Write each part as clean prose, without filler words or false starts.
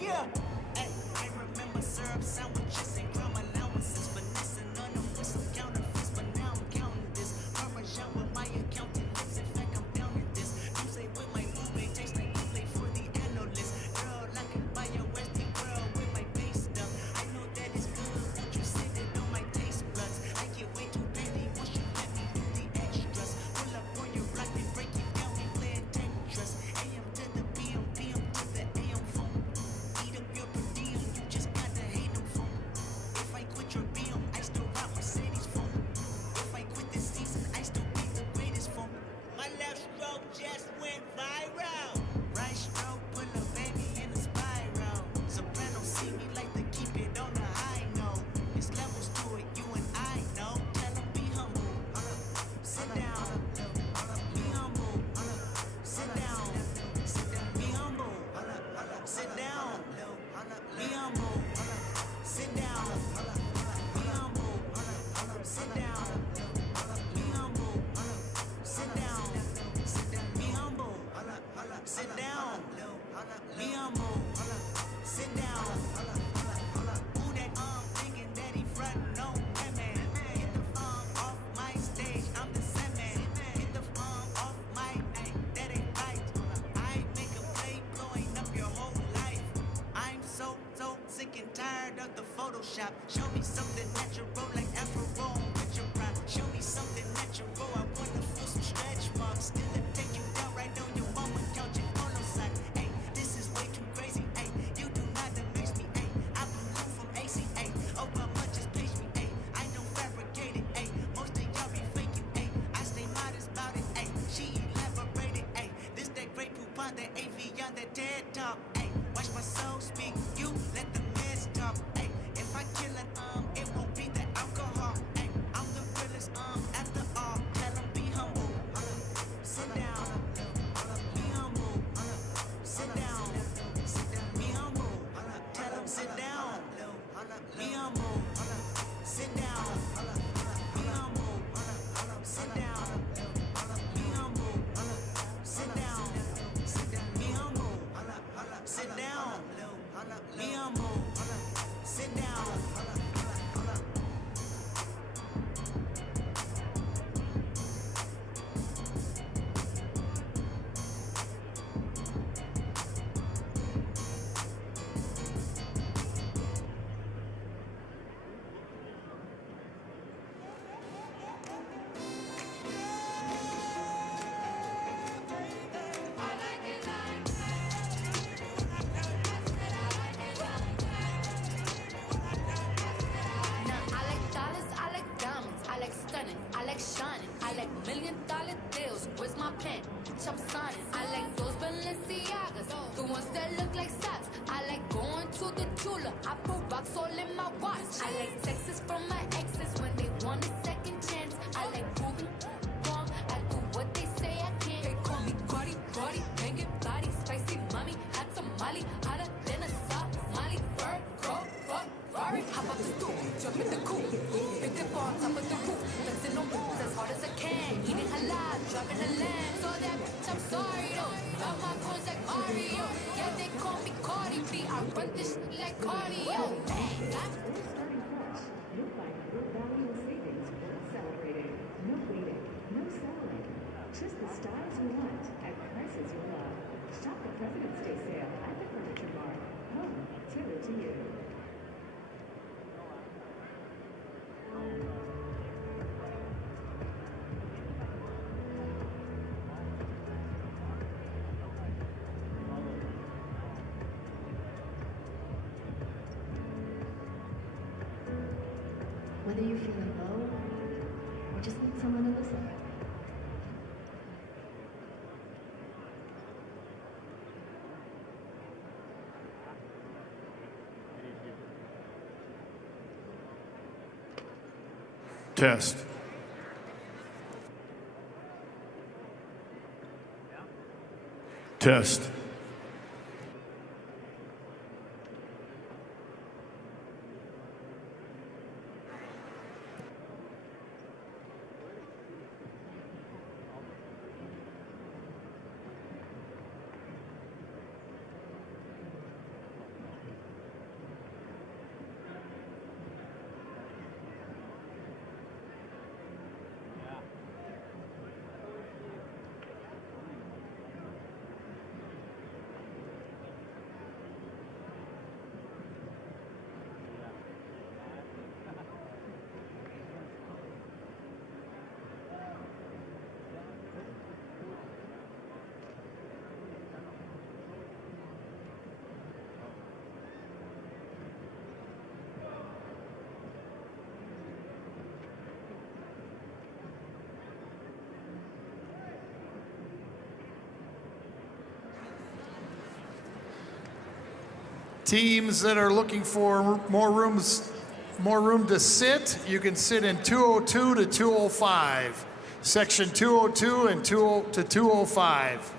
yeah. Ay, I remember syrup sandwiches and crime allowances, finessing on them with some counterfeits, but now I'm counting this. Parmesan with my accountant lips, in fact I'm down in this. You say with my movement, tastes like you play for the analyst. Girl, I can buy your Westie world with my base stuff. I know that it's good, won't you sit it on my taste buds? I get way too petty once you let me do the extras. Pull up on your block and break it down, we playing Tetris. AM to the PM, PM to the AM phone. Eat up your per diem, you just gotta hate them phone. If I quit your BM, I still rock Mercedes phone. If I quit this season, I still be the greatest phone. My left stroke just went viral. Right stroke put a baby in a spiral. Soprano see me like to keep it on the high note. There's levels to it, you and I know. Tell them be humble. Sit down. Be humble. Sit down. Be humble. Sit down. Be humble. Sit down. Be humble. Sit down. Be humble. Sit down. Be humble. Sit down. Be humble. Sit down. Who that thinking that he frontin' on women? Get the off my stage, I'm the Sandman. Get the off my, that ain't right. I make a play blowing up your whole life. I'm so sick and tired of the Photoshop. Show me something natural like Afro with your prime. Show me something natural, I wanna feel some stretch marks. Still it take you down right on your mama couch and on no side. Ay, this is way too crazy. Ay, you do not amaze me. Ay, I blew cool from ACA. Obama just page me. Ay, I don't fabricate it. Ay, most of y'all be faking. Ay, I stay modest about it. Ay, she elaborated. Ay, this that great poupon, that AV on that TED talk. Ay, watch my soul speak. You let the meds talk. Ay, if I kill it, it won't be the alcohol. Ay, I'm the realest, after all. Tell 'em be humble. Sit down. Be humble. Sit down. Be humble. Tell 'em sit down. Be humble. Sit down. Be humble. Sit down. Be humble. Sit down. Be humble. Sit down. Be humble. Sit down. Now I like dollars, I like diamonds, I like stunning, I like shining, I like $1,000,000 deals. Where's my pen? Bitch, I'm signing. I like those Balenciagas, the ones that look like socks. I like going to the jeweler. I put rocks all in my watch. I like texts from my exes when they want a second chance. I like proving wrong. I do what they say I can't. They call me Cardi, Cardi, banging body, spicy mommy, hot tamale, hotter than a Somali. Ferrari, hop out the stoop, jump in the coupe, big dip on top of the roof, flexing on moves as hard as I can, eating halal, driving a lamb. So that bitch, I'm sorry though, got my coins like Mario. Yeah, they call me Cardi B, I run this like cardio. Bang, You'll find good value and savings worth celebrating. No waiting, no settling. Just the styles you want at prices you love. Shop the President's Day sale at the Furniture Mart. Home tailored to you. Whether you're feeling low or just need someone to listen. Test. Test. Teams that are looking for more room to sit, you can sit in 202 to 205. Section 202 and 20 to 205.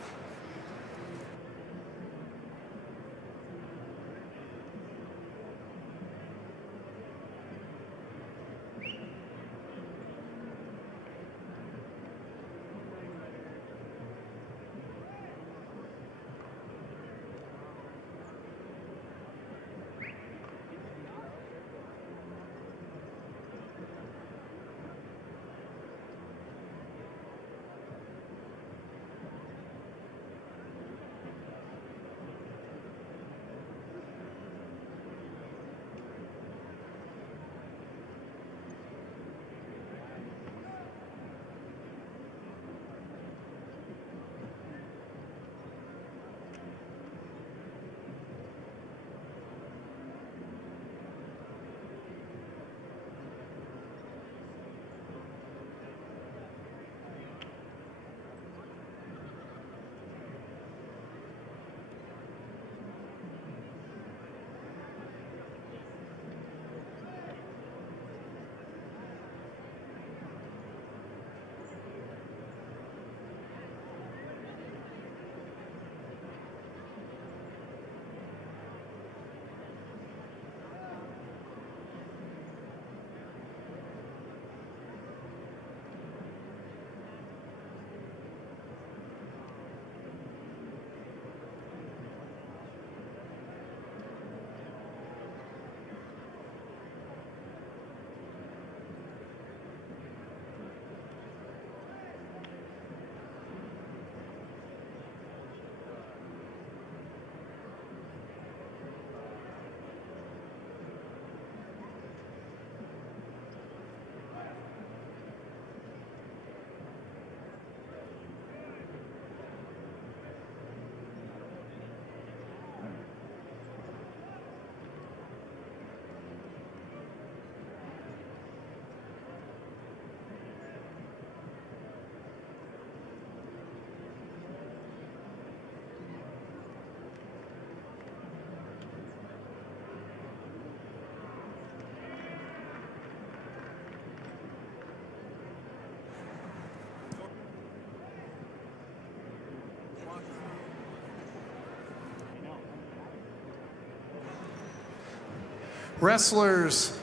Wrestlers,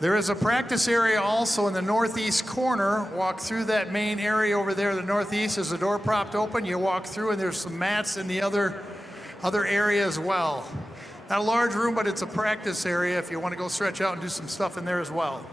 there is a practice area also in the northeast corner. Walk through that main area over there. The northeast is the door propped open. You walk through and there's some mats in the other area as well. Not a large room, but it's a practice area if you want to go stretch out and do some stuff in there as well.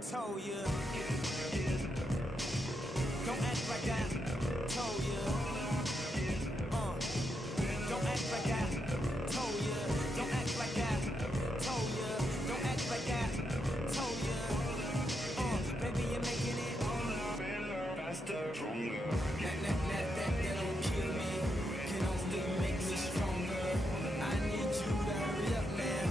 Told you. Don't act like I told you. Don't act like I told you. Don't act like I told you. Don't act like I told you. Baby, you're making it faster, stronger. That don't kill me. Can only make me stronger. I need you to hurry up now.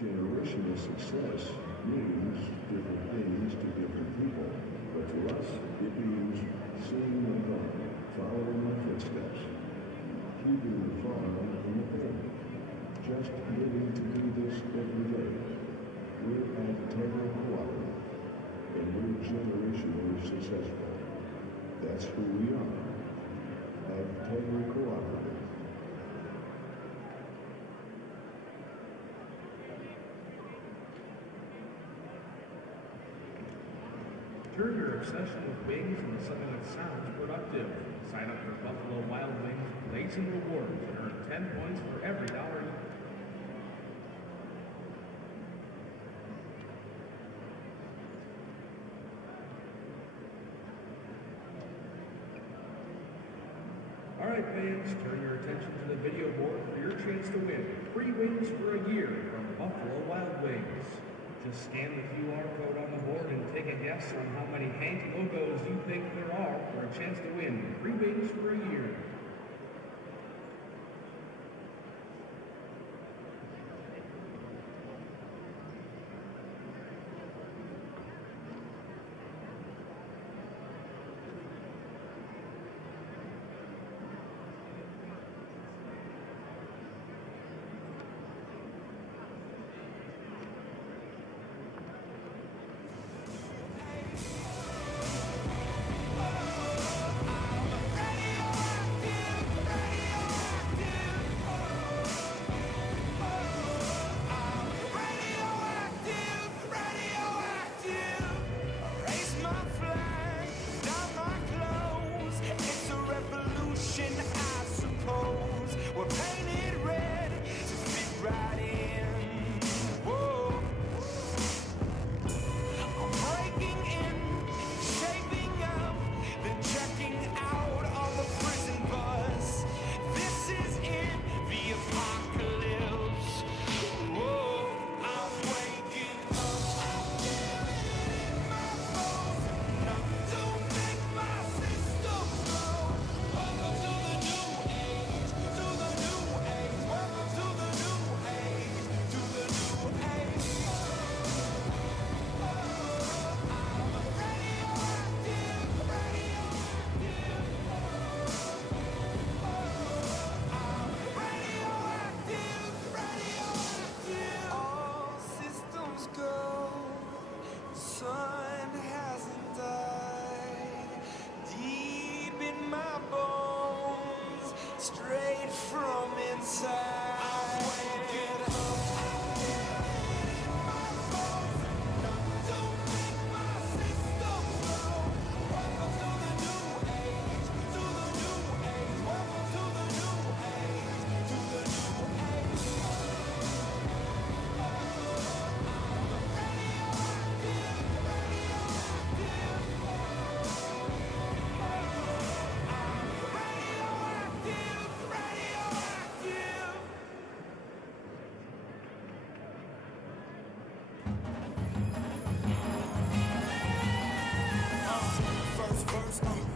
Generational success means different things to different people, but to us, it means seeing my daughter, following my footsteps, keeping the farm in the family, just living to do this every day. We're Agtegra Cooperative, and we're generationally successful. That's who we are. Agtegra Cooperative. Turn your obsession with wings into something that sounds productive. Sign up for Buffalo Wild Wings Blazing Rewards and earn 10 points for every dollar you Alright fans, turn your attention to the video board for your chance to win free wings for a year from Buffalo Wild Wings. Just scan the QR code on the board and take a guess on how many Hank logos you think there are for a chance to win free wings for a year.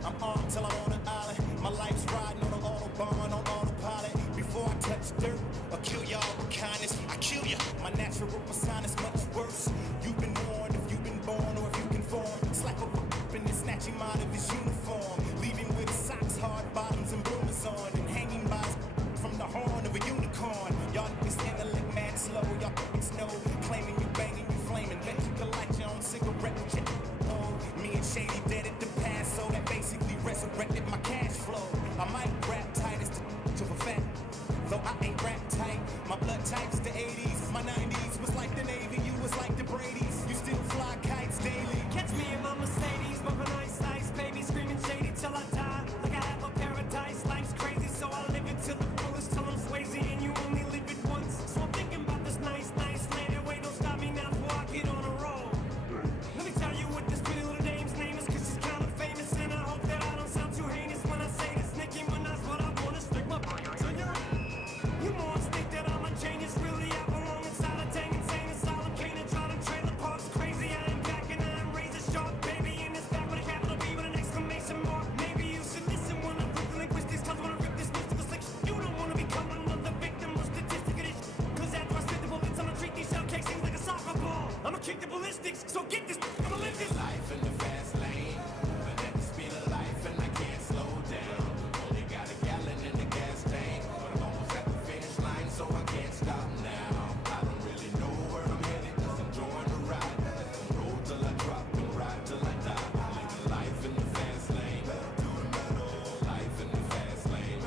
I'm armed till I'm on an island. My life's riding on an autobahn, on autopilot. Before I touch dirt or kill y'all with kindness, I kill ya. My natural persona is much worse. You've been warned if you've been born or if you conform. Slap up and then snatch him out of his uniform. Leaving with socks, hard bottoms, and bloomers on. And hanging by from the horn of a unicorn. Y'all niggas handling mad slow. Y'all know, claiming you banging, you flaming. Bet you can light your own cigarette with your me and Shady dead at the past, so that basically resurrected my cash flow. I might rap tight as to a fact, though I ain't rap tight. My blood type's the 80s, my 90s was like the Navy, you was like the Brady's. You still fly kites daily. Catch me in my Mercedes, bumping ice, ice, baby, screaming shady till I die. Like I have a paradise, life's crazy, so I live it till the fullest, till I'm Swayze, and you only live it once. So I'm thinking about this nice, nice land. Wait, don't stop me now before I get on a roll. Let me tell you what this pretty little dame's name is, 'cause she's kind of famous, and I hope that I don't sound too heinous when I say this. Nicki Minaj, but I wanna stick my to you. You morons think that I'm a genius, really I belong inside a tank, insane asylum, can't try to trailer parks crazy. statistics. So get this, I'ma live this Life in the fast lane, but at the speed of life and I can't slow down. Only got a gallon in the gas tank, but I'm almost at the finish line, so I can't stop now. I don't really know where I'm headed, just enjoying the ride. Roll till I drop and ride till I die. Living life in the fast lane, life in the fast lane.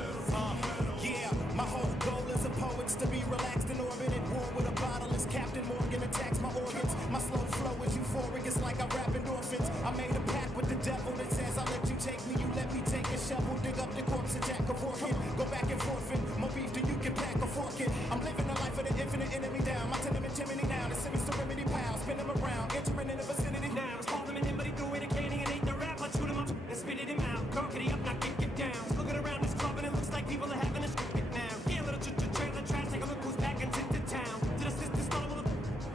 Yeah, my whole goal as a poet's to be relaxed in orbit at war with a bottle as Captain Morgan attacks my organs. My slow flow is euphoric, it's like I rap endorphins. I made a pact with the devil that says I'll let you take me, you let me take a shovel, dig up the corpse of Jack of Orchid. Go back and forfeit, more beef than you can pack or fork it. I'm living the life of the infinite enemy down. My tenement chimney now, the semi serenity pile, spin them around, entering in the vicinity. Now it's called him in, but he threw it a candy and ate the rap. I chewed him up and spit it him out. Cockety up, now get down. Looking around this club and it looks like people are having a shit now. Yeah, little trailer trash, take a look who's back into the town. To the sister storm of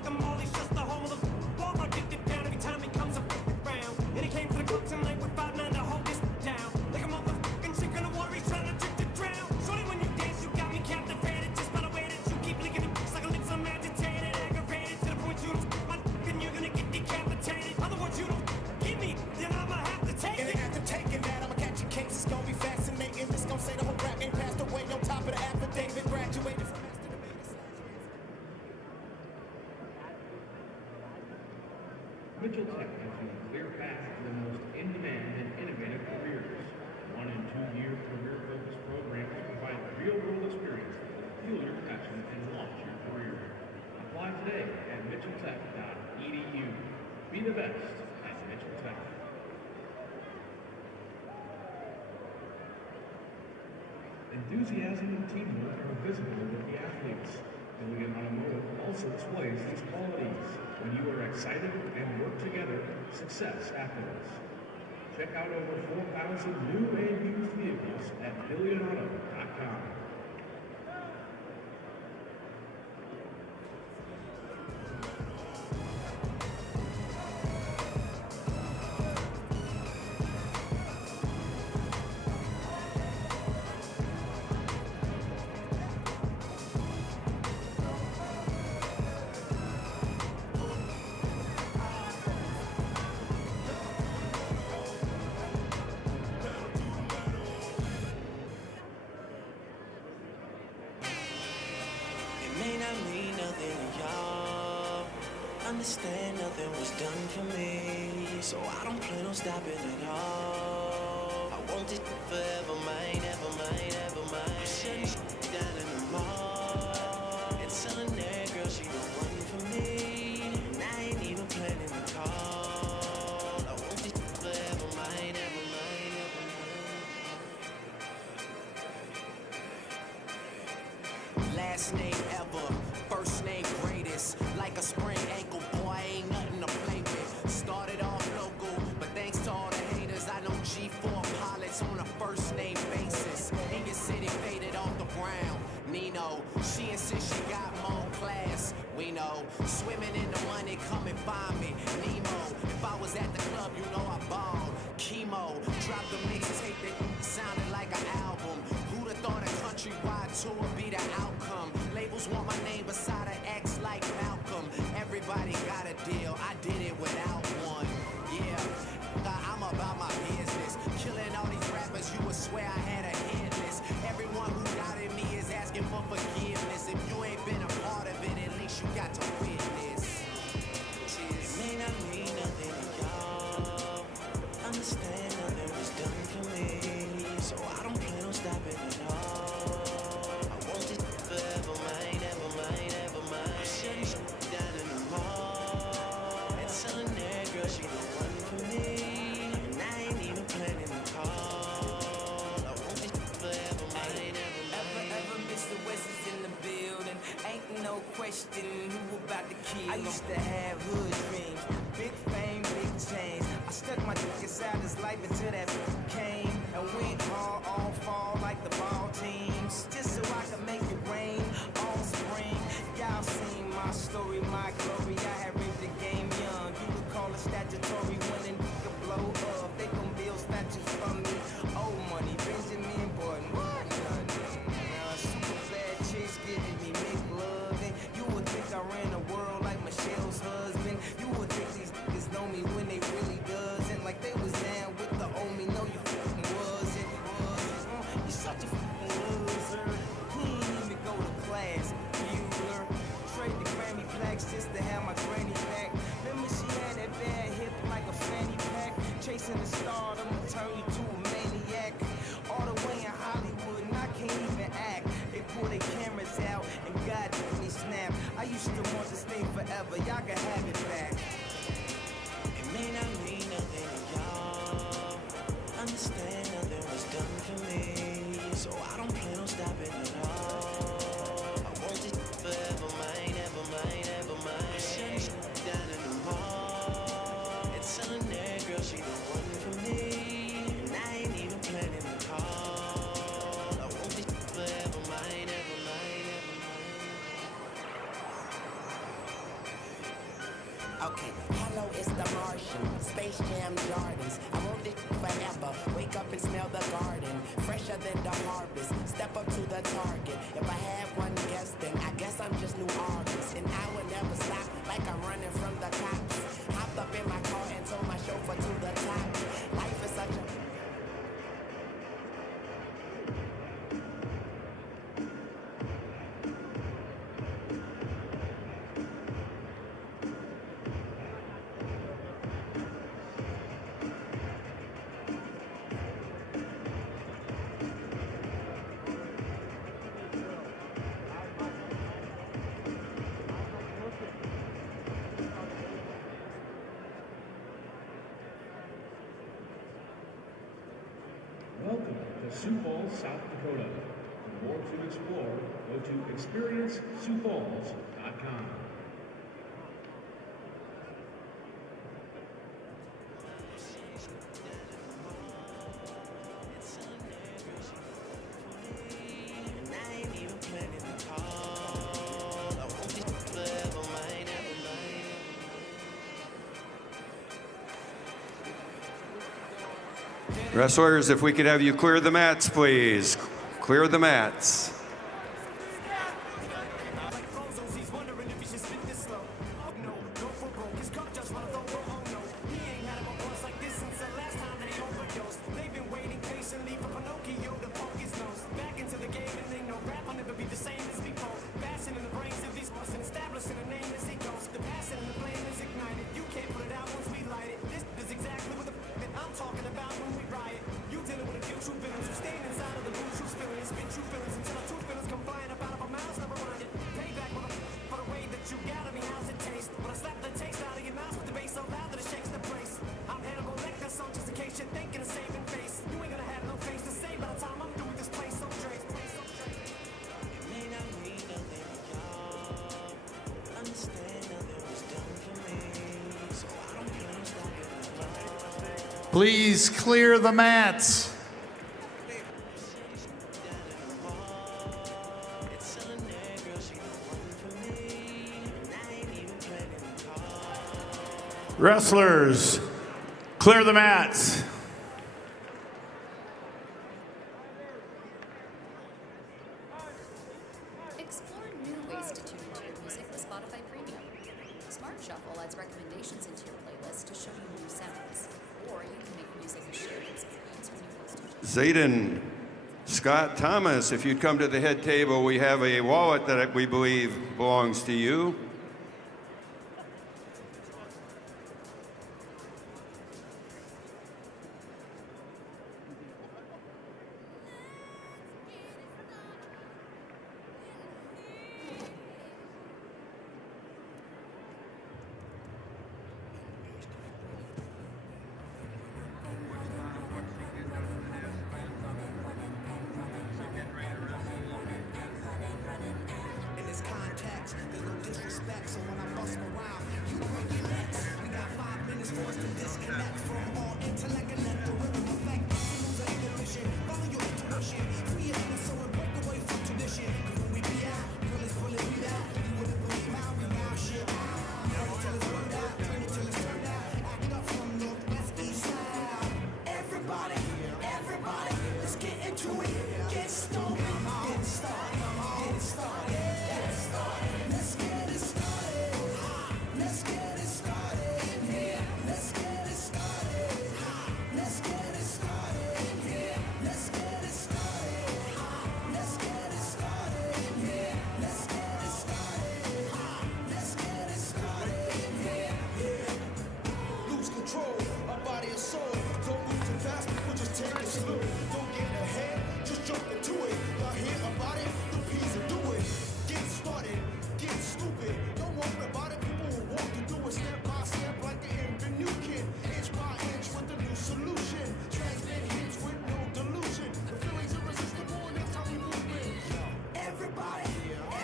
the Molly's just the home of the ball. I get it down every time he comes around. And he came to the club tonight with 5'9" to hold this down. Like a motherfucking chicken of water, he's trying to drink to drown. Shorty, when you dance, you got me captivated. Just by the way that you keep licking the like a lips, I'm agitated, aggravated. To the point you don't my and you're gonna get decapitated. Other words, you don't give me, then I'ma have to take it. And after taking that, I'ma catch a case. It's gonna be fascinating. This gonna say the whole rap ain't passed away on top of the affidavit. Graduated from master to beta. Mitchell Tech gives you a clear path to the most in-demand and innovative careers. 1 and 2 year career-focused programs provide real-world experience that will fuel your passion and launch your career. Apply today at mitchelltech.edu. Be the best at Mitchell Tech. Enthusiasm and teamwork are visible with the athletes. Gilligan Automotive also displays these qualities. When you are excited and work together, success happens. Check out over 4,000 new and used vehicles at BillionAuto.com. It may not mean nothing to y'all. Understand nothing was done for me, so I don't plan on stopping at all. I want it forever, mine, ever mine, ever mine. I'm shutting shit down in the mall and telling that girl she the one for me, and I ain't even planning to call. I want it forever, mine, ever mine, ever mine. Last name ever, first name greatest. Like a sprained ankle, boy, ain't nothing to play with. Started off local, but thanks to all the haters, I know G4 pilots on a first name basis. In your city, faded off the ground. Nino, she insists she got more class. We know, swimming in the money, come and find me. Nemo, if I was at the club, you know I balled. Chemo, dropped the mixtape that sounded like an album. Who'd have thought a countrywide tour would be the outcome? Labels want my name beside an X like Malcolm. Everybody got a deal, I did it without one. Yeah, I'm about my business. Killing all these rappers, you would swear I had a hit list. Everyone who doubted me is asking for forgiveness. If you ain't been a part of it, at least you got to witness. Cheers. It may not mean nothing to y'all. Understand nothing was done for me, so I don't plan on stopping at all. I want it forever, mine, ever mine, ever mine. I'm shutting shit down in the mall and telling that girl she the one for me, and I ain't even planning to call. I want it forever, mine, ever mine. Ever, Mr. West is in the building. Ain't no question who about to kill. I used to have hood dreams, big fame, big chains. I stuck my dick inside his life until that came and went hard all fall like the ball teams, just so I could make it rain all spring. Y'all seen my story, my glory. I had ripped the game young. You could call it statutory when a nigga blow up. They gon' build statues for me. Old money, Benjamin Button. What? Super bad chicks giving me make love. And you would think I ran the world like Michelle's husband. You would think the Okay, hello, it's the Martian. Space Jam Jordans. I wrote this forever. Wake up and smell the garden. Fresher than the harvest. Step up to the target. If I had one guess, then I guess I'm just New August. And I will never stop like I'm running from the cops. Hopped up in my car and told my chauffeur to the top. Life is such a... Welcome to Sioux Falls, South Dakota. For more to explore, go to experienceSiouxFalls.com. And I ain't even planning to call. I want this forever, mine, ever mine. Wrestlers, if we could have you clear the mats, please. Clear the mats. Please clear the mats. Wrestlers, clear the mats. Explore new ways to tune into your music with Spotify Premium. Smart Shuffle adds recommendations into your playlist to show you new sounds. Or you can make music a shared experience when you post to Zayden, Scott Thomas, if you'd come to the head table, we have a wallet that we believe belongs to you. In this context, there's no disrespect, so when I bust around, you break your necks. We got 5 minutes for us to disconnect from all intellect and let the rhythm affect. To lose our inhibition, follow your intuition. Free your inner soul and break away from tradition. 'Cause when we be out, girl, it's fully beat out. You wouldn't believe how we now shit out. Turn it till it's burned out, turn it till it's turned out. Act up from northwest, east side. Everybody, everybody, let's get into it. Get stoned, get it started, get it started. Let's get it started. Let's get it started in here. Let's get it started. Let's get it started in here. Let's get it started. Let's get it started in here. Let's get it started. Let's get it started in here. Lose control of body and soul. Don't move too fast, but just take it slow. Don't get ahead, just jump into it. Y'all hear about it? The P's will do it. Get started, get stupid. Don't worry about it. People will walk you through it step by step like an infant new kid. Inch by inch with a new solution. Transmit hits with no delusion. The feeling's irresistible and that's how we move it. Everybody,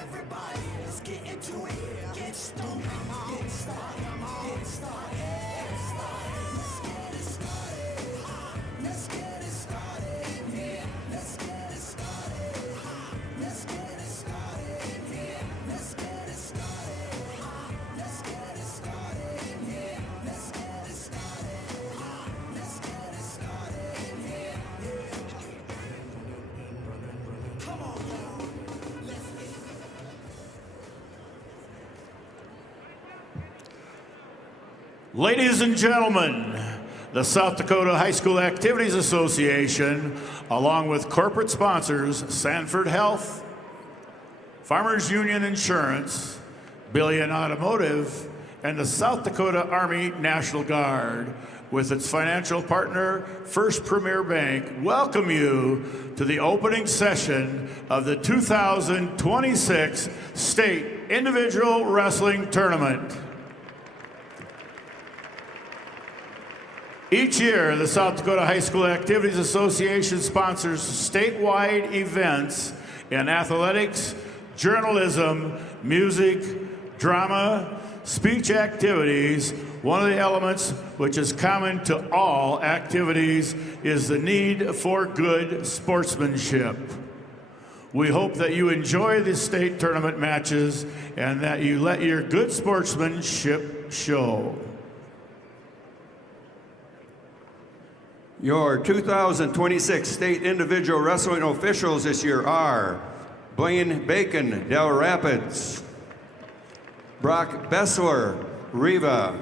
everybody, let's get into it. Get stupid, get started, get started. Let's get it started. Let's get it started in here. Let's get it started. Let's get it started in here. Let's get it started. Let's get it started in Ladies and gentlemen, the South Dakota High School Activities Association, along with corporate sponsors Sanford Health, Farmers Union Insurance, Billion Automotive, and the South Dakota Army National Guard, with its financial partner, First Premier Bank, welcome you to the opening session of the 2026 State Individual Wrestling Tournament. Each year, the South Dakota High School Activities Association sponsors statewide events in athletics, journalism, music, drama, speech activities. One of the elements which is common to all activities is the need for good sportsmanship. We hope that you enjoy the state tournament matches and that you let your good sportsmanship show. Your 2026 state individual wrestling officials this year are Blaine Bacon, Del Rapids; Brock Bessler, Riva;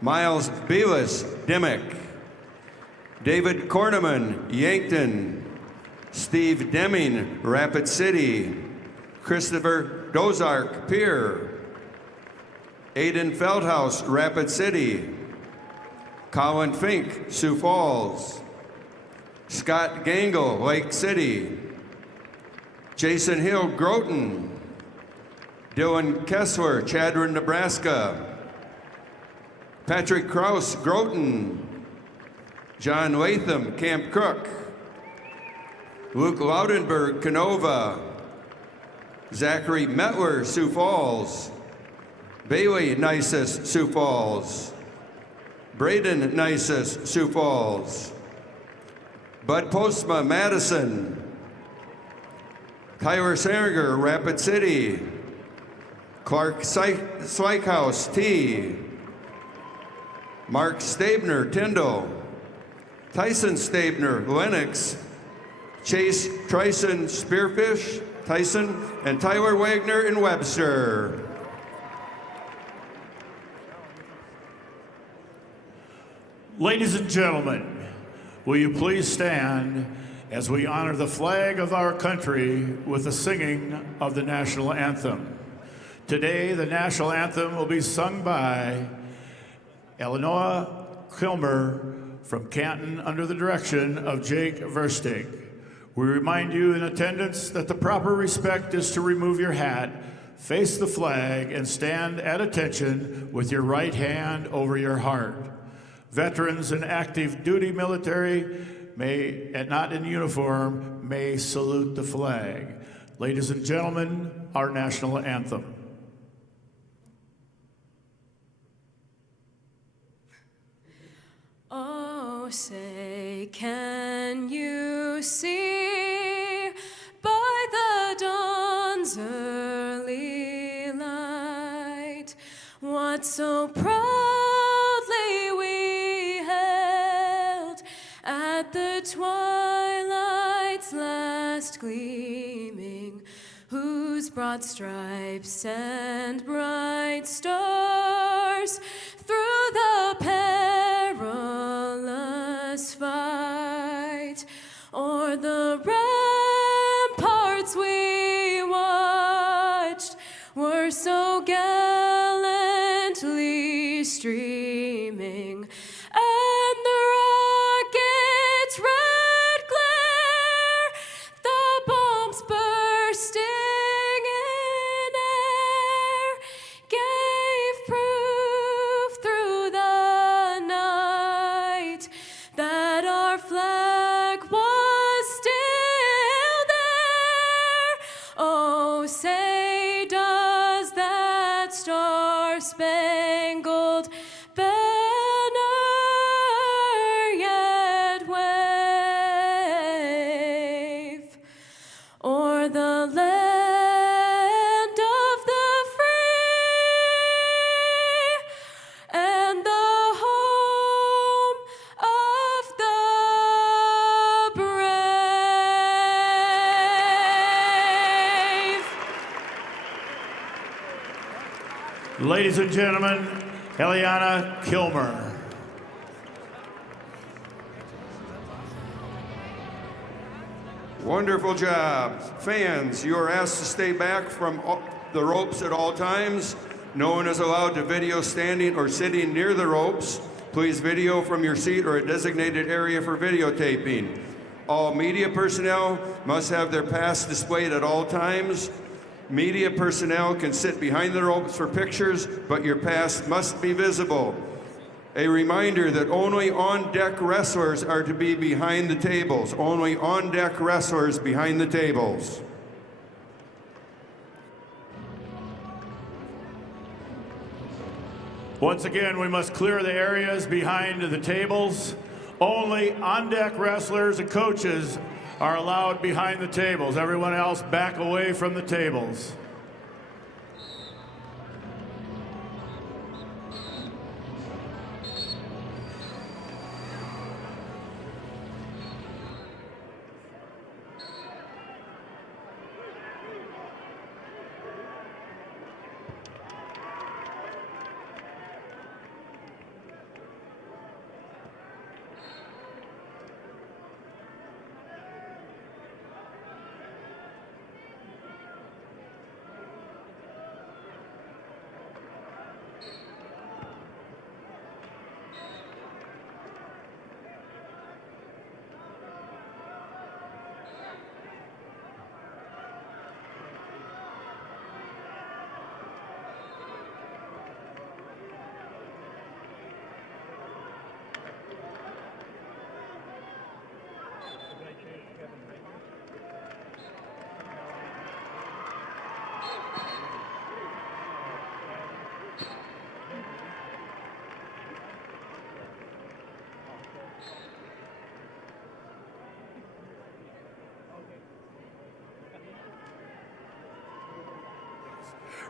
Miles Belis, Dimmick; David Korneman, Yankton; Steve Deming, Rapid City; Christopher Dozark, Pier; Aiden Feldhaus, Rapid City; Colin Fink, Sioux Falls; Scott Gangle, Lake City; Jason Hill, Groton; Dylan Kessler, Chadron, Nebraska; Patrick Kraus, Groton; John Latham, Camp Cook; Luke Laudenberg, Canova; Zachary Metler, Sioux Falls; Bailey Nisus, Sioux Falls; Braden Nisus, Sioux Falls; Bud Postma, Madison; Tyler Saringer, Rapid City; Clark Slykehouse, T; Mark Stabner, Tyndall; Tyson Stabner, Lennox; Chase Trison, Spearfish, Tyson; and Tyler Wagner in Webster. Ladies and gentlemen, will you please stand as we honor the flag of our country with the singing of the national anthem. Today, the national anthem will be sung by Eleanor Kilmer from Canton under the direction of Jake Verstig. We remind you in attendance that the proper respect is to remove your hat, face the flag, and stand at attention with your right hand over your heart. Veterans and active duty military not in uniform, may salute the flag. Ladies and gentlemen, our national anthem. Oh, say, can you see by the dawn's early light what so proudly we held at the twilight's last gleaming, whose broad stripes and bright stars through the perilous fight o'er the ramparts we watched were so gallantly streaming, and the rocket's red glare, the bombs bursting in air, gave proof through the night that our flag was still there. Oh, say does that star-spangled banner yet wave o'er the land of the free and the home of the brave. Ladies and gentlemen, Eliana Kilmer. Wonderful job. Fans, you are asked to stay back from the ropes at all times. No one is allowed to video standing or sitting near the ropes. Please video from your seat or a designated area for videotaping. All media personnel must have their pass displayed at all times. Media personnel can sit behind the ropes for pictures, but your pass must be visible. A reminder that only on-deck wrestlers are to be behind the tables. Only on-deck wrestlers behind the tables. Once again, we must clear the areas behind the tables. Only on-deck wrestlers and coaches are allowed behind the tables. Everyone else back away from the tables.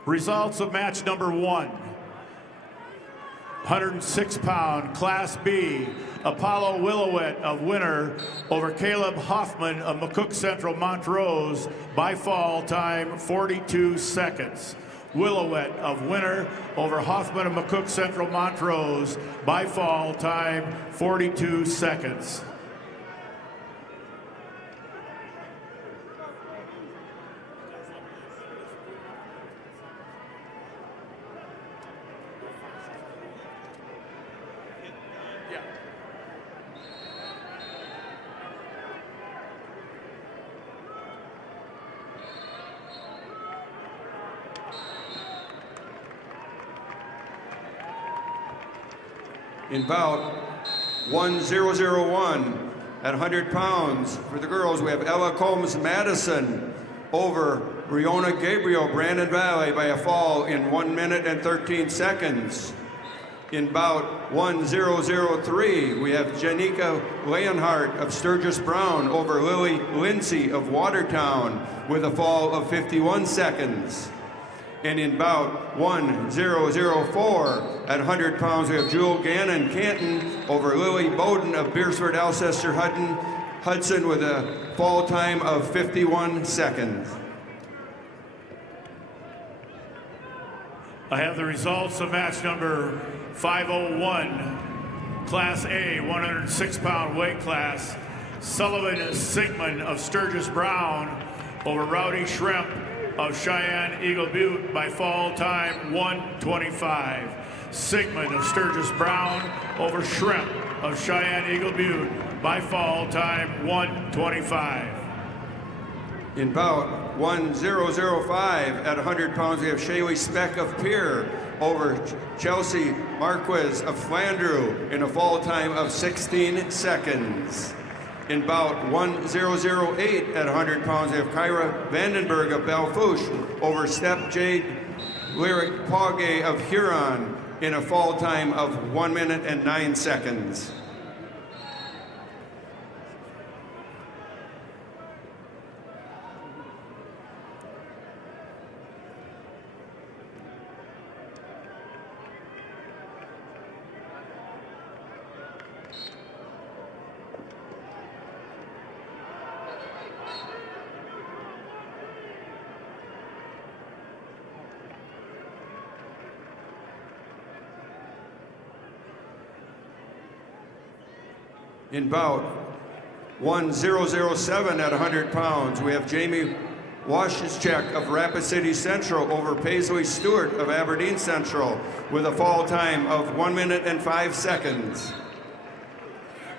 Results of match number 1. 106-pound Class B, Apollo Willowet of Winter over Caleb Hoffman of McCook Central Montrose by fall time 42 seconds. Willowet of Winter over Hoffman of McCook Central Montrose by fall time 42 seconds. In bout 1001 at 100 pounds, for the girls, we have Ella Combs Madison over Riona Gabriel, Brandon Valley, by a fall in 1 minute and 13 seconds. In bout 1003, we have Janika Leonhardt of Sturgis Brown over Lily Lindsay of Watertown with a fall of 51 seconds. And in bout 1004 at 100 pounds, we have Jewel Gannon Canton over Lily Bowden of Beersford Alcester Hudson with a fall time of 51 seconds. I have the results of match number 501, Class A, 106-pound weight class. Sullivan Sigmund of Sturgis Brown over Rowdy Shrimp of Cheyenne Eagle Butte by fall time 1:25. Sigmund of Sturgis Brown over Shrimp of Cheyenne Eagle Butte by fall time 1:25. In bout 1005 at 100 pounds, we have Shaylee Speck of Pierre over Chelsea Marquez of Flandreau in a fall time of 16 seconds. In bout 1008 at 100 pounds, we have Kyra Vandenberg of Belfouche over Step Jade Lyric Pogge of Huron in a fall time of 1 minute and 9 seconds. In bout 1007 at 100 pounds, we have Jamie Washchek of Rapid City Central over Paisley Stewart of Aberdeen Central with a fall time of 1 minute and 5 seconds.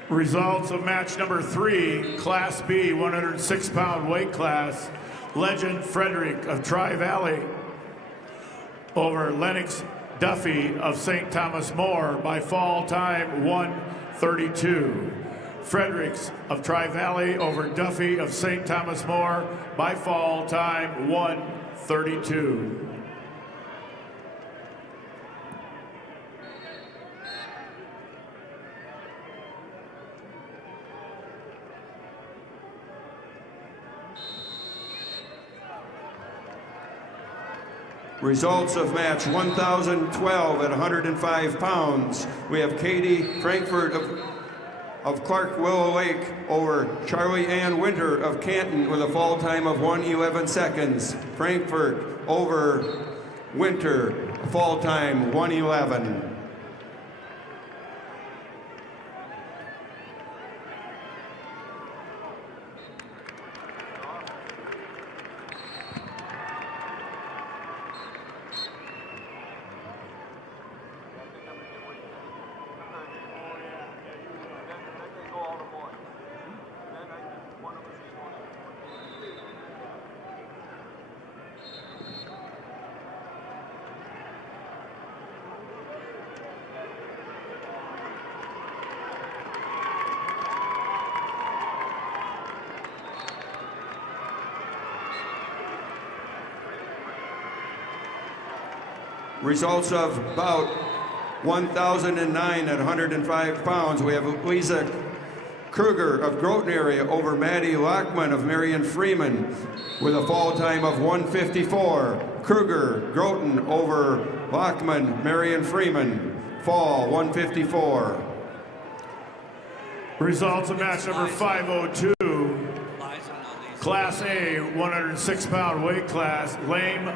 Results of match number 3, Class B, 106-pound weight class. Legend Frederick of Tri-Valley over Lennox Duffy of St. Thomas More by fall time 1:32. Fredericks of Tri-Valley over Duffy of St. Thomas More by fall time 1:32. Results of match 1012 at 105 pounds. We have Katie Frankfurt of Clark Willow Lake over Charlie Ann Winter of Canton with a fall time of 1:11 seconds. Frankfurt over Winter, fall time 1:11. Results of bout 1009 at 105 pounds. We have Lisa Kruger of Groton area over Maddie Lockman of Marion Freeman with a fall time of 1:54. Kruger, Groton over Lockman, Marion Freeman, fall 1:54. Results of match number 502. Class A, 106-pound weight class, Lame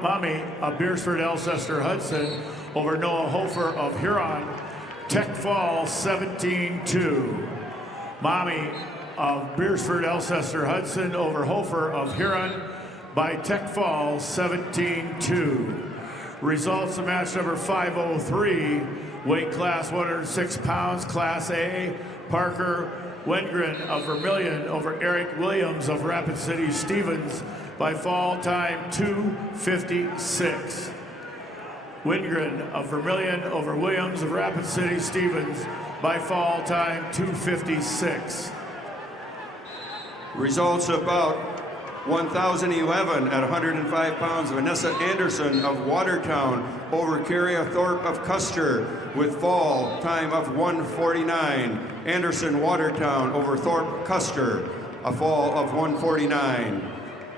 Mummy of Beersford, Alcester, Hudson over Noah Hofer of Huron, Tech Fall 17-2. Mommy of Beersford, Alcester, Hudson over Hofer of Huron by Tech Fall 17-2. Results of match number 503, weight class 106 pounds, Class A, Parker Wengren of Vermilion over Eric Williams of Rapid City Stevens by fall time 2:56. Wengren of Vermilion over Williams of Rapid City Stevens by fall time 2:56. Results of bout 1011 at 105 pounds. Vanessa Anderson of Watertown over Carrie Thorpe of Custer with fall time of 1:49. Anderson Watertown over Thorpe Custer, a fall of 1:49.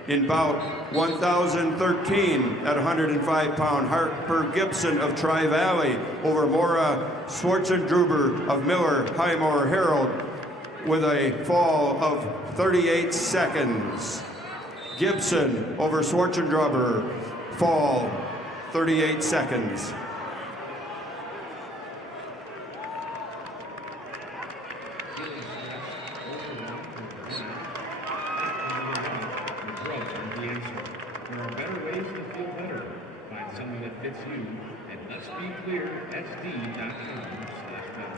In bout 1013 at 105 pound, Harper Gibson of Tri-Valley over Maura Schwartzendruber of Miller Highmore Herald with a fall of 38 seconds. Gibson over Schwartzendruber, fall 38 seconds. There are better ways to feel better. Find someone that fits you at letsbeclearsd.com/better.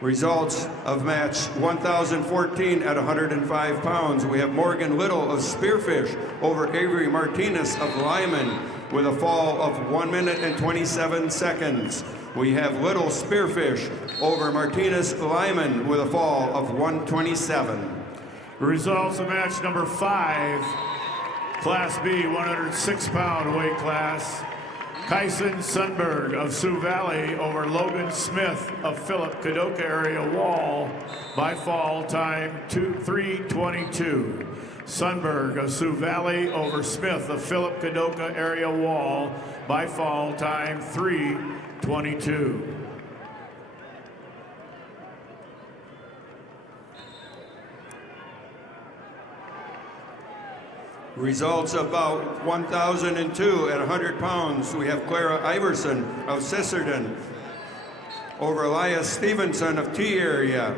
Results of match 1014 at 105 pounds. We have Morgan Little of Spearfish over Avery Martinez of Lyman with a fall of 1 minute and 27 seconds. We have Little Spearfish over Martinez Lyman with a fall of 1:27. Results of match number 5, Class B, 106-pound weight class. Kyson Sundberg of Sioux Valley over Logan Smith of Philip Kadoka area Wall by fall time 3:22. Sundberg of Sioux Valley over Smith of Philip Kadoka area Wall by fall time 3:22. Results of bout 1002 at 100 pounds. We have Clara Iverson of Sisterton over Elias Stevenson of T area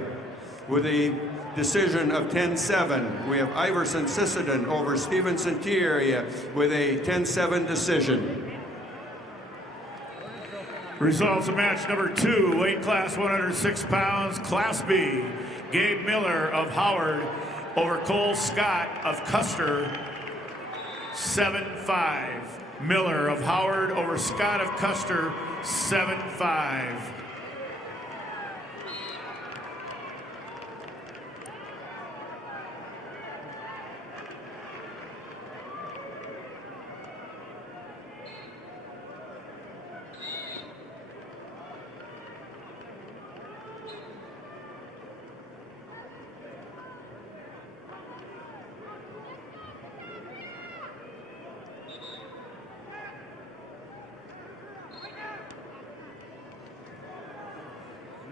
with a decision of 10-7. We have Iverson Sisterton over Stevenson T area with a 10-7 decision. Results of match number 2, weight class 106 pounds, Class B. Gabe Miller of Howard over Cole Scott of Custer, 7-5. Miller of Howard over Scott of Custer, 7-5.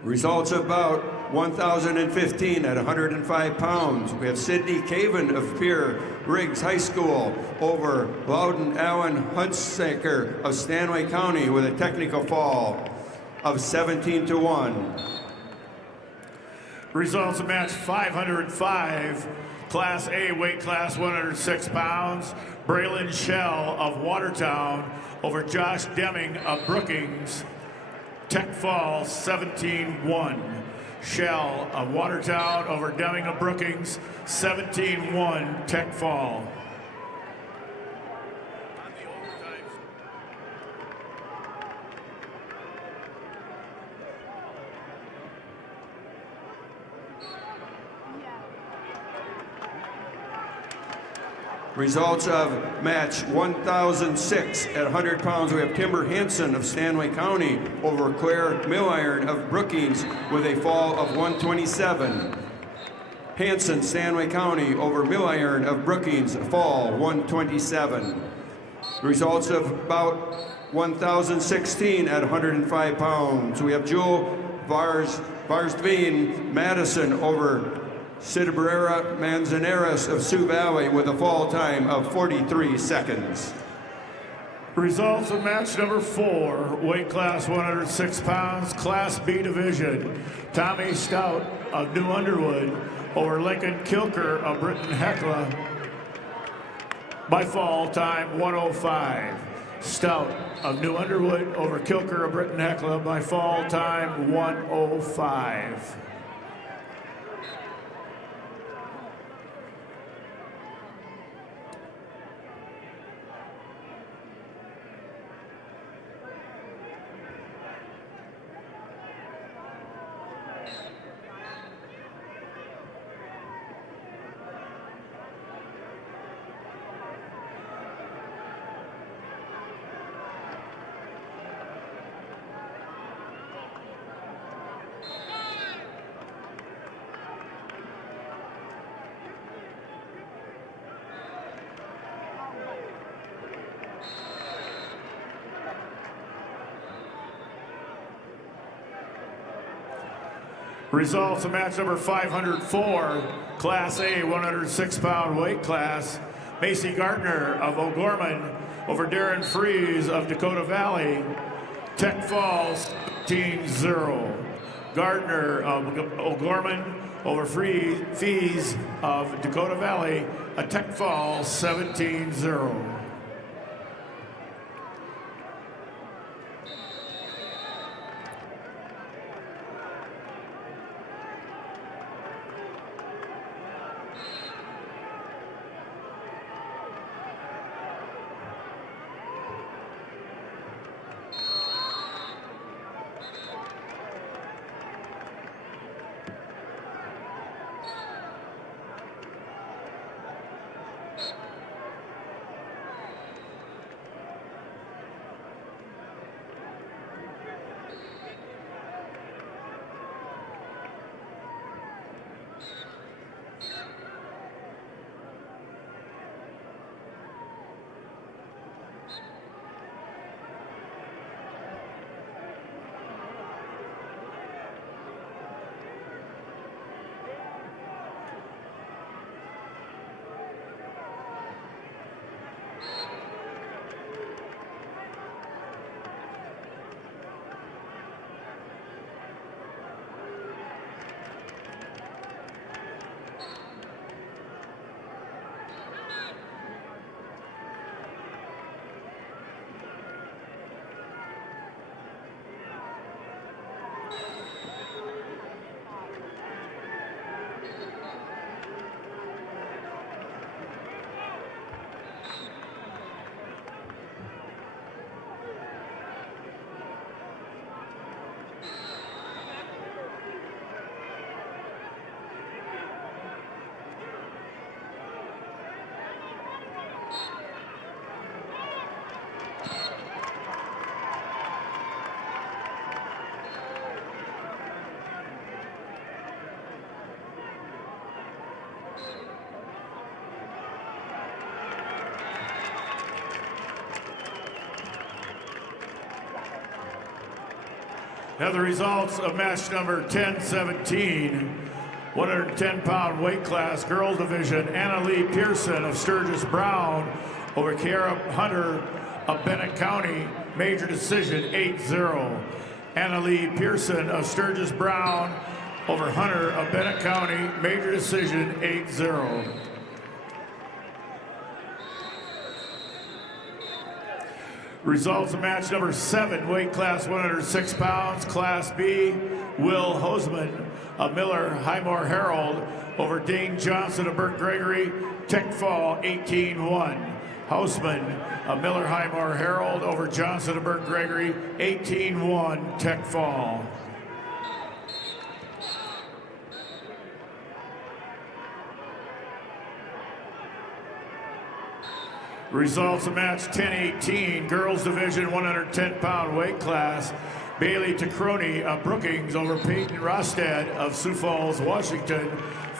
Results of bout 1015 at 105 pounds. We have Sidney Caven of Pierre Riggs High School over Loudon Allen Hunsaker of Stanley County with a technical fall of 17-1. Results of match 505, Class A, weight class 106 pounds. Braylon Shell of Watertown over Josh Deming of Brookings, tech fall 17-1. Shell of Watertown over Deming of Brookings, 17-1 tech fall. Results of match 1006 at 100 pounds. We have Timber Hansen of Stanley County over Claire Milliron of Brookings with a fall of 127. Hansen, Stanley County over Milliron of Brookings, fall 127. Results of bout 1016 at 105 pounds. We have Jewel Varstveen Madison over Cidabrera Manzanares of Sioux Valley with a fall time of 43 seconds. Results of match number 4, weight class 106 pounds, Class B division. Tommy Stout of New Underwood over Lincoln Kilker of Britton Hecla by fall time 105. Stout of New Underwood over Kilker of Britton Hecla by fall time 105. Results of match number 504, Class A 106-pound weight class. Macy Gardner of O'Gorman over Darren Fries of Dakota Valley. Tech Falls 17-0. Gardner of O'Gorman over Fries of Dakota Valley. A Tech Fall 17-0. Now the results of match number 10-17, 110-pound weight class, girls division, Anna Lee Pearson of Sturgis Brown over Kiara Hunter of Bennett County, major decision 8-0. Anna Lee Pearson of Sturgis Brown over Hunter of Bennett County, major decision 8-0. Results of match number 7, weight class 106 pounds, Class B, Will Hoseman of Miller Highmore Herald over Dane Johnson of Burt Gregory, Tech Fall 18-1. Hoseman of Miller Highmore Herald over Johnson of Burt Gregory, 18-1, Tech Fall. Results of match 10-18, girls division 110-pound weight class, Bailey Tacroni of Brookings over Peyton Rostad of Sioux Falls, Washington,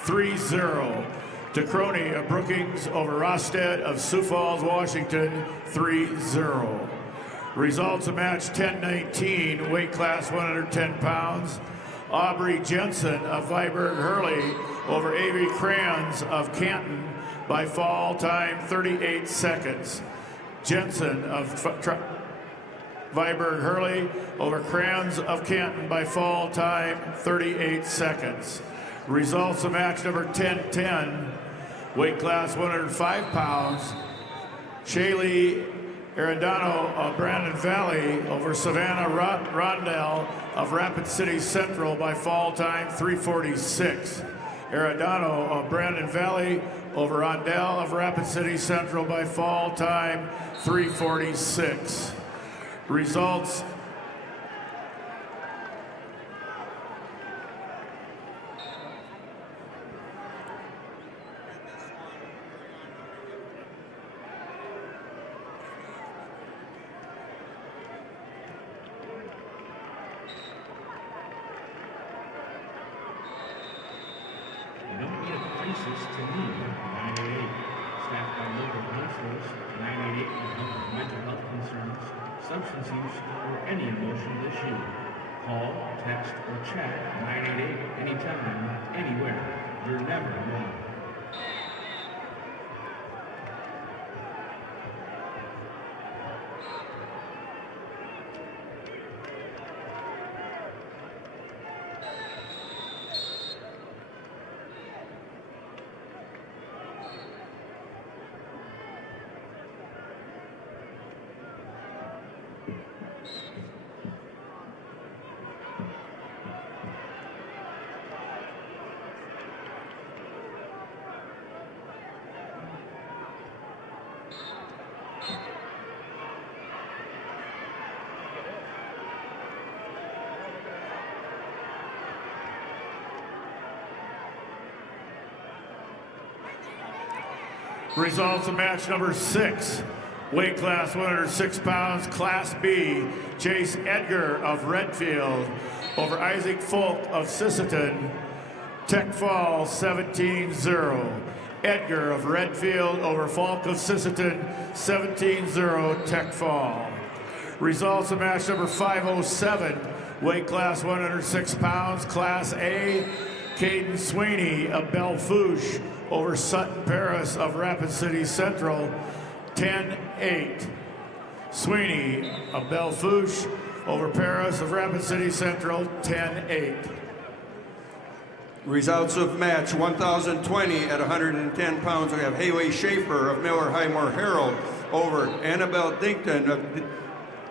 3-0. Tacroni of Brookings over Rostad of Sioux Falls, Washington, 3-0. Results of match 10-19, weight class 110 pounds, Aubrey Jensen of Viborg Hurley over Avery Crayons of Canton, by fall time 38 seconds. Jensen of Viborg Hurley over Crayons of Canton by fall time 38 seconds. Results of match number 10-10, weight class 105 pounds, Shaylee Arredondo of Brandon Valley over Savannah Rondell of Rapid City Central by fall time 3:46. Arredondo of Brandon Valley over Rondell of Rapid City Central by fall time 3:46. Results Don't be a crisis to me, 988. Staffed by local counselors, 988 can help with mental health concerns, substance use, or any emotional issue. Call, text, or chat 988 anytime, anywhere. You're never alone. Results of match number 6, weight class 106 pounds, Class B, Chase Edgar of Redfield over Isaac Folk of Sisseton, Tech Fall 17-0. Edgar of Redfield over Folk of Sisseton, 17-0, Tech Fall. Results of match number 507, weight class 106 pounds, Class A, Caden Sweeney of Belfouche over Sutton Paris of Rapid City Central, 10-8. Sweeney of Belfouche over Paris of Rapid City Central, 10-8. Results of match 1020 at 110 pounds. We have Haley Schaefer of Miller Highmore Herald over Annabelle Dinkton of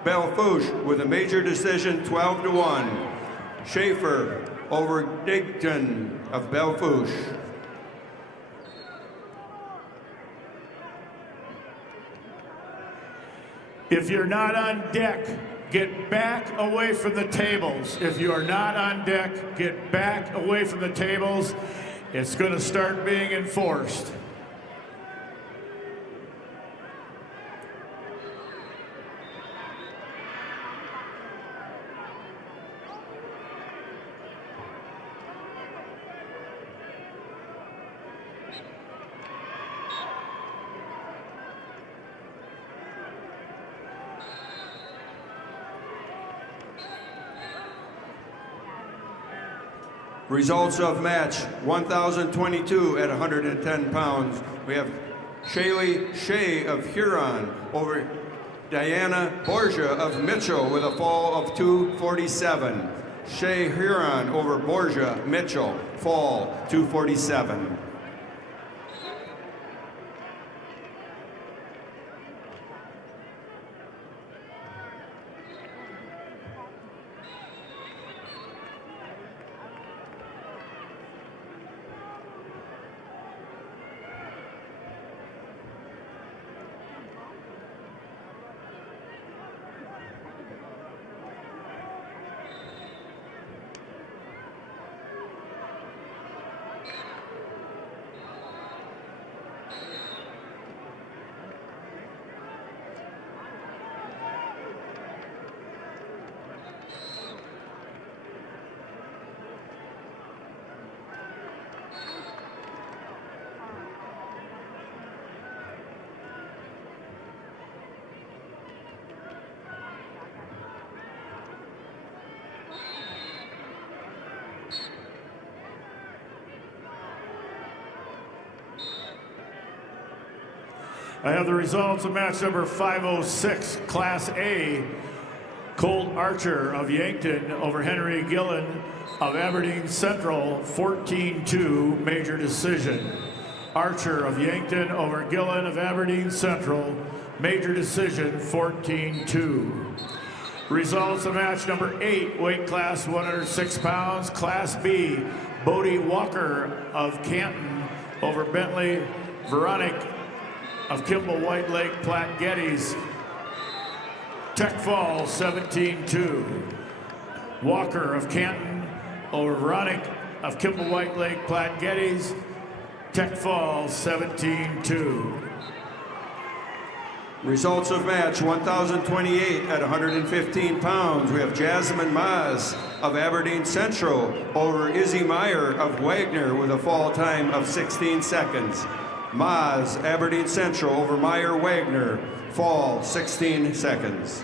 Belfouche with a major decision 12-1. Schaefer over Dinkton of Belfouche. If you're not on deck, get back away from the tables. If you are not on deck, get back away from the tables. It's going to start being enforced. Results of match 1022 at 110 pounds. We have Shaylee Shea of Huron over Diana Borgia of Mitchell with a fall of 247. Shea Huron over Borgia Mitchell, fall 247. I have the results of match number 506, Class A. Colt Archer of Yankton over Henry Gillen of Aberdeen Central, 14-2, major decision. Archer of Yankton over Gillen of Aberdeen Central, major decision, 14-2. Results of match number 8, weight class 106 pounds, Class B. Bodie Walker of Canton over Bentley Veronic of Kimball White Lake Platte Geddes, Tech Fall 17-2. Walker of Canton over Veronic of Kimball White Lake Platte Geddes, Tech Fall 17-2. Results of match 1028 at 115 pounds. We have Jasmine Maz of Aberdeen Central over Izzy Meyer of Wagner with a fall time of 16 seconds. Maz, Aberdeen Central over Meyer Wagner, fall 16 seconds.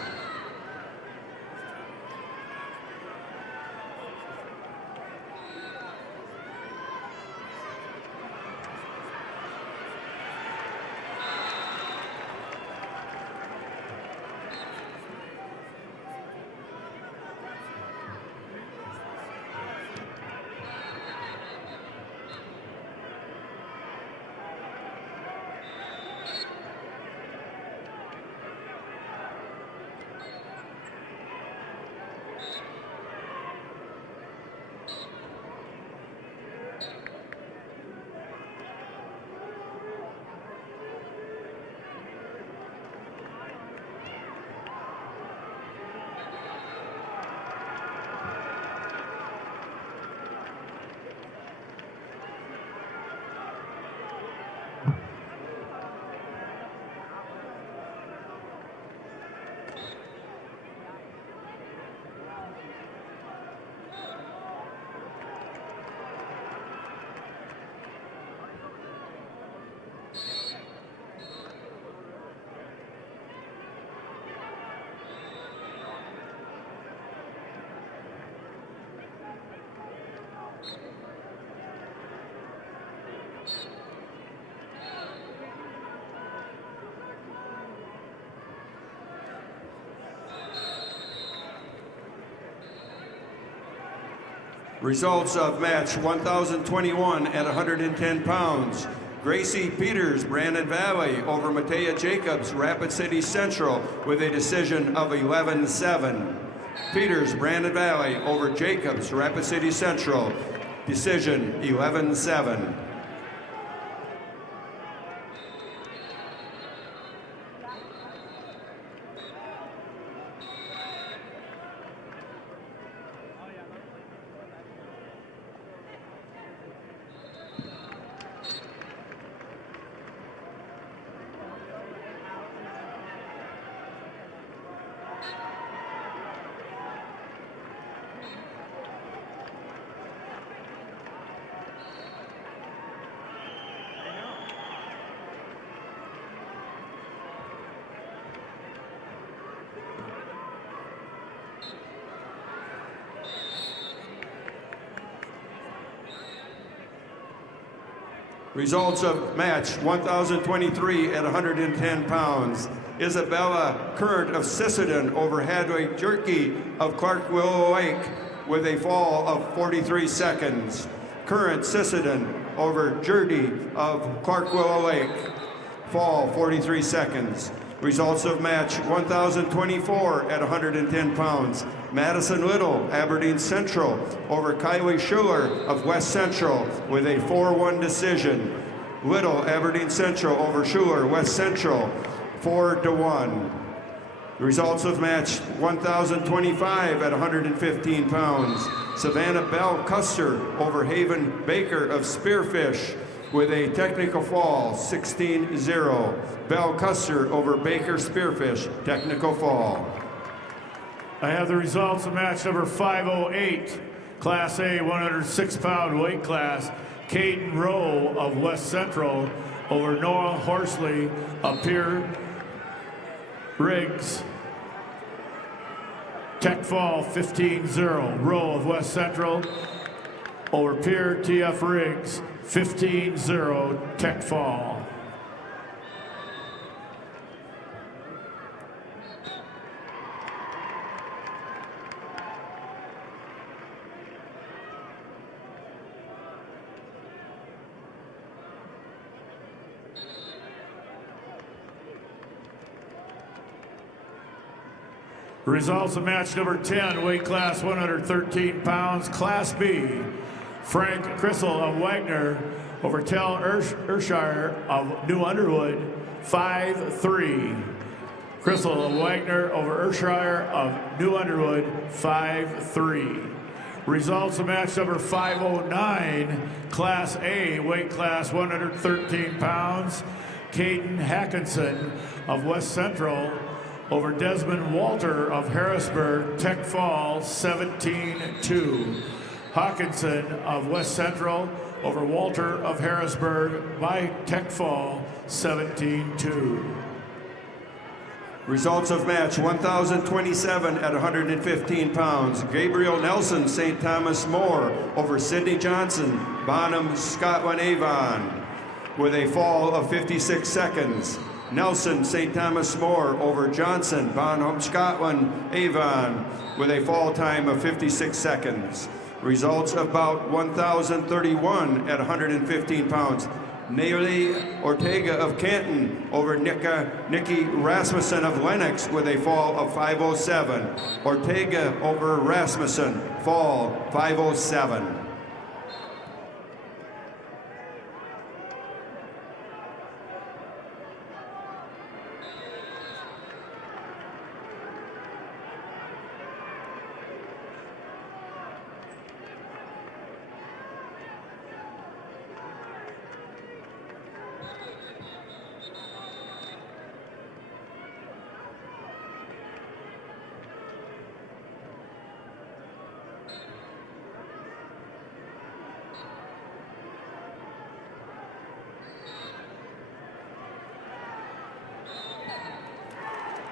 Results of match 1021 at 110 pounds. Gracie Peters, Brandon Valley over Matea Jacobs, Rapid City Central with a decision of 11-7. Peters, Brandon Valley over Jacobs, Rapid City Central, decision 11-7. Results of match 1023 at 110 pounds. Isabella Current of Sisseton over Hadley Jerky of Clark Willow Lake with a fall of 43 seconds. Current Sisseton over Jerdy of Clark Willow Lake. Fall 43 seconds. Results of match 1024 at 110 pounds. Madison Little, Aberdeen Central over Kylie Schuler of West Central with a 4-1 decision. Little, Aberdeen Central over Schuler, West Central, 4-1. The results of match 1025 at 115 pounds. Savannah Bell Custer over Haven Baker of Spearfish with a technical fall, 16-0. Bell Custer over Baker Spearfish, technical fall. I have the results of match number 508, Class A 106-pound weight class. Caden Rowe of West Central over Noah Horsley of Pierre Riggs. Tech fall 15-0. Rowe of West Central over Pierre TF Riggs. 15-0 tech fall. Results of match number 10, weight class 113 pounds, Class B. Frank Crissel of Wagner over Tel Urshire of New Underwood, 5-3. Crissel of Wagner over Urshire of New Underwood, 5-3. Results of match number 509, Class A, weight class 113 pounds, Caden Hackinson of West Central over Desmond Walter of Harrisburg, tech fall 17-2. Hawkinson of West Central over Walter of Harrisburg by tech fall 17-2. Results of match 1027 at 115 pounds. Gabriel Nelson, St. Thomas More over Sidney Johnson, Bonham, Scotland Avon with a fall of 56 seconds. Nelson, St. Thomas More over Johnson, Bonham, Scotland Avon with a fall time of 56 seconds. Results of bout 1031 at 115 pounds. Nayeli Ortega of Canton over Nikki Rasmussen of Lennox with a fall of 507. Ortega over Rasmussen, fall 507.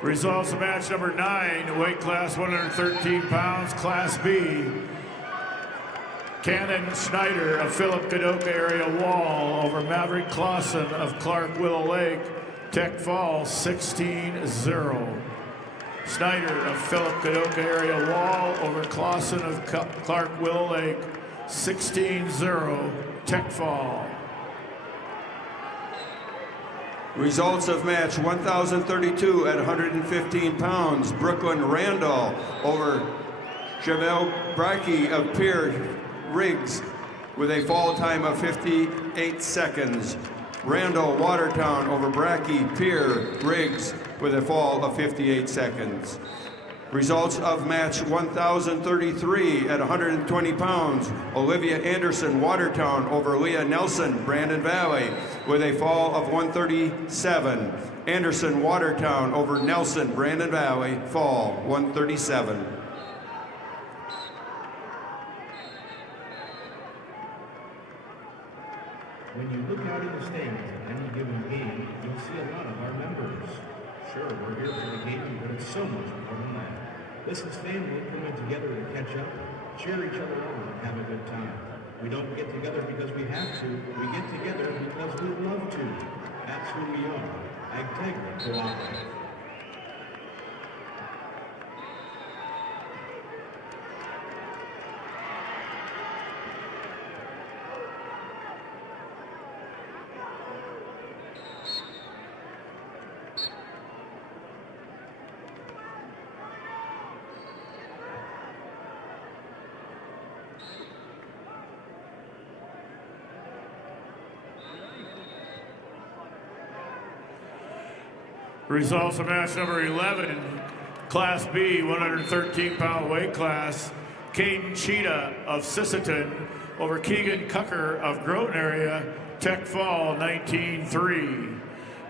Results of match number 9, weight class 113 pounds, Class B. Cannon Schneider of Philip Kadoka area Wall over Maverick Clausen of Clark Willow Lake, tech fall 16-0. Schneider of Philip Kadoka area Wall over Clausen of Clark Willow Lake, 16-0, tech fall. Results of match 1032 at 115 pounds. Brooklyn Randall over Javel Brackey of Pierre Riggs with a fall time of 58 seconds. Randall Watertown over Brackey Pierre Riggs with a fall of 58 seconds. Results of match 1033 at 120 pounds. Olivia Anderson Watertown over Leah Nelson Brandon Valley with a fall of 137. Anderson Watertown over Nelson Brandon Valley, fall 137. When you look out in the stands at any given game, you'll see a lot of our members. Sure, we're here for the game, but it's so much more than that. This is family coming together to catch up, cheer each other on, and have a good time. We don't get together because we have to. We get together because we love to. That's who we are. Agtegra Cooperative. Results of match number 11, Class B, 113-pound weight class. Caden Cheetah of Sisseton over Keegan Cucker of Groton area, Tech Fall 19-3.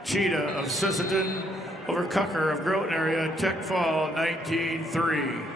Cheetah of Sisseton over Cucker of Groton area, Tech Fall 19-3.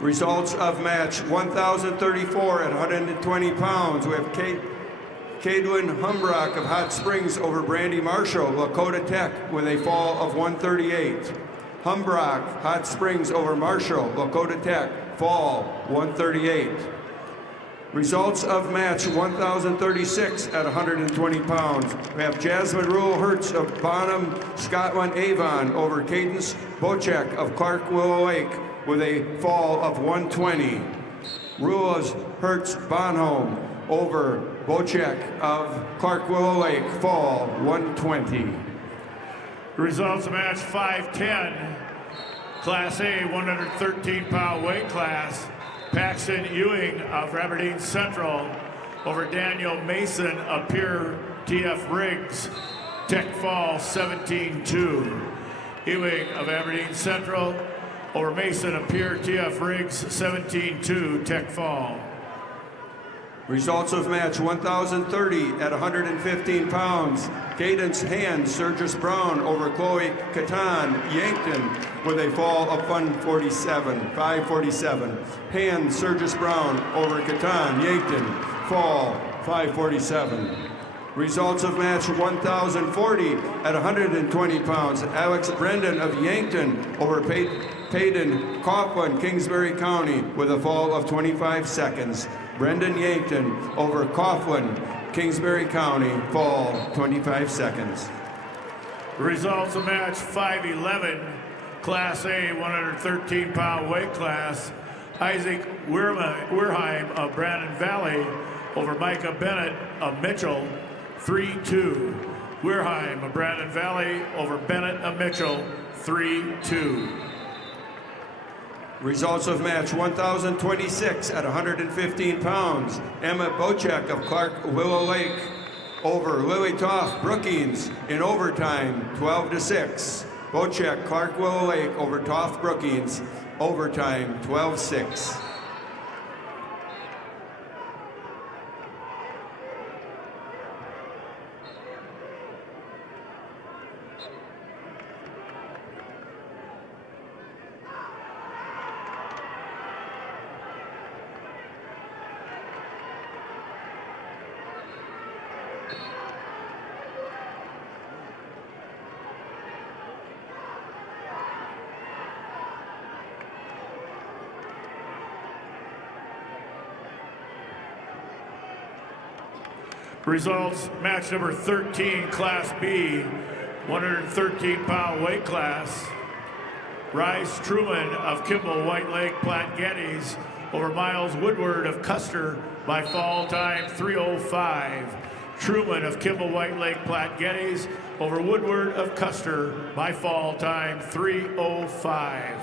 Results of match 1,034 at 120 pounds. We have Cadwin Humbrock of Hot Springs over Brandy Marshall, Lakota Tech, with a fall of 138. Humbrock, Hot Springs over Marshall, Lakota Tech, fall 138. Results of match 1,036 at 120 pounds. We have Jasmine Rule Hertz of Bonham, Scotland Avon over Cadence Bocek of Clark Willow Lake with a fall of 120. Rules Hertz Bonham over Bocek of Clark Willow Lake, fall 120. Results of match 510, Class A, 113-pound weight class. Paxton Ewing of Aberdeen Central over Daniel Mason of Pierre TF Riggs, Tech Fall 17-2. Ewing of Aberdeen Central over Mason of Pierre TF Riggs 17-2, Tech Fall. Results of match 1,030 at 115 pounds. Cadence Hand, Sergis Brown over Chloe Catan, Yankton, with a fall of 547. Hand, Sergis Brown over Catan, Yankton, fall 547. Results of match 1,040 at 120 pounds. Alex Brendan of Yankton over Payden Coughlin, Kingsbury County, with a fall of 25 seconds. Brendan Yankton over Coughlin, Kingsbury County, fall 25 seconds. Results of match 511, Class A, 113-pound weight class. Isaac Weirheim of Brandon Valley over Micah Bennett of Mitchell, 3-2. Weirheim of Brandon Valley over Bennett of Mitchell, 3-2. Results of match 1,026 at 115 pounds. Emma Bocek of Clark Willow Lake over Lily Toff Brookings in overtime, 12-6. Bocek, Clark Willow Lake over Toff Brookings, overtime, 12-6. Results, match number 13, Class B, 113-pound weight class. Rice Truman of Kimball White Lake Platte Geddes over Miles Woodward of Custer by fall time 3:05. Truman of Kimball White Lake Platte Geddes over Woodward of Custer by fall time 3:05.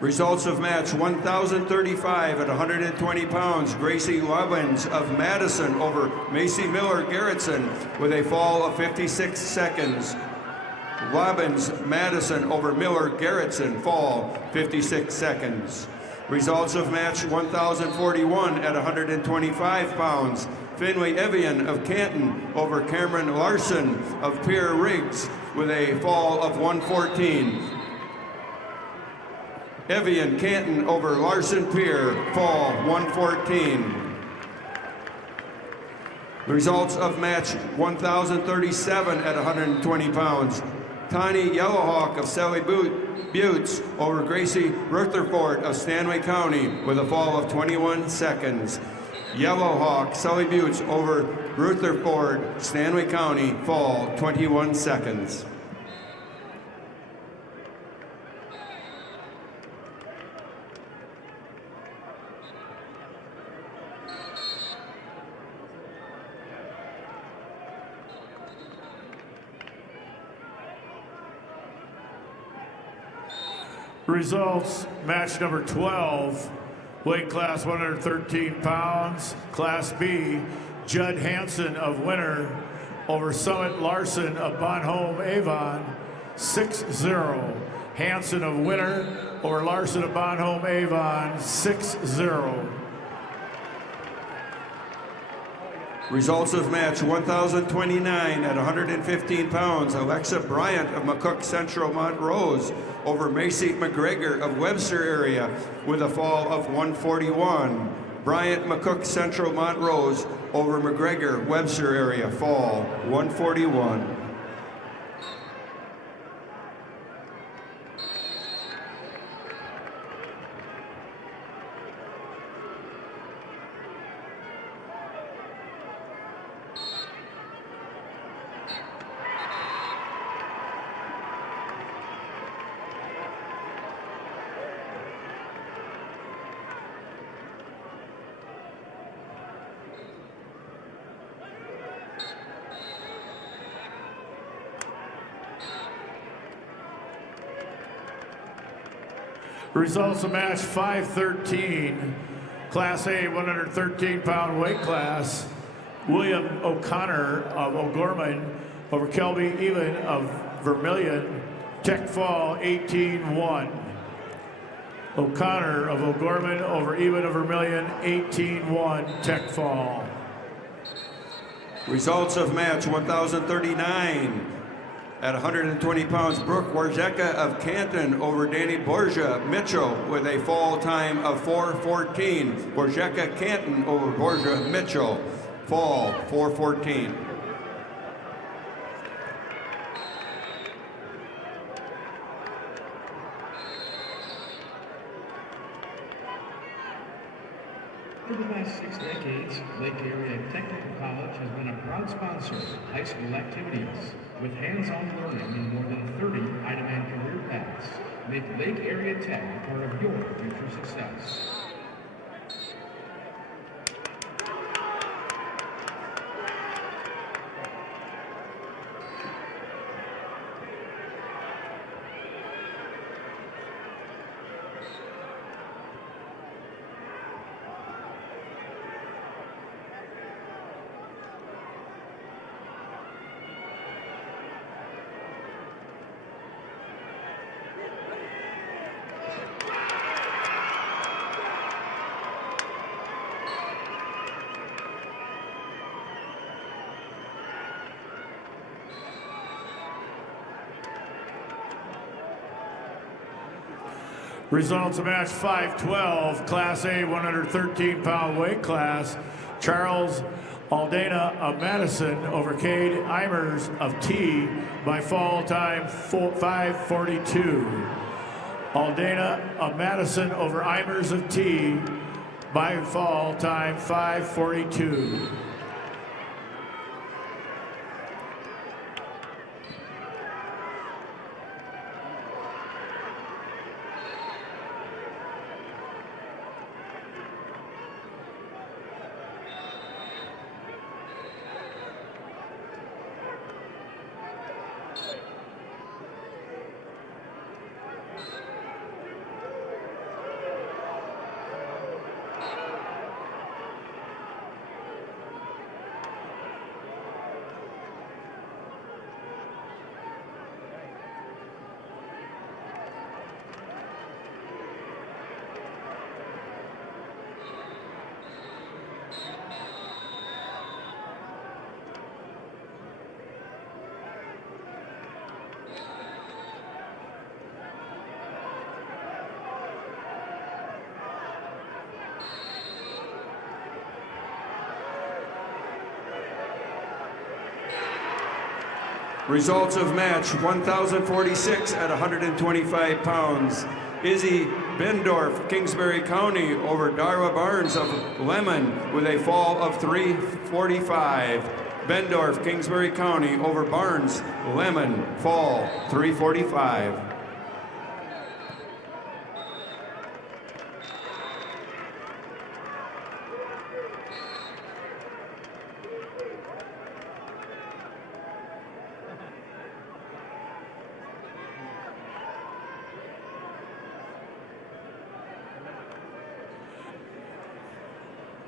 Results of match 1,035 at 120 pounds. Gracie Lobbins of Madison over Macy Miller Garrettson with a fall of 56 seconds. Lobbins, Madison over Miller Garrettson, fall 56 seconds. Results of match 1,041 at 125 pounds. Finley Evian of Canton over Cameron Larson of Pierre Riggs with a fall of 114. Evian Canton over Larson Pierre, fall 114. Results of match 1,037 at 120 pounds. Connie Yellowhawk of Sally Buttes over Gracie Rutherford of Stanley County with a fall of 21 seconds. Yellowhawk, Sally Buttes over Rutherford, Stanley County, fall 21 seconds. Results, match number 12, weight class 113 pounds, Class B, Judd Hansen of Winter over Summit Larson of Bonhomme Avon, 6-0. Hansen of Winter over Larson of Bonhomme Avon, 6-0. Results of match 1,029 at 115 pounds. Alexa Bryant of McCook Central Montrose over Macy McGregor of Webster area with a fall of 141. Bryant McCook Central Montrose over McGregor Webster area, fall 141. Results of match 513, Class A 113-pound weight class. William O'Connor of O'Gorman over Kelby Even of Vermilion, tech fall 18-1. O'Connor of O'Gorman over Even of Vermilion, 18-1, tech fall. Results of match 1,039. At 120 pounds, Brooke Warzeka of Canton over Danny Borgia Mitchell with a fall time of 4:14. Warzeka Canton over Borgia Mitchell, fall 4:14. For the past 6 decades, Lake Area Technical College has been a proud sponsor of high school activities. With hands-on learning in more than 30 high-demand career paths, make Lake Area Tech a part of your future success. Results of match 512, Class A 113-pound weight class. Charles Aldana of Madison over Cade Eimers of T by fall time 5:42. Aldana of Madison over Eimers of T by fall time 5:42. Results of match 1,046 at 125 pounds. Izzy Bendorf, Kingsbury County over Darwa Barnes of Lemon with a fall of 345. Bendorf, Kingsbury County over Barnes, Lemon, fall 345.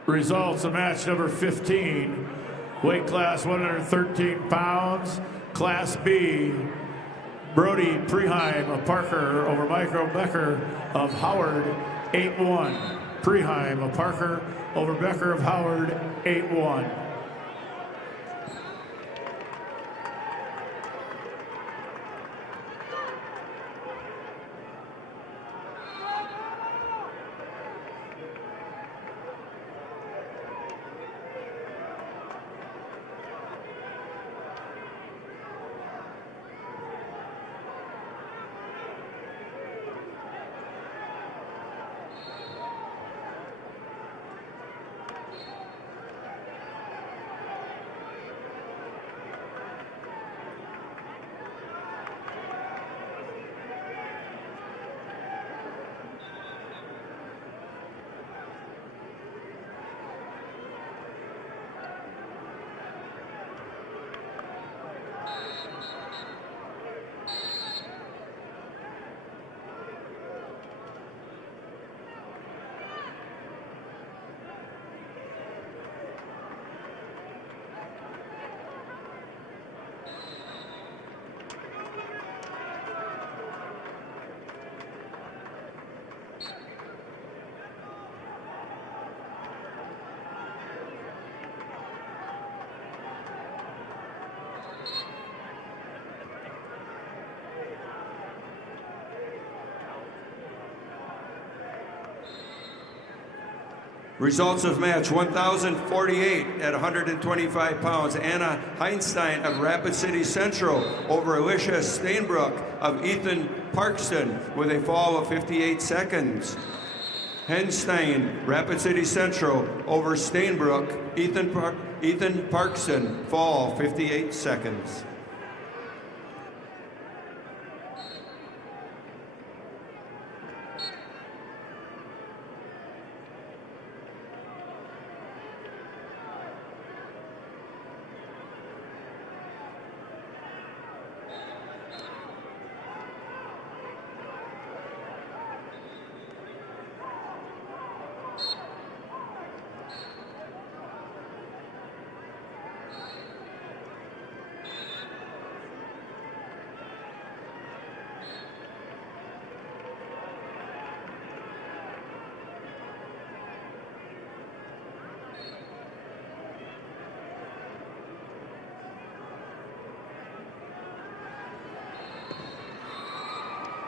Results of match number 15, weight class 113 pounds, Class B, Brody Preheim of Parker over Michael Becker of Howard, 8-1. Preheim of Parker over Becker of Howard, 8-1. Results of match 1,048 at 125 pounds. Anna Heinstein of Rapid City Central over Alicia Steinbrook of Ethan Parkston with a fall of 58 seconds. Heinstein, Rapid City Central over Steinbrook, Ethan Parkston, fall 58 seconds.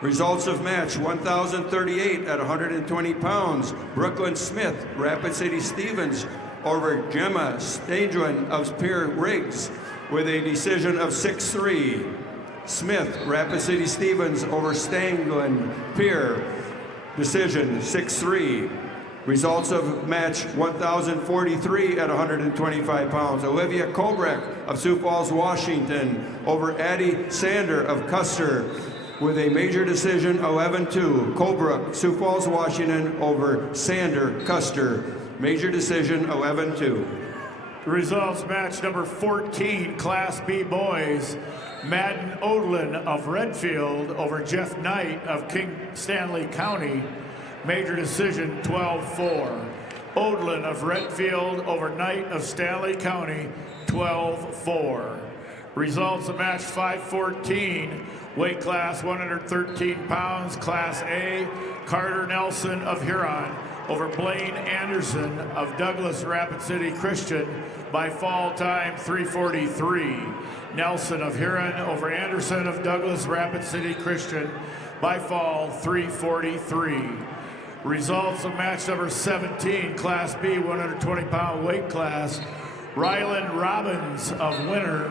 Results of match 1,038 at 120 pounds. Brooklyn Smith, Rapid City Stevens over Gemma Stadrin of Pierre Riggs with a decision of 6-3. Smith, Rapid City Stevens over Stanglin Pierre, decision 6-3. Results of match 1,043 at 125 pounds. Olivia Kobrek of Sioux Falls, Washington over Addie Sander of Custer with a major decision 11-2. Kobrek, Sioux Falls, Washington over Sander, Custer. Major decision 11-2. Results match number 14, Class B boys. Madden Odlin of Redfield over Jeff Knight of King Stanley County. Major decision 12-4. Odlin of Redfield over Knight of Stanley County, 12-4. Results of match 514, weight class 113 pounds, Class A. Carter Nelson of Huron over Blaine Anderson of Douglas Rapid City Christian by fall time 3:43. Nelson of Huron over Anderson of Douglas Rapid City Christian by fall 3:43. Results of match number 17, Class B 120-pound weight class. Rylan Robbins of Winter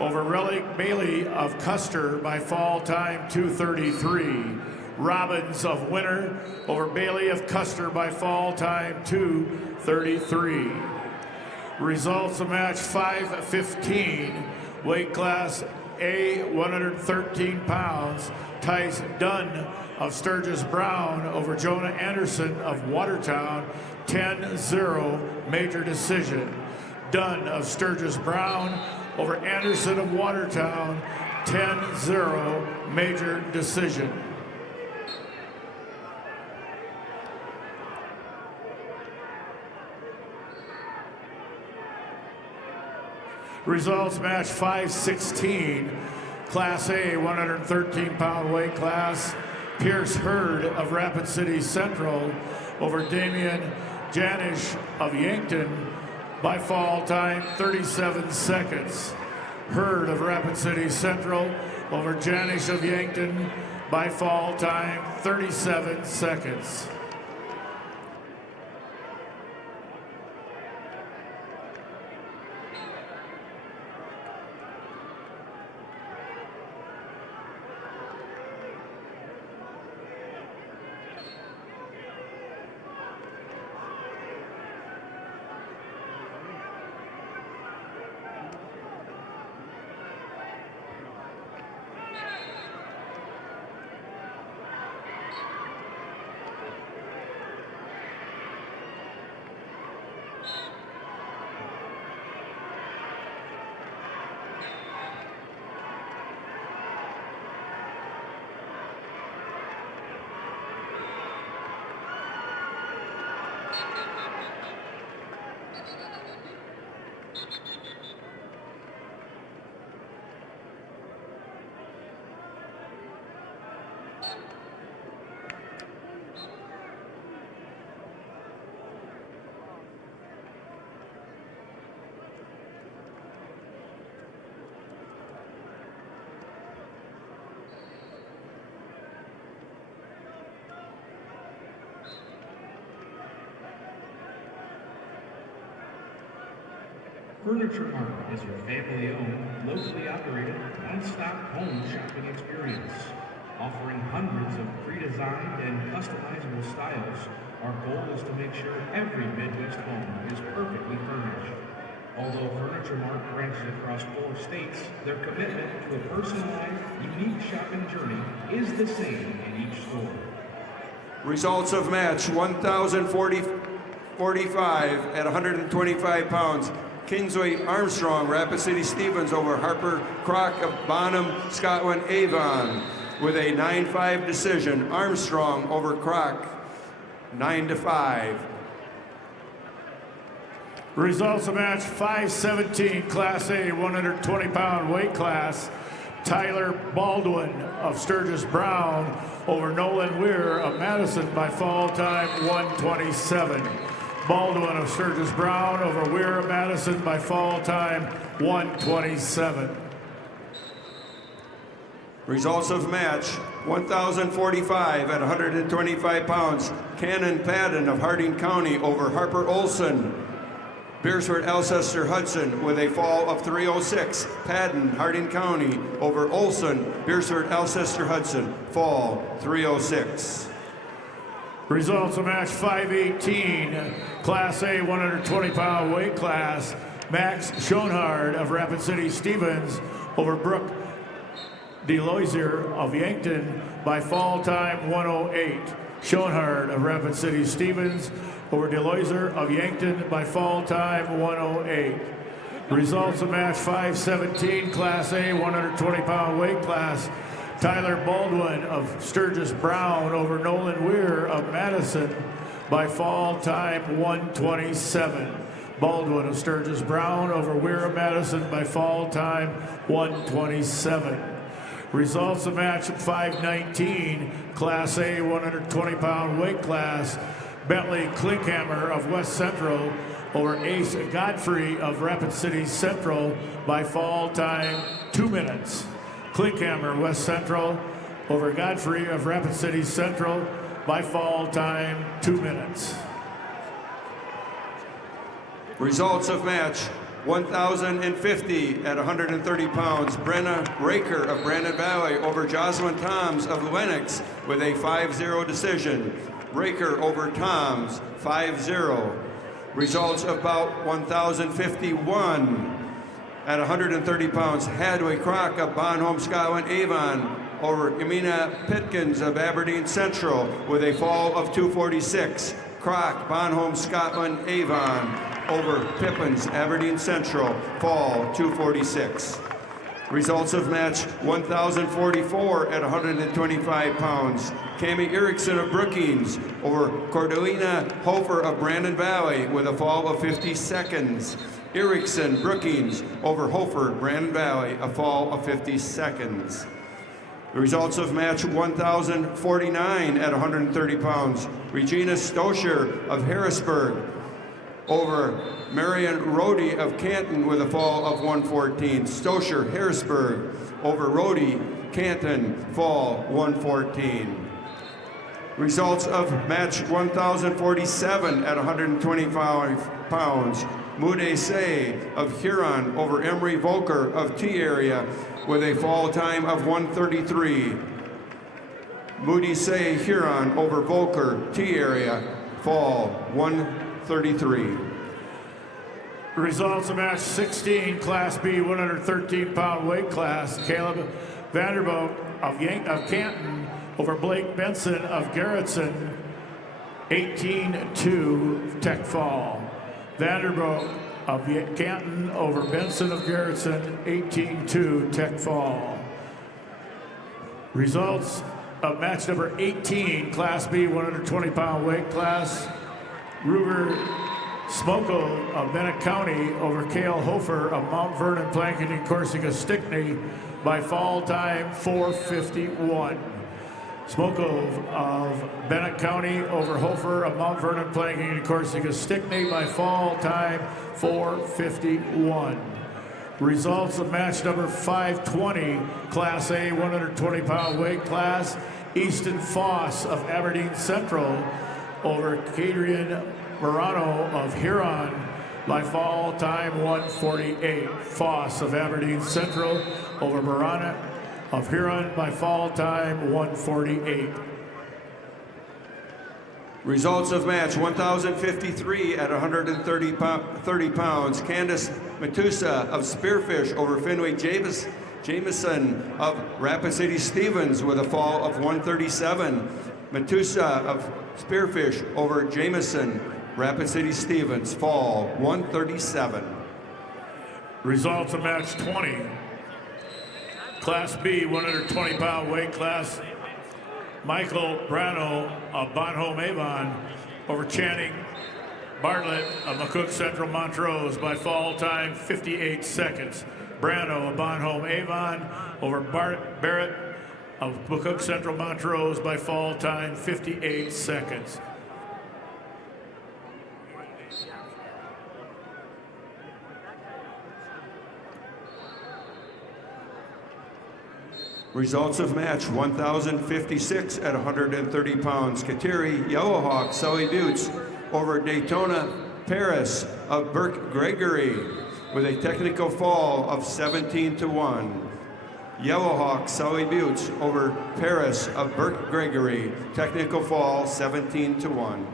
over Relic Bailey of Custer by fall time 2:33. Robbins of Winter over Bailey of Custer by fall time 2:33. Results of match 515, weight class A 113 pounds. Tice Dunn of Sturgis Brown over Jonah Anderson of Watertown, 10-0, major decision. Dunn of Sturgis Brown over Anderson of Watertown, 10-0, major decision. Results match 516, Class A 113-pound weight class. Pierce Hurd of Rapid City Central over Damian Janish of Yankton by fall time 37 seconds. Hurd of Rapid City Central over Janish of Yankton by fall time 37 seconds. Furniture Mart is your family-owned, locally operated, one-stop home shopping experience. Offering hundreds of pre-designed and customizable styles, our goal is to make sure every Midwest home is perfectly furnished. Although Furniture Mart branches across 4 states, their commitment to a personalized, unique shopping journey is the same in each store. Results of match 1,045 at 125 pounds. Kingsway Armstrong, Rapid City Stevens over Harper Crock of Bonham, Scotland Avon with a 9-5 decision. Armstrong over Crock, 9-5. Results of match 517, Class A 120-pound weight class. Tyler Baldwin of Sturgis Brown over Nolan Weir of Madison by fall time 127. Baldwin of Sturgis Brown over Weir of Madison by fall time 127. Results of match 1,045 at 125 pounds. Cannon Padden of Harding County over Harper Olson. Beersford Alcester Hudson with a fall of 306. Padden, Harding County over Olson. Beersford Alcester Hudson, fall 306. Results of match 518, Class A 120-pound weight class. Max Schoenhard of Rapid City Stevens over Brooke DeLoisier of Yankton by fall time 108. Schoenhard of Rapid City Stevens over DeLoisier of Yankton by fall time 108. Results of match 517, Class A 120-pound weight class. Tyler Baldwin of Sturgis Brown over Nolan Weir of Madison by fall time 127. Baldwin of Sturgis Brown over Weir of Madison by fall time 127. Results of match 519, Class A 120-pound weight class. Bentley Klinkhammer of West Central over Ace Godfrey of Rapid City Central by fall time 2 minutes. Klinkhammer, West Central, over Godfrey of Rapid City Central by fall time 2 minutes. Results of match 1,050 at 130 pounds. Brenna Raker of Brandon Valley over Jocelyn Toms of Lennox with a 5-0 decision. Raker over Toms, 5-0. Results of bout 1,051. At 130 pounds, Hadley Crock of Bonholm, Scotland, Avon over Emina Pitkins of Aberdeen Central with a fall of 246. Crock, Bonholm, Scotland, Avon over Pippins, Aberdeen Central, fall 246. Results of match 1,044 at 125 pounds. Cami Erickson of Brookings over Cordellina Hofer of Brandon Valley with a fall of 50 seconds. Erickson, Brookings over Hofer, Brandon Valley, a fall of 50 seconds. The results of match 1,049 at 130 pounds. Regina Stoscher of Harrisburg over Marion Rhodey of Canton with a fall of 114. Stoscher, Harrisburg over Rhodey, Canton, fall 114. Results of match 1,047 at 125 pounds. Mude Say of Huron over Emery Volker of T-Area with a fall time of 133. Moody Say Huron over Volker T-Area, fall 133. Results of match 16, Class B 113-pound weight class. Caleb Vanderbilt of Canton over Blake Benson of Garrettson, 18-2 tech fall. Vanderbilt of Canton over Benson of Garrettson, 18-2 tech fall. Results of match number 18, Class B 120-pound weight class. Ruger Smoko of Bennett County over Cale Hofer of Mount Vernon, Plankinton, Corsica, Stickney by fall time 4:51. Smoko of Bennett County over Hofer of Mount Vernon, Plankinton, Corsica, Stickney by fall time 4:51. Results of match number 520, Class A 120-pound weight class. Easton Foss of Aberdeen Central over Kadrian Morano of Huron by fall time 1:48. Foss of Aberdeen Central over Morano of Huron by fall time 1:48. Results of match 1,053 at 130 pounds. Candace Matusa of Spearfish over Fenway Jameson of Rapid City Stevens with a fall of 137. Matusa of Spearfish over Jameson, Rapid City Stevens, fall 137. Results of match 20. Class B 120-pound weight class. Michael Brano of Bonholm Avon over Channing Bartlett of McCook Central Montrose by fall time 58 seconds. Brano of Bonholm Avon over Barrett of McCook Central Montrose by fall time 58 seconds. Results of match 1,056 at 130 pounds. Kateri Yellowhawk, Sully Buttes over Daytona Paris of Burke Gregory with a technical fall of 17-1. Yellowhawk Sully Buttes over Paris of Burke Gregory. Technical fall 17-1.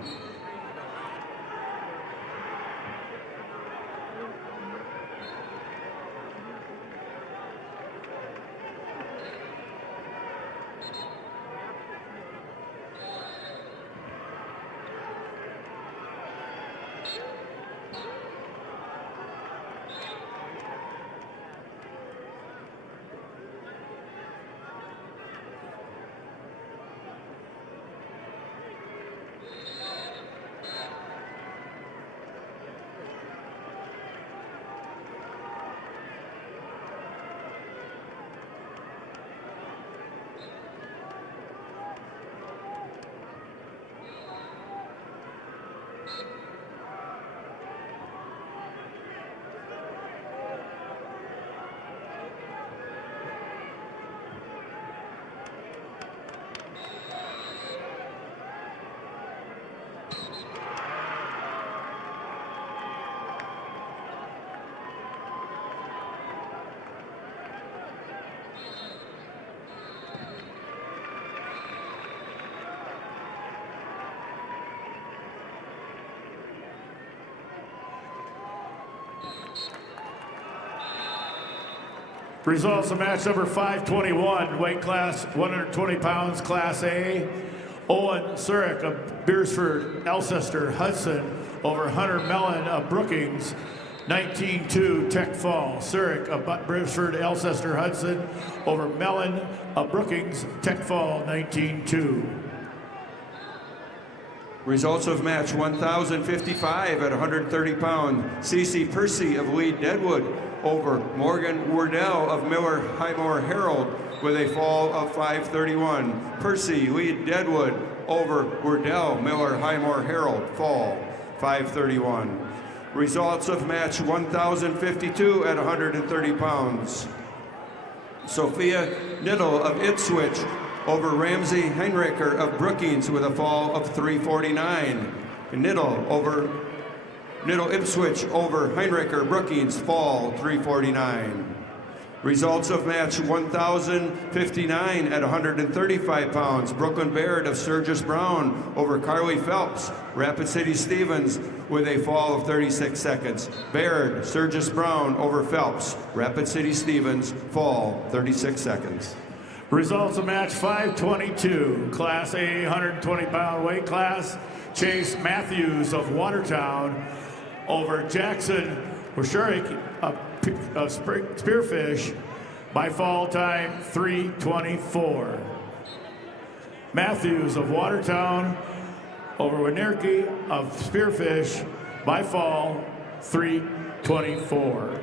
Results of match number 521, weight class 120 pounds, Class A. Owen Surek of Beersford, Alcester, Hudson over Hunter Mellon of Brookings, 19-2 Tech Fall. Surek of Beersford, Alcester, Hudson over Mellon of Brookings, Tech Fall, 19-2. Results of match 1,055 at 130 pound. Cece Percy of Lee Deadwood over Morgan Wardell of Miller Highmore Herald with a fall of 5:31. Percy Lee Deadwood over Wardell Miller Highmore Herald, fall 5:31. Results of match 1,052 at 130 pounds. Sophia Niddle of Ipswich over Ramsey Heinricher of Brookings with a fall of 3:49. Niddle Ipswich over Heinricher Brookings, fall 3:49. Results of match 1,059 at 135 pounds. Brooklyn Baird of Sturgis Brown over Carly Phelps, Rapid City Stevens with a fall of 36 seconds. Baird, Sturgis Brown over Phelps, Rapid City Stevens, fall 36 seconds. Results of match 522, Class A 120 pound weight class. Chase Matthews of Watertown over Jackson Washurik of Spearfish by fall time 3:24. Matthews of Watertown over Winerke of Spearfish by fall 3:24.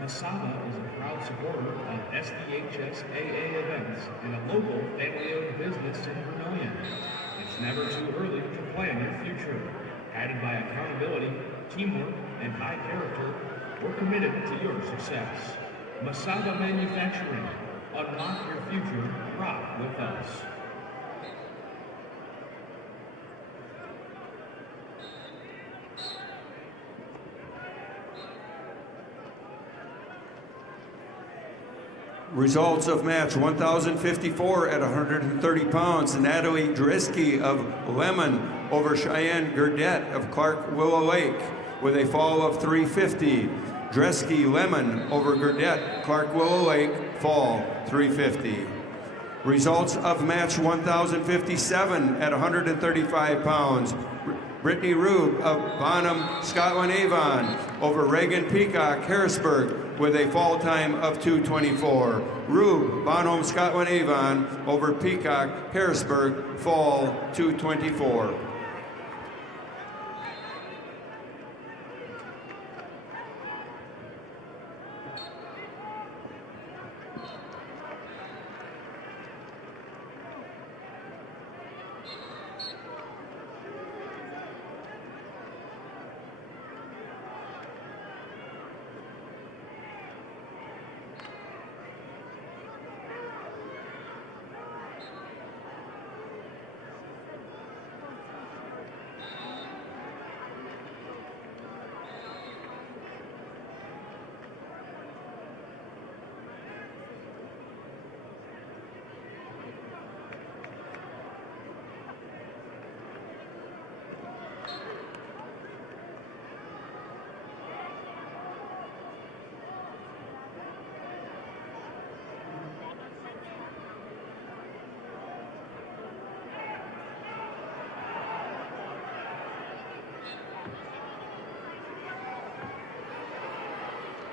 Masaba is a proud supporter of SDHS AA events and a local family-owned business in Vermillion. It's never too early to plan your future. Guided by accountability, teamwork, and high character, we're committed to your success. Masaba Manufacturing. Unlock your future. Rock with us. Results of match 1,054 at 130 pounds. Natalie Drisky of Lemon over Cheyenne Gurdett of Clark Willow Lake with a fall of 350. Drisky Lemon over Gurdett, Clark Willow Lake, fall 350. Results of match 1,057 at 135 pounds. Brittany Rube of Bonham, Scotland Avon over Reagan Peacock, Harrisburg with a fall time of 2:24. Rube, Bonham, Scotland Avon over Peacock, Harrisburg, fall 2:24.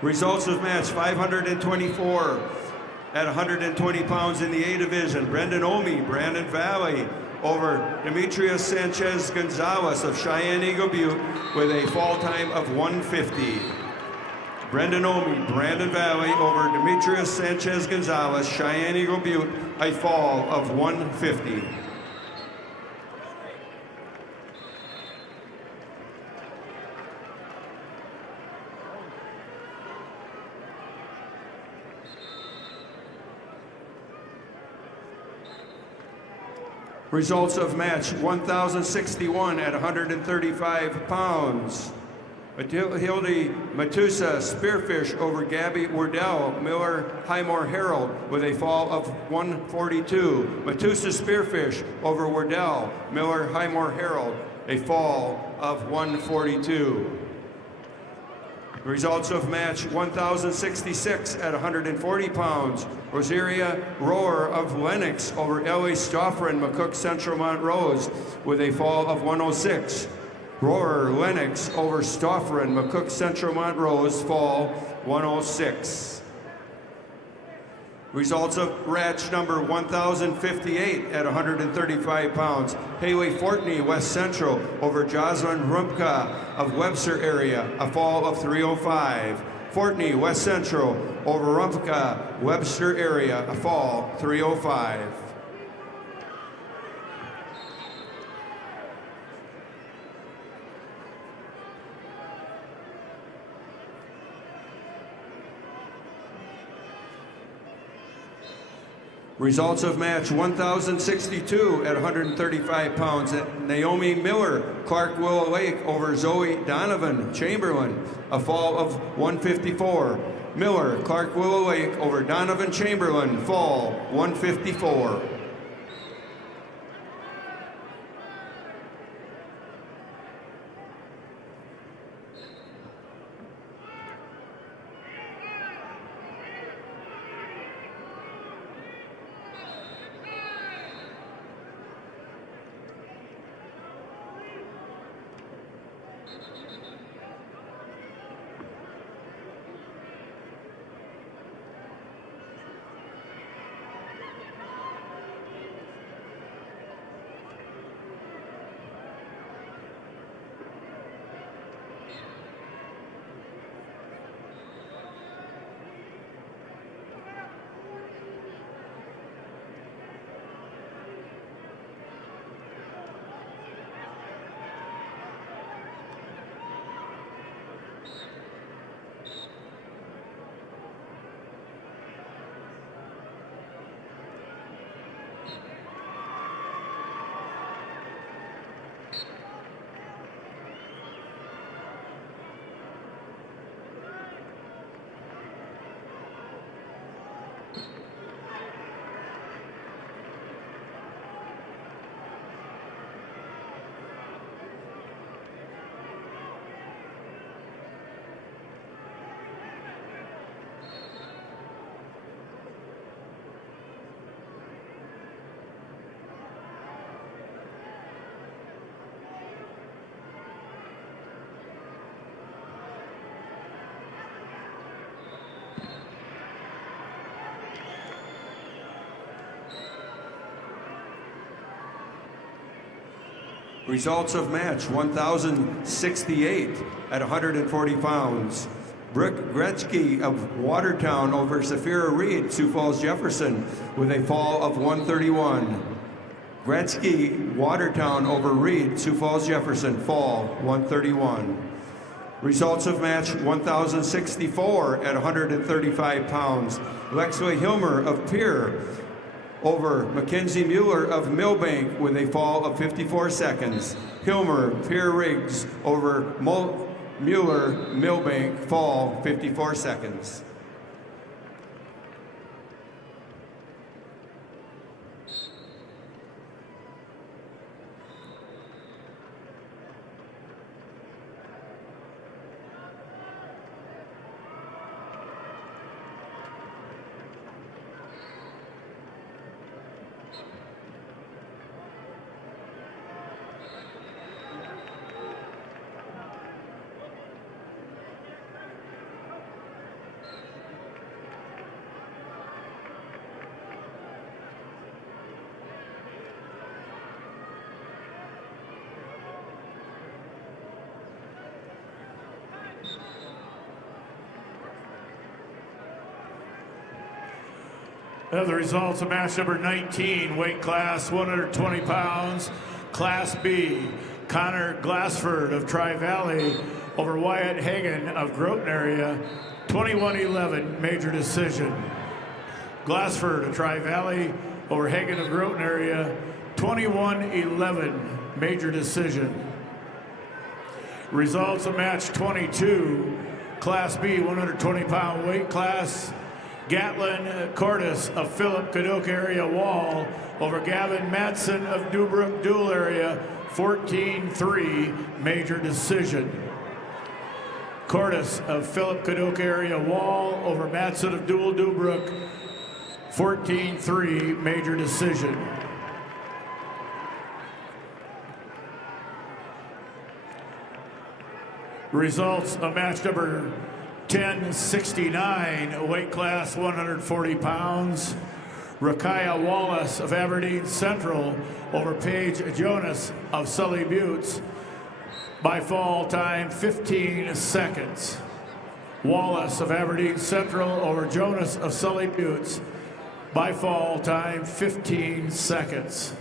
Results of match 524 at 120 pounds in the A division. Brendan Omi, Brandon Valley over Demetrius Sanchez Gonzalez of Cheyenne Eagle Butte with a fall time of 150. Brendan Omi, Brandon Valley over Demetrius Sanchez Gonzalez, Cheyenne Eagle Butte, a fall of 150. Results of match 1,061 at 135 pounds. Hildy Matusa Spearfish over Gabby Wardell, Miller Highmore Herald with a fall of 142. Matusa Spearfish over Wardell, Miller Highmore Herald, a fall of 142. Results of match 1,066 at 140 pounds. Rosaria Rohr of Lennox over Ellie Stoffren, McCook Central Montrose with a fall of 106. Rohr Lennox over Stoffren, McCook Central Montrose, fall 106. Results of match number 1,058 at 135 pounds. Haley Fortney, West Central, over Jocelyn Rumpka of Webster area, a fall of 305. Fortney, West Central, over Rumpka, Webster area, a fall 305. Results of match 1,062 at 135 pounds. Naomi Miller, Clark Willow Lake over Zoe Donovan Chamberlain, a fall of 154. Miller, Clark Willow Lake over Donovan Chamberlain, fall 154. Results of match 1,068 at 140 pounds. Brooke Gretzky of Watertown over Zafira Reed, Sioux Falls Jefferson, with a fall of 131. Gretzky, Watertown over Reed, Sioux Falls Jefferson, fall 131. Results of match 1,064 at 135 pounds. Lexley Hilmer of Pierre over Mackenzie Mueller of Millbank with a fall of 54 seconds. Hilmer, Pierre Riggs over Mueller, Millbank, fall 54 seconds. The results of match number 19, weight class 120 pounds, Class B. Connor Glassford of Tri-Valley over Wyatt Hagan of Groton area, 21-11, major decision. Glassford of Tri-Valley over Hagan of Groton area, 21-11, major decision. Results of match 22, Class B, 120-pound weight class, Gatlin Cordes of Philip Cadoc area Wall over Gavin Matson of Dubrook Dual area, 14-3, major decision. Cordes of Philip Cadoc area Wall over Matson of Dual Dubrook, 14-3, major decision. Results of match number 1069, weight class 140 pounds. Rakaya Wallace of Aberdeen Central over Paige Jonas of Sully Buttes by fall time 15 seconds. Wallace of Aberdeen Central over Jonas of Sully Buttes by fall time 15 seconds.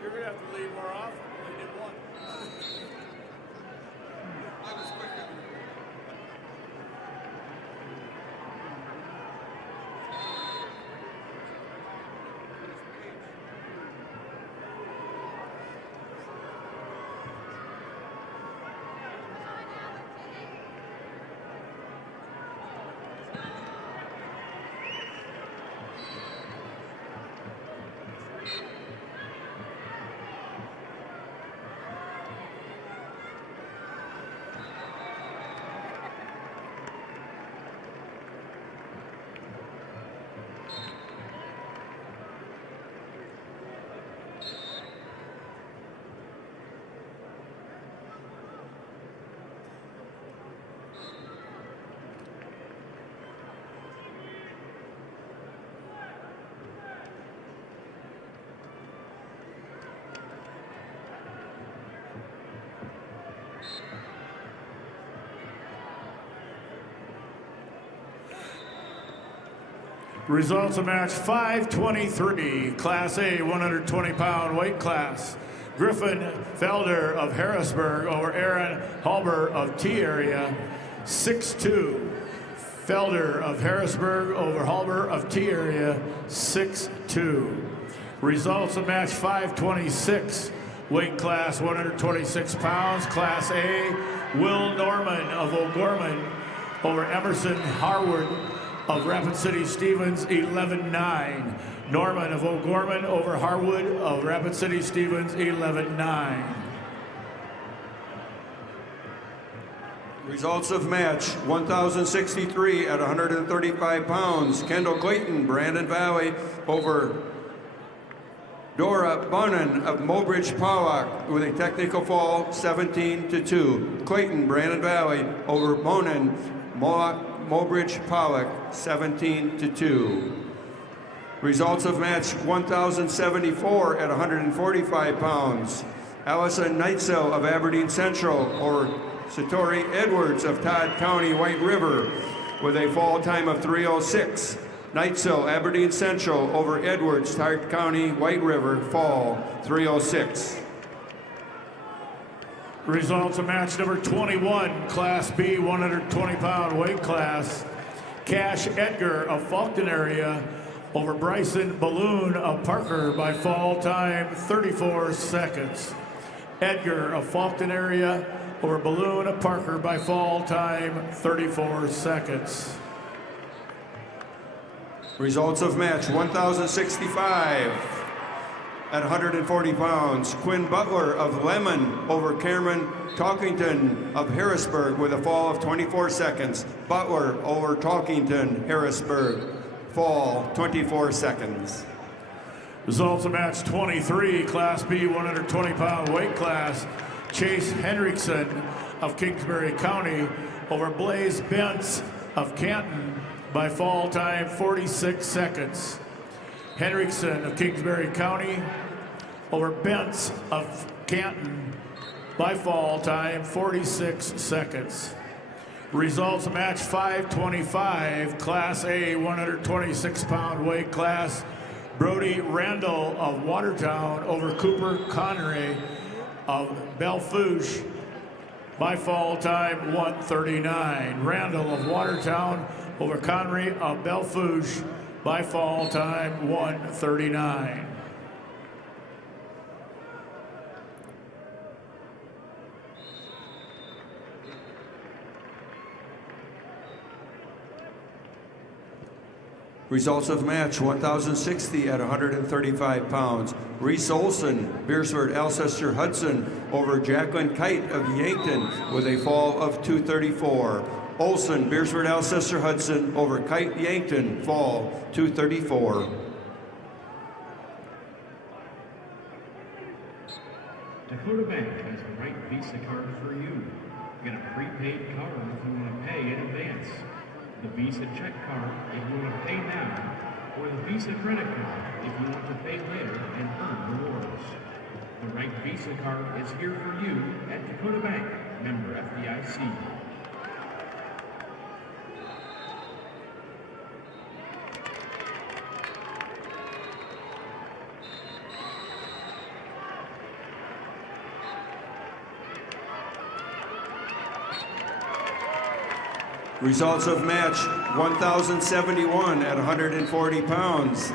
You're going to have to leave more often. We did one. Results of match 523, Class A, 120-pound weight class. Griffin Felder of Harrisburg over Aaron Halber of T area, 6-2. Felder of Harrisburg over Halber of T area, 6-2. Results of match 526, weight class 126 pounds, Class A. Will Norman of O'Gorman over Emerson Harwood of Rapid City Stevens, 11-9. Norman of O'Gorman over Harwood of Rapid City Stevens, 11-9. Results of match 1,063 at 135 pounds. Kendall Clayton, Brandon Valley over Dora Bunnan of Mobridge Powak with a technical fall 17-2. Clayton, Brandon Valley over Bunnan, Mobridge Powak 17-2. Results of match 1,074 at 145 pounds. Allison Neitzel of Aberdeen Central or Satori Edwards of Todd County, White River with a fall time of 3:06. Neitzel, Aberdeen Central over Edwards, Todd County, White River, fall 3:06. Results of match number 21, Class B, 120-pound weight class. Cash Edgar of Faulkton area over Bryson Balloon of Parker by fall time 34 seconds. Edgar of Faulkton area over Balloon of Parker by fall time 34 seconds. Results of match 1,065 at 140 pounds. Quinn Butler of Lemon over Cameron Talkington of Harrisburg with a fall of 24 seconds. Butler over Talkington, Harrisburg, fall 24 seconds. Results of match 23, Class B, 120-pound weight class. Chase Hendrickson of Kingsbury County over Blaze Bentz of Canton by fall time 46 seconds. Hendrickson of Kingsbury County over Bentz of Canton by fall time 46 seconds. Results of match 525, Class A 126-pound weight class. Brody Randall of Watertown over Cooper Connery of Belfouche by fall time 139. Randall of Watertown over Connery of Belfouche by fall time 139. Results of match 1,060 at 135 pounds. Reese Olson, Beersford Alcester Hudson over Jacqueline Kite of Yankton with a fall of 234. Olson, Beersford Alcester Hudson over Kite Yankton, fall 234. Dakota Bank has the right Visa card for you. Get a prepaid card if you want to pay in advance, the Visa check card if you want to pay now, or the Visa credit card if you want to pay later and earn rewards. The right Visa card is here for you at Dakota Bank, member FDIC. Results of match 1,071 at 140 pounds.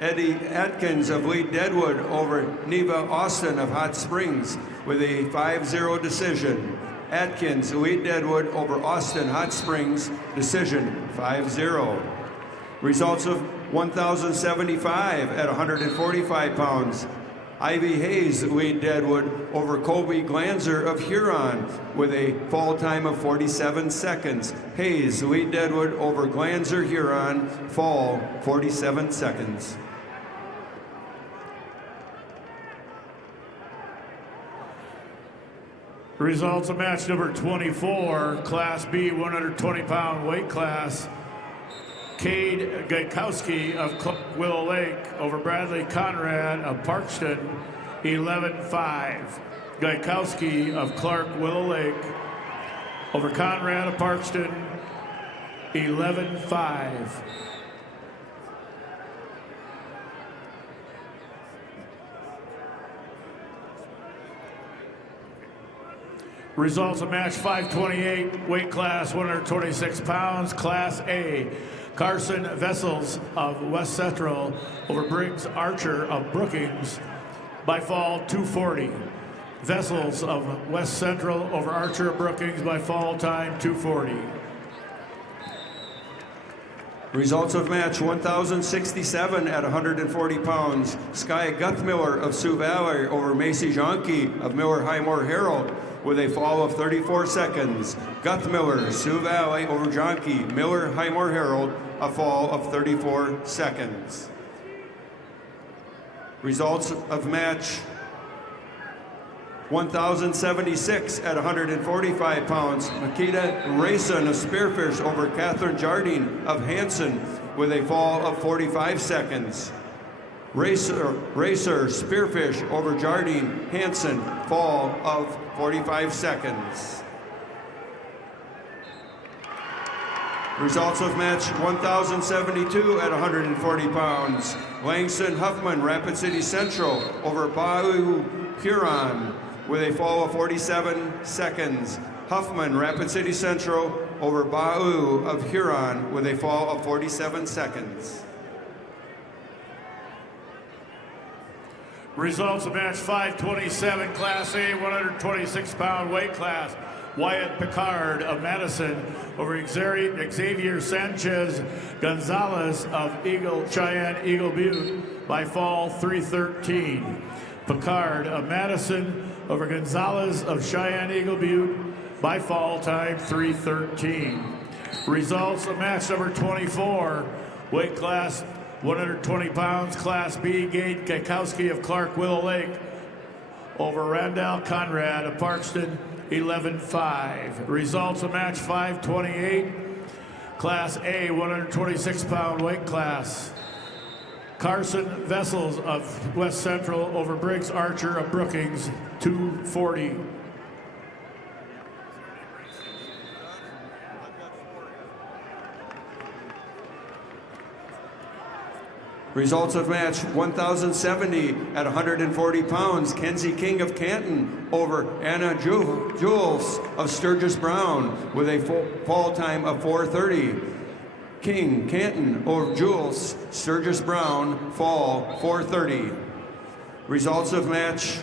Eddie Atkins of Lee Deadwood over Neva Austin of Hot Springs with a 5-0 decision. Atkins, Lee Deadwood over Austin Hot Springs, decision 5-0. Results of 1,075 at 145 pounds. Ivy Hayes, Lee Deadwood over Colby Glanzer of Huron with a fall time of 47 seconds. Hayes, Lee Deadwood over Glanzer, Huron, fall 47 seconds. Results of match number 24, Class B 120-pound weight class. Cade Gaikowski of Willow Lake over Bradley Conrad of Parkston, 11-5. Gaikowski of Clark Willow Lake over Conrad of Parkston, 11-5. Results of match 528, weight class 126 pounds, Class A. Carson Vessels of West Central over Briggs Archer of Brookings by fall 240. Vessels of West Central over Archer of Brookings by fall time 240. Results of match 1,067 at 140 pounds. Sky Guthmiller of Sioux Valley over Macy Jonke of Miller Highmore Herald with a fall of 34 seconds. Guthmiller, Sioux Valley over Jonke, Miller Highmore Herald, a fall of 34 seconds. Results of match 1,076 at 145 pounds. Makita Rayson of Spearfish over Catherine Jardine of Hanson with a fall of 45 seconds. Racer Spearfish over Jardine Hanson, fall of 45 seconds. Results of match 1,072 at 140 pounds. Langston Huffman, Rapid City Central over Bau Huron with a fall of 47 seconds. Huffman, Rapid City Central over Bau of Huron with a fall of 47 seconds. Results of match 527, Class A 126-pound weight class. Wyatt Picard of Madison over Xavier Sanchez Gonzalez of Cheyenne Eagle Butte by fall 313. Picard of Madison over Gonzalez of Cheyenne Eagle Butte by fall time 313. Results of match number 24, weight class 120 pounds, Class B, Gade Gaikowski of Clark Willow Lake over Randall Conrad of Parkston, 11-5. Results of match 528, Class A, 126-pound weight class. Carson Vessels of West Central over Briggs Archer of Brookings, 240. Results of match 1,070 at 140 pounds. Kenzie King of Canton over Anna Jules of Sturgis Brown with a fall time of 4:30. King, Canton over Jules, Sturgis Brown, fall 4:30. Results of match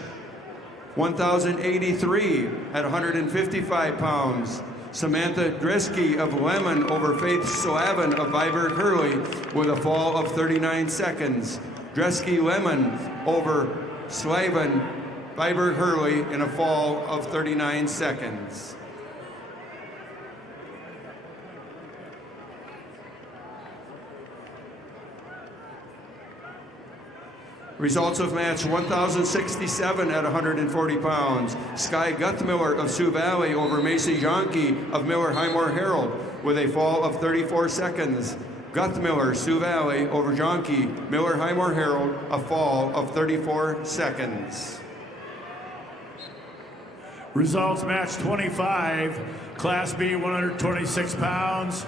1,083 at 155 pounds. Samantha Dresky of Lemon over Faith Slavin of Viborg Hurley with a fall of 39 seconds. Dresky Lemon over Slavin Viborg Hurley in a fall of 39 seconds. Results of match 1,067 at 140 pounds. Sky Guthmiller of Sioux Valley over Macy Jonke of Miller Highmore Herald with a fall of 34 seconds. Guthmiller, Sioux Valley over Jonke, Miller Highmore Herald, a fall of 34 seconds. Results match 25, Class B 126 pounds.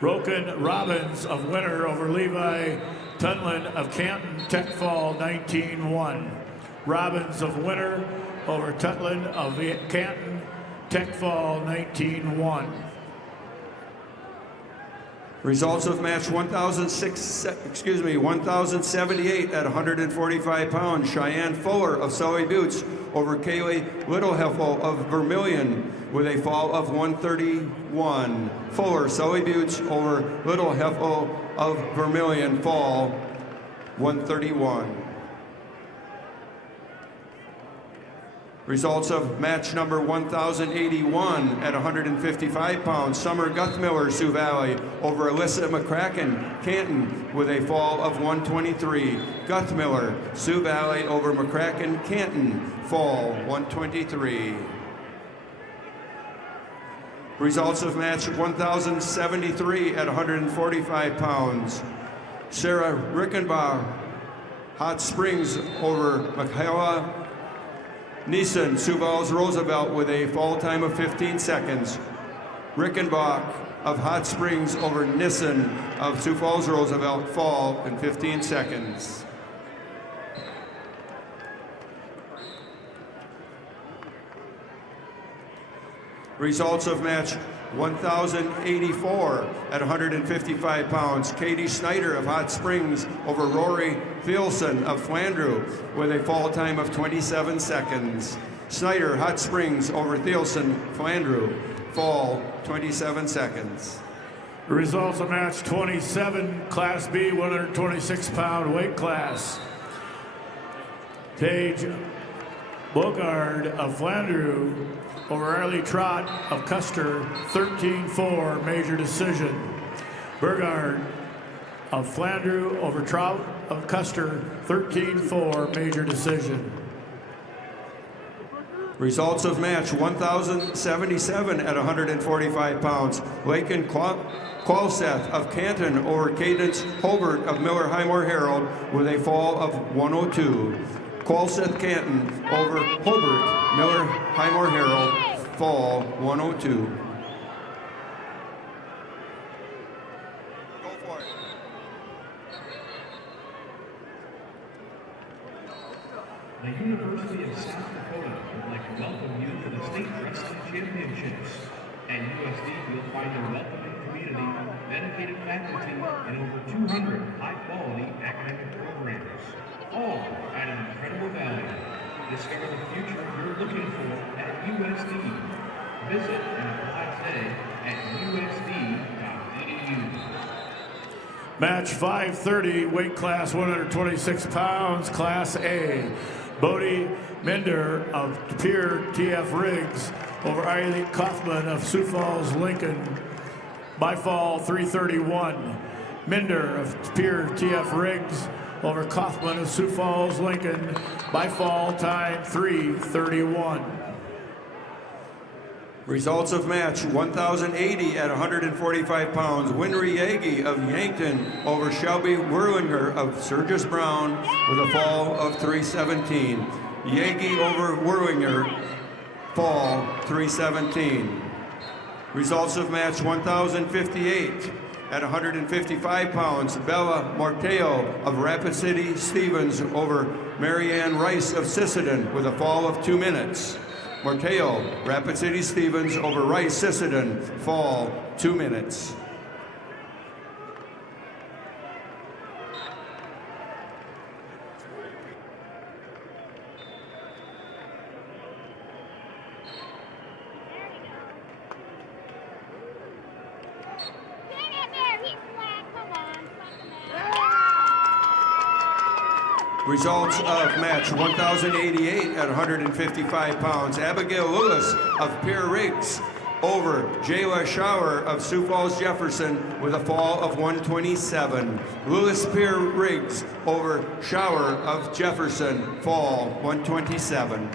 Roken Robbins of Winter over Levi Tunlin of Canton, Tech Fall 19-1. Robbins of Winter over Tunlin of Canton, Tech Fall 19-1. Results of match 1,078 at 145 pounds. Cheyenne Fuller of Sully Buttes over Kaylee Littleheffel of Vermilion with a fall of 131. Fuller, Sully Buttes over Littleheffel of Vermilion, fall 131. Results of match number 1,081 at 155 pounds. Summer Guthmiller, Sioux Valley over Alyssa McCracken, Canton with a fall of 123. Guthmiller, Sioux Valley over McCracken, Canton, fall 123. Results of match 1,073 at 145 pounds. Sarah Rickenbach, Hot Springs over Michaela Neeson, Sioux Falls Roosevelt with a fall time of 15 seconds. Rickenbach of Hot Springs over Nissen of Sioux Falls Roosevelt, fall in 15 seconds. Results of match 1,084 at 155 pounds. Katie Snyder of Hot Springs over Rory Thielsen of Flandreau with a fall time of 27 seconds. Snyder, Hot Springs over Thielsen, Flandreau, fall 27 seconds. The results of match 27, Class B 126-pound weight class. Paige Bogard of Flandreau over Arlie Trott of Custer, 13-4, major decision. Burgard of Flandreau over Trout of Custer, 13-4, major decision. Results of match 1,077 at 145 pounds. Lakin Qualseth of Canton over Cadence Hobart of Miller Highmore Herald with a fall of 102. Qualseth Canton over Hobart, Miller Highmore Herald, fall 102. Go for it. The University of South Dakota would like to welcome you to the State Wrestling Championships. At USD, you'll find a welcoming community, dedicated faculty, and over 200 high-quality academic programs, all at an incredible value. Discover the future you're looking for at USD. Visit and apply today at usd.edu. Match 530, weight class 126 pounds, Class A. Bodie Minder of Pierre TF Riggs over Eileen Kaufman of Sioux Falls, Lincoln, by fall 331. Minder of Pierre TF Riggs over Kaufman of Sioux Falls, Lincoln, by fall time 3:31. Results of match 1,080 at 145 pounds. Winry Yagi of Yankton over Shelby Werlinger of Sturgis Brown with a fall of 317. Yagi over Werlinger, fall 317. Results of match 1,058 at 155 pounds. Bella Morteo of Rapid City Stevens over Marianne Rice of Sisseton with a fall of 2 minutes. Morteo, Rapid City Stevens over Rice Sisseton, fall 2 minutes. Results of match 1,088 at 155 pounds. Abigail Lewis of Pierre Riggs over Jayla Shower of Sioux Falls Jefferson with a fall of 127. Lewis Pierre Riggs over Shower of Jefferson, fall 127.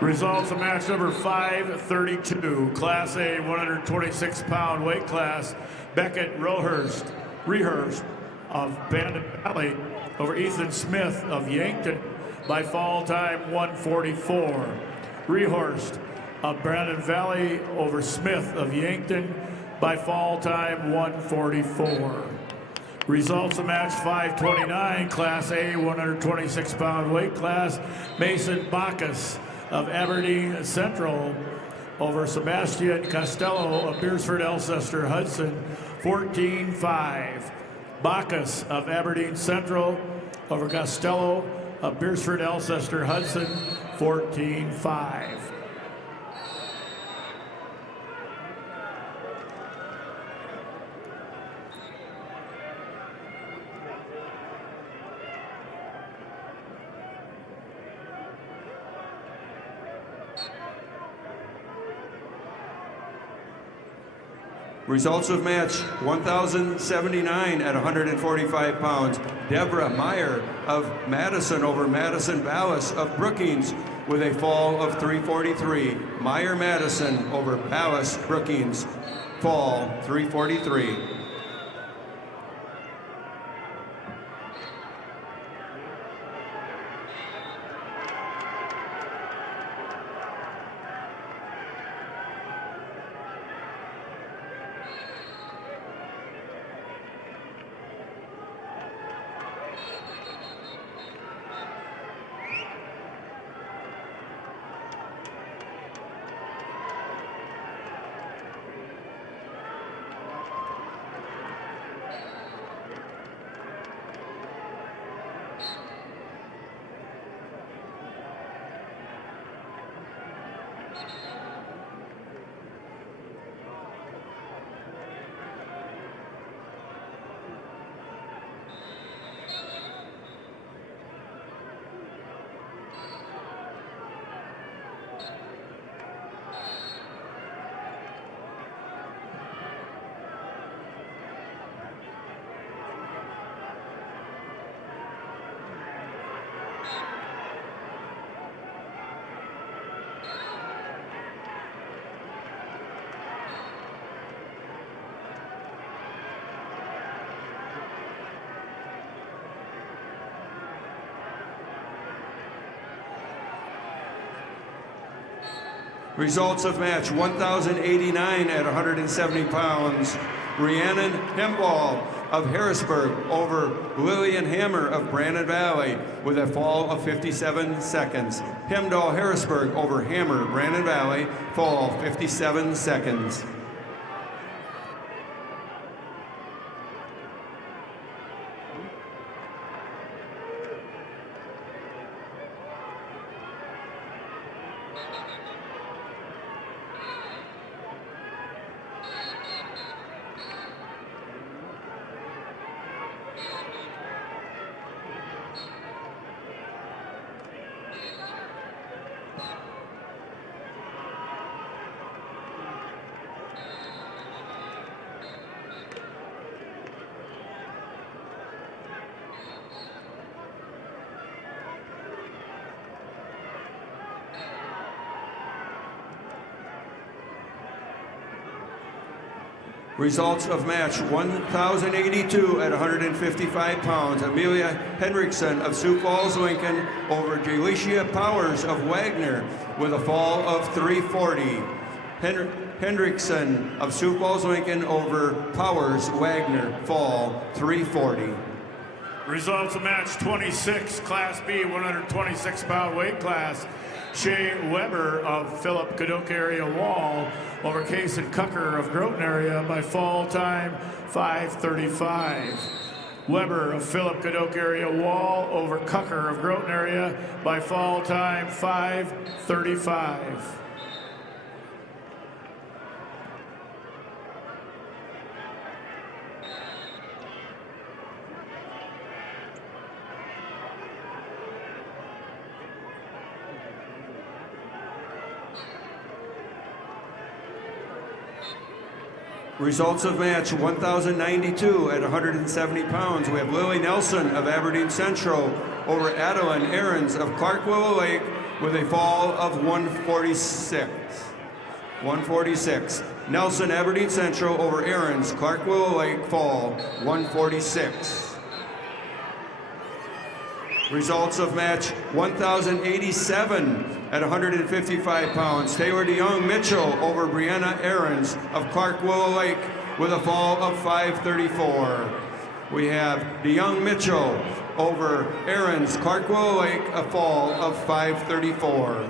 Results of match number 532, Class A 126-pound weight class. Beckett Rehurst of Bandit Valley over Ethan Smith of Yankton by fall time 144. Rehurst of Brandon Valley over Smith of Yankton by fall time 144. Results of match 529, Class A 126-pound weight class. Mason Bacchus of Aberdeen Central over Sebastian Costello of Beersford Alcester Hudson 14-5. Bacchus of Aberdeen Central over Costello of Beersford Alcester Hudson 14-5. Results of match 1,079 at 145 pounds. Deborah Meyer of Madison over Madison Ballas of Brookings with a fall of 343. Meyer Madison over Ballas Brookings, fall 343. Results of match 1,089 at 170 pounds. Rhiannon Hemball of Harrisburg over Lillian Hammer of Brandon Valley with a fall of 57 seconds. Hemdahl Harrisburg over Hammer Brandon Valley, fall 57 seconds. Results of match 1,082 at 155 pounds. Amelia Hendrickson of Sioux Falls, Lincoln over Jalicia Powers of Wagner with a fall of 340. Hendrickson of Sioux Falls, Lincoln over Powers Wagner, fall 340. Results of match 26, Class B, 126-pound weight class. Shea Weber of Philip Cadoc area Wall over Kason Cucker of Groton area by fall time 5:35. Weber of Philip Cadoc area Wall over Cucker of Groton area by fall time 5:35. Results of match 1,092 at 170 pounds. We have Lily Nelson of Aberdeen Central over Adeline Aarons of Clark Willow Lake with a fall of 146. 146. Nelson, Aberdeen Central over Aarons, Clark Willow Lake, fall 146. Results of match 1,087 at 155 pounds. Taylor DeYoung Mitchell over Brianna Aarons of Clark Willow Lake with a fall of 534. We have DeYoung Mitchell over Aarons, Clark Willow Lake, a fall of 534.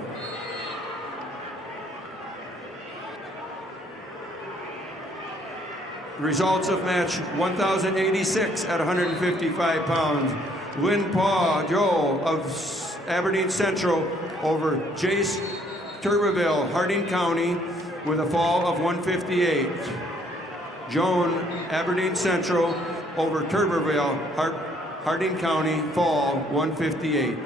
Results of match 1,086 at 155 pounds. Lynn Paw Joel of Aberdeen Central over Jace Turbeville, Harding County, with a fall of 158. Joan, Aberdeen Central over Turbeville, Harding County, fall 158.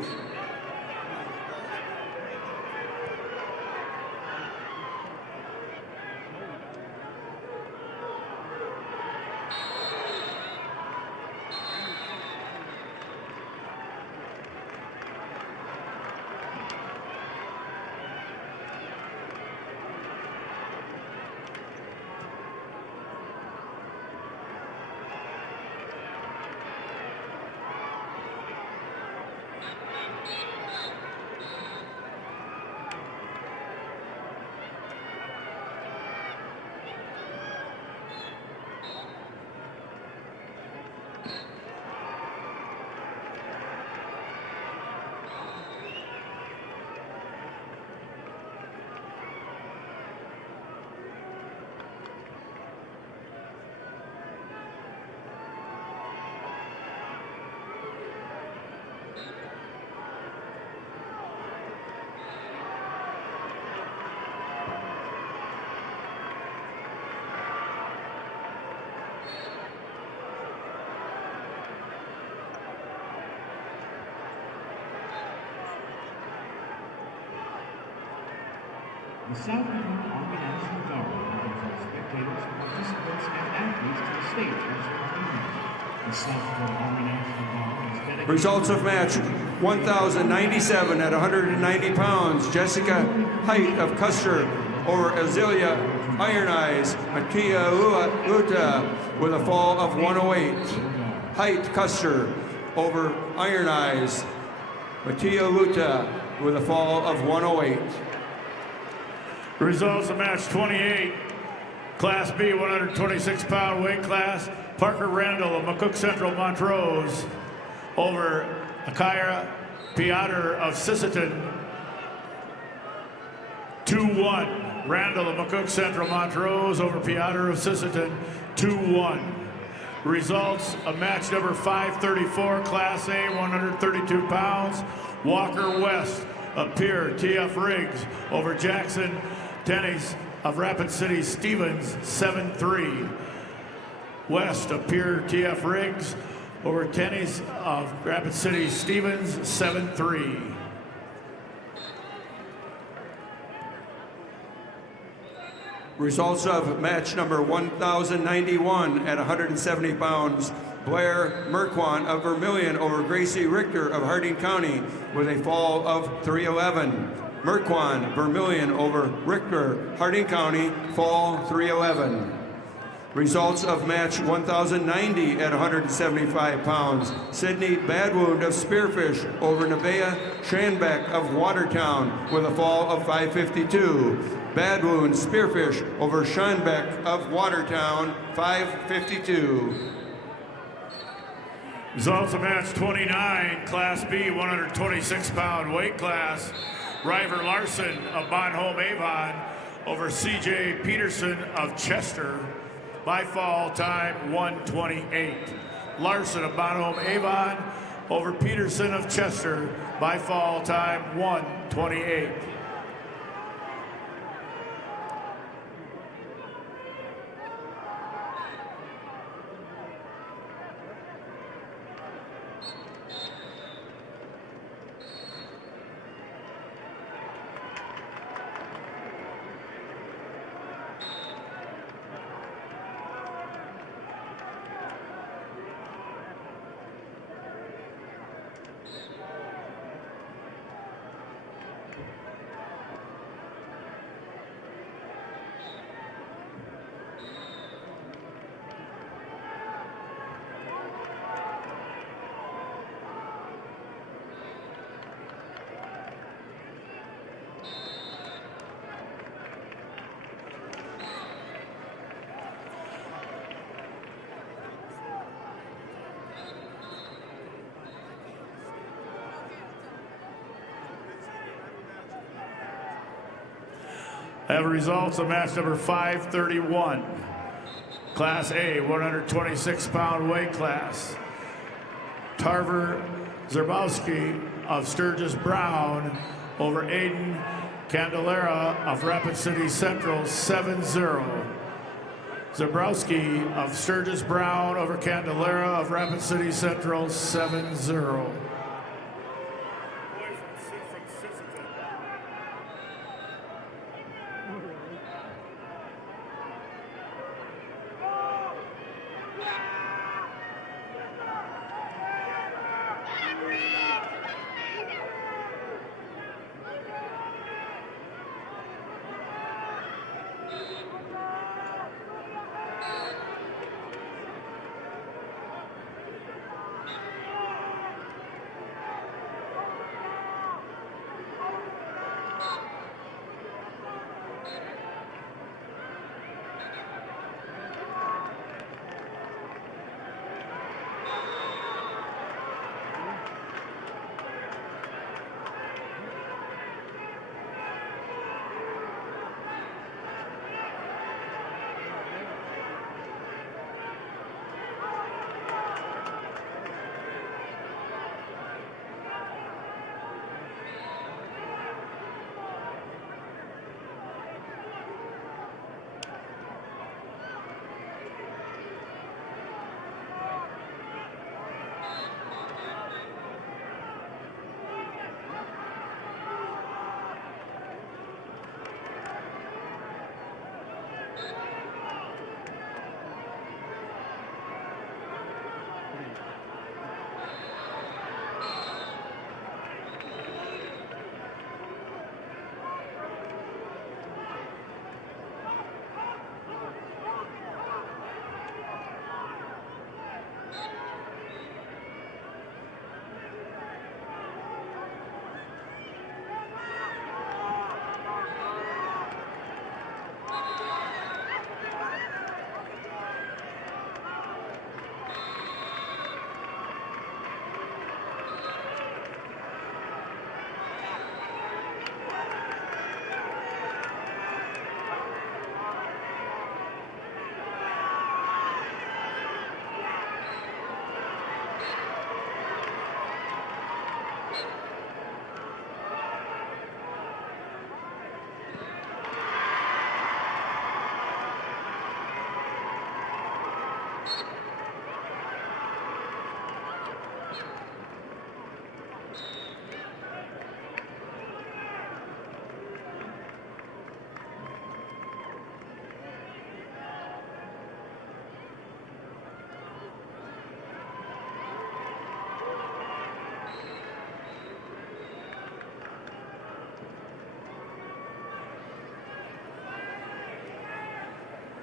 The South Dakota Army National Guard welcomes all spectators, participants, and athletes to the stage as entertainment. The South Dakota Army National Guard is dedicated. Results of match 1,097 at 190 pounds. Jessica Height of Custer over Azealia Iron Eyes, Matia Luta with a fall of 108. Height Custer over Iron Eyes, Matia Luta with a fall of 108. Results of match 28, Class B, 126-pound weight class. Parker Randall of McCook Central Montrose over Akira Piotr of Sisseton, 2-1. Randall of McCook Central Montrose over Piotr of Sisseton, 2-1. Results of match number 534, Class A, 132 pounds. Walker West of Pierre T.F. Riggs over Jackson Dennis of Rapid City Stevens, 7-3. West of Pierre T.F. Riggs over Tennis of Rapid City Stevens, 7-3. Results of match number 1,091 at 170 pounds. Blair Merquan of Vermilion over Gracie Richter of Harding County with a fall of 311. Merquan, Vermilion over Richter, Harding County, fall 311. Results of match 1090 at 175 pounds. Sydney Badwound of Spearfish over Nevaeh Schanbeck of Watertown with a fall of 552. Badwound Spearfish over Schanbeck of Watertown, 552. Results of match 29, Class B, 126-pound weight class. River Larson of Bonholm Avon over C.J. Peterson of Chester by fall time 128. Larson of Bonholm Avon over Peterson of Chester by fall time 128. I have results of match number 531. Class A, 126-pound weight class. Tarver Zerbowski of Sturgis Brown over Aiden Candelera of Rapid City Central, 7-0. Zerbowski of Sturgis Brown over Candelera of Rapid City Central, 7-0.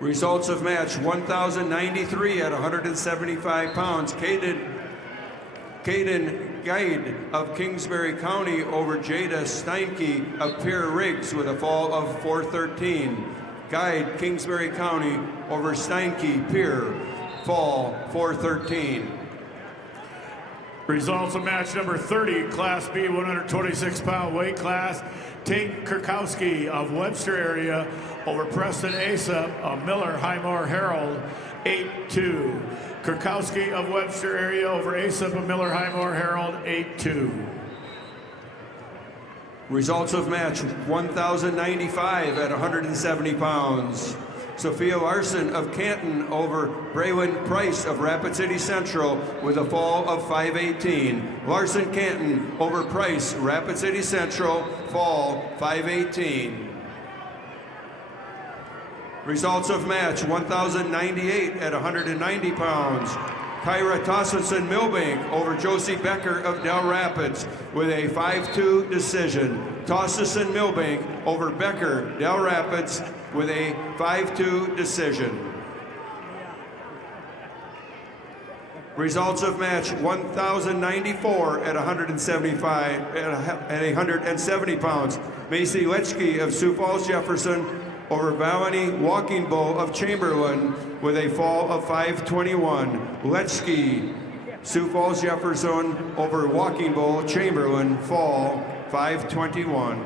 Results of match 1,093 at 175 pounds. Caden Guide of Kingsbury County over Jada Steinke of Pierre Riggs with a fall of 413. Guide Kingsbury County over Steinke Pierre, fall 413. Results of match number 30, Class B 126-pound weight class. Tate Kurkowski of Webster area over Preston Asa of Miller Highmore Herald, 8-2. Kurkowski of Webster area over Asa of Miller Highmore Herald, 8-2. Results of match 1,095 at 170 pounds. Sophia Larson of Canton over Braylon Price of Rapid City Central with a fall of 518. Larson Canton over Price, Rapid City Central, fall 518. Results of match 1,098 at 190 pounds. Kyra Tossinson Milbank over Josie Becker of Del Rapids with a 5-2 decision. Tossinson Milbank over Becker, Del Rapids with a 5-2 decision. Results of match 1,094 at 175 at 170 pounds. Macy Lechke of Sioux Falls Jefferson over Valani Walking Bull of Chamberlain with a fall of 521. Lechke, Sioux Falls Jefferson over Walking Bull Chamberlain, fall 521.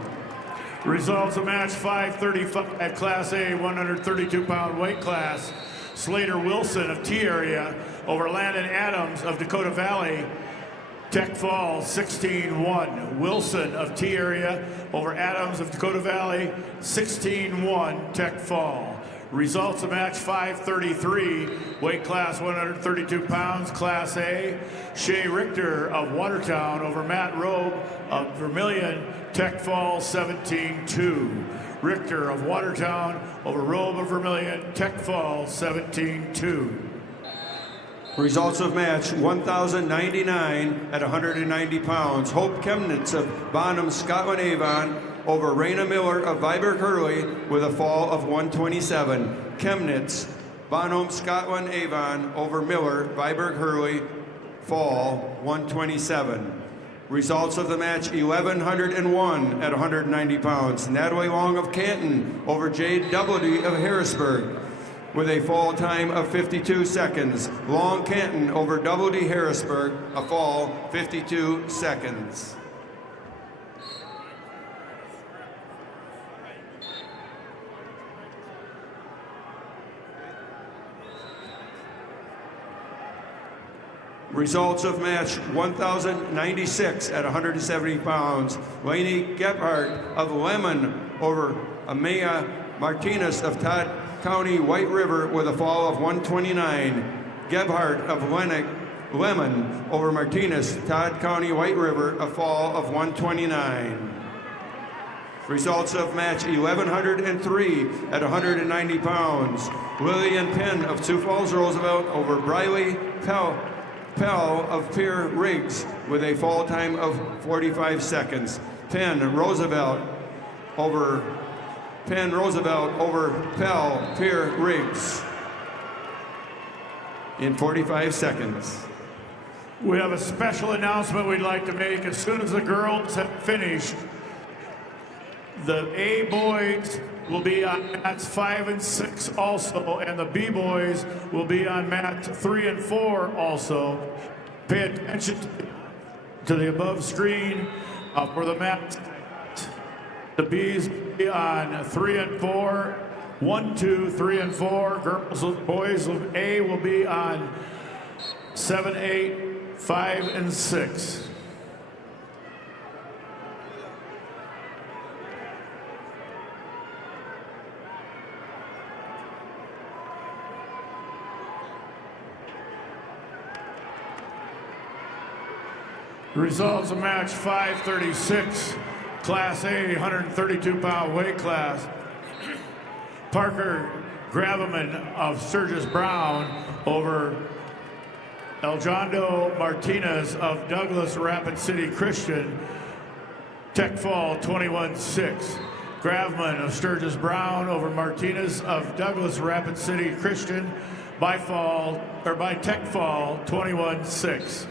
Results of match 535 at Class A 132-pound weight class. Slater Wilson of T area over Landon Adams of Dakota Valley. Tech fall 16-1. Wilson of T area over Adams of Dakota Valley, 16-1 Tech fall. Results of match 533, weight class 132 pounds, Class A. Shea Richter of Watertown over Matt Robe of Vermilion, Tech fall 17-2. Richter of Watertown over Robe of Vermilion, Tech fall 17-2. Results of match 1,099 at 190 pounds. Hope Chemnitz of Bonham, Scotland Avon over Raina Miller of Viborg Hurley with a fall of 127. Chemnitz, Bonham, Scotland Avon over Miller, Viborg Hurley, fall 127. Results of the match 1,101 at 190 pounds. Natalie Long of Canton over Jade Doubleday of Harrisburg with a fall time of 52 seconds. Long Canton over Doubleday Harrisburg, a fall 52 seconds. Results of match 1,096 at 170 pounds. Lainey Gebhardt of Lemon over Amaya Martinez of Todd County White River with a fall of 129. Gebhardt of Lemon over Martinez, Todd County White River, a fall of 129. Results of match 1,103 at 190 pounds. Lillian Penn of Sioux Falls Roosevelt over Briley Pell of Pierre Riggs with a fall time of 45 seconds. Penn Roosevelt over Pell Pierre Riggs in 45 seconds. We have a special announcement we'd like to make. As soon as the girls have finished, the A boys will be on mats 5 and 6 also, and the B boys will be on mats 3 and 4 also. Pay attention to the above screen for the mats. The B's will be on 3 and 4, 1, 2, 3 and 4. Girls, boys, A will be on 7, 8, 5 and 6. Results of match 536, Class A 132-pound weight class. Parker Graveman of Sturgis Brown over Eljondo Martinez of Douglas Rapid City Christian. Tech fall 21-6. Gravman of Sturgis Brown over Martinez of Douglas Rapid City Christian by tech fall 21-6.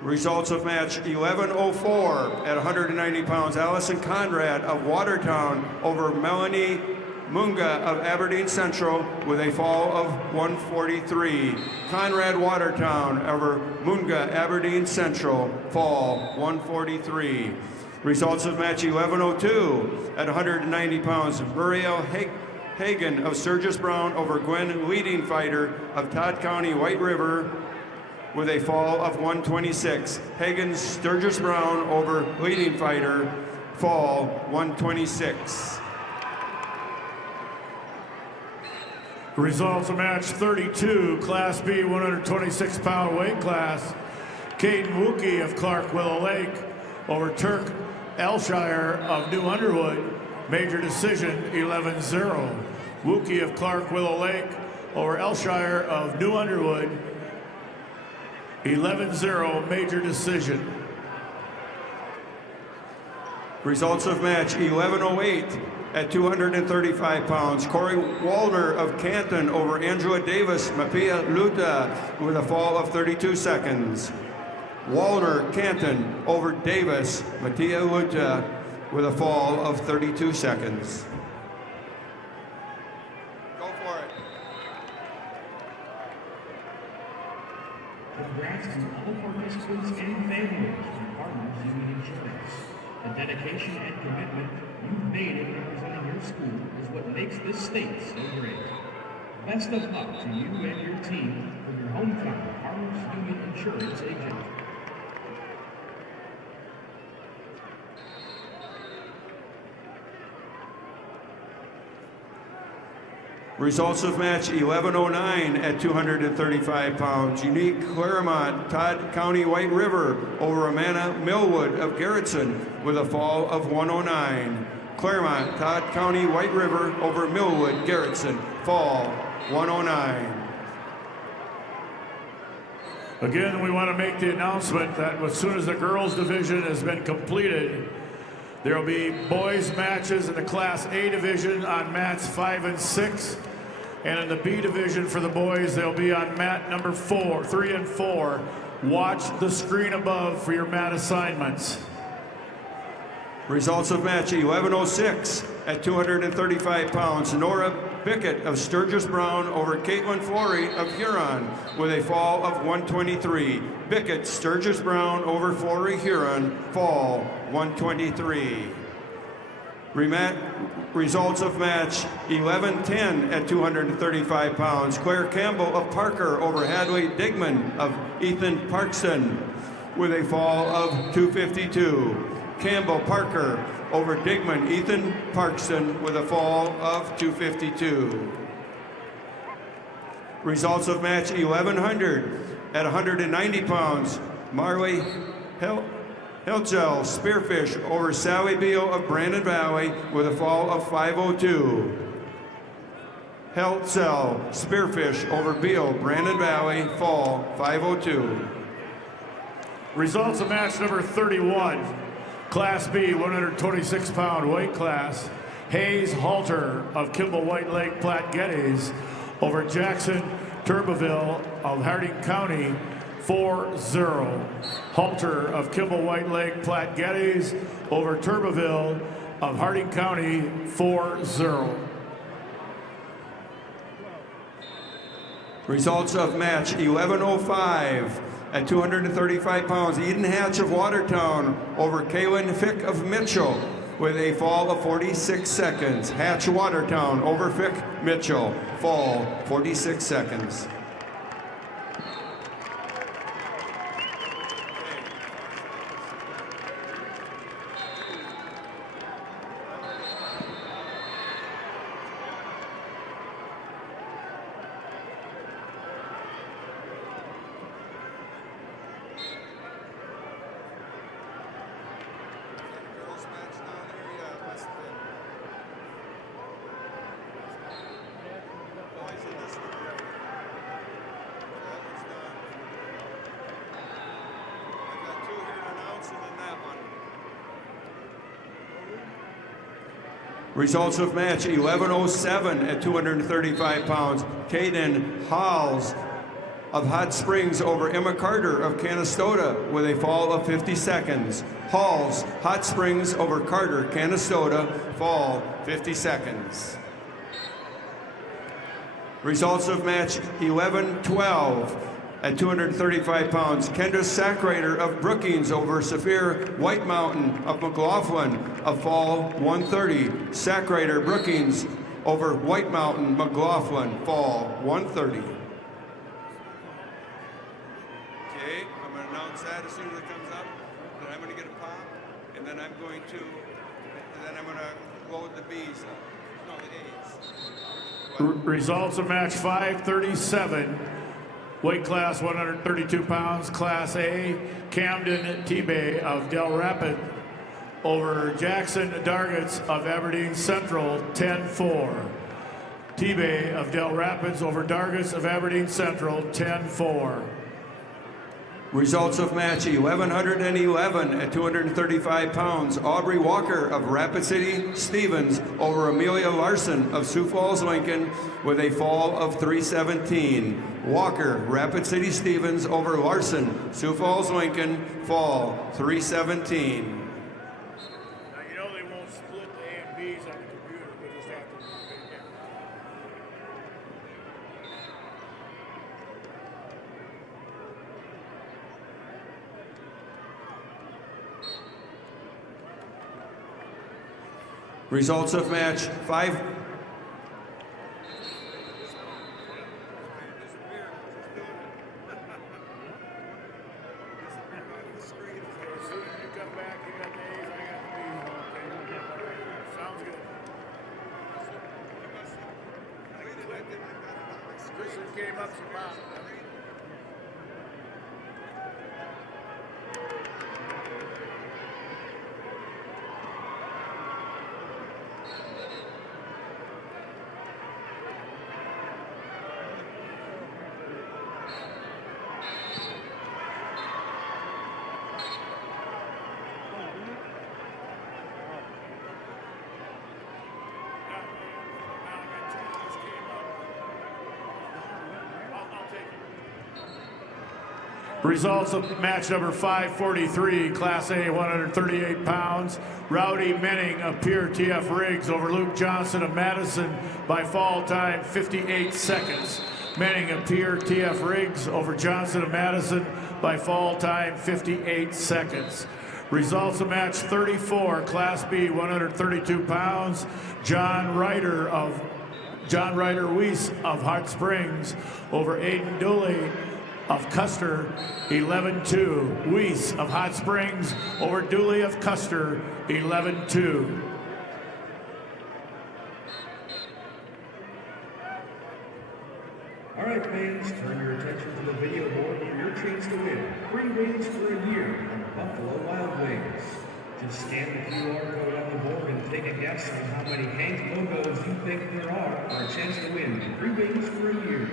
Results of match 11:04 at 190 pounds. Allison Conrad of Watertown over Melanie Munga of Aberdeen Central with a fall of 143. Conrad Watertown over Munga Aberdeen Central, fall 143. Results of match 11:02 at 190 pounds. Muriel Hagen of Sturgis Brown over Gwen Leading Fighter of Todd County White River with a fall of 126. Hagen Sturgis Brown over Leading Fighter, fall 126. Results of match 32, Class B 126-pound weight class. Caden Wookie of Clark Willow Lake over Turk Elshire of New Underwood. Major decision 11-0. Wookie of Clark Willow Lake over Elshire of New Underwood. 11-0, major decision. Results of match 11:08 at 235 pounds. Corey Waldner of Canton over Angela Davis, Mapia Luta with a fall of 32 seconds. Waldner, Canton over Davis, Mattia Luta with a fall of 32 seconds. Go for it. Congrats to all participants and families from Partners Union Insurance. The dedication and commitment you've made in representing your school is what makes this state so great. Best of luck to you and your team from your hometown Partners Union Insurance agent. Results of match 11:09 at 235 pounds. Unique Claremont, Todd County White River over Amanda Millwood of Garrettson with a fall of 109. Claremont, Todd County White River over Millwood, Garrettson, fall 109. Again, we want to make the announcement that as soon as the girls division has been completed, there will be boys matches in the Class A division on mats 5 and 6. And in the B division for the boys, they'll be on mat number 3 and 4. Watch the screen above for your mat assignments. Results of match 11:06 at 235 pounds. Nora Bickett of Sturgis Brown over Caitlin Flory of Huron with a fall of 123. Bickett, Sturgis Brown over Flory Huron, fall 123. Results of match 11:10 at 235 pounds. Claire Campbell of Parker over Hadley Digman of Ethan Parkston with a fall of 252. Campbell Parker over Digman Ethan Parkston with a fall of 252. Results of match 1100 at 190 pounds. Marley Hilchel Spearfish over Sally Beal of Brandon Valley with a fall of 502. Hilchel Spearfish over Beal, Brandon Valley, fall 502. Results of match number 31, Class B 126-pound weight class. Hayes Halter of Kimball White Lake Platte Geddes over Jackson Turbeville of Harding County, 4-0. Halter of Kimball White Lake Platte Geddes over Turbeville of Harding County, 4-0. Results of match 11:05 at 235 pounds. Eden Hatch of Watertown over Kaylin Fick of Mitchell with a fall of 46 seconds. Hatch Watertown over Fick Mitchell, fall 46 seconds. Results of match 11:07 at 235 pounds. Caden Halls of Hot Springs over Emma Carter of Canastota with a fall of 50 seconds. Halls, Hot Springs over Carter, Canastota, fall 50 seconds. Results of match 11:12 at 235 pounds. Kendra Sackrader of Brookings over Saphir White Mountain of McLaughlin, a fall 130. Sackrader Brookings over White Mountain McLaughlin, fall 130. Okay, I'm going to announce that as soon as it comes up. Then I'm going to get a pop, and then I'm going to load the B's. No, the A's. Results of match 537. Weight class 132 pounds, Class A, Camden T-Bay of Del Rapids over Jackson Dargitz of Aberdeen Central, 10-4. T-Bay of Del Rapids over Dargitz of Aberdeen Central, 10-4. Results of match 1111 at 235 pounds. Aubrey Walker of Rapid City Stevens over Amelia Larson of Sioux Falls, Lincoln with a fall of 317. Walker, Rapid City Stevens over Larson, Sioux Falls, Lincoln, fall 317. Now, you know they won't split the A and B's on the computer, but just have to Results of match 5. Came up some Results of match number 543, Class A, 138 pounds. Rowdy Menning of Pierre TF Riggs over Luke Johnson of Madison by fall time 58 seconds. Menning of Pierre TF Riggs over Johnson of Madison by fall time 58 seconds. Results of match 34, Class B, 132 pounds. John Ryder Weiss of Hot Springs over Aiden Dooley of Custer, 11-2. Weiss of Hot Springs over Dooley of Custer, 11-2. All right, fans, turn your attention to the video board for your chance to win free wings for a year from Buffalo Wild Wings. Just scan the QR code on the board and take a guess on how many Hank logos you think there are for a chance to win free wings for a year.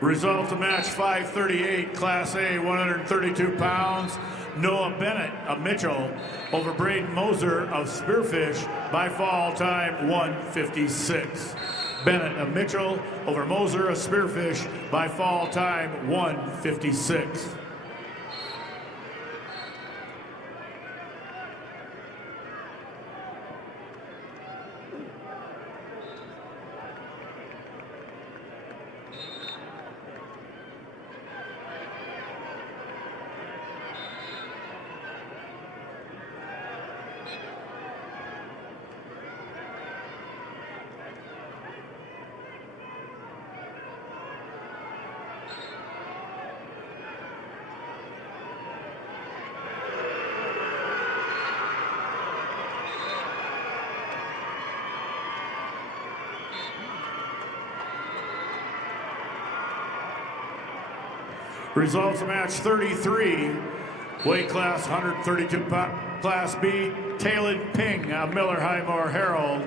Result of match 538, Class A, 132 pounds. Noah Bennett of Mitchell over Braden Moser of Spearfish by fall time 156. Bennett of Mitchell over Moser of Spearfish by fall time 156. Results of match 33, weight class 132 Class B, Talon Ping of Miller Highmore Herald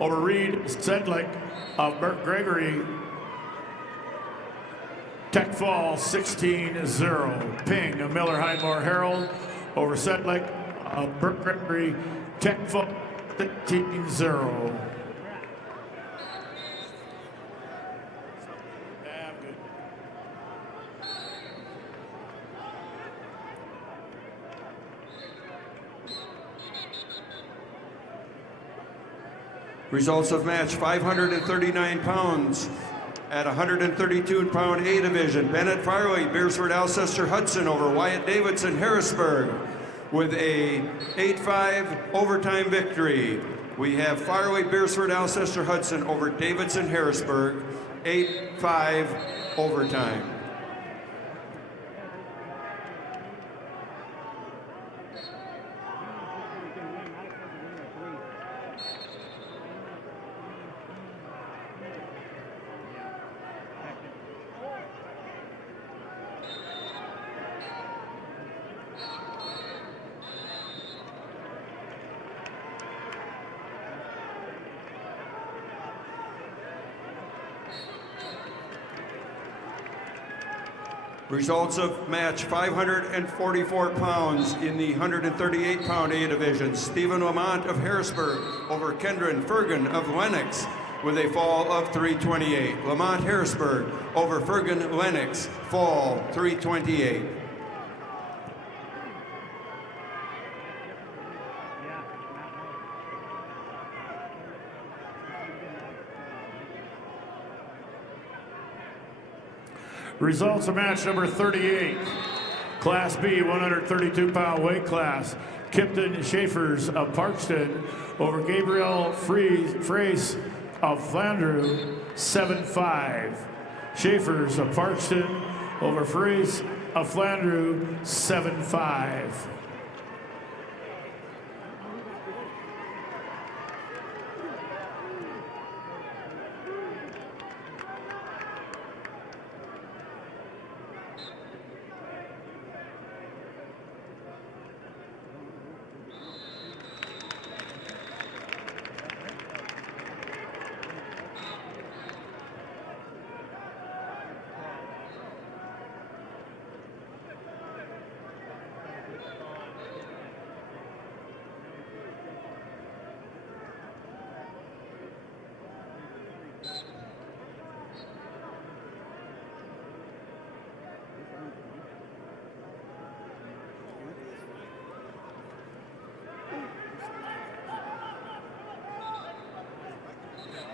over Reed Sedlick of Burt Gregory, Tech Fall 16-0. Ping of Miller Highmore Herald over Sedlick of Burke Tech Fall 15-0. Results of match: 539 pounds at 132-pound A division. Bennett Farley, Beersford Alcester Hudson over Wyatt Davidson Harrisburg with a 8-5 overtime victory. We have Farley, Beersford Alcester Hudson over Davidson Harrisburg, 8-5 overtime. Results of match: 544 pounds in the 138-pound A division. Stephen Lamont of Harrisburg over Kendron Fergan of Lennox with a fall of 328. Lamont Harrisburg over Fergan Lennox, fall 328. Results of match number 38, Class B, 132-pound weight class. Kipton Schaefers of Parkston over Gabriel Freys of Flandreau, 7-5. Schaefers of Parkston over Freys of Flandreau, 7-5.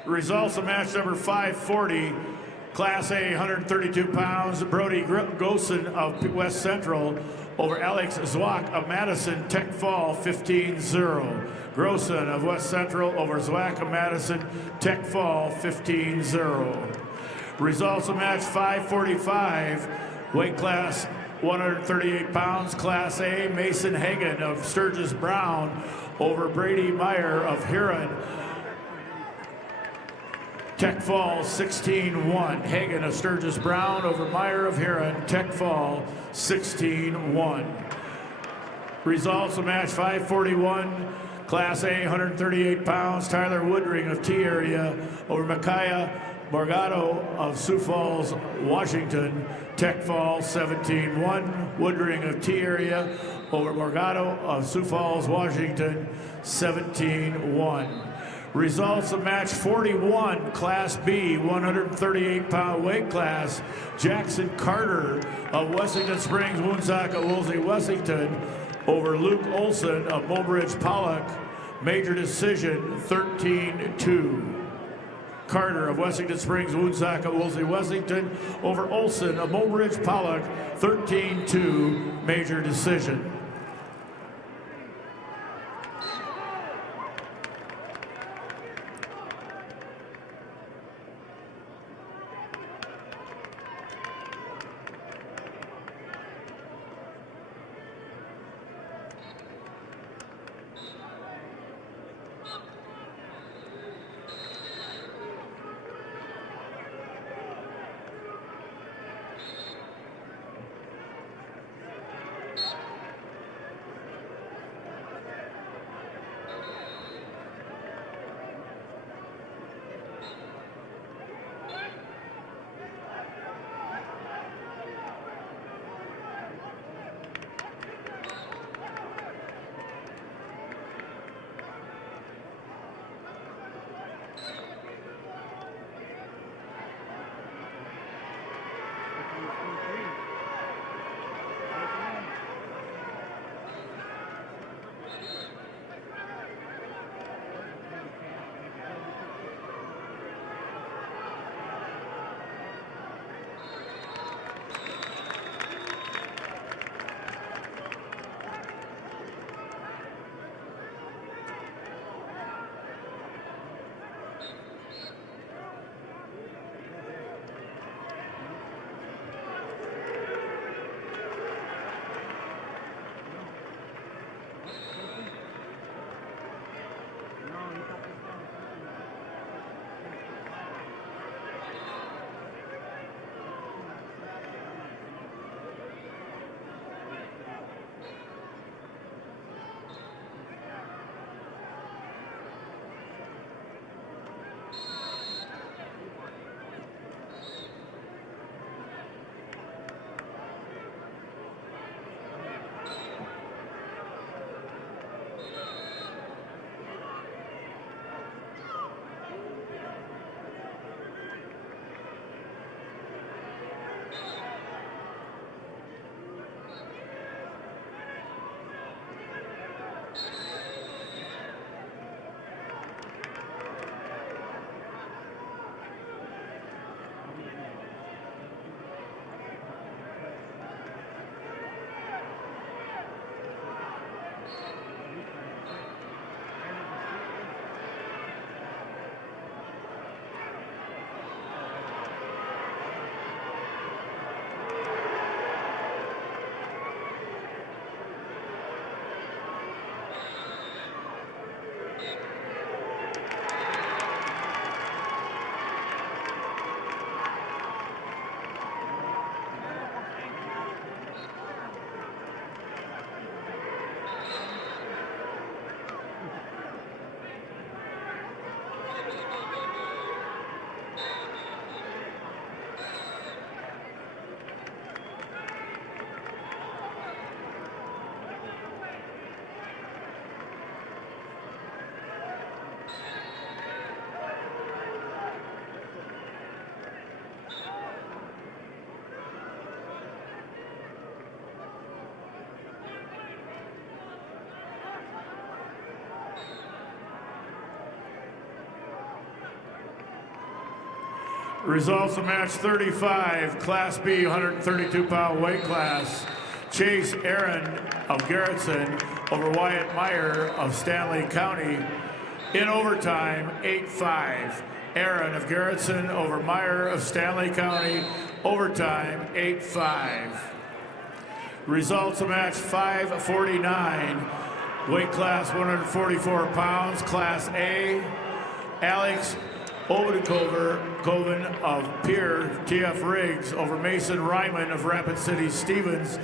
Results of match number 540, Class A, 132 pounds. Brody Gosen of West Central over Alex Zwack of Madison Tech Fall, 15-0. Grossen of West Central over Zwack of Madison Tech Fall, 15-0. Results of match 545, weight class 138 pounds. Class A, Mason Hagan of Sturgis Brown over Brady Meyer of Huron Tech Fall, 16-1. Hagan of Sturgis Brown over Meyer of Huron Tech Fall, 16-1. Results of match 541, Class A, 138 pounds. Tyler Woodring of T Area over Micaiah Borgado of Sioux Falls, Washington Tech Fall, 17-1. Woodring of T Area over Borgado of Sioux Falls, Washington, 17-1. Results of match 41, Class B, 138-pound weight class. Jackson Carter of Wessington Springs, Woonsocket, Woolsey, Wessington over Luke Olson of Mobridge Pollock. Major decision, 13-2. Carter of Wessington Springs, Woonsocket, Woolsey, Wessington over Olson of Mobridge Pollock, 13-2, major decision. Results of match 35, Class B, 132-pound weight class. Chase Aaron of Garrettson over Wyatt Meyer of Stanley County. In overtime, 8-5. Aaron of Garrettson over Meyer of Stanley County. Overtime, 8-5. Results of match 549. Weight class 144 pounds, Class A. Alex Odenkoven of Pierre TF Riggs over Mason Ryman of Rapid City Stevens.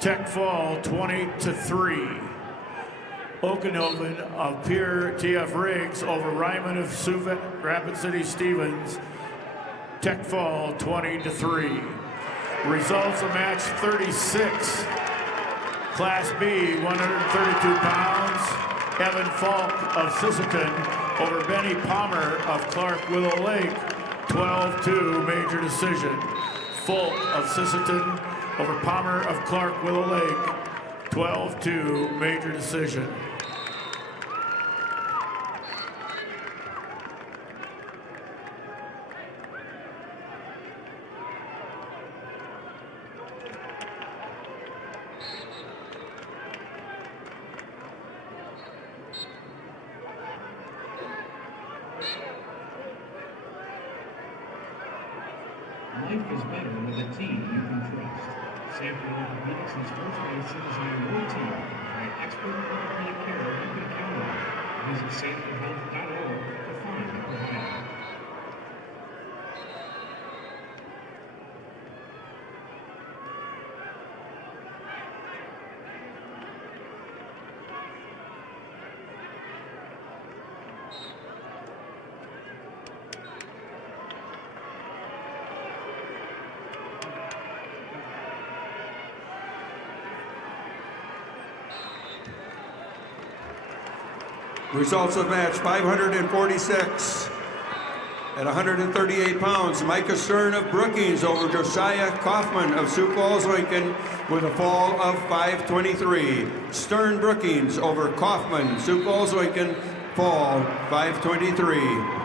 Tech Fall 20-3. Okanoven of Pierre TF Riggs over Ryman of Rapid City Stevens. Tech Fall 20-3. Results of match 36. Class B, 132 pounds. Evan Falk of Sisseton over Benny Palmer of Clark Willow Lake. 12-2 major decision. Falk of Sisseton over Palmer of Clark Willow Lake. 12-2 major decision. Life is better with a team you can trust. Sanford Orthopedics and Sports Medicine is on your team. By expert orthopedic care you can count on. Visit sanfordhealth.org to find a provider. Results of match 546. At 138 pounds, Micah Stern of Brookings over Josiah Kaufman of Sioux Falls, Lincoln with a fall of 523. Stern Brookings over Kaufman, Sioux Falls, Lincoln, fall 523.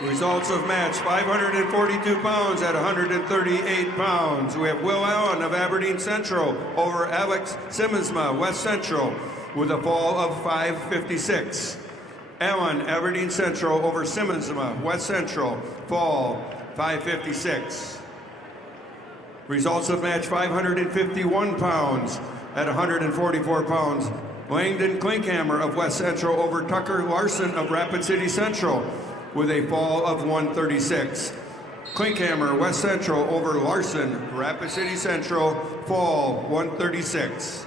Results of match 542 pounds at 138 pounds. We have Will Allen of Aberdeen Central over Alex Simmonsma, West Central, with a fall of 556. Allen, Aberdeen Central over Simmonsma, West Central, fall 556. Results of match 551 pounds at 144 pounds. Langdon Klinkhammer of West Central over Tucker Larson of Rapid City Central, with a fall of 136. Klinkhammer, West Central over Larson, Rapid City Central, fall 136.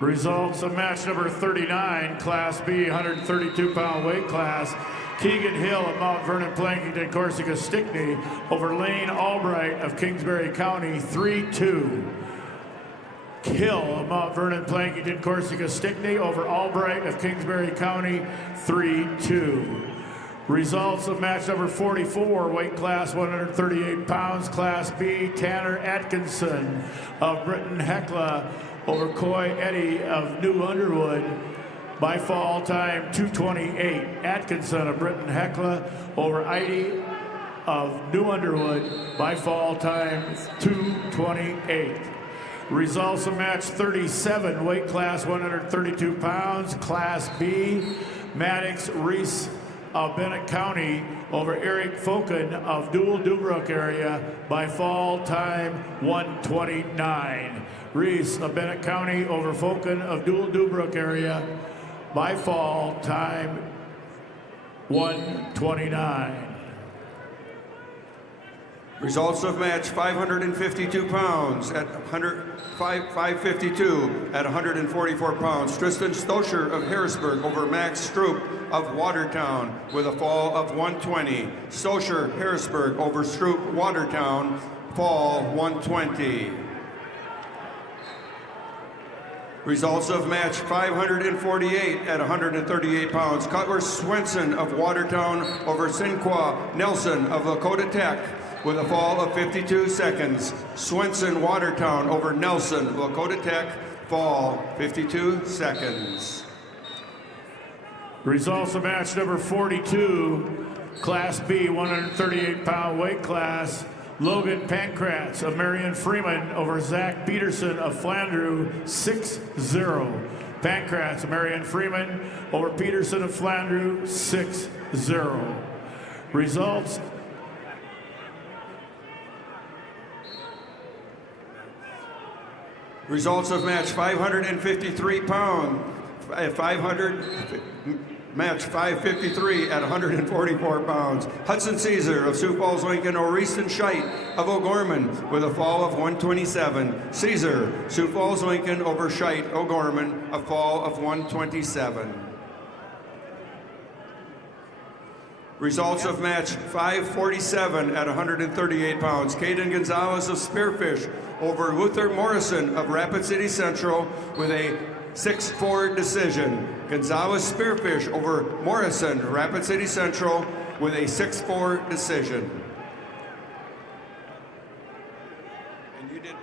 Results of match number 39, Class B, 132-pound weight class. Keegan Hill of Mount Vernon, Plankington, Corsica, Stickney over Lane Albright of Kingsbury County, 3-2. Hill of Mount Vernon, Plankington, Corsica, Stickney over Albright of Kingsbury County, 3-2. Results of match number 44, weight class 138 pounds, Class B, Tanner Atkinson of Britton Hecla over Coy Eddy of New Underwood by fall time 2:28. Atkinson of Britton Hecla over Eddy of New Underwood by fall time 2:28. Results of match 37, weight class 132 pounds, Class B, Maddox Reese of Bennett County over Eric Foken of Dual Dubrook area by fall time 1:29. Reese of Bennett County over Fulton of Dubrook area by fall, time 1:29. Results of match 552 pounds at 552 at 144 pounds. Tristan Stoscher of Harrisburg over Max Stroop of Watertown with a fall of 120. Stoscher, Harrisburg over Stroop, Watertown, fall 120. Results of match 548 at 138 pounds. Cutler Swenson of Watertown over Sinqua Nelson of Lakota Tech with a fall of 52 seconds. Swenson, Watertown over Nelson, Lakota Tech, fall 52 seconds. Results of match number 42, Class B, 138-pound weight class. Logan Pankratz of Marion Freeman over Zach Peterson of Flandreau, 6-0. Pankratz of Marion Freeman over Peterson of Flandreau, 6-0. Results. Results of match 553 pound, match 553 at 144 pounds. Hudson Caesar of Sioux Falls, Lincoln, or Reeston Scheit of O'Gorman with a fall of 127. Caesar, Sioux Falls, Lincoln over Scheit, O'Gorman, a fall of 127. Results of match 547 at 138 pounds. Caden Gonzalez of Spearfish over Luther Morrison of Rapid City Central with a 6-4 decision. Gonzalez Spearfish over Morrison, Rapid City Central with a 6-4 decision. And you did.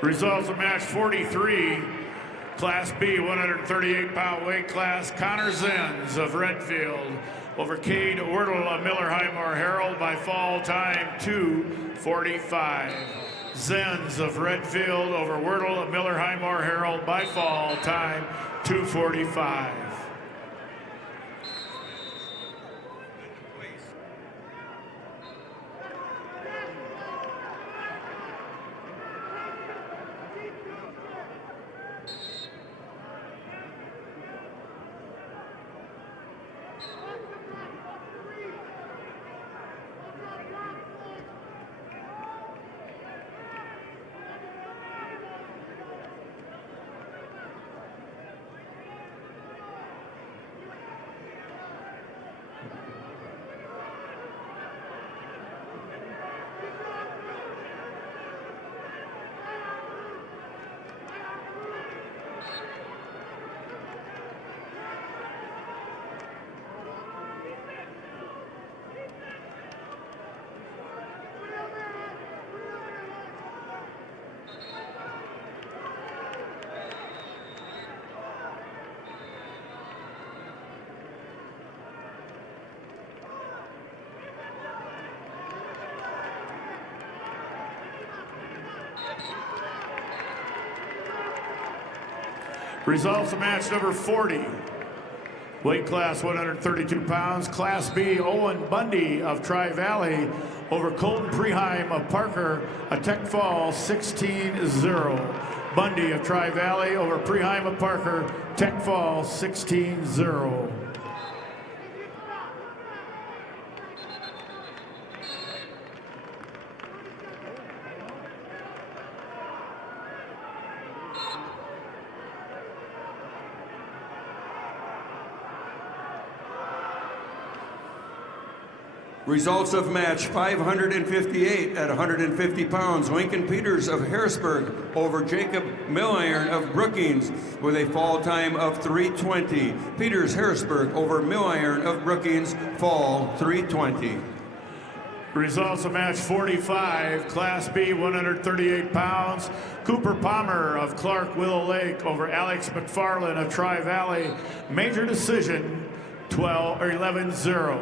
Results of match 43, Class B, 138-pound weight class. Connor Zenz of Redfield over Cade Wordle of Miller Highmore Herald by fall, time 2:45. Zenz of Redfield over Wordle of Miller Highmore Herald by fall, time 2:45. Results of match number 40. Weight class 132 pounds. Class B, Owen Bundy of Tri-Valley over Colton Preheim of Parker, a Tech Fall, 16-0. Bundy of Tri-Valley over Preheim Parker, Tech Fall 16-0. Results of match 558 at 150 pounds. Lincoln Peters of Harrisburg over Jacob Milliron of Brookings with a fall time of 3:20. Peters Harrisburg over Milliron of Brookings, fall 3:20. Results of match 45, Class B, 138 pounds. Cooper Palmer of Clark Willow Lake over Alex McFarland of Tri-Valley. Major decision 11-0.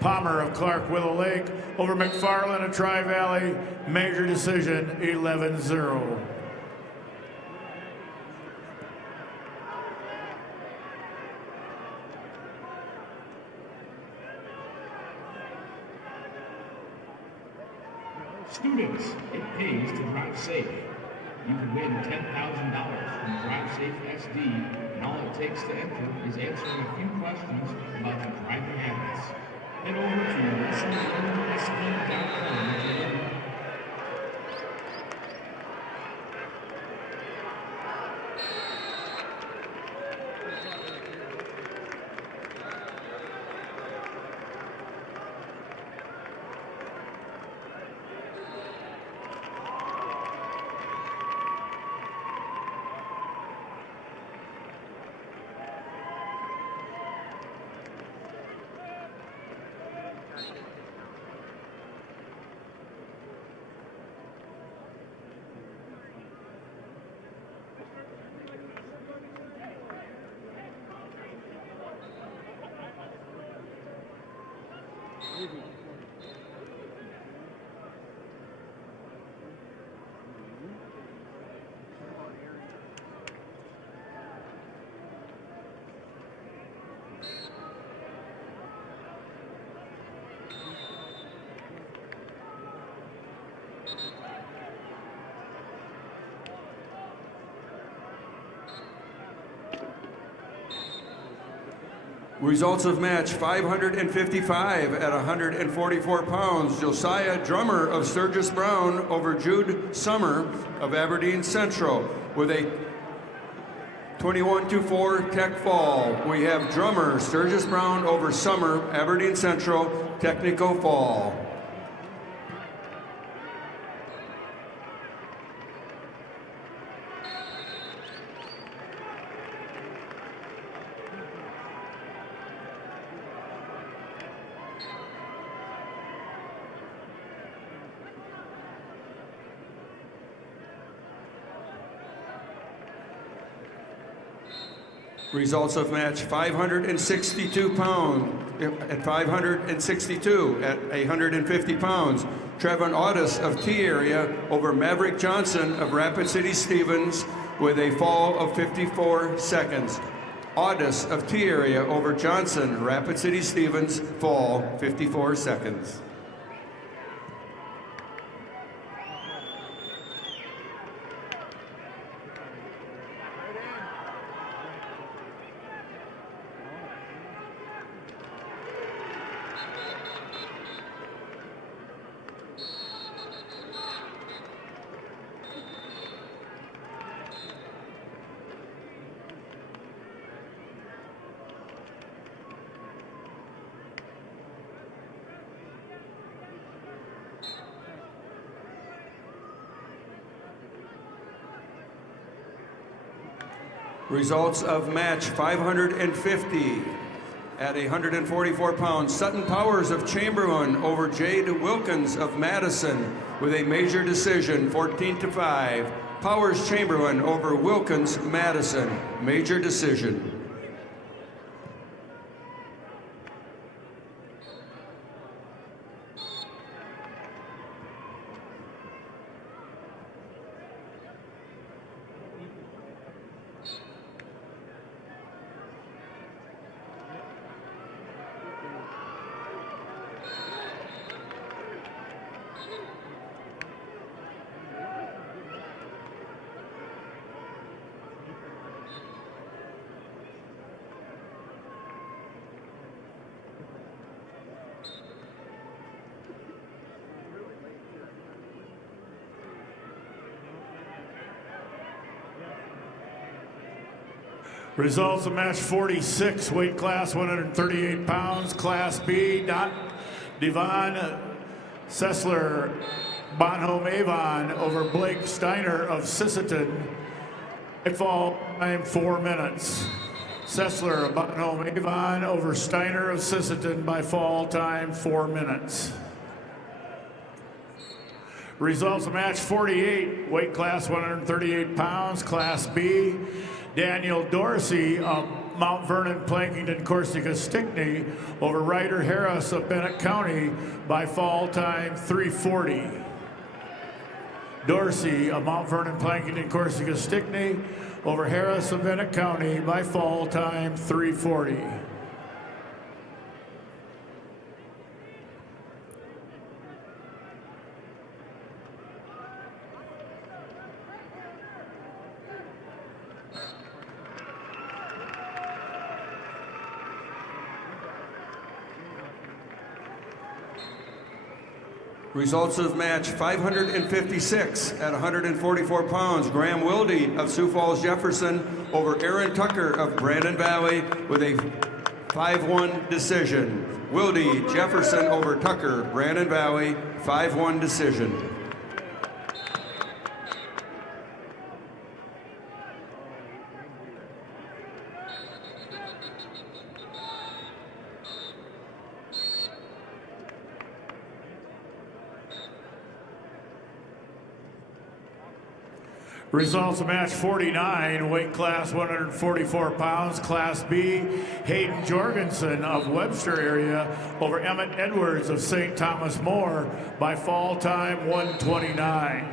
Palmer of Clark Willow Lake over McFarland of Tri-Valley. Major decision 11-0. Students, it pays to drive safe. You can win $10,000 from Drive Safe SD, and all it takes to enter is answering a few questions about your driving habits. Head over to listentoSD.com to learn. Results of match 555 at 144 pounds. Josiah Drummer of Sturgis Brown over Jude Summer of Aberdeen Central with a 21-4 Tech fall. We have Drummer, Sturgis Brown over Summer, Aberdeen Central, Technical fall. Results of match 562 pounds at 562 at 150 pounds. Trevin Audis of T area over Maverick Johnson of Rapid City Stevens with a fall of 54 seconds. Audis of T area over Johnson, Rapid City Stevens, fall 54 seconds. Results of match 550 at 144 pounds. Sutton Powers of Chamberlain over Jade Wilkins of Madison with a major decision, 14-5. Powers Chamberlain over Wilkins Madison, major decision. Results of match 46, weight class 138 pounds, Class B. Devon Sessler Bonhomme Avon over Blake Steiner of Sisseton. Fall time 4 minutes. Sessler Bonhomme Avon over Steiner of Sisseton by fall time 4 minutes. Results of match 48, weight class 138 pounds, Class B. Daniel Dorsey of Mount Vernon, Plankington, Corsica, Stickney over Ryder Harris of Bennett County by fall time 3:40. Dorsey of Mount Vernon, Plankington, Corsica, Stickney over Harris of Bennett County by fall time 3:40. Results of match 556 at 144 pounds. Graham Wilde of Sioux Falls, Jefferson over Aaron Tucker of Brandon Valley with a 5-1 decision. Wilde, Jefferson over Tucker, Brandon Valley, 5-1 decision. Results of match 49, weight class 144 pounds, Class B. Hayden Jorgensen of Webster area over Emmett Edwards of St. Thomas More by fall time 1:29.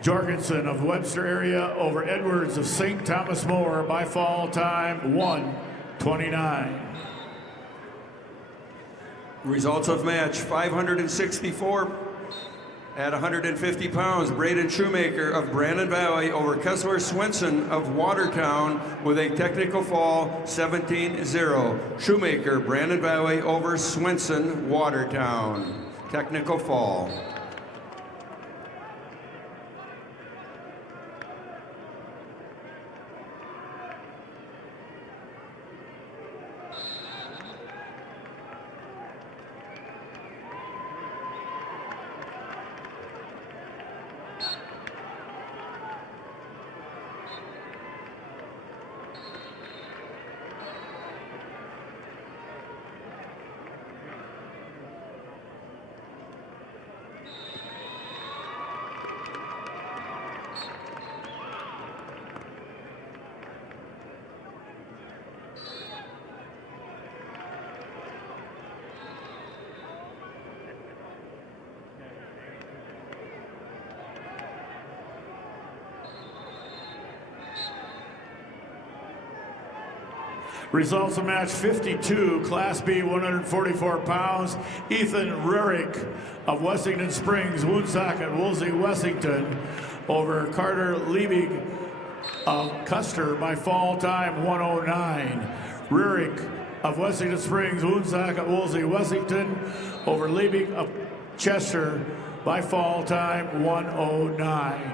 Jorgensen of Webster area over Edwards of St. Thomas More by fall time 1:29. Results of match 564 at 150 pounds, Braden Shoemaker of Brandon Valley over Kessler Swenson of Watertown with a technical fall 17-0. Shoemaker, Brandon Valley over Swenson, Watertown. Technical fall. Results of match 52, Class B, 144 pounds. Ethan Rurick of Wessington Springs, Woonsocket, Woolsey, Wessington over Carter Liebig of Custer by fall time 1:09. Rurick of Wessington Springs, Woonsocket, Woolsey, Wessington over Liebig of Chester by fall time 1:09.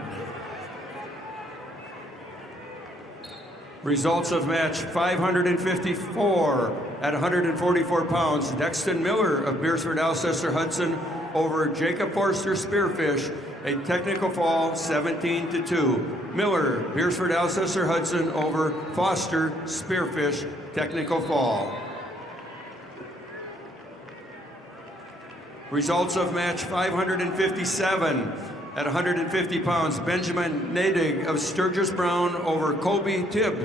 Results of match 554 at 144 pounds. Dexton Miller of Beersford, Alcester, Hudson over Jacob Forster Spearfish, a technical fall 17-2. Miller, Beersford, Alcester, Hudson over Foster Spearfish, technical fall. Results of match 557 at 150 pounds, Benjamin Nadig of Sturgis Brown over Colby Tibb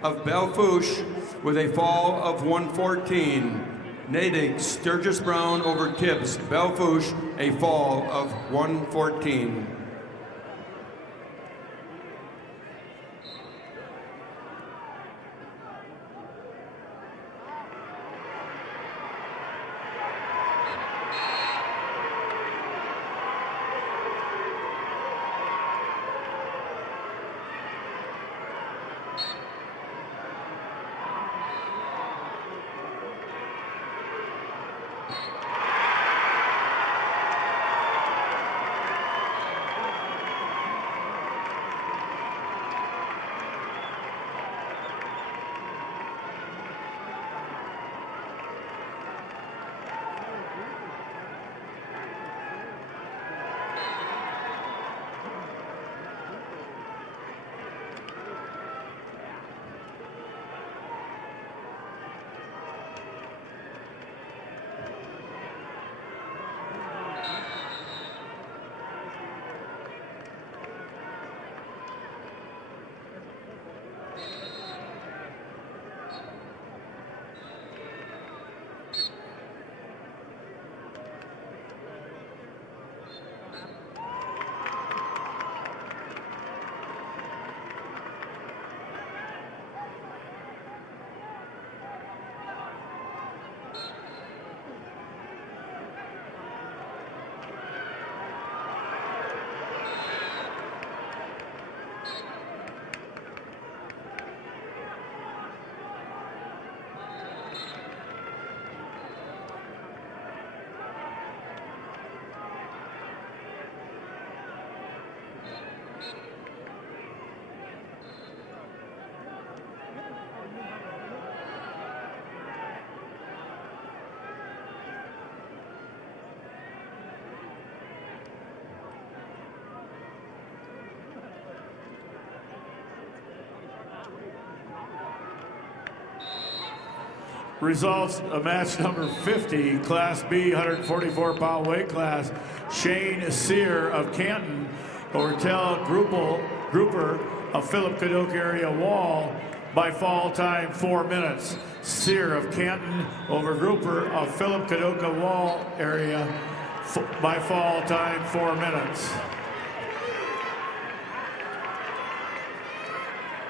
of Belfouche with a fall of 114. Nadig, Sturgis Brown over Tibbs, Belfouche, a fall of 114. Results of match number 50, Class B, 144-pound weight class. Shane Sear of Canton over Tel Grouper of Philip Kadoka area Wall by fall time 4 minutes. Sear of Canton over Grouper of Philip Kadoka Wall area by fall time 4 minutes.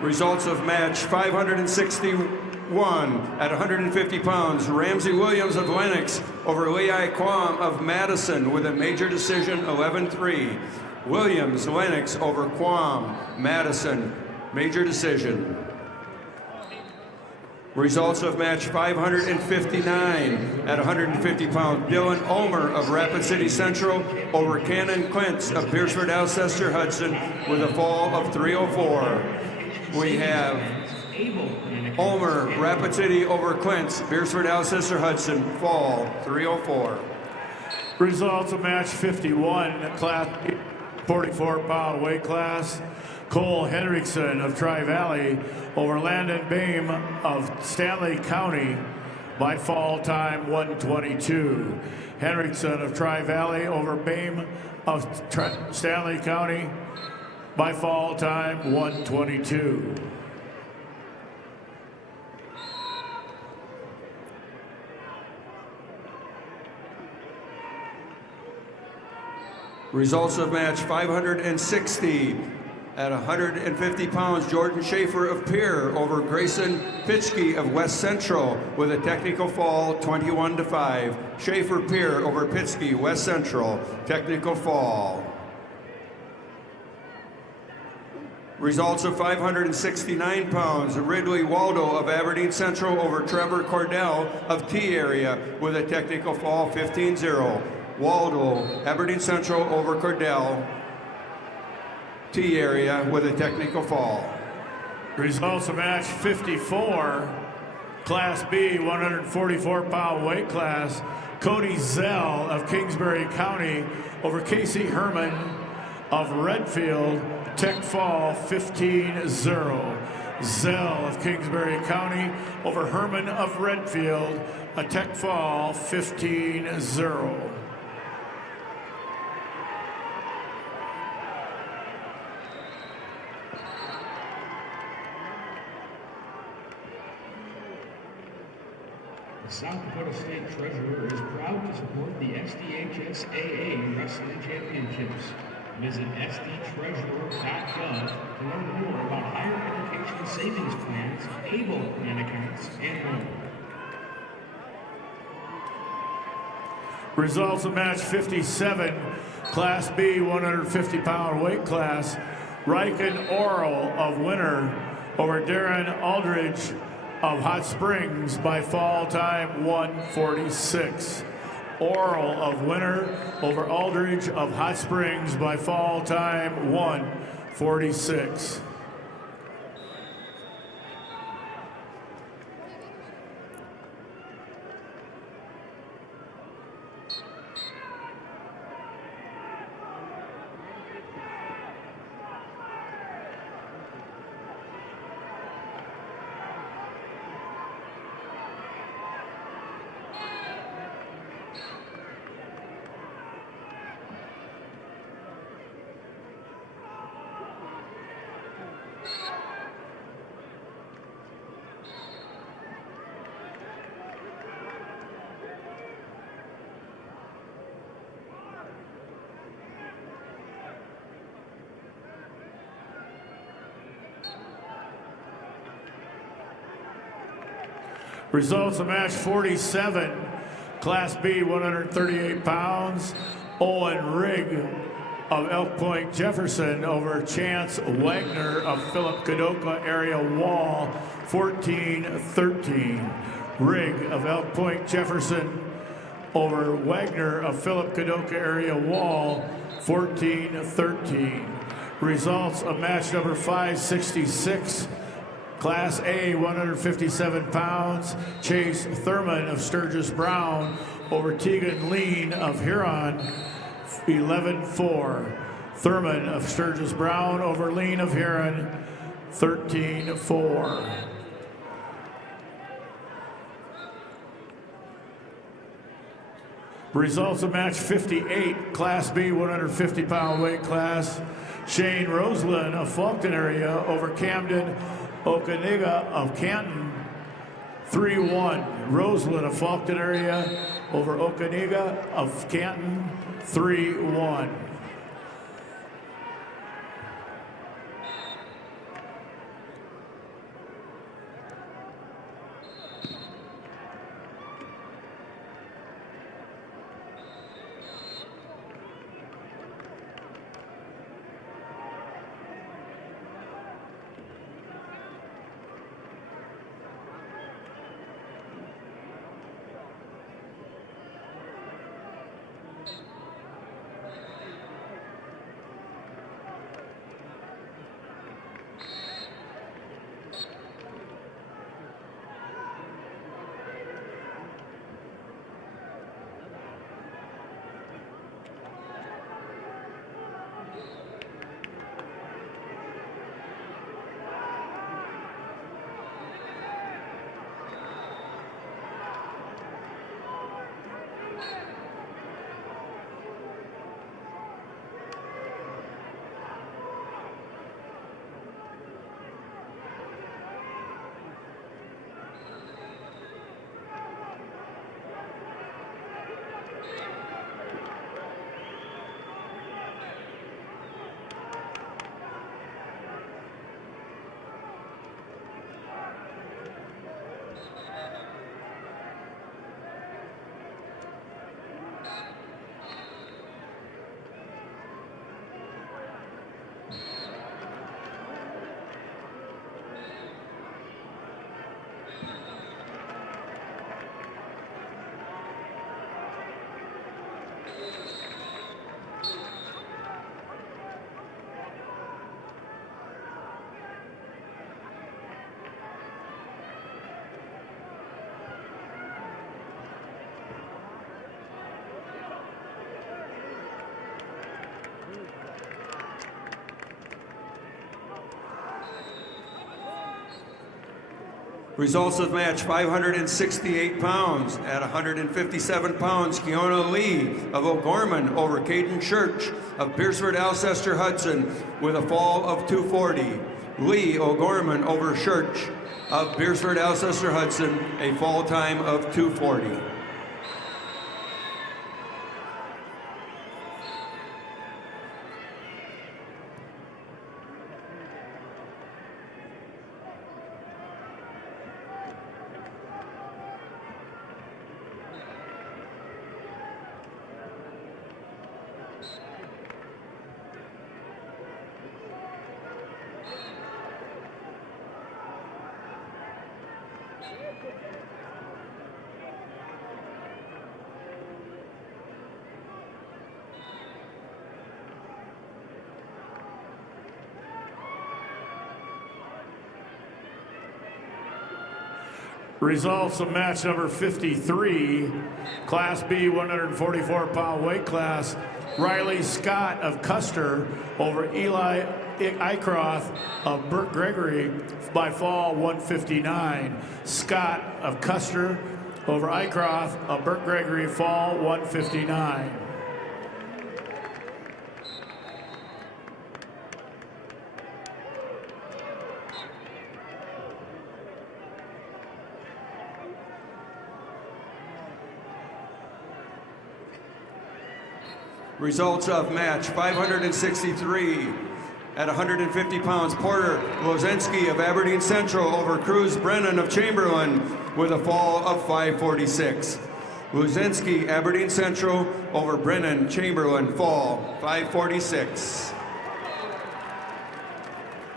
Results of match 561 at 150 pounds. Ramsey Williams of Lennox over Lei Quam of Madison with a major decision 11-3. Williams, Lennox over Quam, Madison, major decision. Results of match 559 at 150 pounds. Dylan Ulmer of Rapid City Central over Cannon Quintz of Beersford Alcester Hudson with a fall of 304. We have Ulmer, Rapid City over Quintz, Beersford Alcester Hudson, fall 304. Results of match 51, Class 44-pound weight class. Cole Henriksen of Tri-Valley over Landon Bame of Stanley County by fall time 122. Henriksen of Tri-Valley over Bame of Stanley County by fall time 122. Results of match 560 at 150 pounds. Jordan Schaefer of Pierre over Grayson Pitschke of West Central with a technical fall 21-5. Schaefer Pierre over Pitschke, West Central, technical fall. Results of 569 pounds. Ridley Waldo of Aberdeen Central over Trevor Cordell of T area with a technical fall 15-0. Waldo, Aberdeen Central over Cordell, T area with a technical fall. Results of match 54, Class B, 144-pound weight class. Cody Zell of Kingsbury County over Casey Herman of Redfield, tech fall 15-0. Zell of Kingsbury County over Herman of Redfield, a tech fall 15-0. The South Dakota State Treasurer is proud to support the SDHSAA Wrestling Championships. Visit sdtreasurer.gov to learn more about higher education savings plans, ABLE plan accounts, and more. Results of match 57, Class B, 150-pound weight class. Riken Oral of Winter over Darren Aldridge of Hot Springs by fall time 146. Oral of Winter over Aldridge of Hot Springs by fall time 146. Results of match 47, Class B, 138 pounds. Owen Rigg of Elk Point Jefferson over Chance Wagner of Philip Kadoka area Wall, 14-13. Rigg of Elk Point Jefferson over Wagner of Philip Kadoka area Wall, 14-13. Results of match number 566, Class A, 157 pounds. Chase Thurman of Sturgis Brown over Tegan Lean of Huron, 11-4. Thurman of Sturgis Brown over Lean of Huron, 13-4. Results of match 58, Class B 150-pound weight class. Shane Roseland of Fulton area over Camden Okaniga of Canton, 3-1. Roseland of Fulton area over Okaniga of Canton, 3-1. Results of match 568 pounds. At 157 pounds, Keona Lee of O'Gorman over Caden Church of Beersford Alcester Hudson with a fall of 240. Lee O'Gorman over Church of Beersford Alcester Hudson, a fall time of 240. Results of match number 53, Class B 144-pound weight class. Riley Scott of Custer over Eli Icroth of Burt Gregory by fall 159. Scott of Custer over Icroth of Burt Gregory, fall 159. Results of match 563. At 150 pounds, Porter Lozenski of Aberdeen Central over Cruz Brennan of Chamberlain with a fall of 546. Lozenski, Aberdeen Central over Brennan, Chamberlain, fall 546.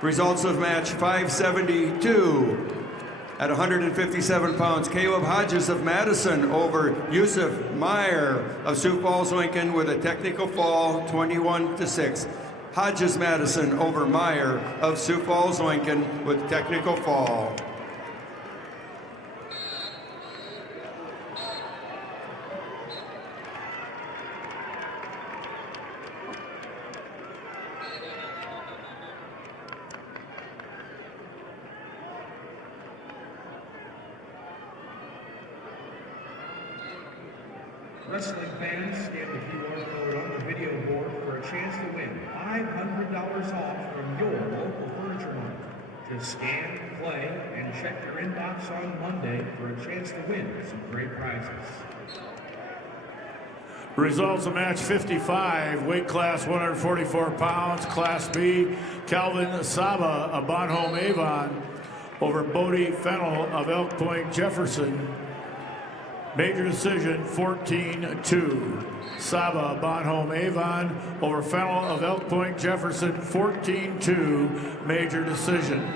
Results of match 572. At 157 pounds, Caleb Hodges of Madison over Yusuf Meyer of Sioux Falls, Lincoln with a technical fall 21-6. Hodges Madison over Meyer of Sioux Falls, Lincoln with technical fall. Wrestling fans, scan the QR code on the video board for a chance to win $500 off from your local Furniture Mart. Just scan, play, and check your inbox on Monday for a chance to win some great prizes. Results of match 55, weight class 144 pounds, Class B, Calvin Saba of Bonhomme Avon over Bodie Fennell of Elk Point Jefferson. Major decision 14-2. Saba, Bonhomme Avon over Fennell of Elk Point Jefferson, 14-2, major decision.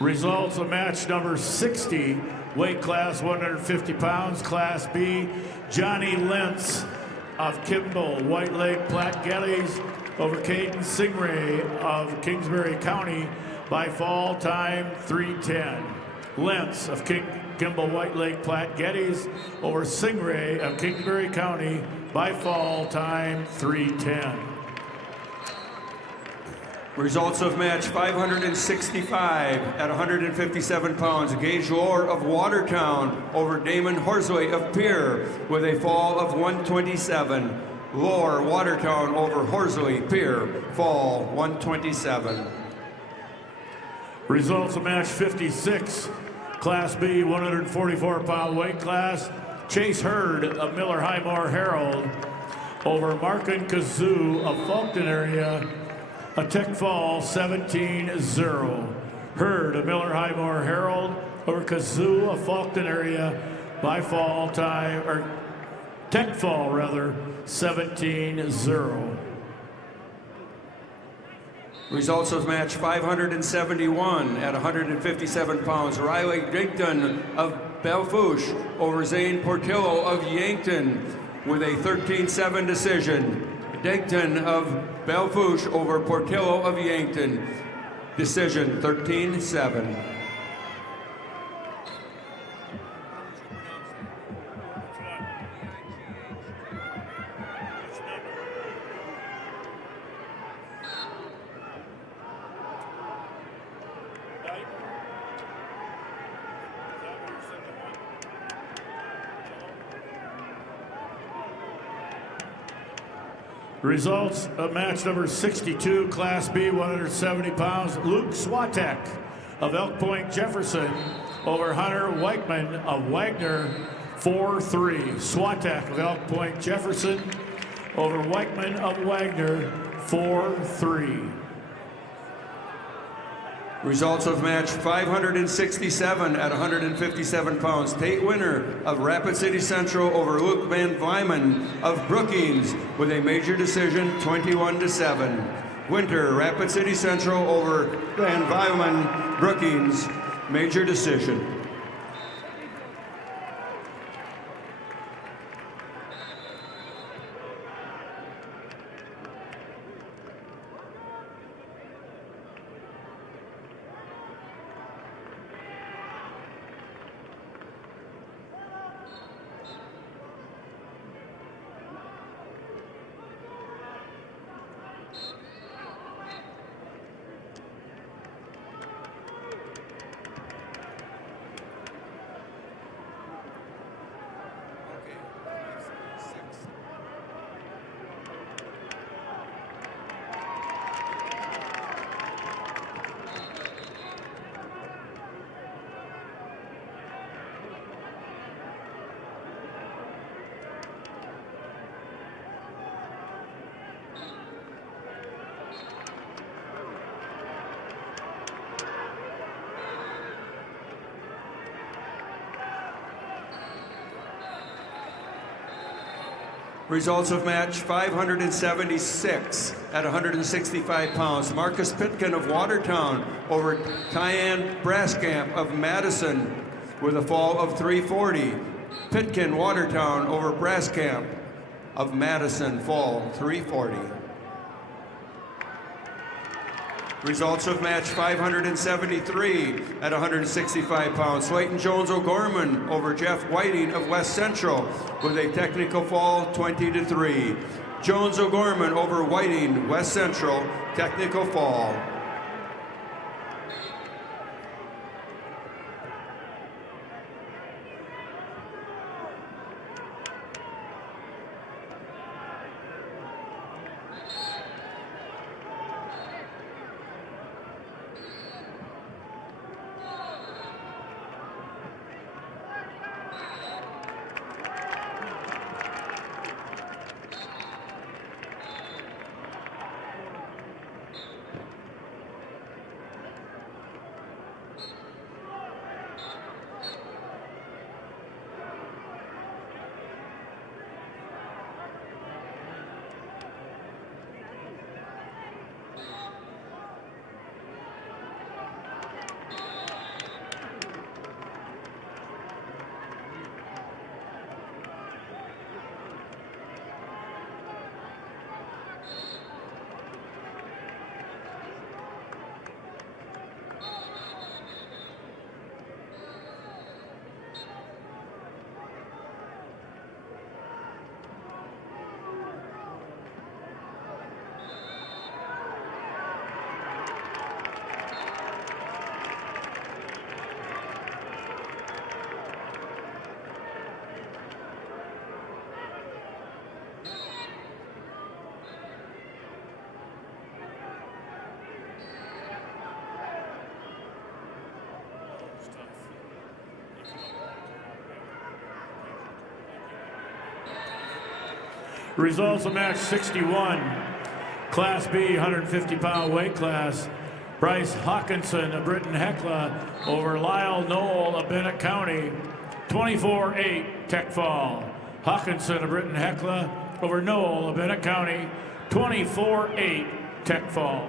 Results of match number 60, weight class 150 pounds, Class B, Johnny Lentz of Kimball, White Lake Platte Geddes over Caden Singray of Kingsbury County by fall time 3:10. Lentz of Kimball, White Lake Platte Geddes over Singray of Kingsbury County by fall time 3:10. Results of match 565 at 157 pounds. Gage Lohr of Watertown over Damon Horsley of Pierre with a fall of 127. Lohr, Watertown over Horsley, Pierre, fall 127. Results of match 56, Class B, 144-pound weight class. Chase Hurd of Miller Highmore Herald over Markin Kazoo of Fulton area. A tech fall 17-0. Hurd of Miller Highmore Herald over Kazoo of Fulton area by fall time, or tech fall rather, 17-0. Results of match 571 at 157 pounds. Riley Dinkton of Belfouche over Zane Portillo of Yankton with a 13-7 decision. Dinkton of Belfouche over Portillo of Yankton. Decision 13-7. Results of match number 62, Class B, 170 pounds. Luke Swatek of Elk Point Jefferson over Hunter Weichman of Wagner, 4-3. Swatek of Elk Point Jefferson over Weichman of Wagner, 4-3. Results of match 567 at 157 pounds. Tate Winter of Rapid City Central over Luke Van Vyman of Brookings with a major decision 21-7. Winter, Rapid City Central over Van Vyman, Brookings, major decision. Results of match 576 at 165 pounds. Marcus Pitkin of Watertown over Tyann Braskamp of Madison with a fall of 340. Pitkin, Watertown over Braskamp of Madison, fall 340. Results of match 573 at 165 pounds. Slayton Jones O'Gorman over Jeff Whiting of West Central with a technical fall 20-3. Jones O'Gorman over Whiting, West Central, technical fall. Results of match 61, Class B, 150-pound weight class. Bryce Hawkinson of Britton Hecla over Lyle Knoll of Bennett County, 24-8 tech fall. Hawkinson of Britton Hecla over Knoll of Bennett County, 24-8 tech fall.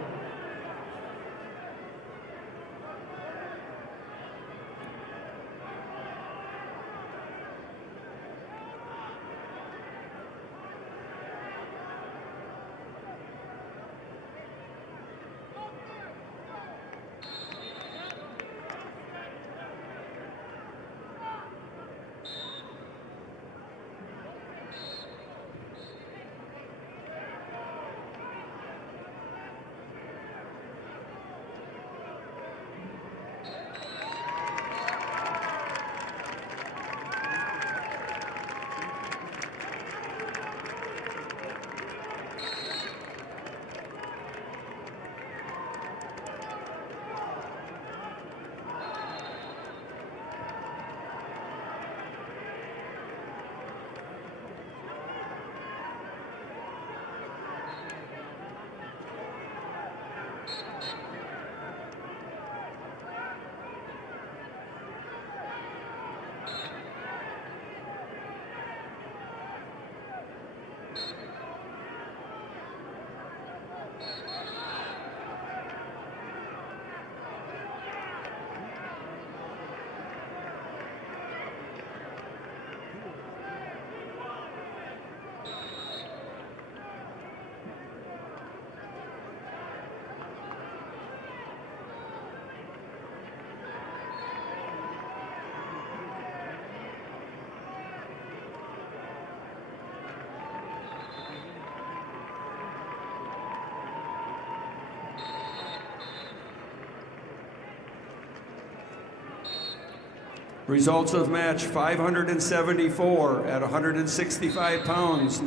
Results of match 574 at 165 pounds.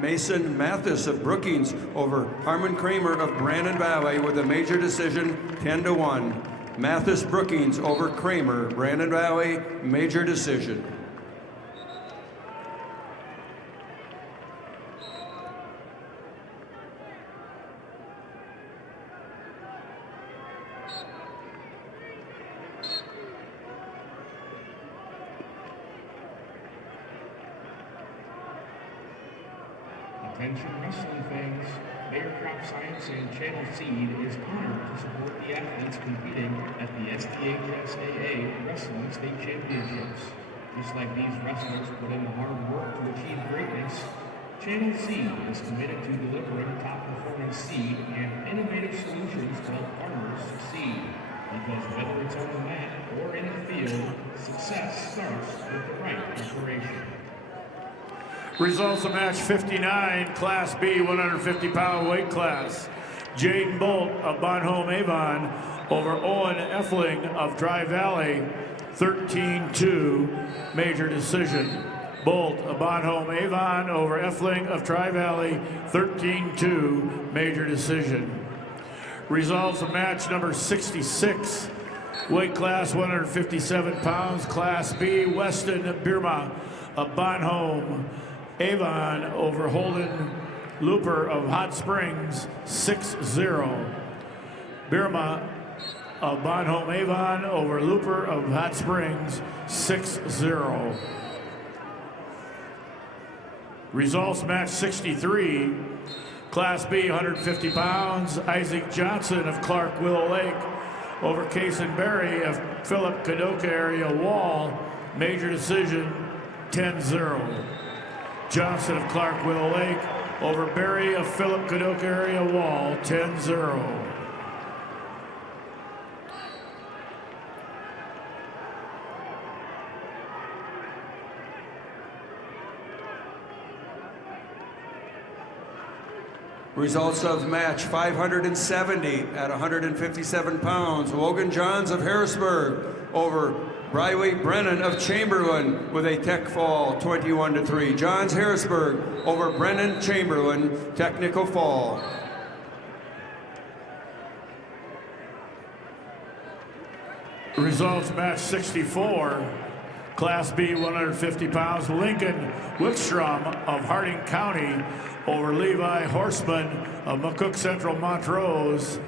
Mason Mathis of Brookings over Harmon Kramer of Brandon Valley with a major decision, 10-1. Mathis Brookings over Kramer, Brandon Valley, major decision. Attention wrestling fans, Bayer Crop Science and Channel Seed is honored to support the athletes competing at the STHSAA Wrestling State Championships. Just like these wrestlers put in the hard work to achieve greatness, Channel Seed is committed to delivering top-performing seed and innovative solutions to help farmers succeed. Because whether it's on the mat or in the field, success starts with the right preparation. Results of match 59, Class B, 150-pound weight class. Jaden Bolt of Bonhomme Avon over Owen Effling of Tri Valley, 13-2, major decision. Bolt of Bonhomme Avon over Effling of Tri Valley, 13-2, major decision. Results of match number 66, weight class 157 pounds, Class B, Weston Birma of Bonhomme Avon over Holden Looper of Hot Springs, 6-0. Birma of Bonhomme Avon over Looper of Hot Springs, 6-0. Results match 63, Class B, 150 pounds, Isaac Johnson of Clark Willow Lake over Kason Berry of Philip Kadoka area Wall, major decision, 10-0. Johnson of Clark Willow Lake over Berry of Philip Kadoka area Wall, 10-0. Results of match 570 at 157 pounds. Logan Johns of Harrisburg over Briley Brennan of Chamberlain with a tech fall, 21-3. Johns Harrisburg over Brennan Chamberlain, technical fall. Results match 64, Class B, 150 pounds, Lincoln Wickstrom of Harding County over Levi Horseman of McCook Central Montrose.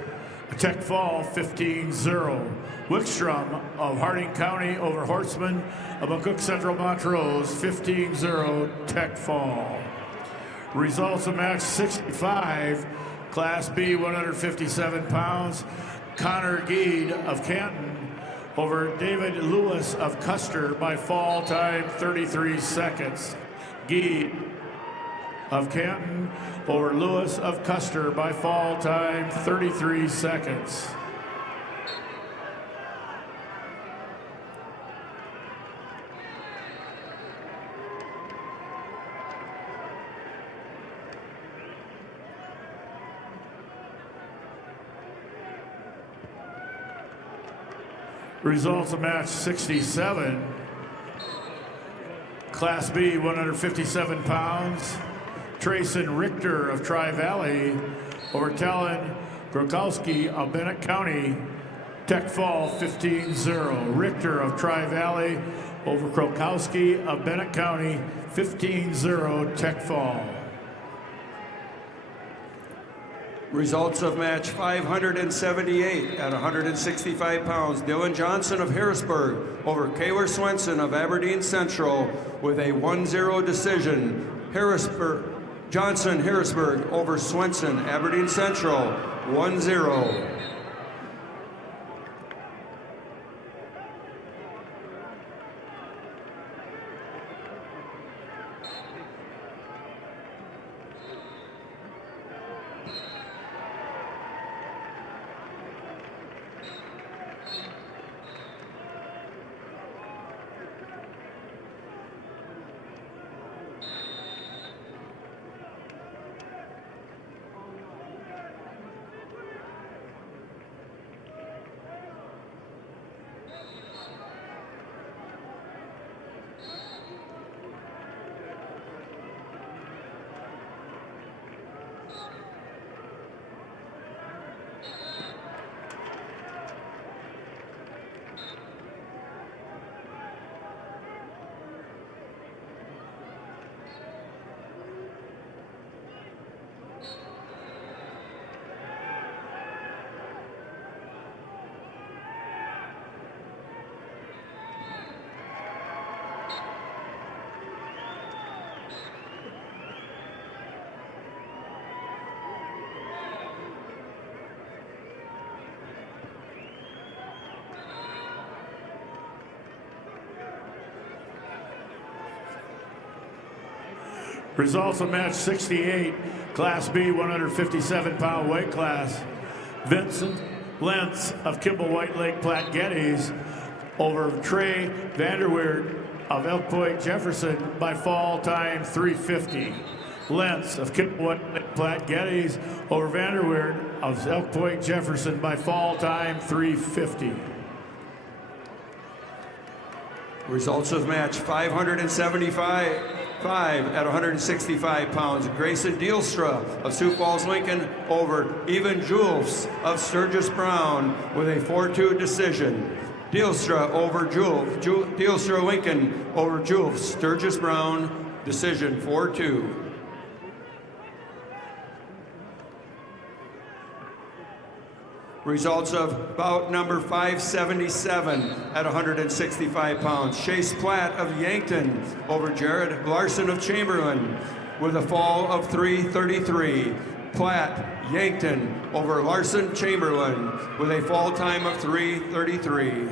Tech fall 15-0. Wickstrom of Harding County over Horseman of McCook Central Montrose, 15-0 Tech fall. Results of match 65, Class B, 157 pounds, Connor Geed of Canton over David Lewis of Custer by fall time 33 seconds. Geed of Canton over Lewis of Custer by fall time 33 seconds. Results of match 67. Class B, 157 pounds. Trayson Richter of Tri-Valley over Talon Grokowski of Bennett County. Tech fall 15-0. Richter of Tri-Valley over Grokowski of Bennett County, 15-0 Tech fall. Results of match 578 at 165 pounds. Dylan Johnson of Harrisburg over Kaylor Swenson of Aberdeen Central with a 1-0 decision. Johnson Harrisburg over Swenson, Aberdeen Central, 1-0. Results of match 68, Class B, 157-pound weight class. Vincent Lentz of Kimball White Lake Platte Geddes over Trey Vanderweerd of Elk Point Jefferson by fall time 3:50. Lentz of Kimball White Lake Platte Geddes over Vanderweerd of Elk Point Jefferson by fall time 3:50. Results of match 575 at 165 pounds. Grayson Dealstra of Sioux Falls Lincoln over Evan Julfs of Sturgis Brown with a 4-2 decision. Dealstra over Julf. Dealstra Lincoln over Julfs. Sturgis Brown decision 4-2. Results of bout number 577 at 165 pounds. Chase Platt of Yankton over Jared Larson of Chamberlain with a fall of 3:33. Platt, Yankton over Larson Chamberlain with a fall time of 3:33.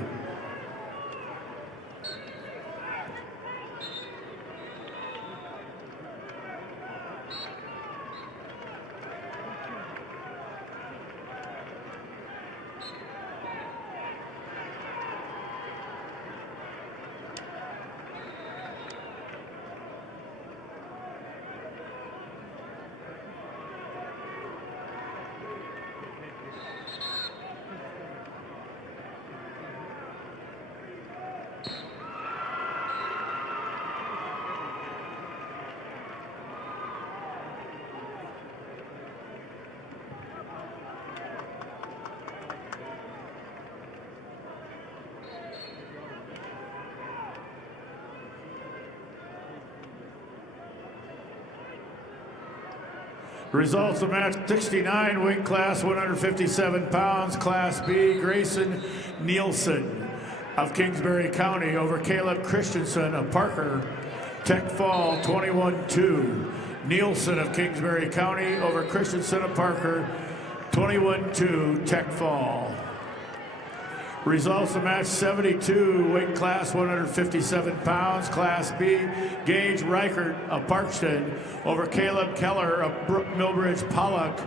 Results of match 69, weight class 157 pounds, Class B, Grayson Nielsen of Kingsbury County over Caleb Christensen of Parker, Tech Fall 21-2. Nielsen of Kingsbury County over Christensen of Parker, 21-2, Tech Fall. Results of match 72, weight class 157 pounds, Class B, Gage Reichert of Parkston over Caleb Keller of Millbridge Pollock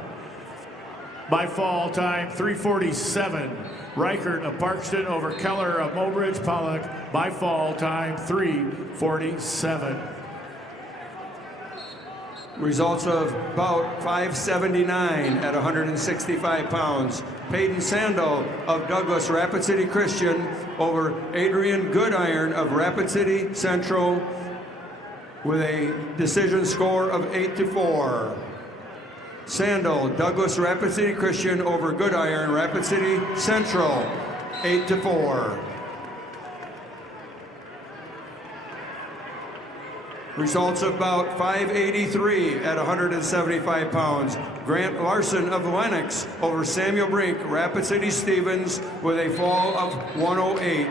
by fall time 3:47. Reichert of Parkston over Keller of Millbridge Pollock by fall time 3:47. Results of bout 579 at 165 pounds. Peyton Sandel of Douglas Rapid City Christian over Adrian Goodiron of Rapid City Central with a decision score of 8-4. Sandel, Douglas Rapid City Christian over Goodiron, Rapid City Central, 8-4. Results of bout 583 at 175 pounds. Grant Larson of Lennox over Samuel Brink, Rapid City Stevens with a fall of 108.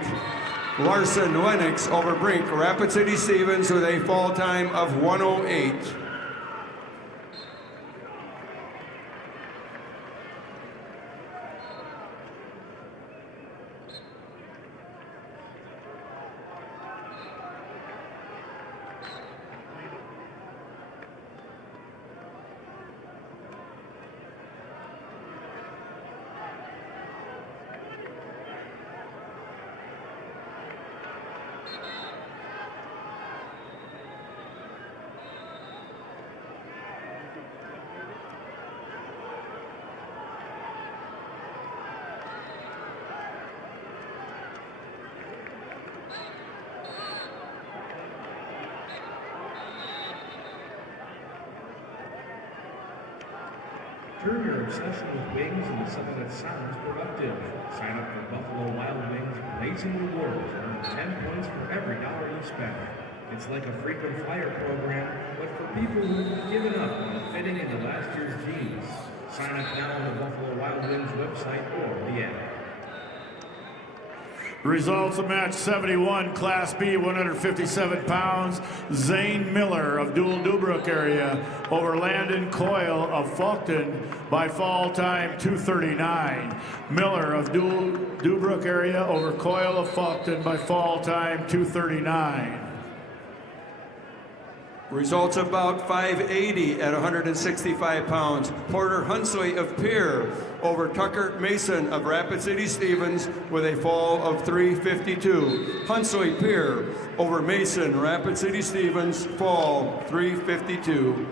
Larson Lennox over Brink, Rapid City Stevens with a fall time of 108. Turn your obsession with wings into something that sounds productive. Sign up for Buffalo Wild Wings Blazing Rewards and earn 10 points for every dollar you spend. It's like a frequent flyer program, but for people who've given up on fitting into last year's jeans. Sign up now on the Buffalo Wild Wings website or the app. Results of match 71, Class B, 157 pounds. Zane Miller of Dual Dubrook area over Landon Coyle of Faulkton by fall time 2:39. Miller of Dual Dubrook area over Coyle of Faulkton by fall time 2:39. Results of bout 580 at 165 pounds. Porter Hunsley of Pierre over Tucker Mason of Rapid City Stevens with a fall of 3:52. Hunsley Pierre over Mason, Rapid City Stevens, fall 3:52.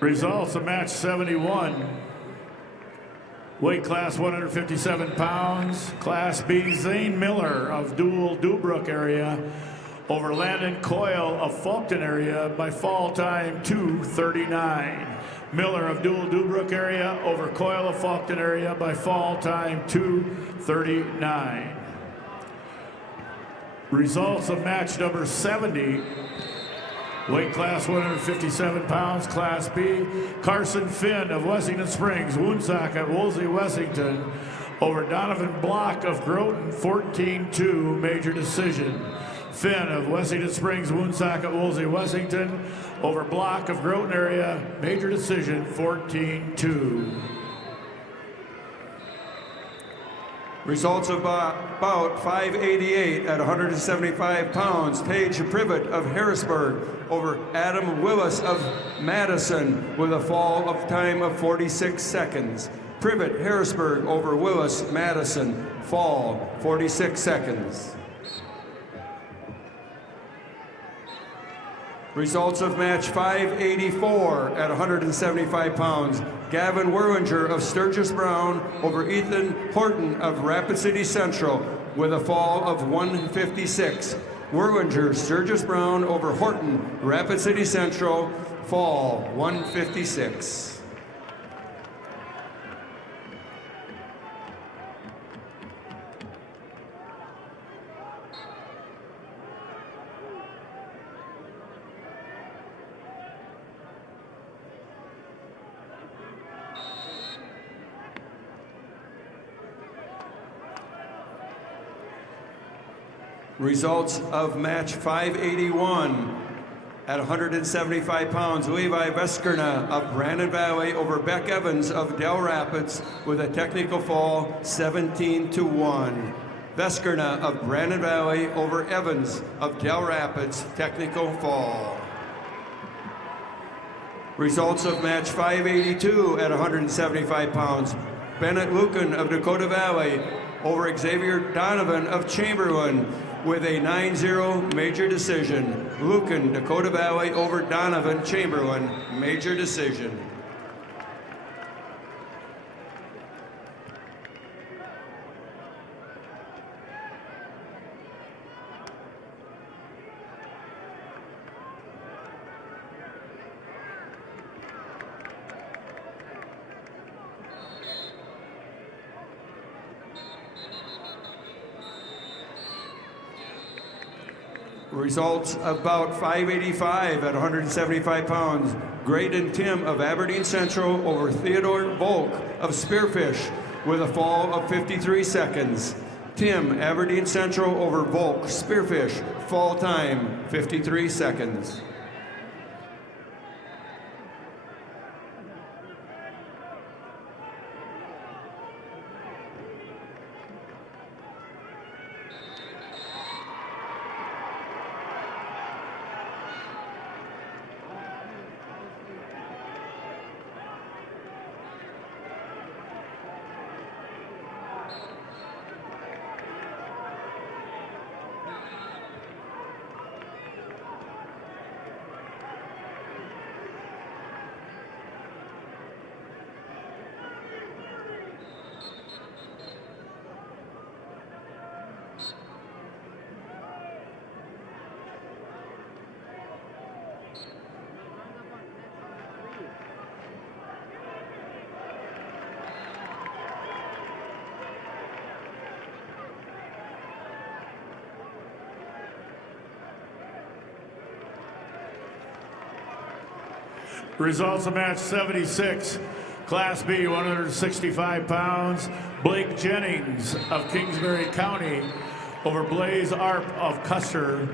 Results of match 71. Weight class 157 pounds. Class B, Zane Miller of Dual Dubrook area over Landon Coyle of Faulkton area by fall time 2:39. Miller of Dual Dubrook area over Coyle of Faulkton area by fall time 2:39. Results of match number 70. Weight class 157 pounds, Class B. Carson Finn of Wessington Springs, Woonsocket, Woolsey, Wessington over Donovan Block of Groton, 14-2, major decision. Finn of Wessington Springs, Woonsocket, Woolsey, Wessington over Block of Groton area. Major decision 14-2. Results of bout 588 at 175 pounds. Paige Privet of Harrisburg over Adam Willis of Madison with a fall of time of 46 seconds. Privet, Harrisburg over Willis, Madison, fall 46 seconds. Results of match 584 at 175 pounds. Gavin Werlinger of Sturgis Brown over Ethan Horton of Rapid City Central with a fall of 156. Werlinger, Sturgis Brown over Horton, Rapid City Central, fall 156. Results of match 581 at 175 pounds. Levi Veskerna of Brandon Valley over Beck Evans of Del Rapids with a technical fall 17-1. Veskerna of Brandon Valley over Evans of Del Rapids, technical fall. Results of match 582 at 175 pounds. Bennett Lucan of Dakota Valley over Xavier Donovan of Chamberlain with a 9-0 major decision. Lucan, Dakota Valley over Donovan, Chamberlain, major decision. Results about 585 at 175 pounds. Graydon Tim of Aberdeen Central over Theodore Volk of Spearfish with a fall of 53 seconds. Tim, Aberdeen Central over Volk, Spearfish, fall time 53 seconds. Results of match 76, Class B, 165 pounds. Blake Jennings of Kingsbury County over Blaze Arp of Custer,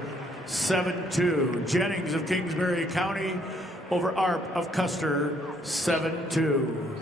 7-2. Jennings of Kingsbury County over Arp of Custer, 7-2.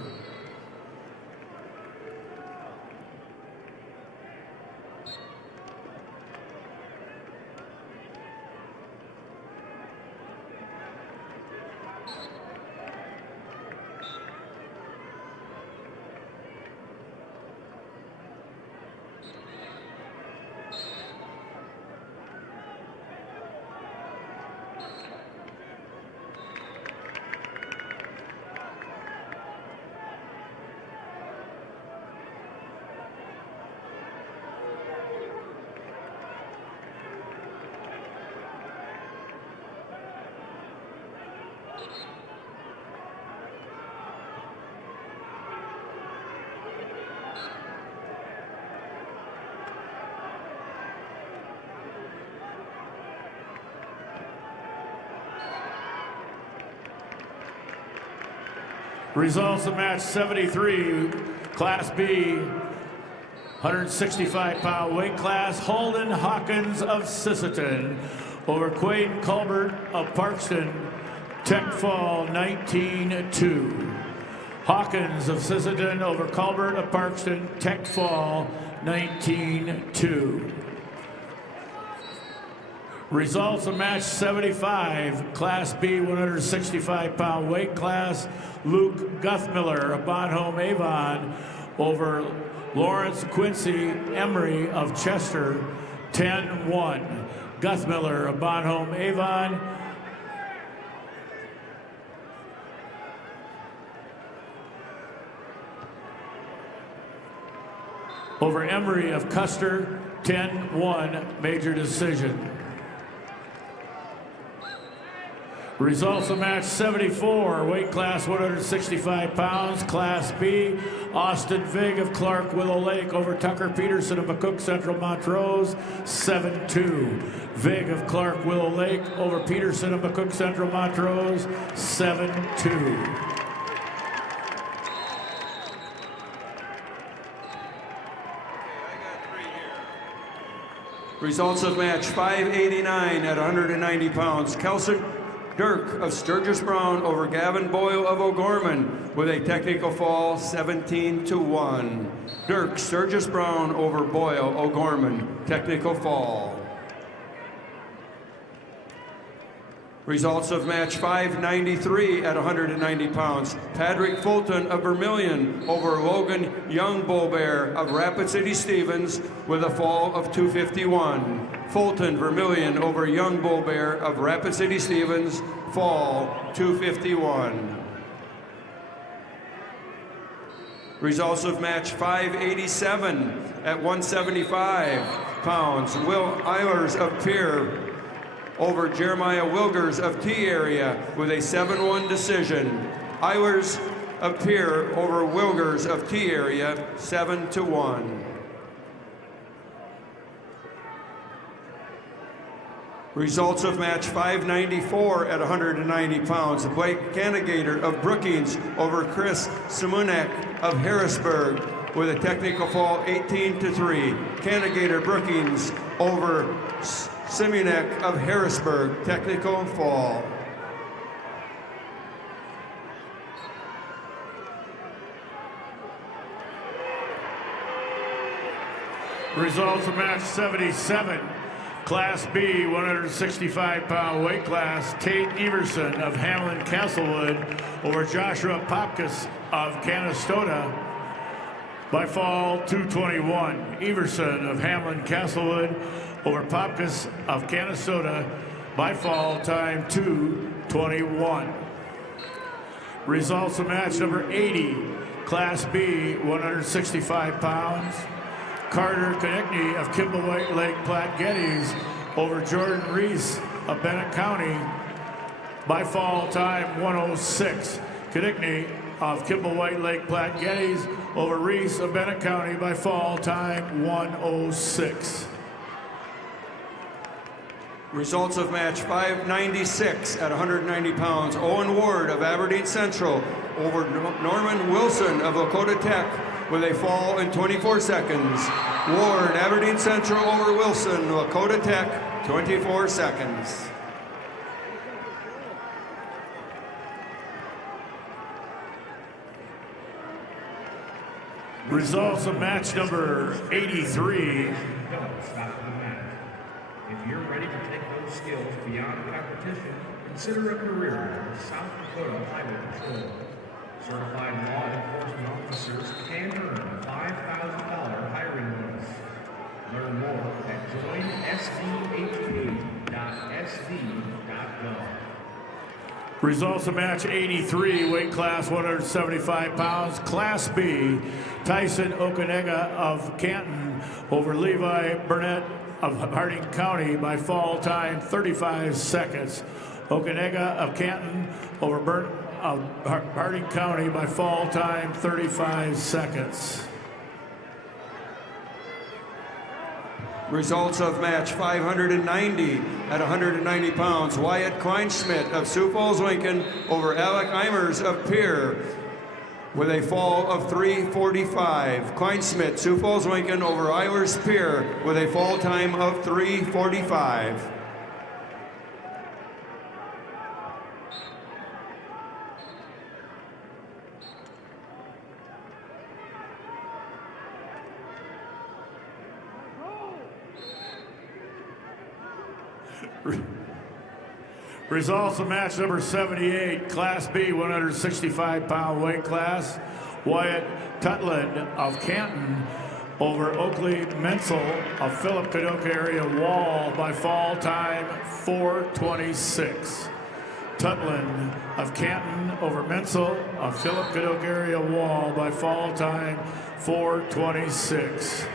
Results of match 73, Class B, 165-pound weight class, Holden Hawkins of Sisseton over Quaden Colbert of Parkston, Tech Fall 19-2. Hawkins of Sisseton over Colbert of Parkston, Tech Fall 19-2. Results of match 75, Class B 165-pound weight class, Luke Guthmiller of Bonhomme Avon over Lawrence Quincy Emery of Chester, 10-1. Guthmiller of Bonhomme Avon over Emery of Custer, 10-1, major decision. Results of match 74, weight class 165 pounds, Class B, Austin Vig of Clark Willow Lake over Tucker Peterson of McCook Central Montrose, 7-2. Vig of Clark Willow Lake over Peterson of McCook Central Montrose, 7-2. Results of match 589 at 190 pounds. Kelson Dirk of Sturgis Brown over Gavin Boyle of O'Gorman with a technical fall, 17-1. Dirk Sturgis Brown over Boyle O'Gorman, technical fall. Results of match 593 at 190 pounds. Patrick Fulton of Vermilion over Logan Young Bullbear of Rapid City Stevens with a fall of 251. Fulton Vermilion over Young Bullbear of Rapid City Stevens, fall 251. Results of match 587 at 175 pounds. Will Eilers of Pierre over Jeremiah Wilgers of T Area with a 7-1 decision. Eilers of Pierre over Wilgers of T Area, 7-1. Results of match 594 at 190 pounds. Blake Canagator of Brookings over Chris Simonek of Harrisburg with a technical fall, 18-3. Canagator Brookings over Simonek of Harrisburg, technical fall. Results of match 77, Class B 165-pound weight class, Tate Everson of Hamlin Castlewood over Joshua Popkus of Canastota by fall 221. Everson of Hamlin Castlewood over Popkus of Canastota by fall time 221. Results of match number 80, Class B 165 pounds, Carter Konechny of Kimball White Lake Platte Geddes over Jordan Reese of Bennett County by fall time 106. Konechny of Kimball White Lake Platte Geddes over Reese of Bennett County by fall time 106. Results of match 596 at 190 pounds. Owen Ward of Aberdeen Central over Norman Wilson of Lakota Tech with a fall in 24 seconds. Ward, Aberdeen Central over Wilson, Lakota Tech, 24 seconds. Results of match number 83. If you're ready to take those skills beyond competition, consider a career with South Dakota Highway Patrol. Certified law enforcement officers can earn a $5,000 hiring bonus. Learn more at joinsdhp.sd.gov. Results of match 83, weight class 175 pounds, Class B, Tyson Okanega of Canton over Levi Burnett of Harding County by fall time 35 seconds. Okanega of Canton over Harding County by fall time 35 seconds. Results of match 590 at 190 pounds. Wyatt Kleinschmidt of Sioux Falls, Lincoln over Alec Eimers of Pierre with a fall of 3:45. Kleinsmith, Sioux Falls Lincoln over Eilers Pier with a fall time of 3:45. Results of match number 78, Class B, 165-pound weight class. Wyatt Tutland of Canton over Oakley Menzel of Philip Cadoka area Wall by fall time 4:26. Tutland of Canton over Menzel of Philip Cadoka area Wall by fall time 4:26.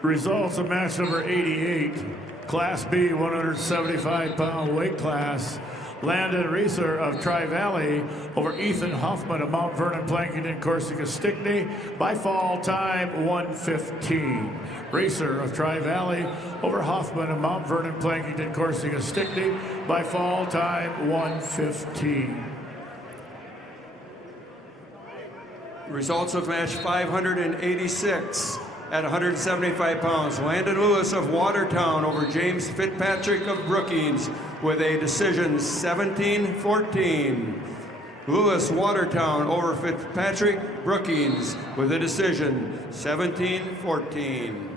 Results of match number 88, Class B, 175-pound weight class. Landon Reeser of Tri-Valley over Ethan Hoffman of Mount Vernon, Plankington, Corsica, Stickney by fall time 1:15. Reeser of Tri-Valley over Hoffman of Mount Vernon, Plankington, Corsica, Stickney by fall time 1:15. Results of match 586 at 175 pounds. Landon Lewis of Watertown over James Fitzpatrick of Brookings with a decision 17-14. Lewis Watertown over Fitzpatrick Brookings with a decision 17-14.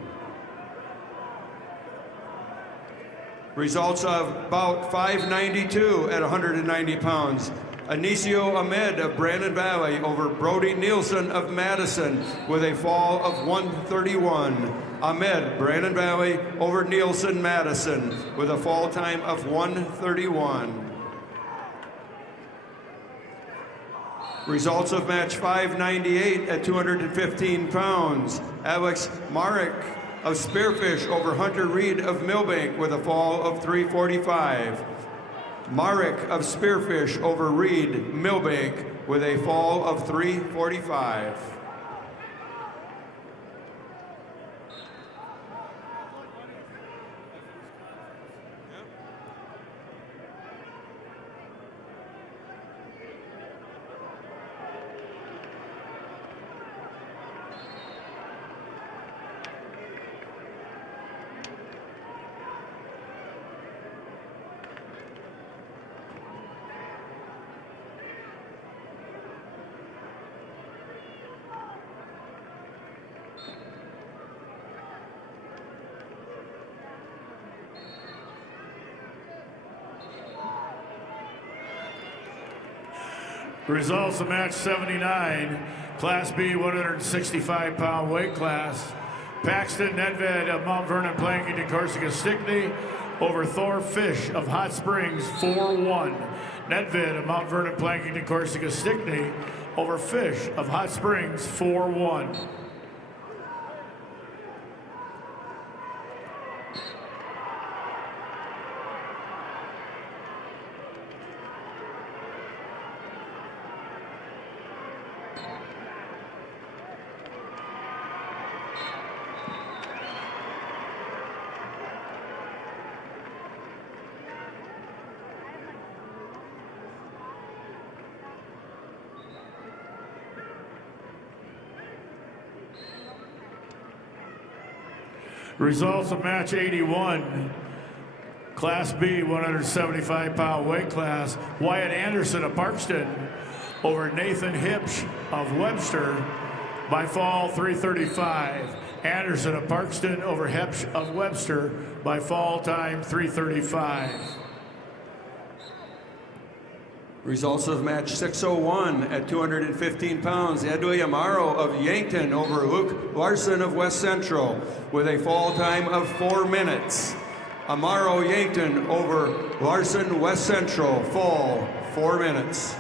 Results of bout 592 at 190 pounds. Anicio Ahmed of Brandon Valley over Brody Nielsen of Madison with a fall of 131. Ahmed, Brandon Valley over Nielsen, Madison with a fall time of 131. Results of match 598 at 215 pounds. Alex Marek of Spearfish over Hunter Reed of Millbank with a fall of 345. Marek of Spearfish over Reed, Millbank with a fall of 345. Results of match 79, Class B, 165-pound weight class. Paxton Nedved of Mount Vernon, Plankington, Corsica, Stickney over Thor Fish of Hot Springs 4-1. Nedved of Mount Vernon, Plankington, Corsica, Stickney over Fish of Hot Springs 4-1. Results of match 81, Class B, 175-pound weight class. Wyatt Anderson of Parkston over Nathan Hipsch of Webster by fall 335. Anderson of Parkston over Hipsch of Webster by fall time 335. Results of match 601 at 215 pounds. Edwin Amaro of Yankton over Luke Larson of West Central with a fall time of 4 minutes. Amaro Yankton over Larson West Central, fall 4 minutes.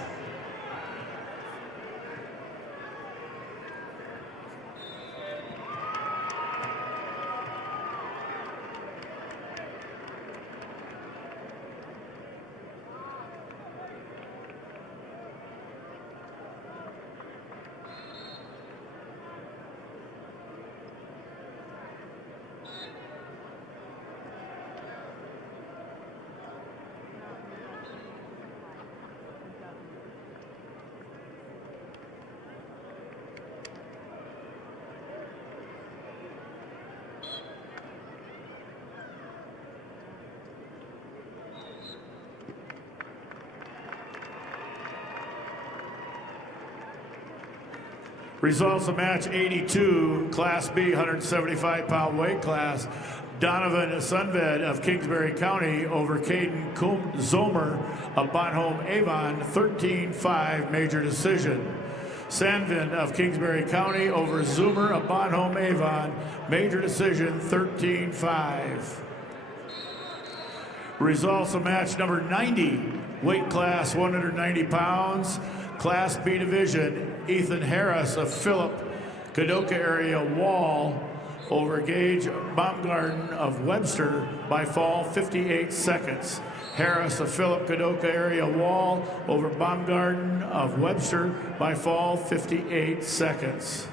Results of match 82, Class B, 175-pound weight class. Donovan Sunved of Kingsbury County over Caden Zomer of Bonhomme Avon, 13-5 major decision. Sandvin of Kingsbury County over Zoomer of Bonhomme Avon, major decision, 13-5. Results of match number 90, weight class 190 pounds, Class B division. Ethan Harris of Phillip, Kadoka area Wall over Gage Baumgarten of Webster by fall 58 seconds. Harris of Phillip, Kadoka area Wall over Baumgarten of Webster by fall 58 seconds.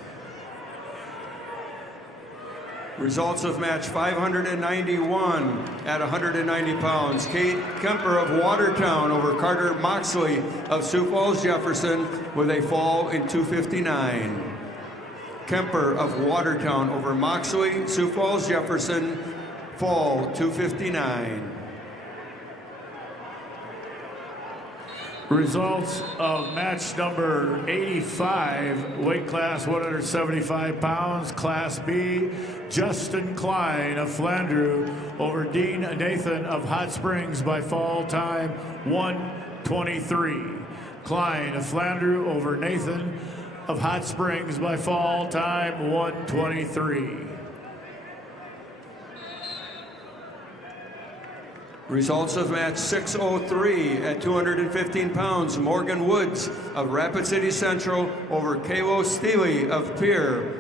Results of match 591 at 190 pounds. Kate Kemper of Watertown over Carter Moxley of Sioux Falls Jefferson with a fall in 259. Kemper of Watertown over Moxley, Sioux Falls Jefferson, fall 259. Results of match number 85, weight class 175 pounds, Class B. Justin Klein of Flandreau over Dean Nathan of Hot Springs by fall time 1:23. Klein of Flandreau over Nathan of Hot Springs by fall time 1:23. Results of match 603 at 215 pounds. Morgan Woods of Rapid City Central over Kalo Steely of Pierre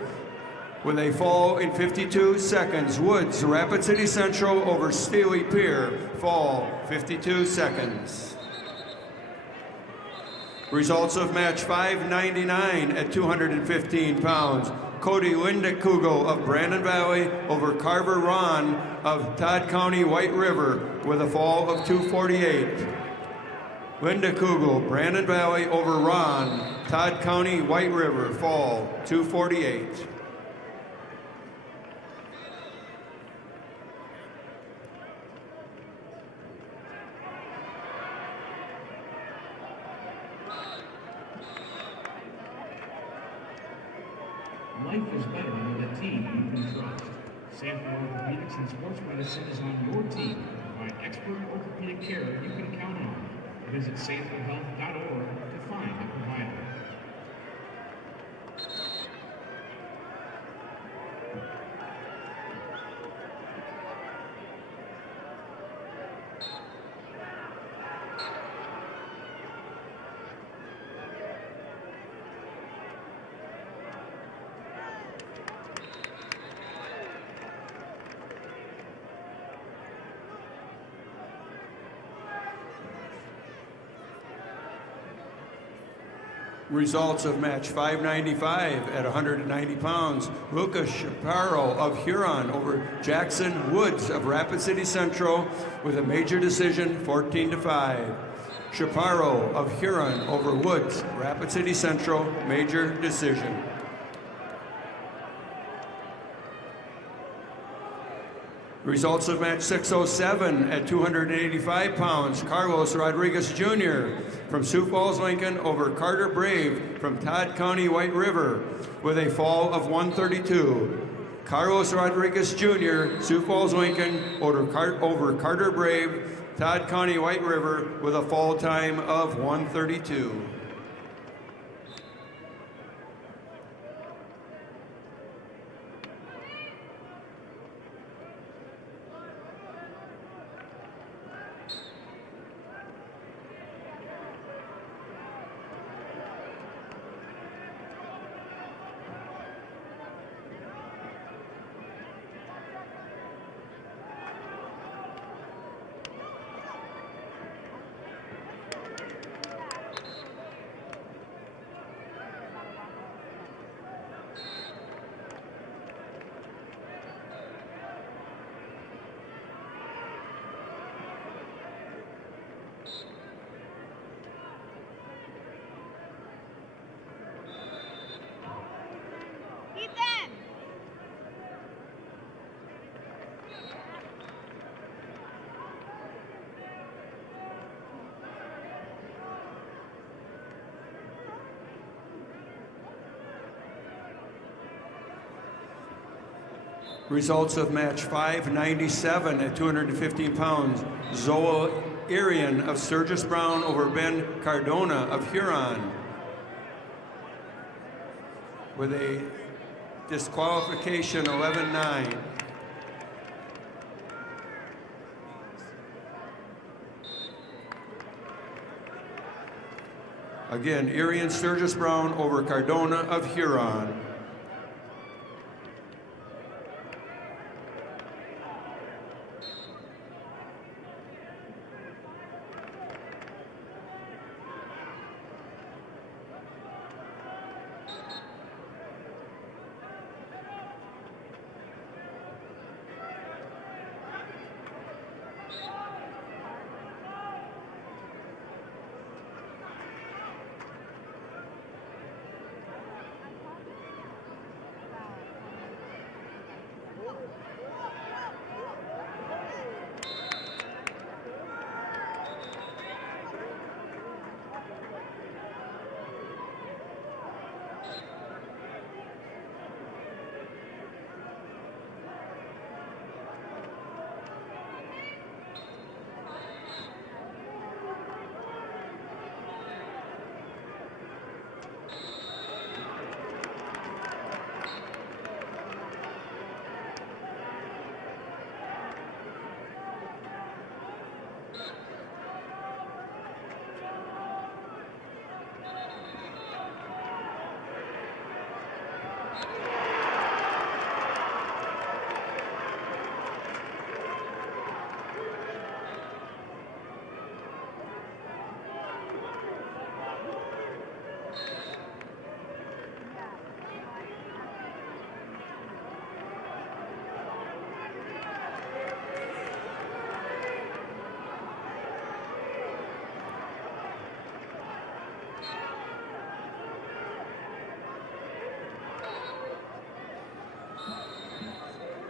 with a fall in 52 seconds. Woods, Rapid City Central over Steely Pierre, fall 52 seconds. Results of match 599 at 215 pounds. Cody Lindekugel of Brandon Valley over Carver Ron of Todd County White River with a fall of 248. Lindekugel, Brandon Valley over Ron, Todd County White River, fall 248. Life is better with a team you can trust. Sanford Orthopedics and Sports Medicine is on your team to provide expert orthopedic care you can count on. Visit sanfordhealth.org to find a provider. Results of match 595 at 190 pounds. Lucas Chaparro of Huron over Jackson Woods of Rapid City Central with a major decision, 14-5. Chaparro of Huron over Woods, Rapid City Central, major decision. Results of match 607 at 285 pounds. Carlos Rodriguez Jr. from Sioux Falls, Lincoln over Carter Brave from Todd County White River with a fall of 132. Carlos Rodriguez Jr., Sioux Falls, Lincoln over Carter Brave, Todd County White River with a fall time of 132. Results of match 597 at 215 pounds. Zoa Arian of Sturgis Brown over Ben Cardona of Huron, with a disqualification 11-9. Again, Arian Sturgis Brown over Cardona of Huron.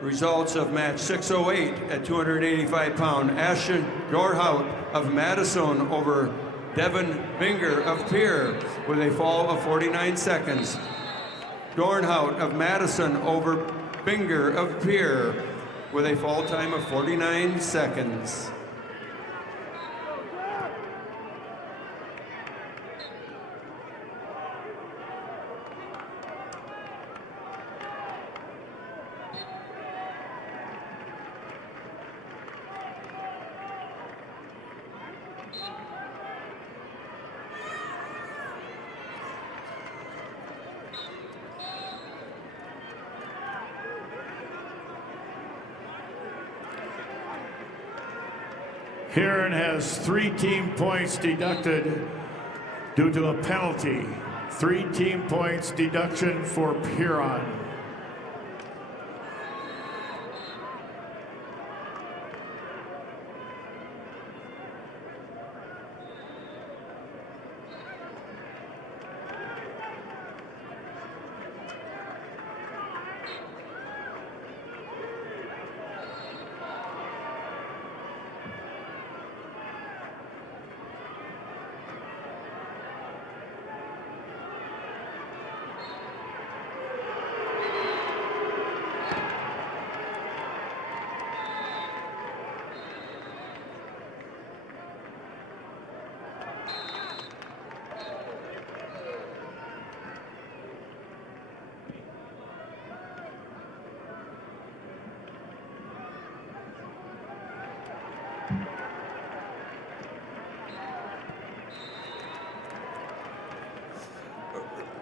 Results of match 608 at 285 pound. Ashton Dorhout of Madison over Devin Binger of Pierre with a fall of 49 seconds. Dornhout of Madison over Binger of Pierre with a fall time of 49 seconds. Huron has 3 team points deducted due to a penalty. 3 team points deduction for Huron.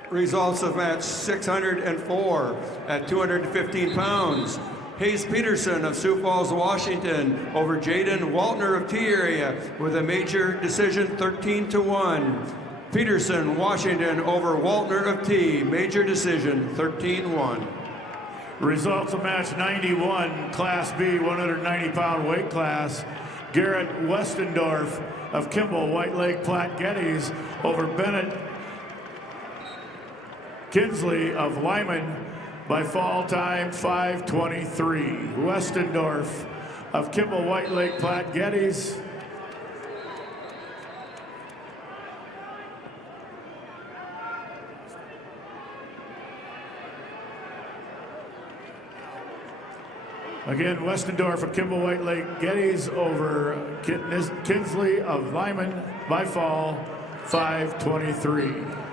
Results of match 604 at 215 pounds. Hayes Peterson of Sioux Falls, Washington over Jaden Waltner of T Area with a major decision 13-1. Peterson, Washington over Waltner of T, major decision 13-1. Results of match 91, Class B, 190 pound weight class. Garrett Westendorf of Kimball, White Lake Platte Geddes over Bennett Kinsley of Lyman by fall time 5:23. Westendorf of Kimball, White Lake Platte Geddes. Again, Westendorf of Kimball White Lake Geddes over Kinsley of Lyman by fall 5-23.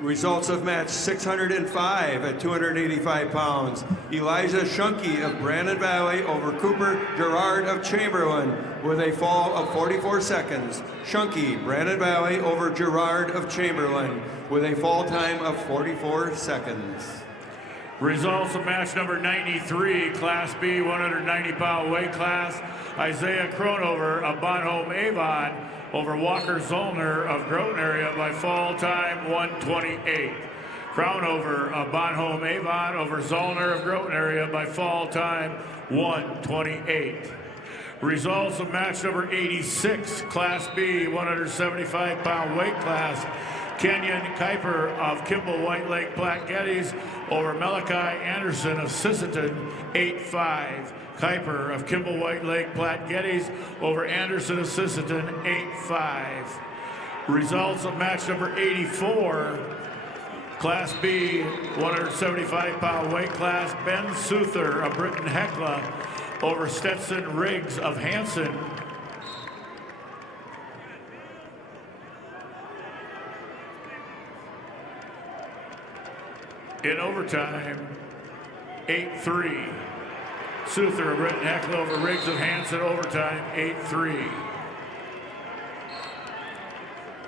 Results of match 605 at 285 pounds. Elijah Shunky of Brandon Valley over Cooper Gerard of Chamberlain with a fall of 44 seconds. Shunky, Brandon Valley over Gerard of Chamberlain with a fall time of 44 seconds. Results of match number 93, Class B, 190-pound weight class. Isaiah Cronover of Bonhomme Avon over Walker Zollner of Groton area by fall time 128. Crownover of Bonhomme Avon over Zollner of Groton area by fall time 128. Results of match number 86, Class B, 175-pound weight class. Kenyon Kuiper of Kimball White Lake Platte Geddes over Malachi Anderson of Sisseton 8-5. Kuiper of Kimball White Lake Platte Geddes over Anderson of Sisseton 8-5. Results of match number 84, Class B, 175-pound weight class. Ben Souther of Britton Hecla over Stetson Riggs of Hanson. In overtime, 8-3. Souther of Britton Hecla over Riggs of Hanson, overtime 8-3.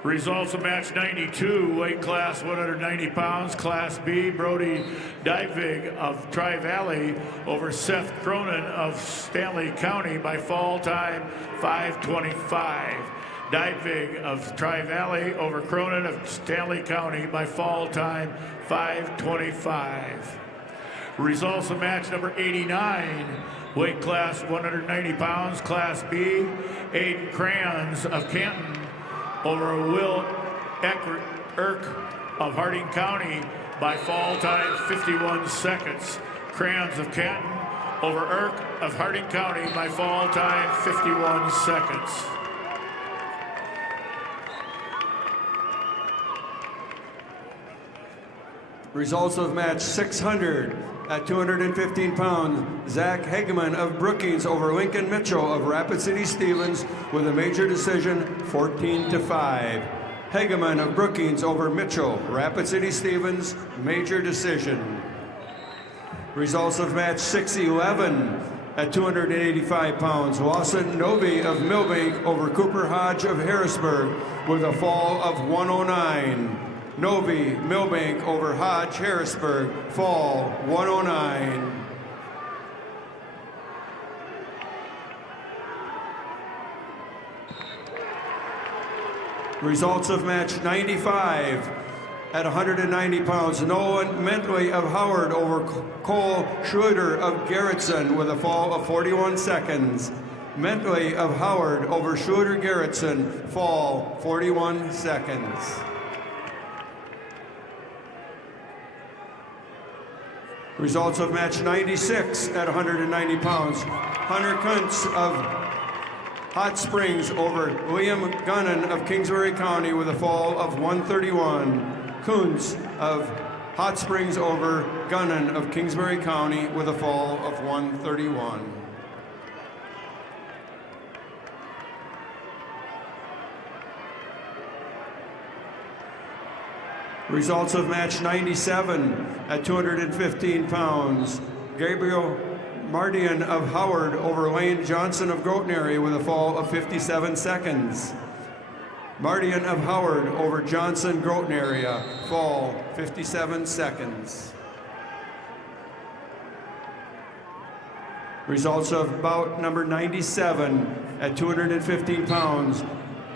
Results of match 92, weight class 190 pounds, Class B, Brody Dybvig of Tri-Valley over Seth Cronin of Stanley County by fall time 5:25. Dybvig of Tri-Valley over Cronin of Stanley County by fall time 5:25. Results of match number 89, weight class 190 pounds, Class B, Aiden Crayons of Canton over Will Erk of Harding County by fall time 51 seconds. Crayons of Canton over Erk of Harding County by fall time 51 seconds. Results of match 600 at 215 pounds. Zach Hageman of Brookings over Lincoln Mitchell of Rapid City Stevens with a major decision 14-5. Hageman of Brookings over Mitchell, Rapid City Stevens, major decision. Results of match 611 at 285 pounds. Lawson Novi of Millbank over Cooper Hodge of Harrisburg with a fall of 109. Novi, Millbank over Hodge, Harrisburg, fall 109. Results of match 95 at 190 pounds. Nolan Mentley of Howard over Cole Schroeder of Garrettson with a fall of 41 seconds. Mentley of Howard over Schroeder Garrettson, fall 41 seconds. Results of match 96 at 190 pounds. Hunter Kuntz of Hot Springs over Liam Gunnan of Kingsbury County with a fall of 131. Kuntz of Hot Springs over Gunnan of Kingsbury County with a fall of 131. Results of match 97 at 215 pounds. Gabriel Mardian of Howard over Lane Johnson of Groton area with a fall of 57 seconds. Mardian of Howard over Johnson Groton area, fall 57 seconds. Results of bout number 97 at 215 pounds.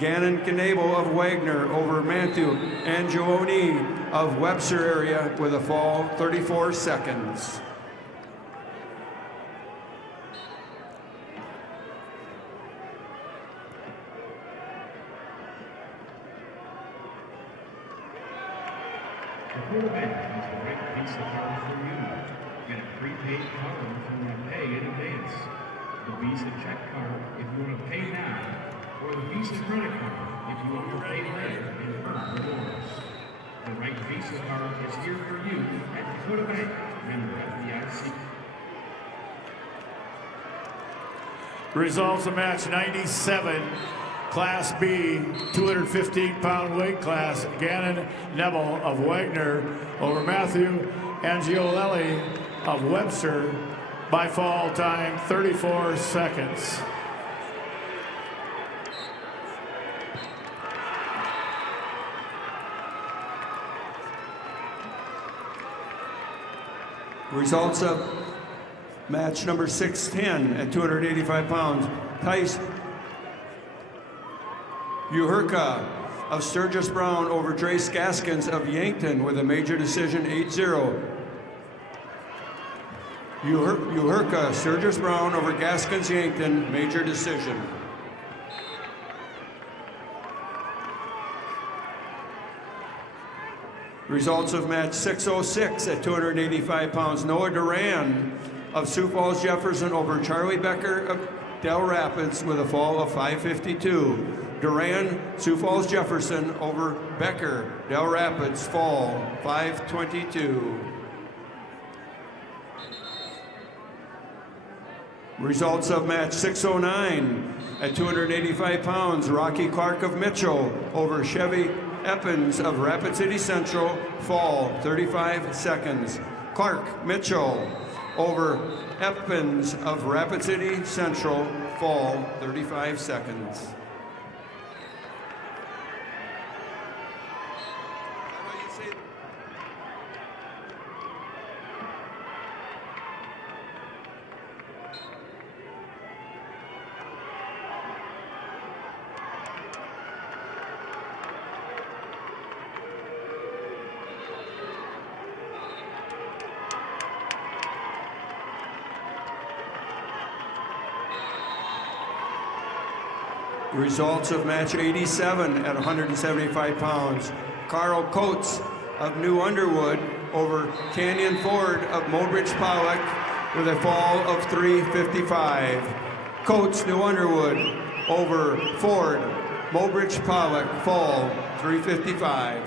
Gannon Knable of Wagner over Matthew Angiolini of Webster area with a fall 34 seconds. The quarterback has the right Visa card for you. Get a prepaid card if you want to pay in advance. The Visa check card if you want to pay now. Or the Visa credit card if you want to pay later and earn rewards. The right Visa card is here for you at Dakota Bank, member FDIC. Results of match 97, Class B, 215-pound weight class. Gannon Knable of Wagner over Matthew Angiolelli of Webster by fall time 34 seconds. Results of match number 610 at 285 pounds. Tice Uherka of Sturgis Brown over Trace Gaskins of Yankton with a major decision 8-0. Uherka, Sturgis Brown over Gaskins Yankton, major decision. Results of match 606 at 285 pounds. Noah Duran of Sioux Falls Jefferson over Charlie Becker of Del Rapids with a fall of 5:52. Duran, Sioux Falls Jefferson over Becker, Del Rapids, fall 5:22. Results of match 609 at 285 pounds. Rocky Clark of Mitchell over Chevy Eppins of Rapid City Central, fall 35 seconds. Clark Mitchell over Eppins of Rapid City Central, fall 35 seconds. Results of match 87 at 175 pounds. Carl Coates of New Underwood over Canyon Ford of Mobridge Pollock with a fall of 3:55. Coates, New Underwood over Ford, Mobridge Pollock, fall 3:55.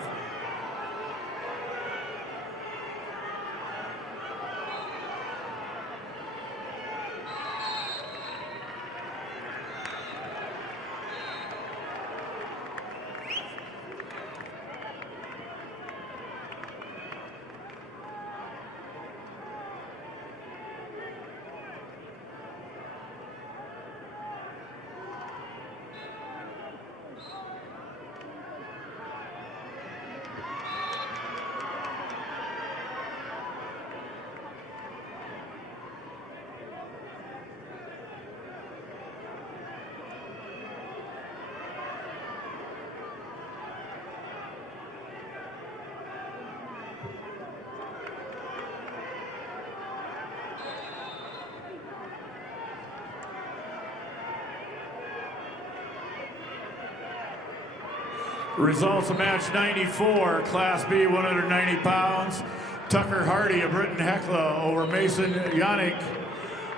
Results of match 94, Class B, 190 pounds. Tucker Hardy of Britton Hecla over Mason Yannick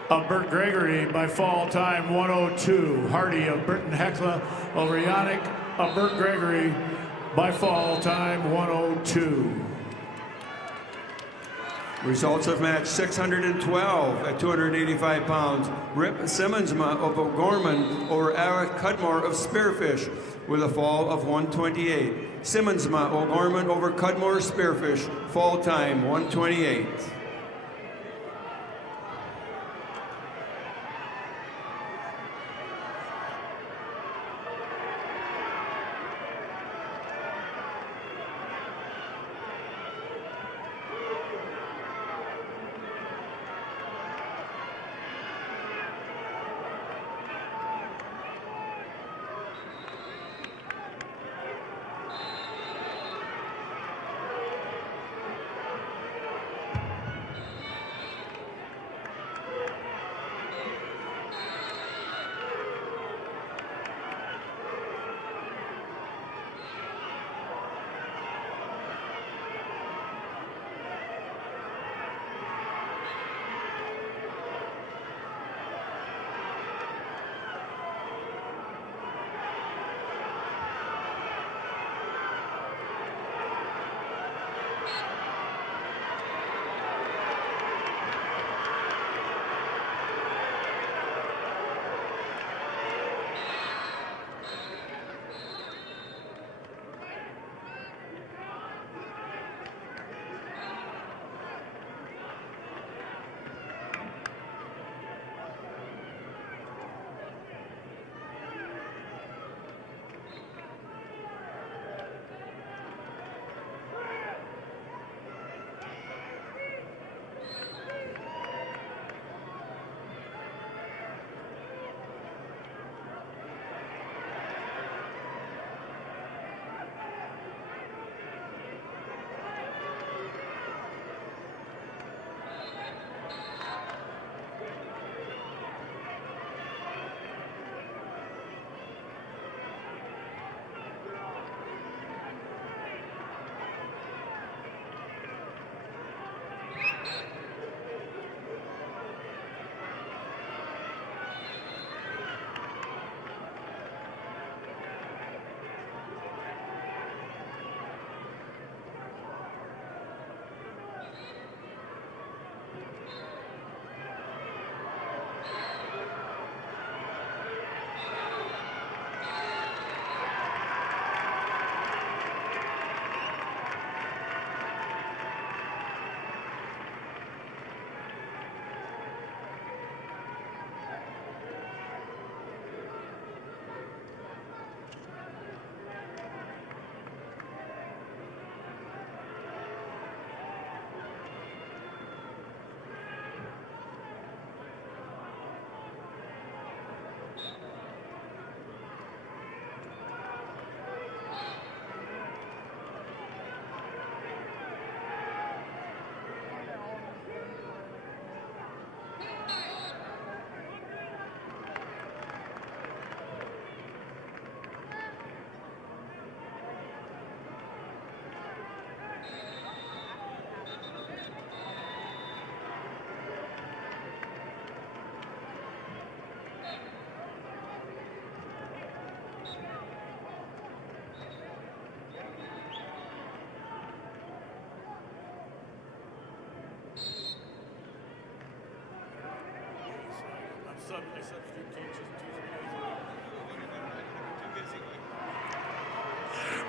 of Burt Gregory by fall time 1:02. Hardy of Britton Hecla over Yannick of Burt Gregory by fall time 1:02. Results of match 612 at 285 pounds. Rip Simmonsma of O'Gorman over Eric Cudmore of Spearfish with a fall of 1:28. Simmonsma O'Gorman over Cudmore Spearfish, fall time 1:28.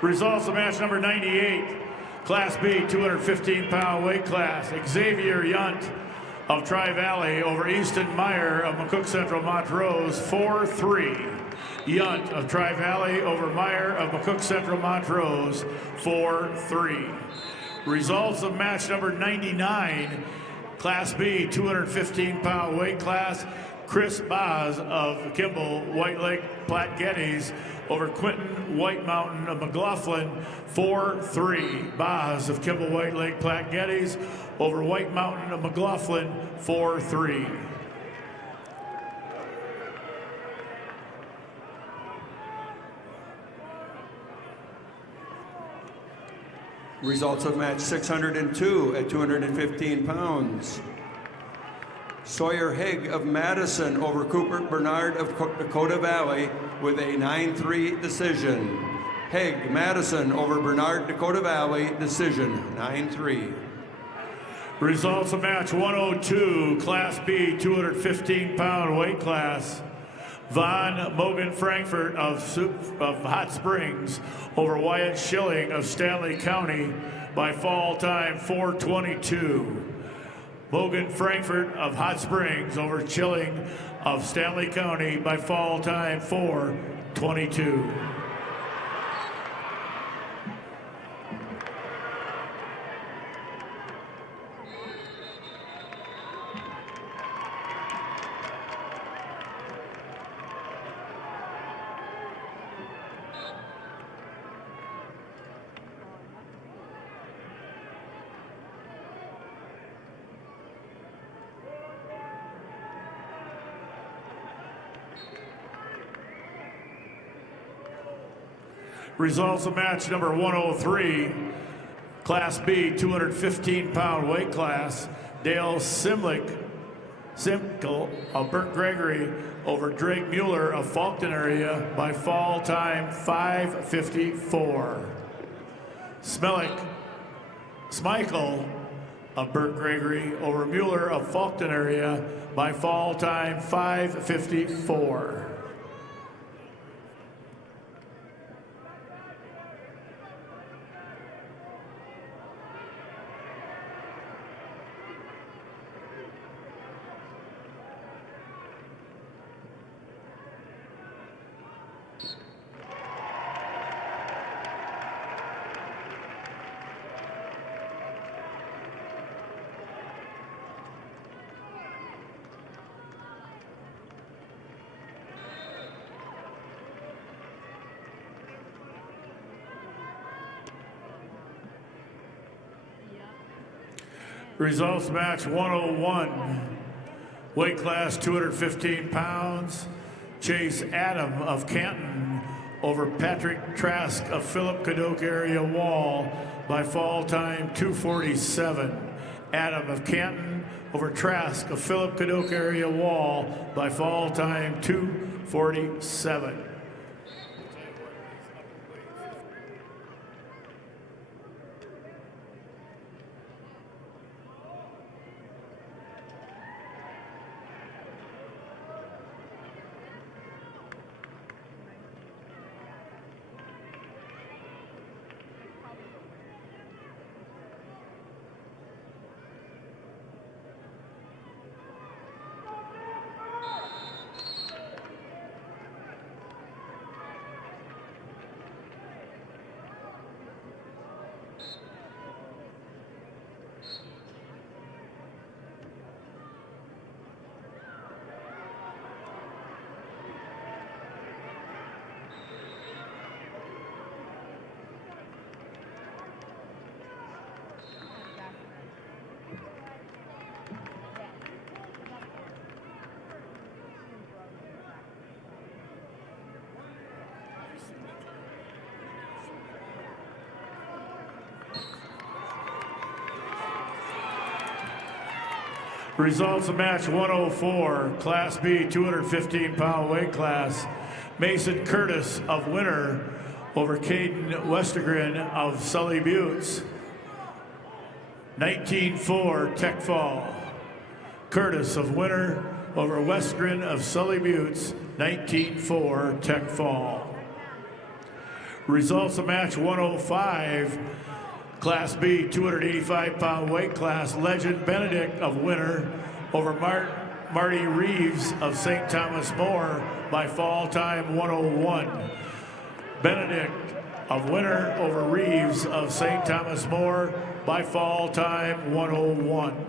Results of match number 98, Class B, 215-pound weight class. Xavier Yunt of Tri-Valley over Easton Meyer of McCook Central Montrose, 4-3. Yunt of Tri-Valley over Meyer of McCook Central Montrose, 4-3. Results of match number 99, Class B, 215-pound weight class. Chris Boz of Kimball White Lake Platte Geddes over Quentin White Mountain of McLaughlin, 4-3. Boz of Kimball White Lake Platte Geddes over White Mountain of McLaughlin, 4-3. Results of match 602 at 215 pounds. Sawyer Haig of Madison over Cooper Bernard of Dakota Valley with a 9-3 decision. Haig, Madison over Bernard, Dakota Valley, decision, 9-3. Results of match 102, Class B, 215-pound weight class. Von Mogan Frankfurt of Hot Springs over Wyatt Schilling of Stanley County by fall time 4:22. Mogan Frankfurt of Hot Springs over Schilling of Stanley County by fall time 4:22. Results of match number 103, Class B, 215-pound weight class. Dale Simkel of Burt Gregory over Drake Mueller of Faulkton area by fall time 5:54. Smichael of Burt Gregory over Mueller of Faulkton area by fall time 5:54. Results match 101, weight class 215 pounds. Chase Adam of Canton over Patrick Trask of Philip Cadoc area Wall by fall time 2:47. Adam of Canton over Trask of Philip Cadoc area Wall by fall time 2:47. Results of match 104, Class B, 215-pound weight class. Mason Curtis of Winter over Caden Westergren of Sully Buttes. 19-4 Tech Fall. Curtis of Winter over Westgren of Sully Buttes, 19-4 Tech Fall. Results of match 105, Class B, 285-pound weight class, Legend Benedict of Winter over Marty Reeves of St. Thomas More by fall time 101. Benedict of Winter over Reeves of St. Thomas More by fall time 101.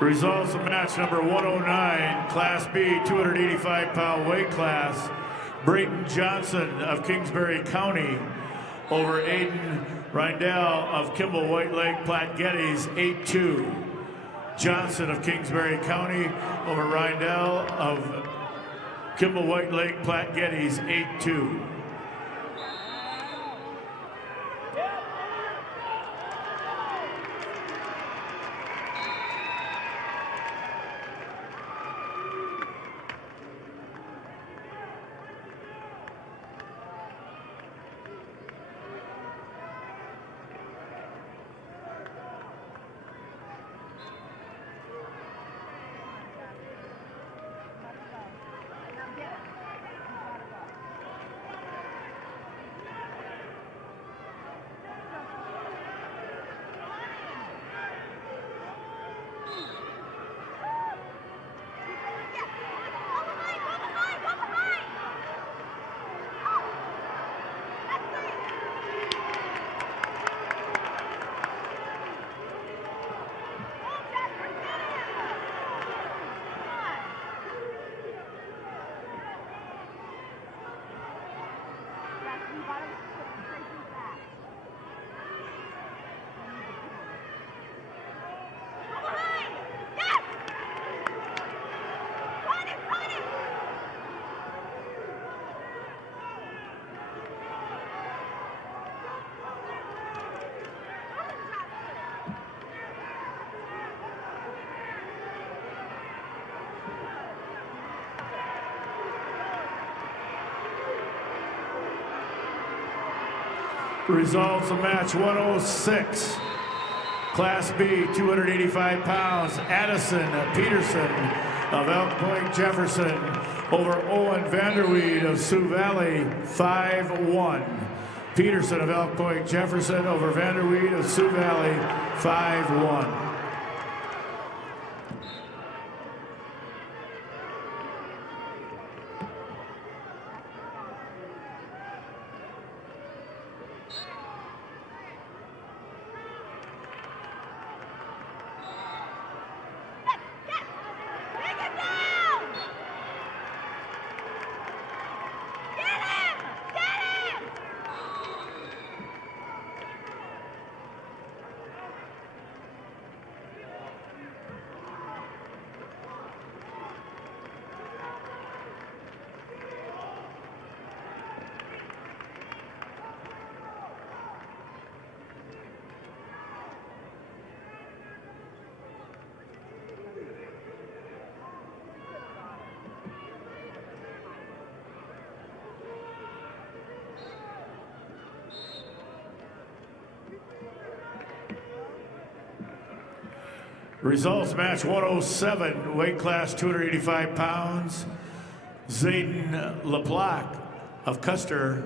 Results of match number 109, Class B, 285-pound weight class. Brayton Johnson of Kingsbury County over Aiden Rindell of Kimball White Lake Platte Geddes, 8-2. Johnson of Kingsbury County over Rindell of Kimball White Lake Platte Geddes, 8-2. Results of match 106. Class B, 285 pounds, Addison Peterson of Elk Point Jefferson over Owen Vanderweed of Sioux Valley, 5-1. Peterson of Elk Point Jefferson over Vanderweed of Sioux Valley, 5-1. Results match 107, weight class 285 pounds. Zayden LePlac of Custer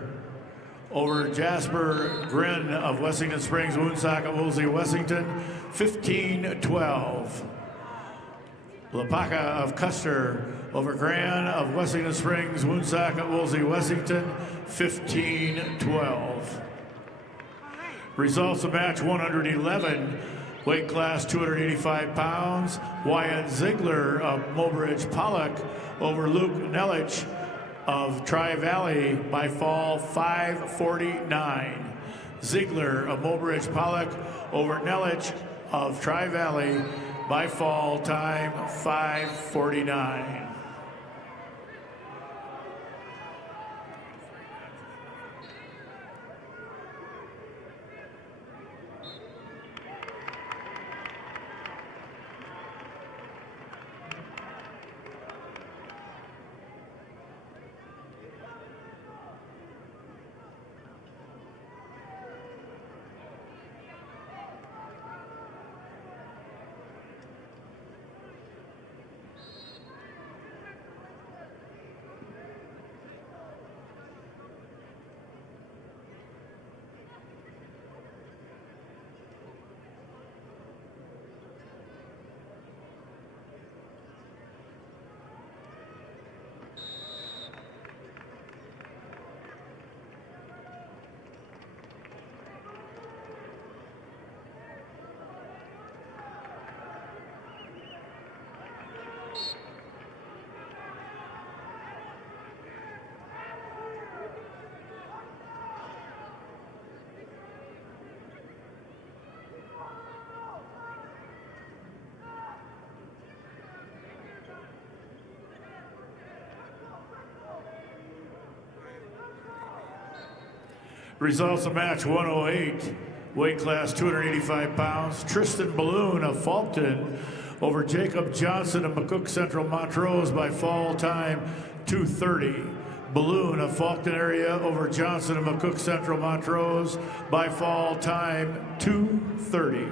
over Jasper Grin of Wessington Springs, Woonsocket, Woolsey, Wessington, 15-12. LePlac of Custer over Gran of Wessington Springs, Woonsocket, Woolsey, Wessington, 15-12. Results of match 111, weight class 285 pounds. Wyatt Ziegler of Mobridge Pollock over Luke Nelich of Tri-Valley by fall 5:49. Ziegler of Mobridge Pollock over Nelich of Tri-Valley by fall time 5:49. Results of match 108, weight class 285 pounds. Tristan Balloon of Faulkton over Jacob Johnson of McCook Central Montrose by fall time 2:30. Balloon of Faulkton area over Johnson of McCook Central Montrose by fall time 2:30.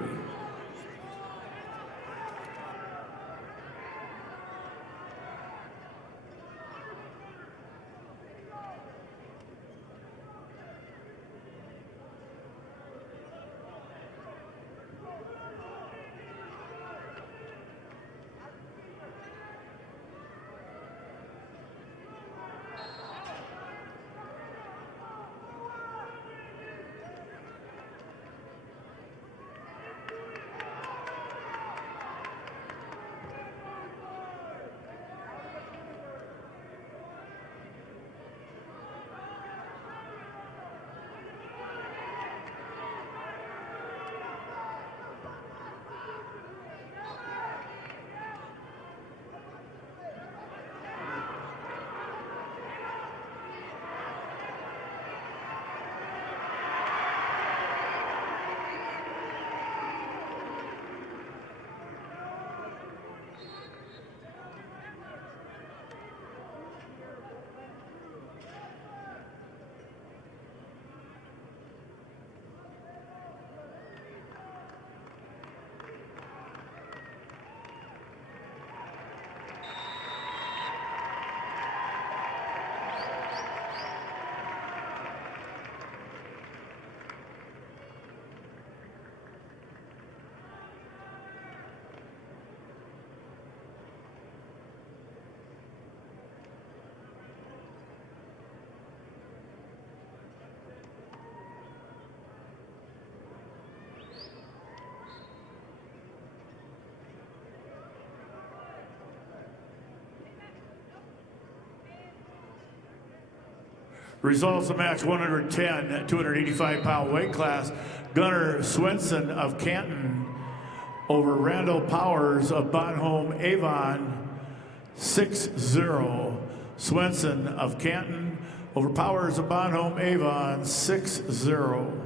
Results of match 110, 285-pound weight class. Gunnar Swenson of Canton over Randall Powers of Bonhomme Avon, 6-0. Swenson of Canton over Powers of Bonhomme Avon, 6-0.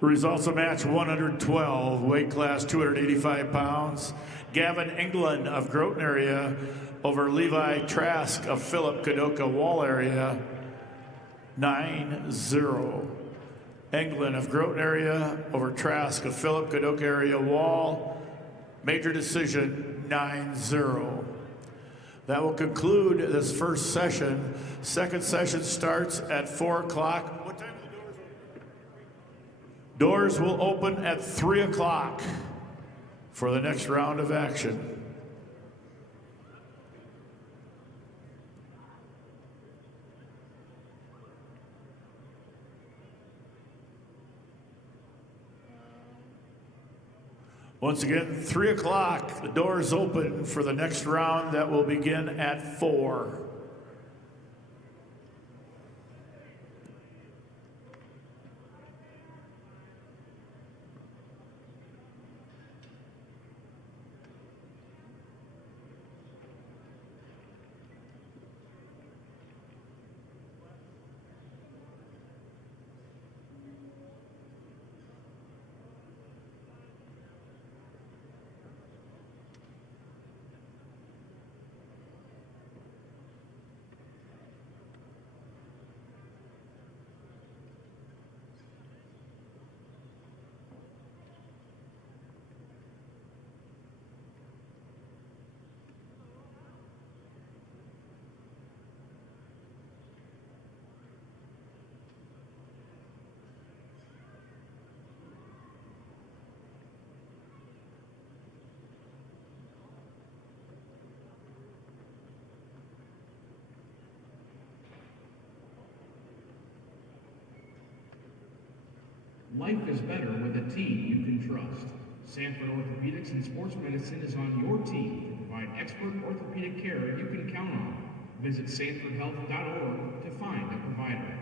Results of match 112, weight class 285 pounds. Gavin England of Groton area over Levi Trask of Philip Kadoka Wall area, 9-0. England of Groton area over Trask of Philip Kadoka area Wall, major decision, 9-0. That will conclude this first session. Second session starts at 4 o'clock. What time are the doors open? Doors will open at 3 o'clock for the next round of action. Once again, 3 o'clock, the doors open for the next round that will begin at 4. Life is better with a team you can trust. Sanford Orthopedics and Sports Medicine is on your team to provide expert orthopedic care you can count on. Visit sanfordhealth.org to find a provider.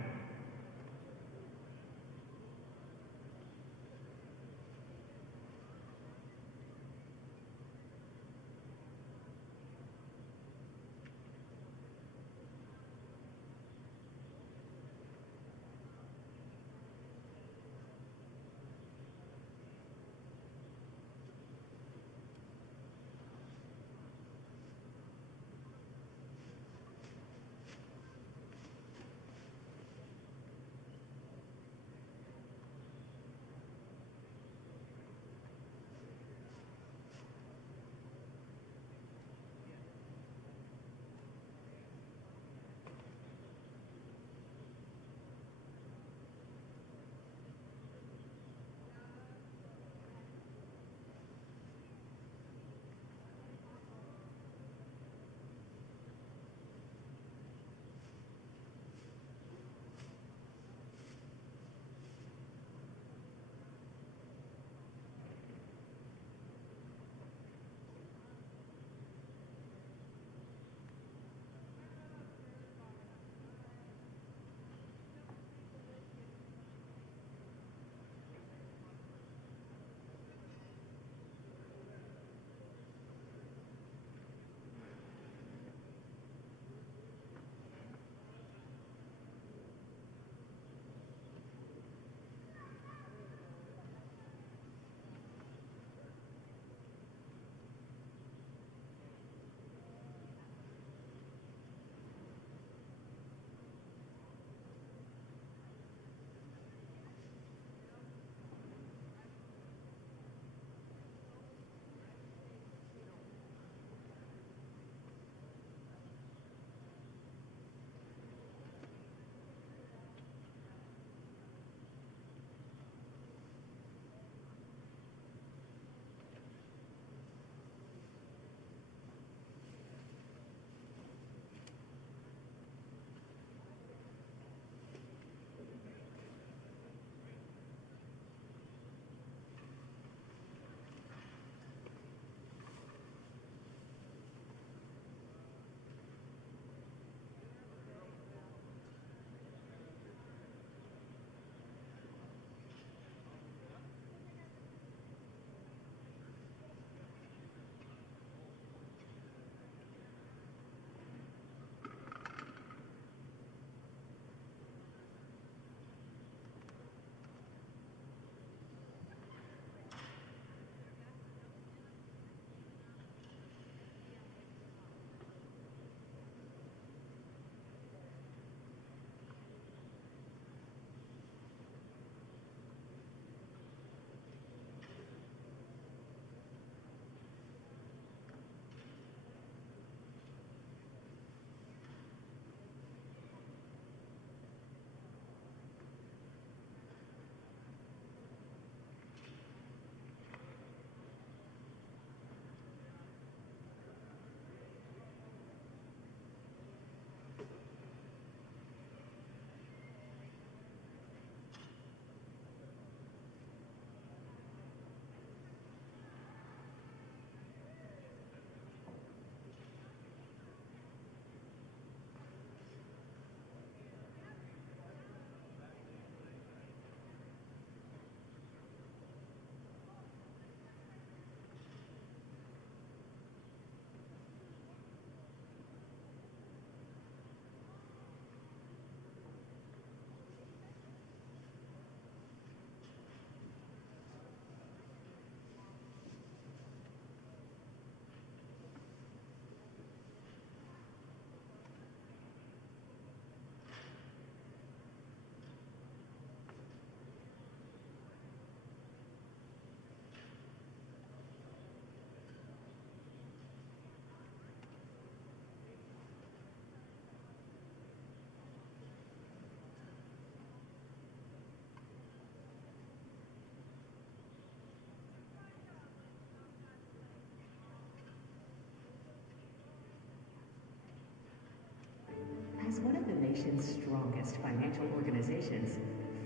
nation's strongest financial organizations,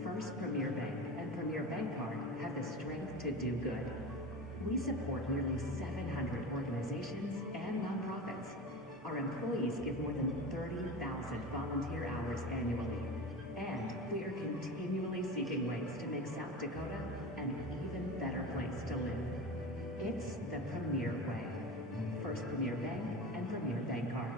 First Premier Bank and Premier Bank Card have the strength to do good. We support nearly 700 organizations and nonprofits. Our employees give more than 30,000 volunteer hours annually. And we are continually seeking ways to make South Dakota an even better place to live. It's the Premier way. First Premier Bank and Premier Bank Card.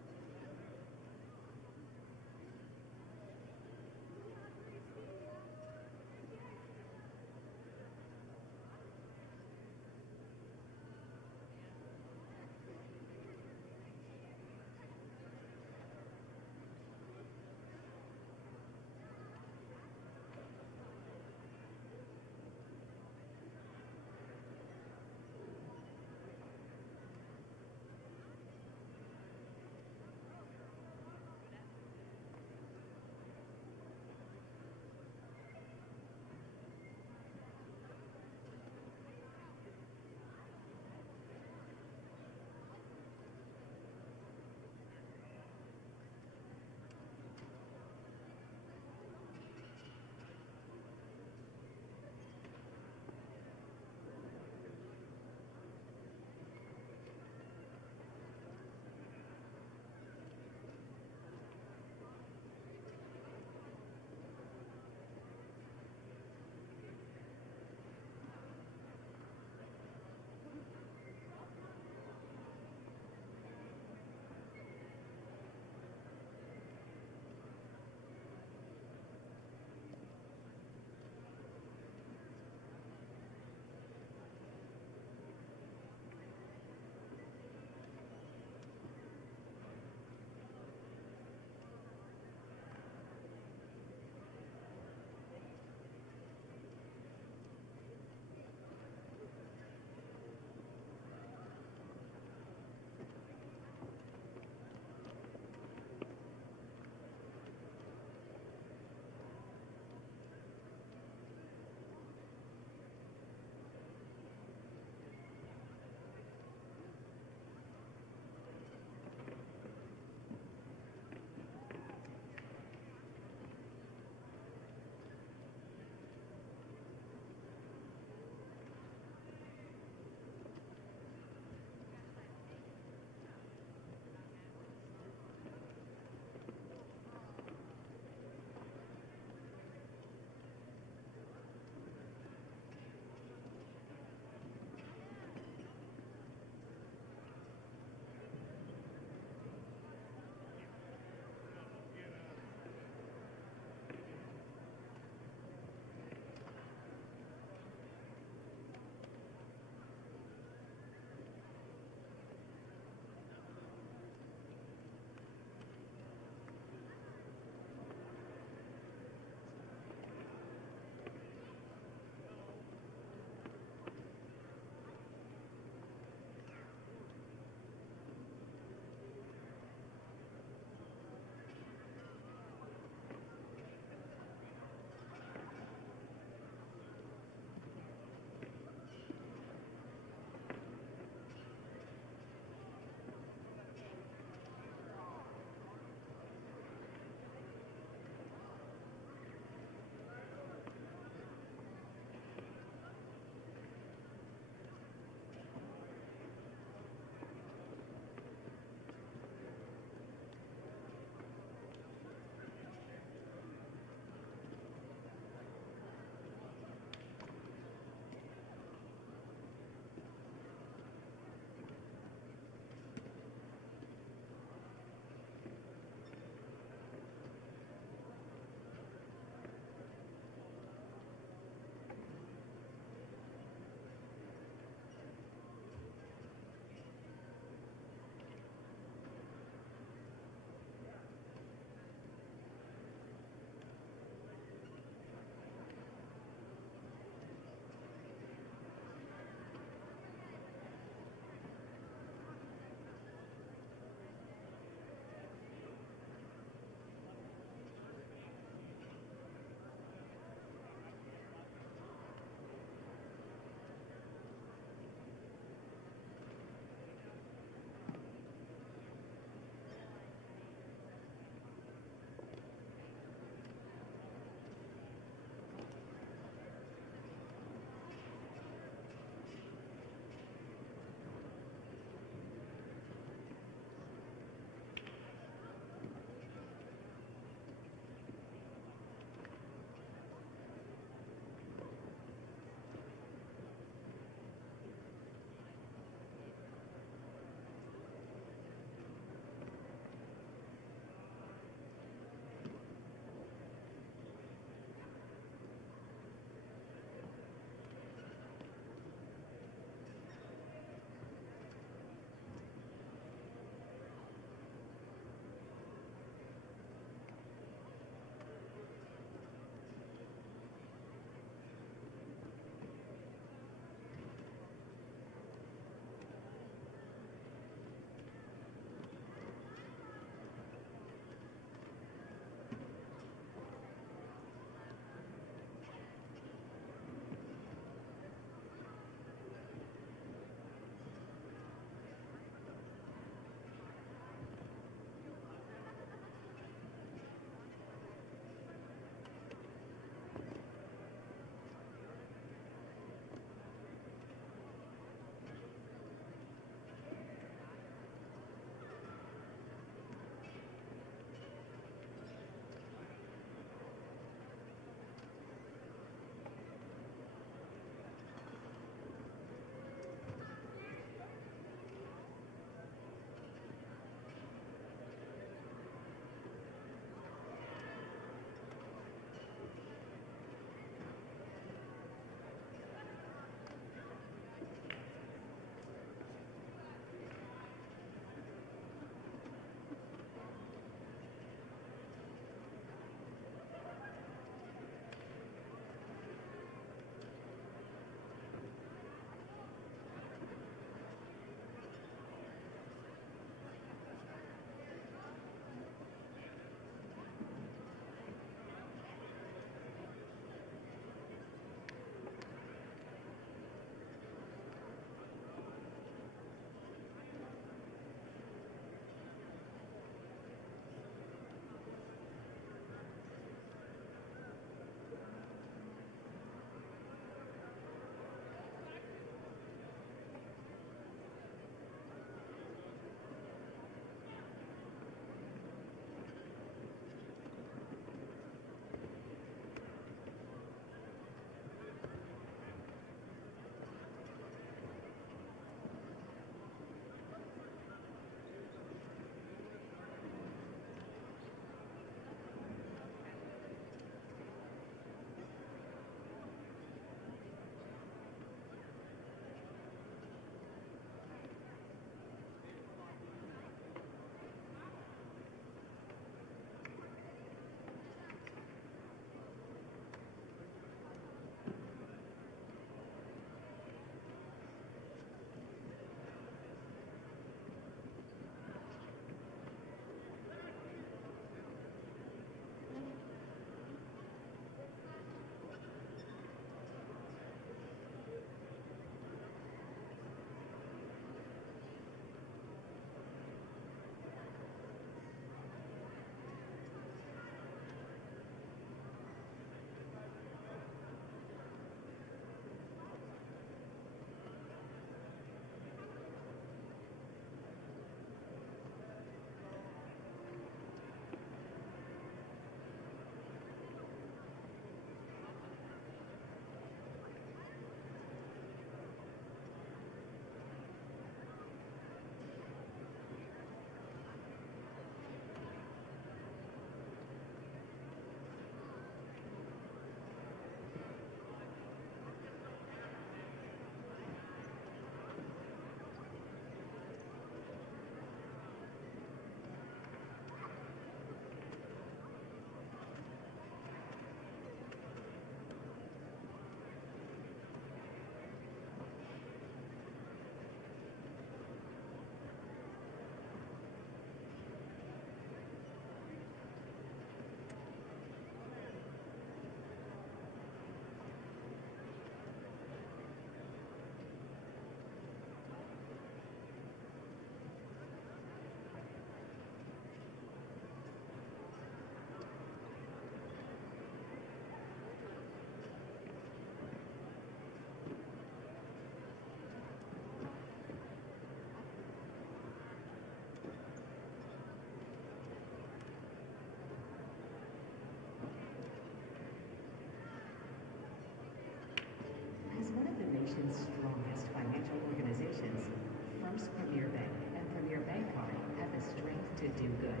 do good.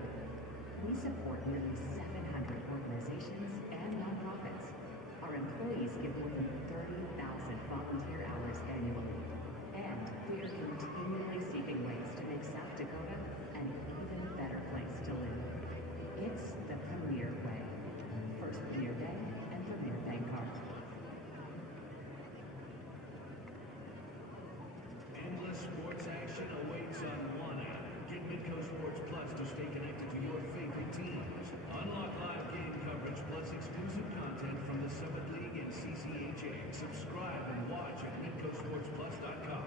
We support nearly 700 organizations and nonprofits. Our employees give more than 30,000 volunteer hours annually. And we are continually seeking ways to make South Dakota an even better place to live. It's the Premier Way. First Premier Day and Premier Bank Card. Endless sports action awaits on One app. Get Midco Sports Plus to stay connected to your favorite teams. Unlock live game coverage plus exclusive content from the Summit League and CCHA. Subscribe and watch at MidcoSportsPlus.com.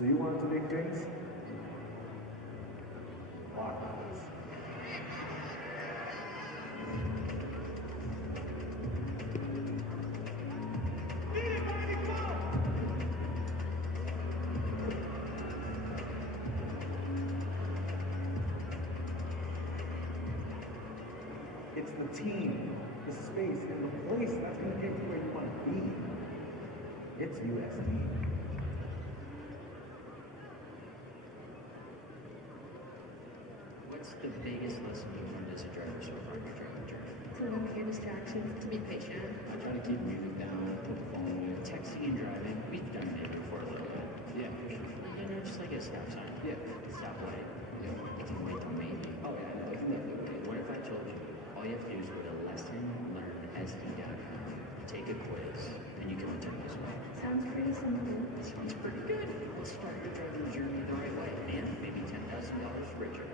So you want to make things? Marvelous. the team, the space, and the place that's going to get you where you want to be. It's USD. What's the biggest lesson you learned as a driver so far in your driving journey? To look for distractions, to be patient. I try to keep music down, put the phone away. Texting and driving, we've done it before a little bit. Yeah. You know, just like a stop sign. Yeah. Stoplight. Yeah. It can wait till maybe. Oh yeah, definitely. Okay, what if I told you all you have to do is go to lessonlearnsd.com, take a quiz, and you can return this way? Sounds pretty simple. Sounds pretty good. Let's start your driving journey the right way and maybe $10,000 richer.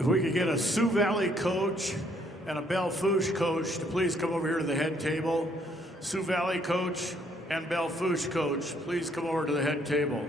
If we could get a Sioux Valley coach and a Belle Fourche coach to please come over here to the head table. Sioux Valley coach and Belle Fourche coach, please come over to the head table.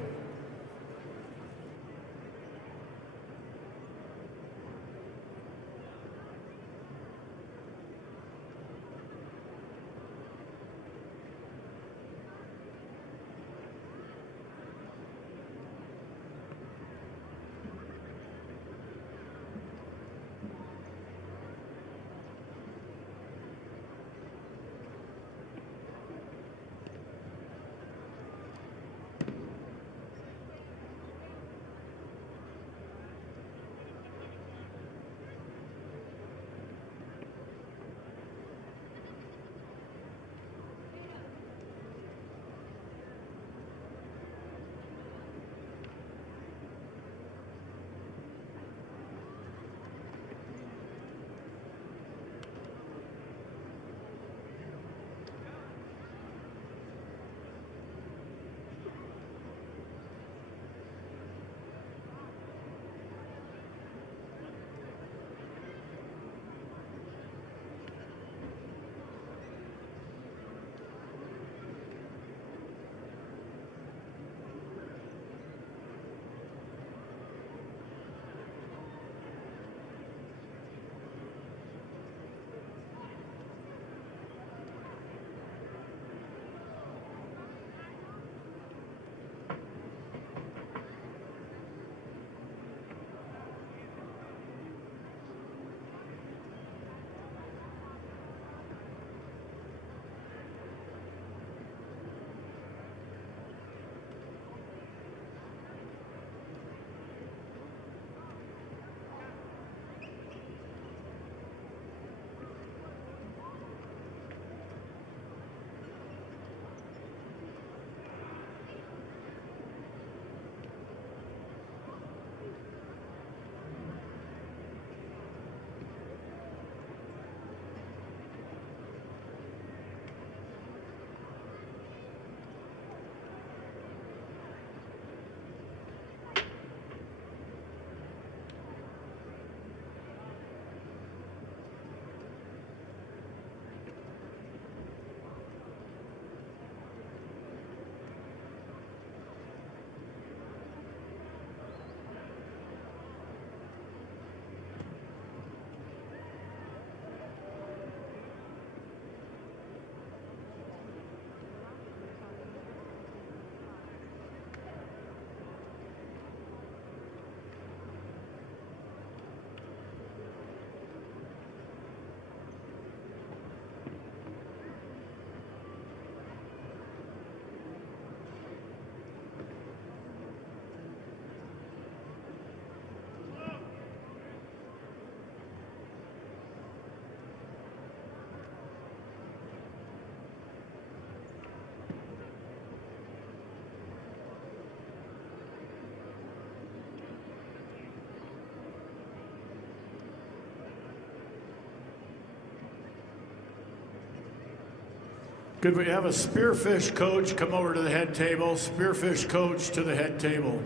Could we have a spearfish coach come over to the head table? Spearfish coach to the head table.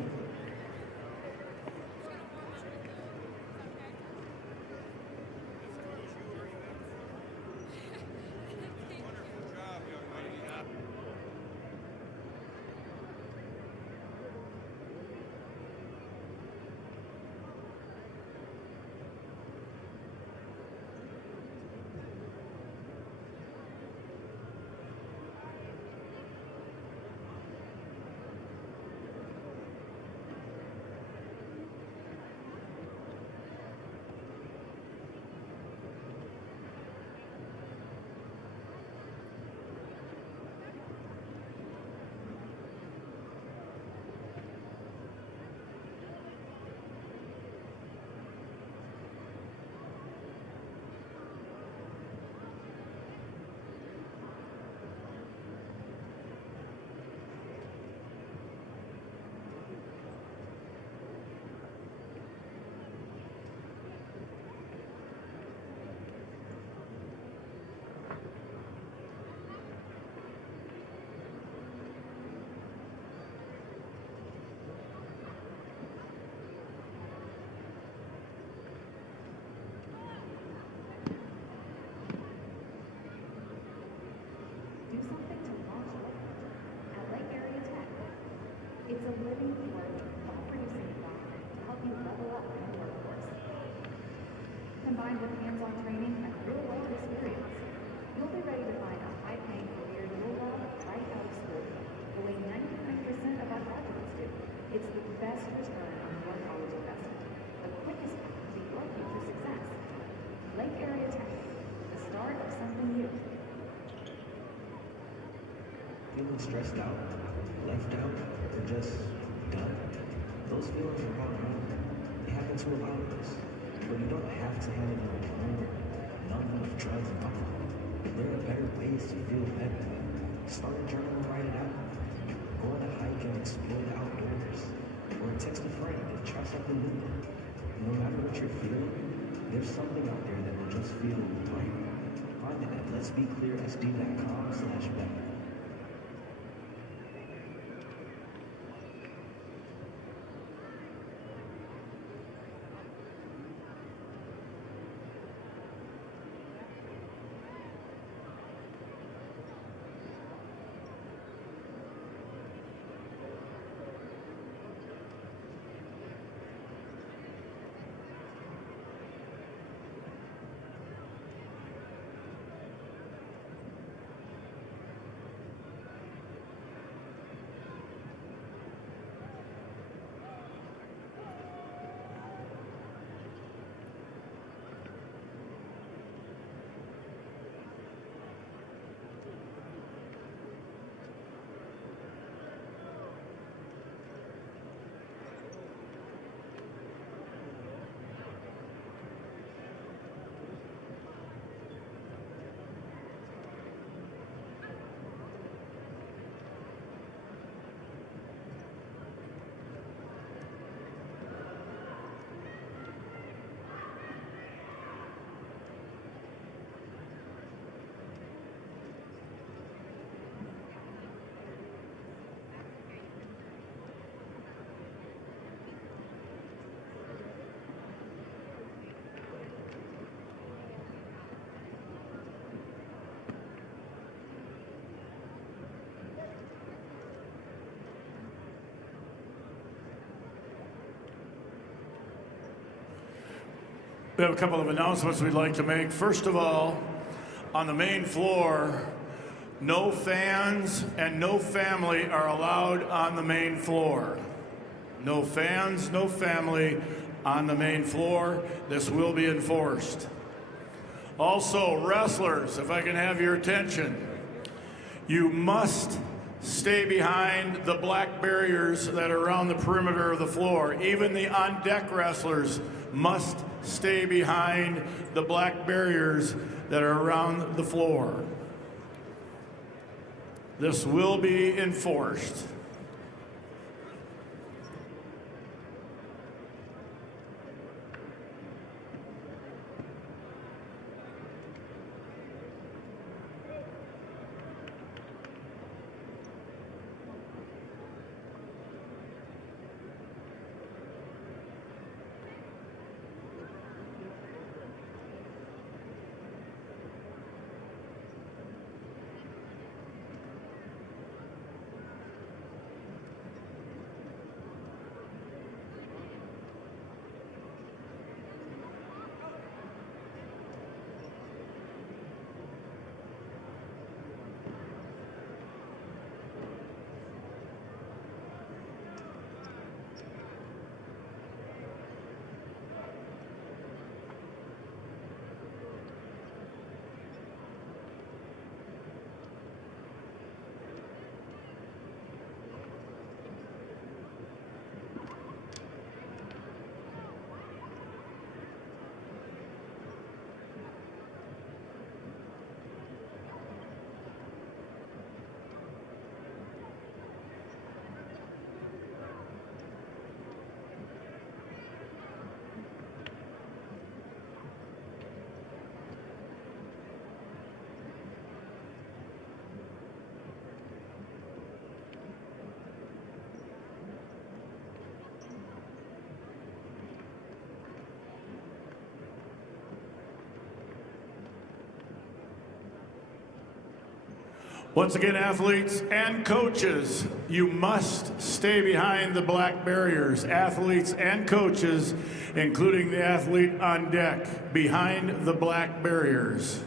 Do something to launch life at Lake Area Tech. It's a living, working, thought-producing environment to help you level up in the workforce. Combined with hands-on training and real-world experience, you'll be ready to find a high-paying career you'll love right out of school, the way 99% of our graduates do. It's the best return on your college investment, the quickest path to your future success. Lake Area Tech, the start of something new. Feeling stressed out, left out, or just done? Those feelings are all normal. They happen to a lot of us. But you don't have to handle them alone. None with drugs and alcohol. There are better ways to feel better. Start a journal and write it out. Go on a hike and explore the outdoors. Or text a friend and try something new. No matter what you're feeling, there's something out there that will just feel right. Find it at letsbeclearsd.com/better. We have a couple of announcements we'd like to make. First of all, on the main floor, no fans and no family are allowed on the main floor. No fans, no family on the main floor. This will be enforced. Also, wrestlers, if I can have your attention, you must stay behind the black barriers that are around the perimeter of the floor. Even the on-deck wrestlers must stay behind the black barriers that are around the floor. This will be enforced. Once again, athletes and coaches, you must stay behind the black barriers. Athletes and coaches, including the athlete on deck, behind the black barriers.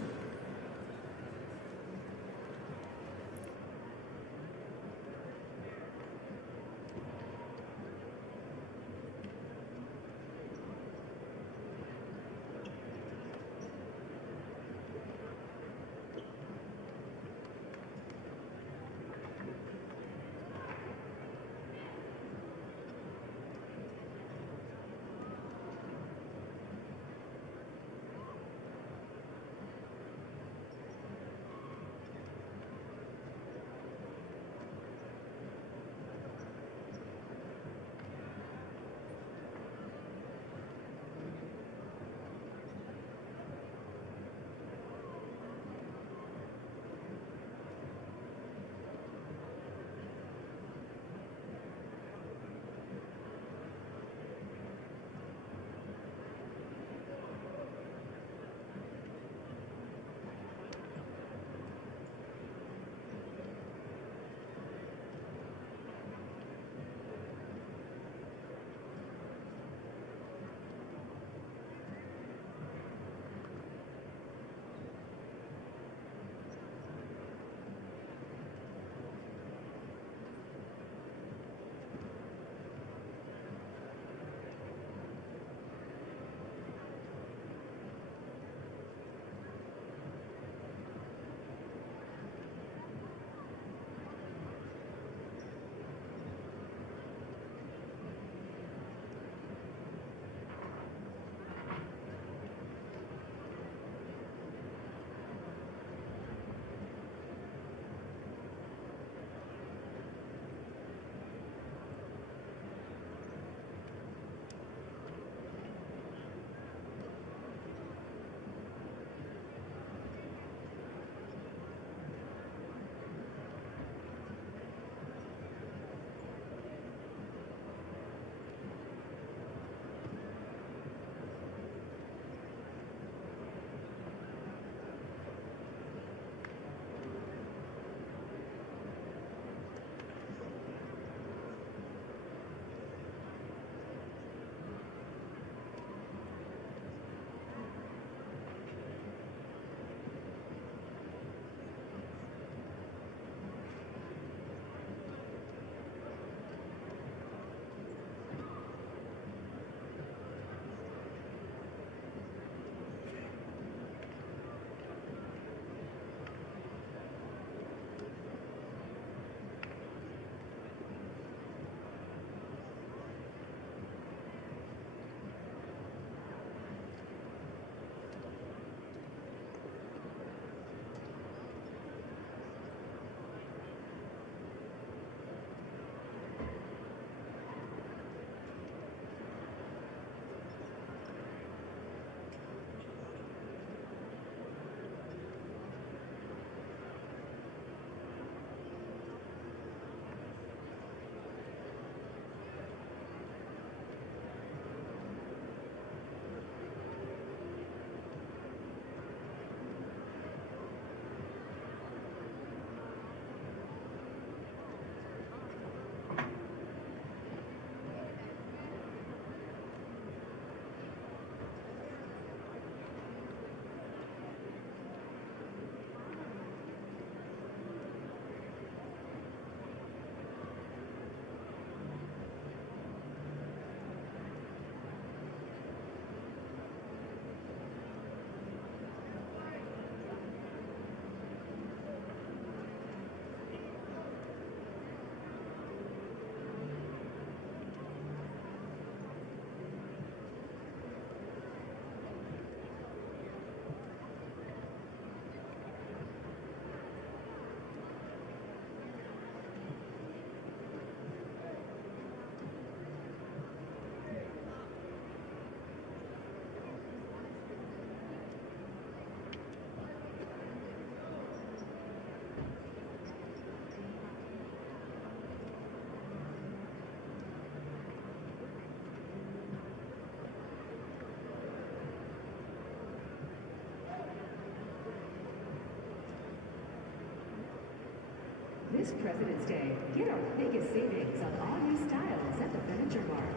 this President's Day, get our biggest savings on all new styles at the Furniture Mart.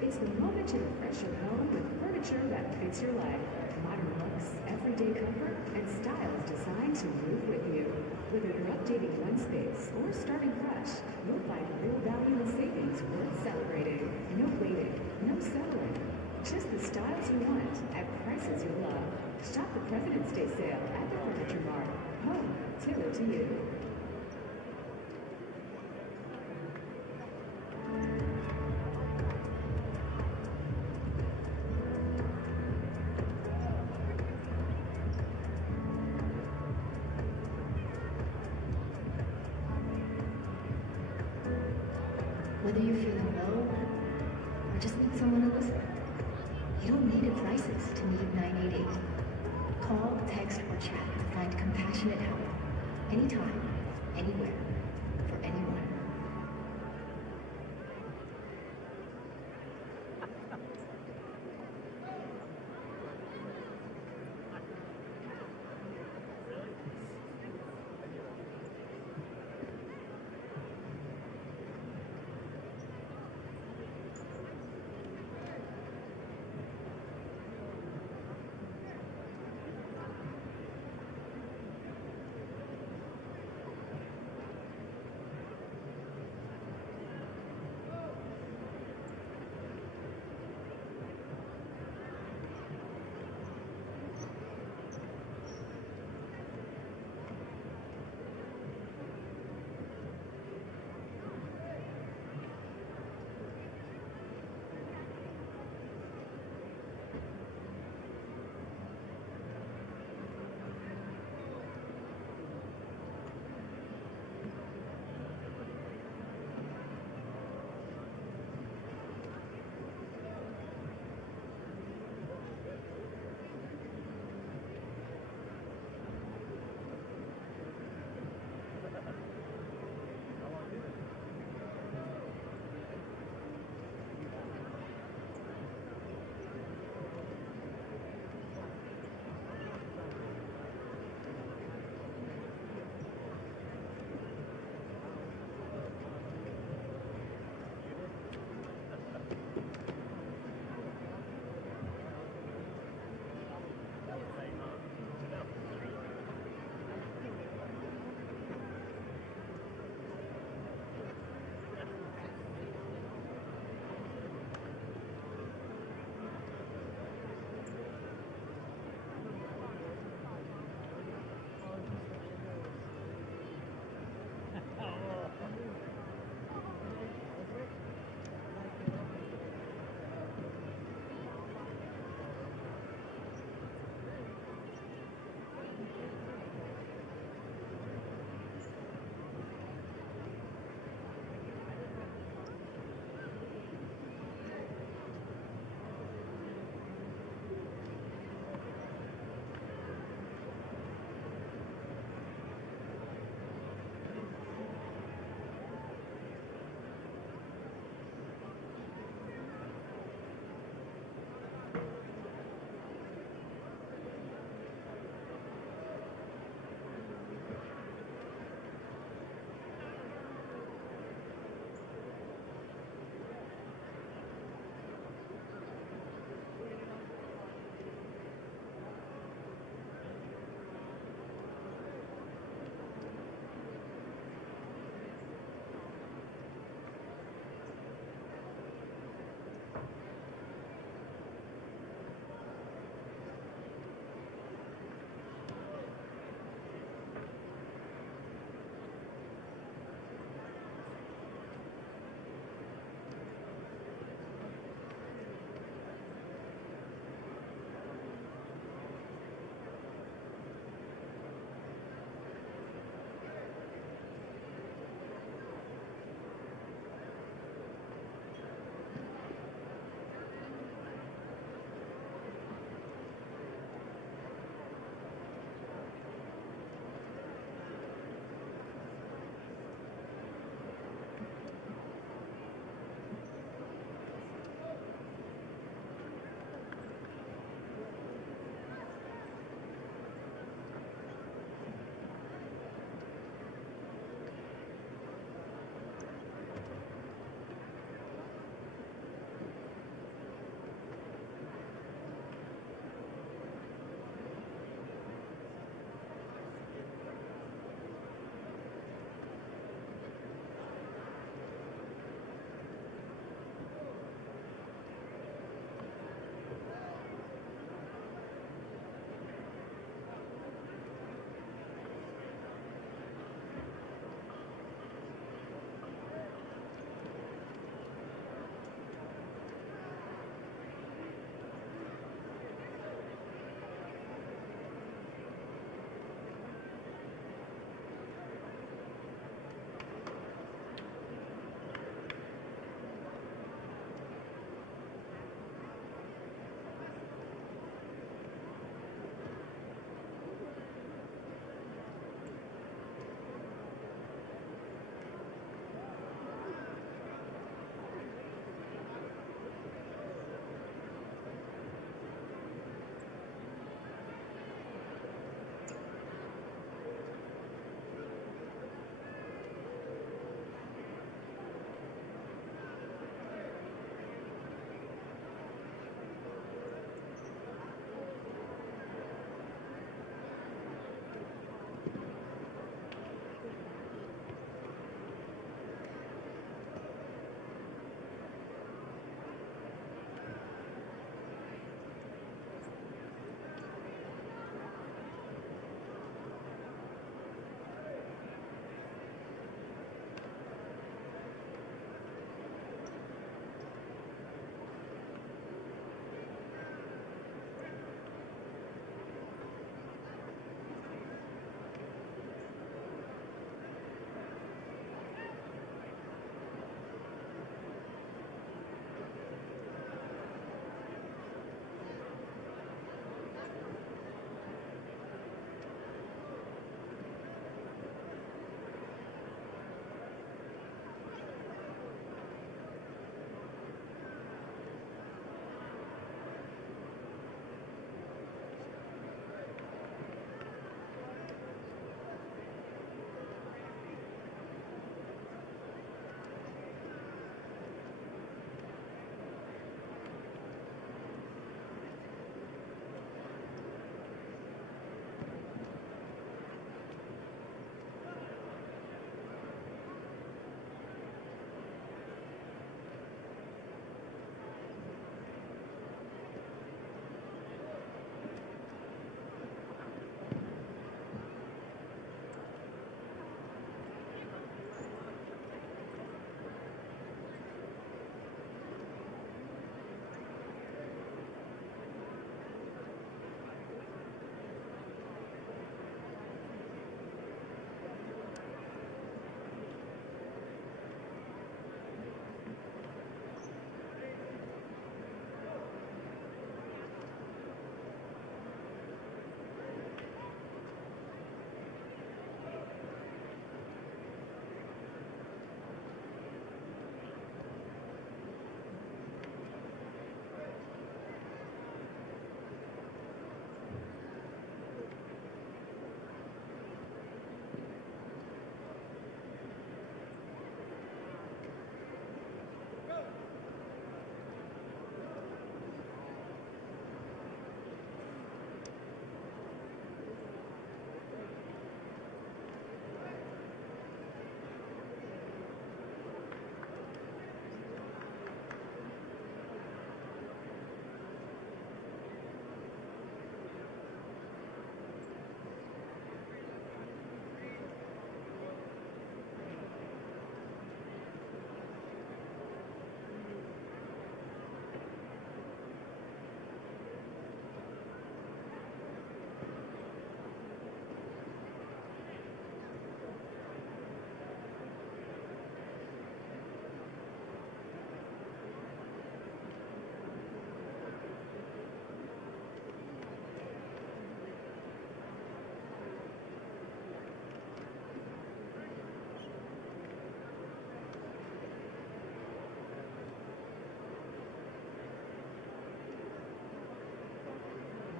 It's the moment to refresh your home with furniture that fits your life. Modern looks, everyday comfort, and styles designed to move with you. Whether you're updating one space or starting fresh, you'll find real value and savings worth celebrating. No waiting, no settling. Just the styles you want at prices you love. Shop the President's Day sale at the Furniture Mart. Home tailored to you. Whether you're feeling low or just need someone to listen, you don't need advices to need 988. Call, text, or chat to find compassionate help anytime, anywhere, for anyone.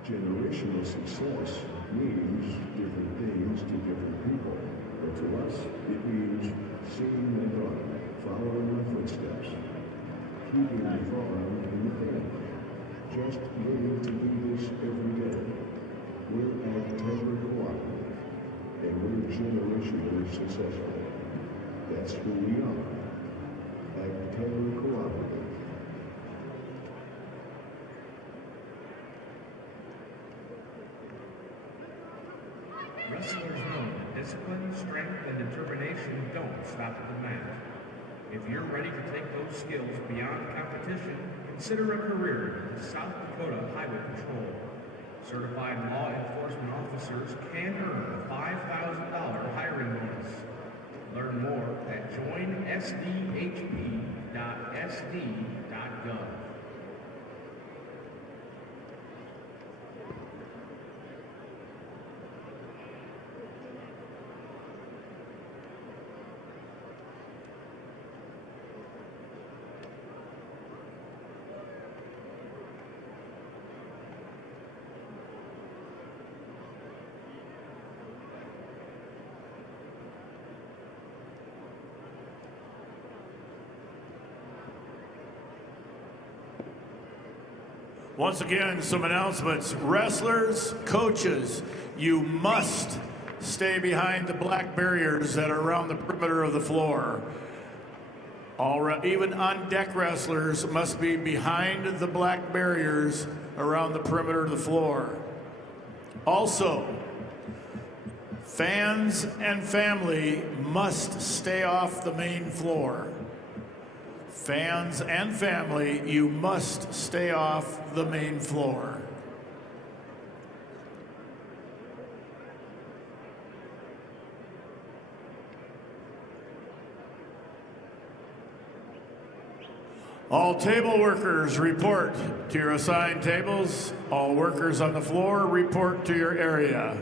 Generational success means different things to different people, but to us, it means seeing my daughter, following my footsteps, keeping the farm in the family, just living to do this every day. We're Ag Timber Cooperative, and we're generationally successful. That's who we are. Ag Timber Cooperative. Wrestlers know that discipline, strength, and determination don't stop at the mat. If you're ready to take those skills beyond competition, consider a career in the South Dakota Highway Patrol. Certified law enforcement officers can earn a $5,000 hiring bonus. Learn more at joinsdhp.sd.gov. Once again, some announcements. Wrestlers, coaches, you must stay behind the black barriers that are around the perimeter of the floor. Even on-deck wrestlers must be behind the black barriers around the perimeter of the floor. Also, fans and family must stay off the main floor. Fans and family, you must stay off the main floor. All table workers report to your assigned tables. All workers on the floor report to your area.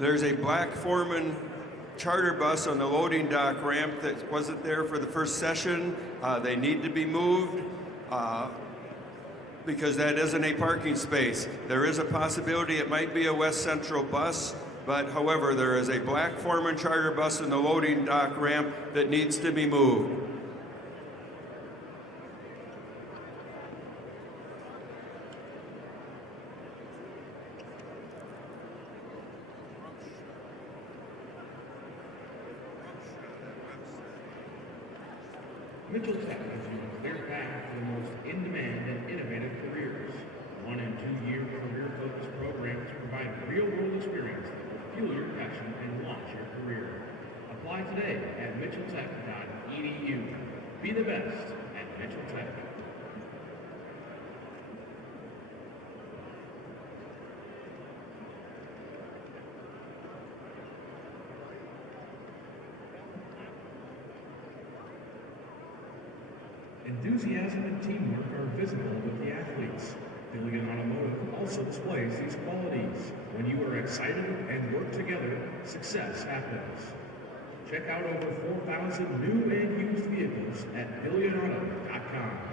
There's a Black Foreman charter bus on the loading dock ramp that wasn't there for the first session. They need to be moved. because that isn't a parking space. There is a possibility it might be a West Central bus, but however, there is a Black Foreman charter bus in the loading dock ramp that needs to be moved. Mitchell Tech gives you a clear path to the most in-demand and innovative careers. 1- and 2-year career-focused programs provide real-world experience that will fuel your passion and launch your career. Apply today at mitchelltech.edu. Be the best at Mitchell Tech. Enthusiasm and teamwork are visible with the athletes. Billigan Automotive also displays these qualities. When you are excited and work together, success happens. Check out over 4,000 new and used vehicles at BillionAuto.com.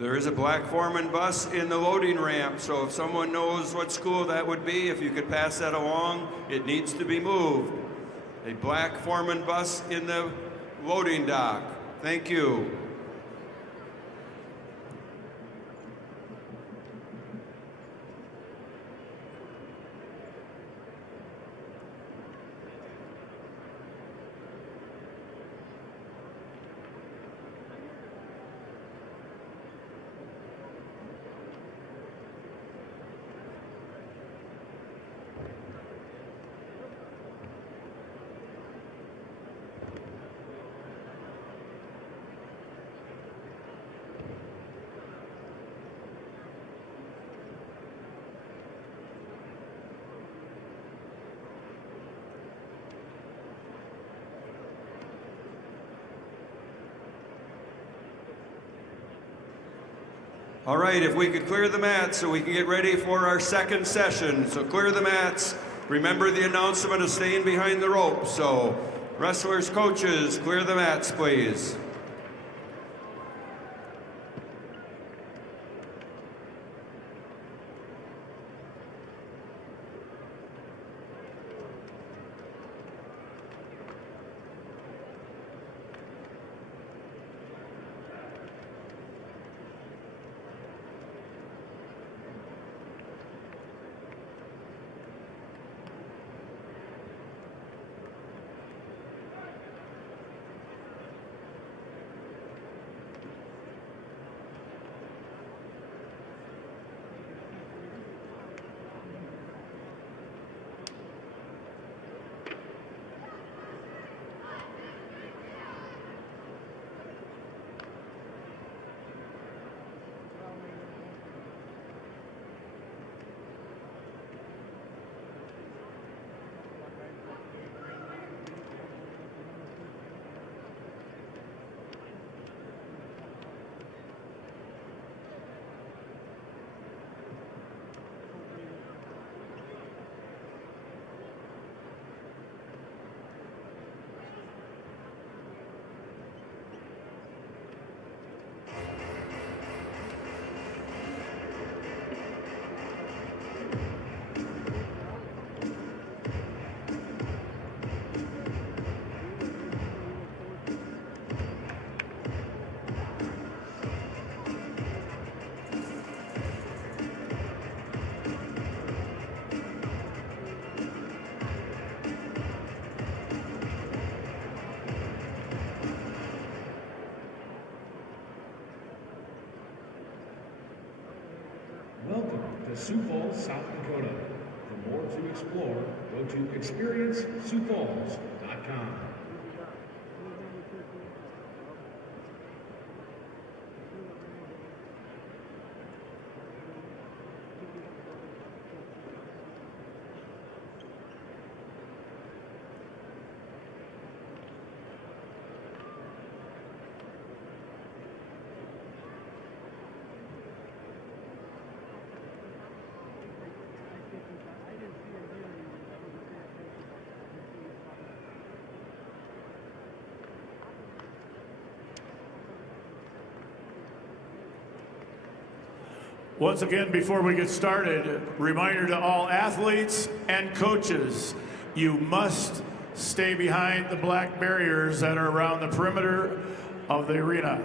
There is a Black Foreman bus in the loading ramp, so if someone knows what school that would be, if you could pass that along, it needs to be moved. A Black Foreman bus in the loading dock. Thank you. All right, if we could clear the mats so we can get ready for our second session. So clear the mats. Remember the announcement of staying behind the rope. So wrestlers, coaches, clear the mats, please. to Sioux Falls, South Dakota. For more to explore, go to ExperienceSiouxFalls.com. Once again, before we get started, reminder to all athletes and coaches, you must stay behind the black barriers that are around the perimeter of the arena.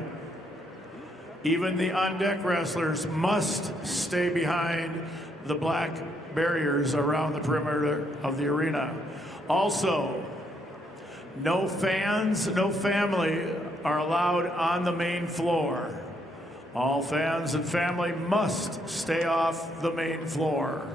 Even the on-deck wrestlers must stay behind the black barriers around the perimeter of the arena. Also, no fans, no family are allowed on the main floor. All fans and family must stay off the main floor.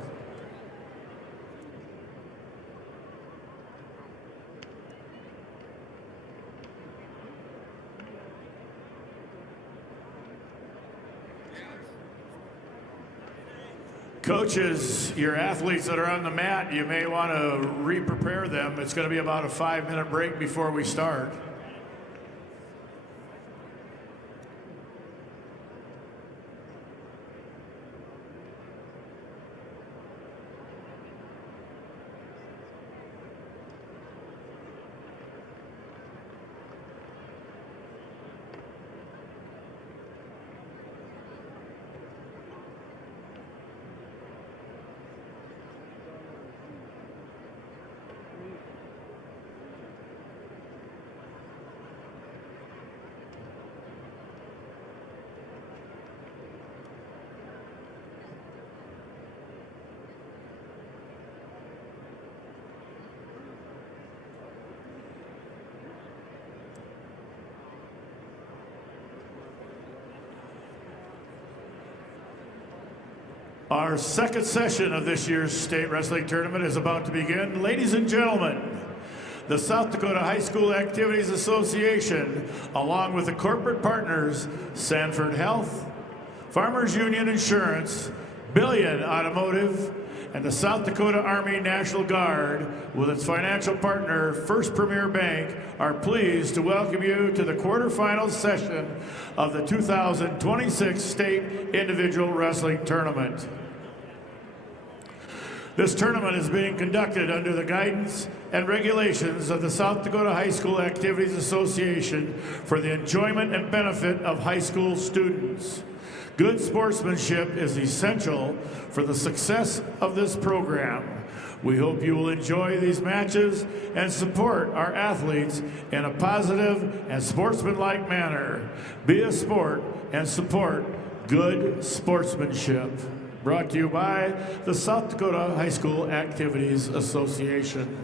Coaches, your athletes that are on the mat, you may want to re-prepare them. It's going to be about a 5-minute break before we start. Our second session of this year's state wrestling tournament is about to begin. Ladies and gentlemen, the South Dakota High School Activities Association, along with the corporate partners, Sanford Health, Farmers Union Insurance, Billion Automotive, and the South Dakota Army National Guard, with its financial partner, First Premier Bank, are pleased to welcome you to the quarterfinal session of the 2026 State Individual Wrestling Tournament. This tournament is being conducted under the guidance and regulations of the South Dakota High School Activities Association for the enjoyment and benefit of high school students. Good sportsmanship is essential for the success of this program. We hope you will enjoy these matches and support our athletes in a positive and sportsmanlike manner. Be a sport and support good sportsmanship. Brought to you by the South Dakota High School Activities Association.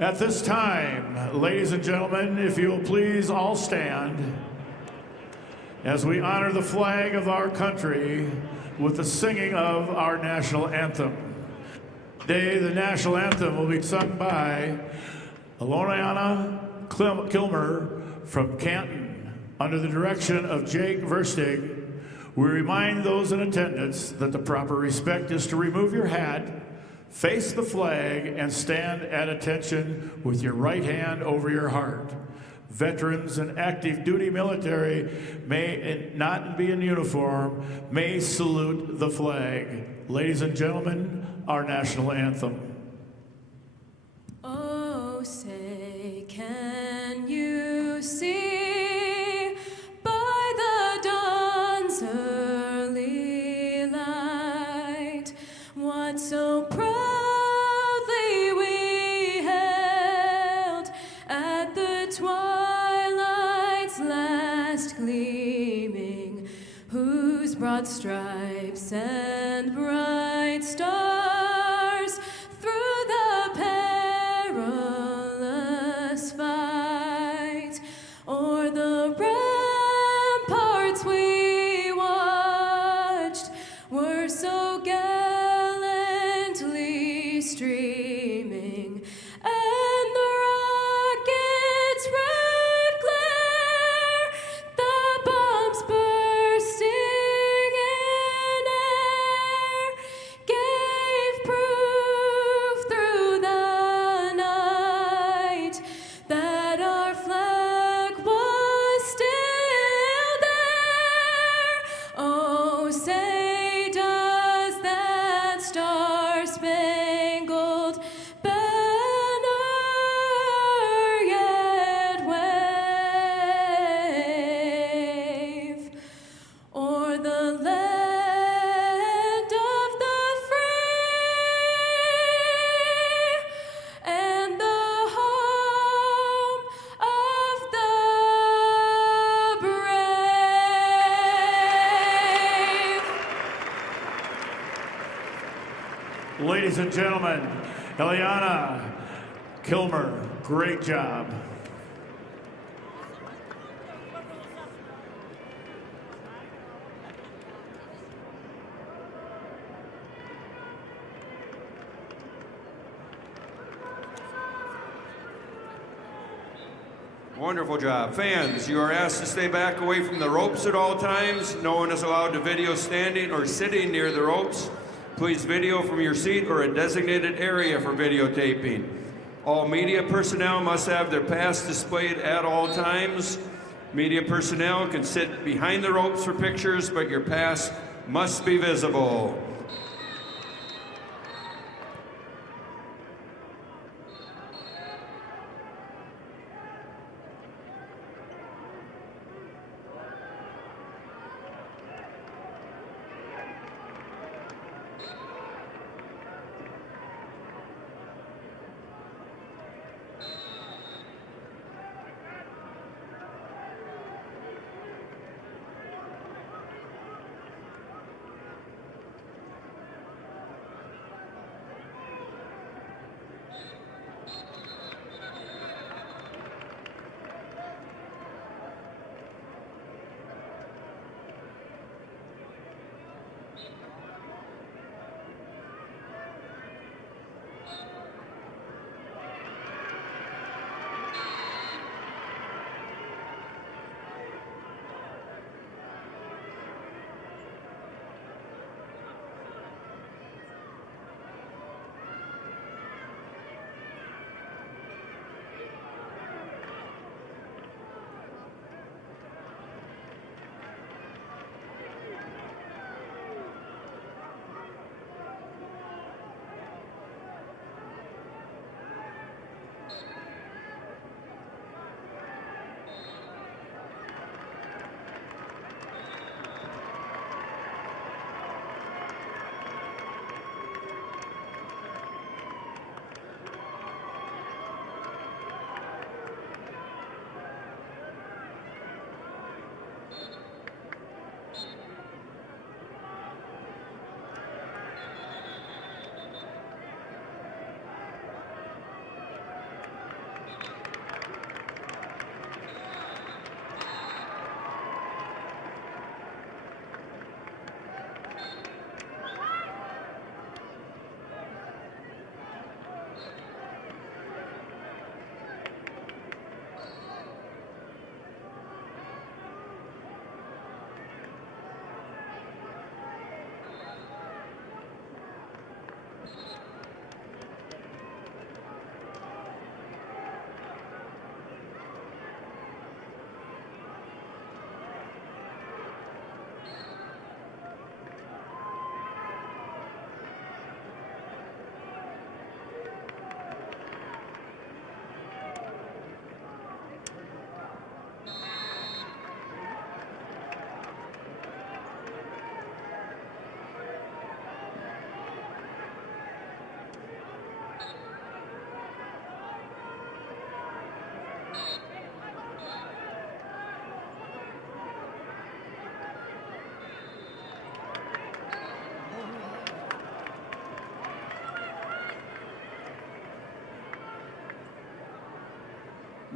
At this time, ladies and gentlemen, if you will please all stand as we honor the flag of our country with the singing of our national anthem. Today, the national anthem will be sung by Aloniana Kilmer from Canton. Under the direction of Jake Verstig, we remind those in attendance that the proper respect is to remove your hat, face the flag, and stand at attention with your right hand over your heart. Veterans and active duty military may not be in uniform, may salute the flag. Ladies and gentlemen, our national anthem. Oh, say, can you see by the dawn's early light what so proudly we held at the twilight's last gleaming, whose broad stripes and bright stars through the perilous fight o'er the ramparts we watched ladies and gentlemen, Eliana Kilmer, great job. Wonderful job. Fans, you are asked to stay back away from the ropes at all times. No one is allowed to video standing or sitting near the ropes. Please video from your seat or a designated area for videotaping. All media personnel must have their pass displayed at all times. Media personnel can sit behind the ropes for pictures, but your pass must be visible.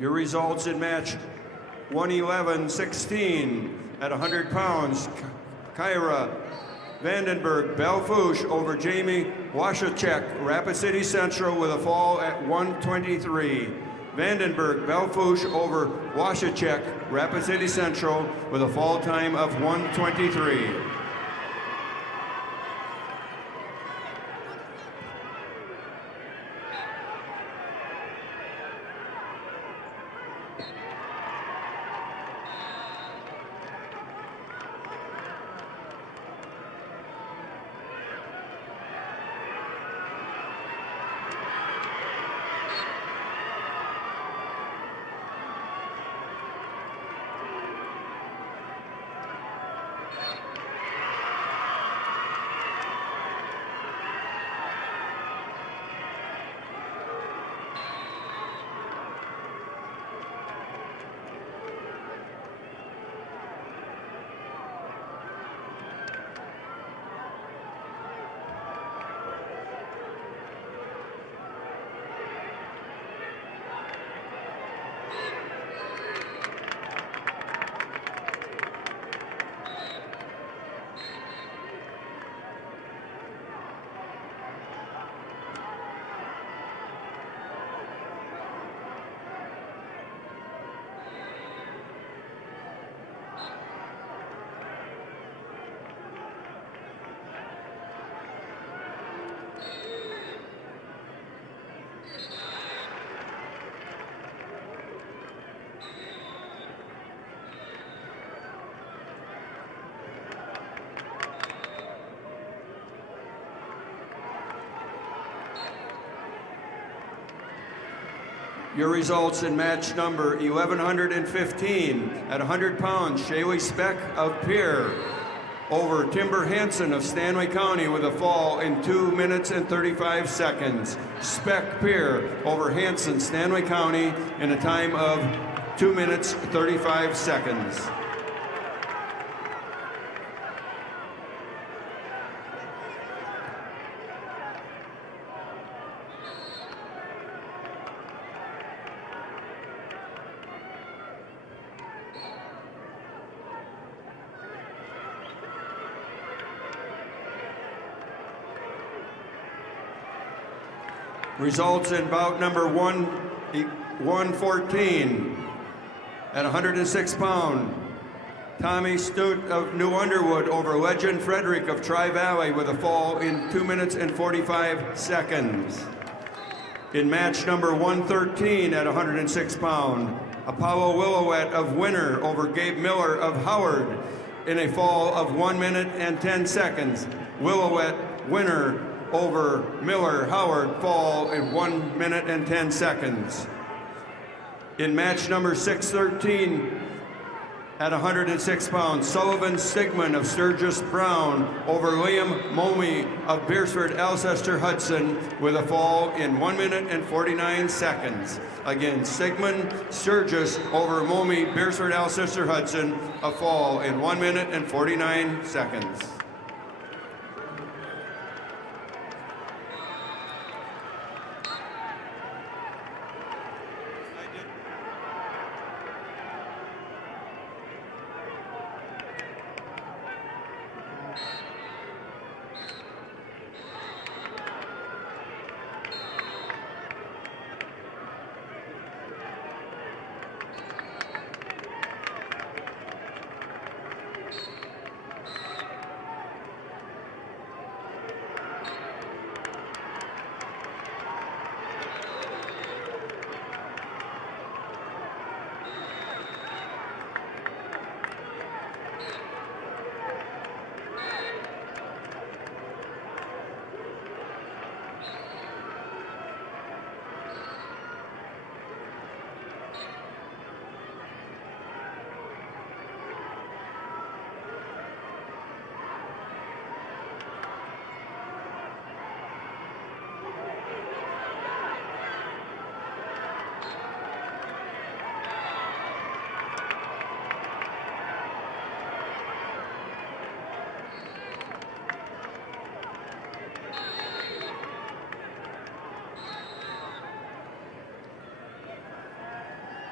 Your results in match 111-16 at 100 pounds. Kyra Vandenberg Belfouche over Jamie Washachek, Rapid City Central with a fall at 123. Vandenberg Belfouche over Washachek, Rapid City Central with a fall time of 123. Your results in match number 1115 at 100 pounds, Shaylee Speck of Pierre over Timber Hansen of Stanley County with a fall in 2 minutes and 35 seconds. Speck Pierre over Hansen, Stanley County in a time of 2 minutes 35 seconds. Results in bout number 114 at 106 pound. Tommy Stute of New Underwood over Legend Frederick of Tri-Valley with a fall in 2 minutes and 45 seconds. In match number 113 at 106 pound, Apollo Willowet of Winner over Gabe Miller of Howard in a fall of 1 minute and 10 seconds. Willowet, Winner over Miller, Howard, fall in 1 minute and 10 seconds. In match number 613 at 106 pounds, Sullivan Sigmund of Sturgis Brown over Liam Momey of Beersford Alcester Hudson with a fall in 1 minute and 49 seconds. Again, Sigmund Sturgis over Momey Beersford Alcester Hudson, a fall in 1 minute and 49 seconds.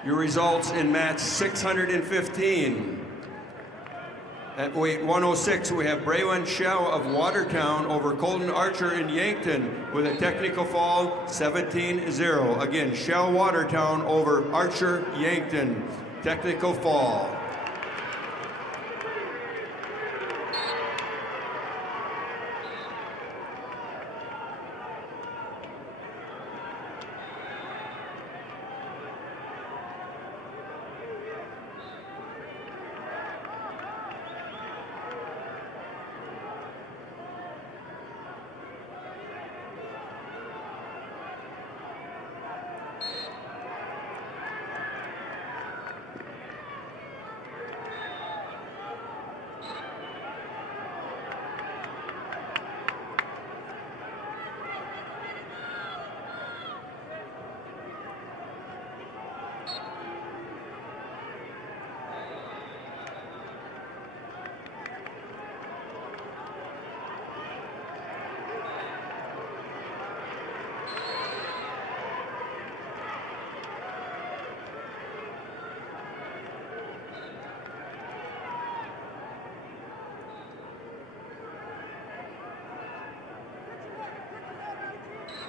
Your results in match 615. At weight 106, we have Braylon Shell of Watertown over Colton Archer in Yankton with a technical fall 17-0. Again, Shell Watertown over Archer Yankton, technical fall.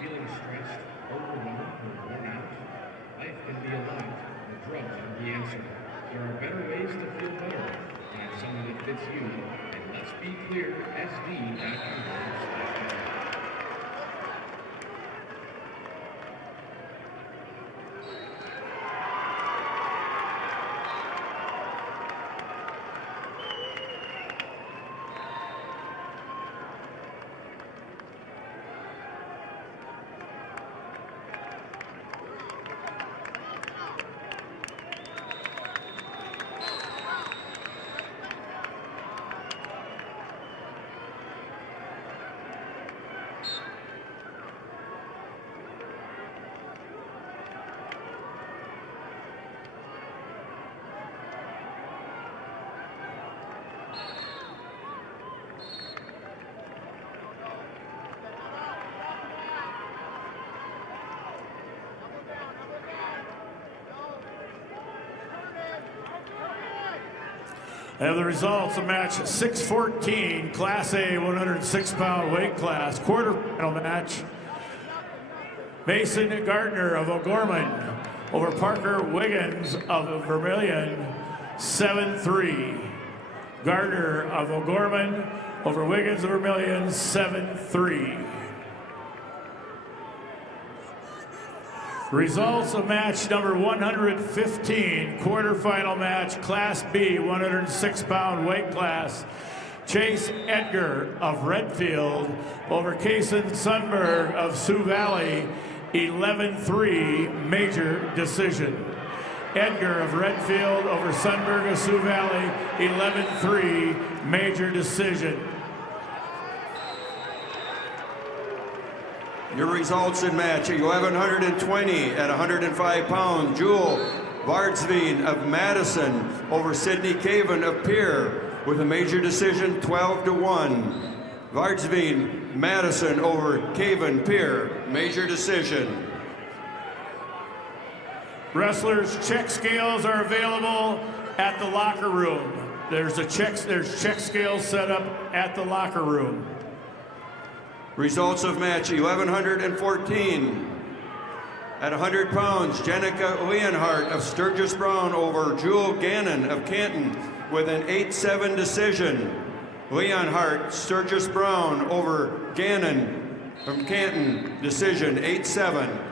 Feeling stressed, overwhelmed, or worn out? Life can be a lot, and drugs are the answer. There are better ways to feel better. Find someone that fits you, and let's be clear, SD.com/. I have the results of match 614, Class A 106-pound weight class, quarterfinal match. Mason Gardner of O'Gorman over Parker Wiggins of Vermilion, 7-3. Gardner of O'Gorman over Wiggins of Vermilion, 7-3. Results of match number 115, quarterfinal match, Class B, 106-pound weight class. Chase Edgar of Redfield over Kason Sundberg of Sioux Valley, 11-3, major decision. Edgar of Redfield over Sundberg of Sioux Valley, 11-3, major decision. Your results in match 1120 at 105 pounds. Jewel Vardsveen of Madison over Sidney Caven of Pierre with a major decision, 12-1. Vardsveen, Madison over Caven, Pierre, major decision. Wrestlers' check scales are available at the locker room. There's check scales set up at the locker room. Results of match 1114. At 100 pounds, Jenica Leonhardt of Sturgis Brown over Jewel Gannon of Canton with an 8-7 decision. Leonhardt, Sturgis Brown over Gannon from Canton, decision 8-7.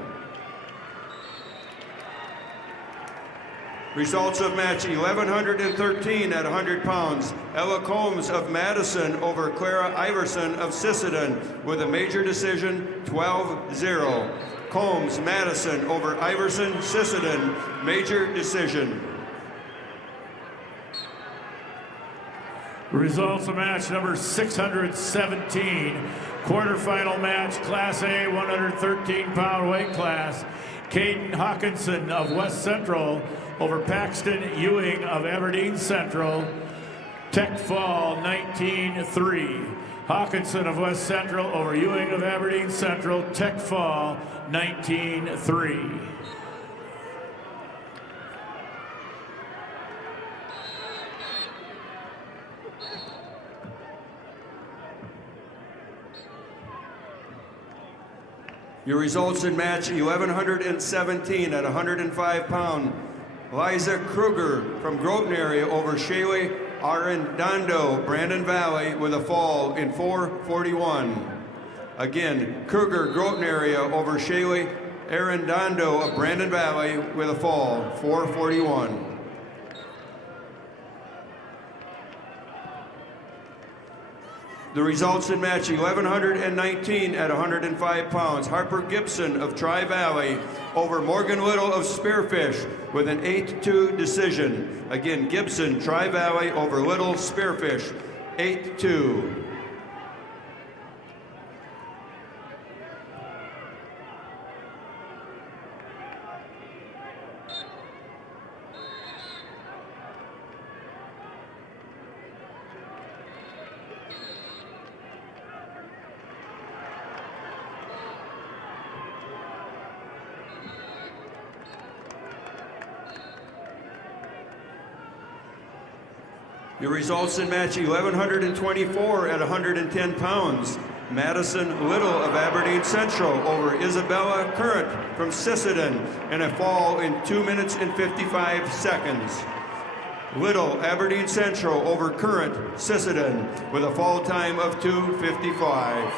Results of match 1113 at 100 pounds. Ella Combs of Madison over Clara Iverson of Sisseton with a major decision, 12-0. Combs, Madison over Iverson, Sisseton, major decision. Results of match number 617, quarterfinal match, Class A, 113-pound weight class. Caden Hawkinson of West Central over Paxton Ewing of Aberdeen Central, Tech Fall, 19-3. Hawkinson of West Central over Ewing of Aberdeen Central, Tech Fall, 19-3. Your results in match 1117 at 105 pound. Liza Kruger from Groton area over Shaylee Arendando, Brandon Valley with a fall in 4:41. Again, Kruger, Groton area over Shaylee Arendando of Brandon Valley with a fall, 4:41. The results in match 1119 at 105 pounds. Harper Gibson of Tri-Valley over Morgan Little of Spearfish with an 8-2 decision. Again, Gibson, Tri-Valley over Little Spearfish, 8-2. Your results in match 1124 at 110 pounds. Madison Little of Aberdeen Central over Isabella Current from Sisseton in a fall in 2 minutes and 55 seconds. Little, Aberdeen Central over Current, Sisseton with a fall time of 2:55.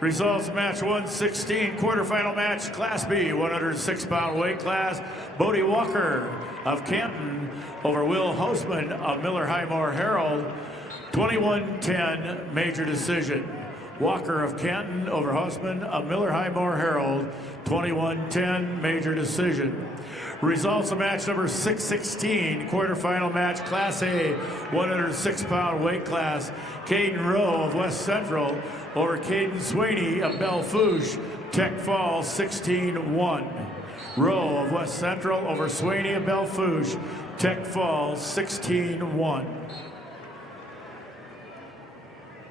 Results match 116, quarterfinal match, Class B, 106-pound weight class. Bodie Walker of Canton over Will Hostman of Miller Highmore Herald, 21-10 major decision. Walker of Canton over Hostman of Miller Highmore Herald, 21-10 major decision. Results of match number 616, quarterfinal match, Class A, 106-pound weight class. Caden Rowe of West Central over Caden Sweeney of Belle Fourche, Tech Falls, 16-1. Rowe of West Central over Sweeney of Belle Fourche, Tech Falls, 16-1.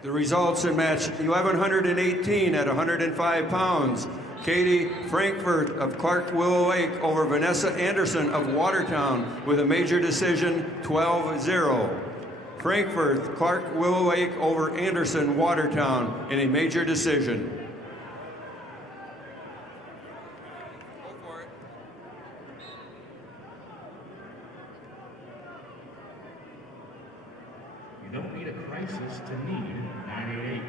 The results in match 1118 at 105 pounds. Katie Frankfurt of Clark Willow Lake over Vanessa Anderson of Watertown with a major decision, 12-0. Frankfurt, Clark Willow Lake over Anderson, Watertown in a major decision. You don't need a crisis to need 988.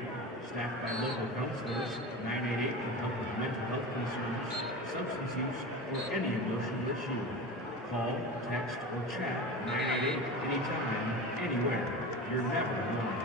Staffed by local counselors, 988 can help with mental health concerns, substance use, or any emotional issue. Call, text, or chat 988 anytime, anywhere. You're never alone.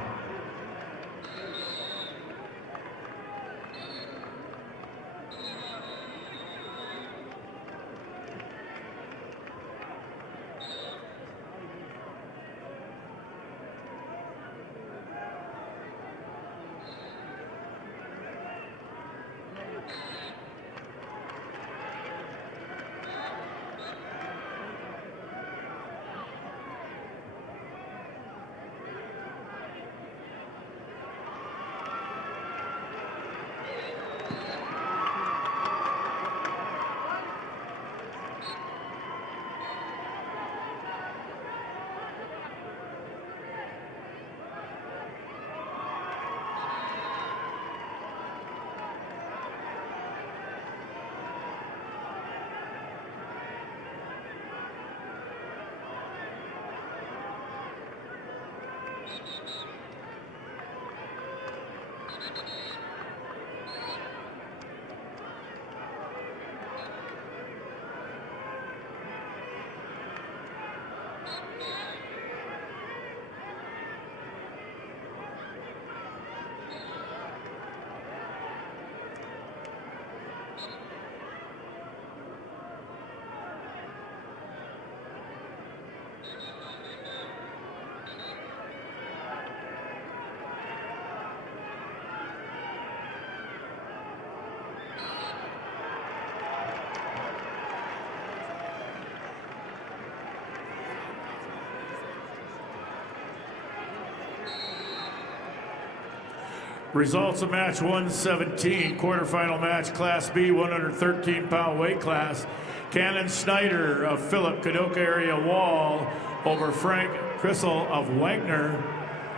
Results of match 117, quarterfinal match, Class B, 113-pound weight class. Cannon Snyder of Philip Kadoka area Wall over Frank Crissel of Wagner.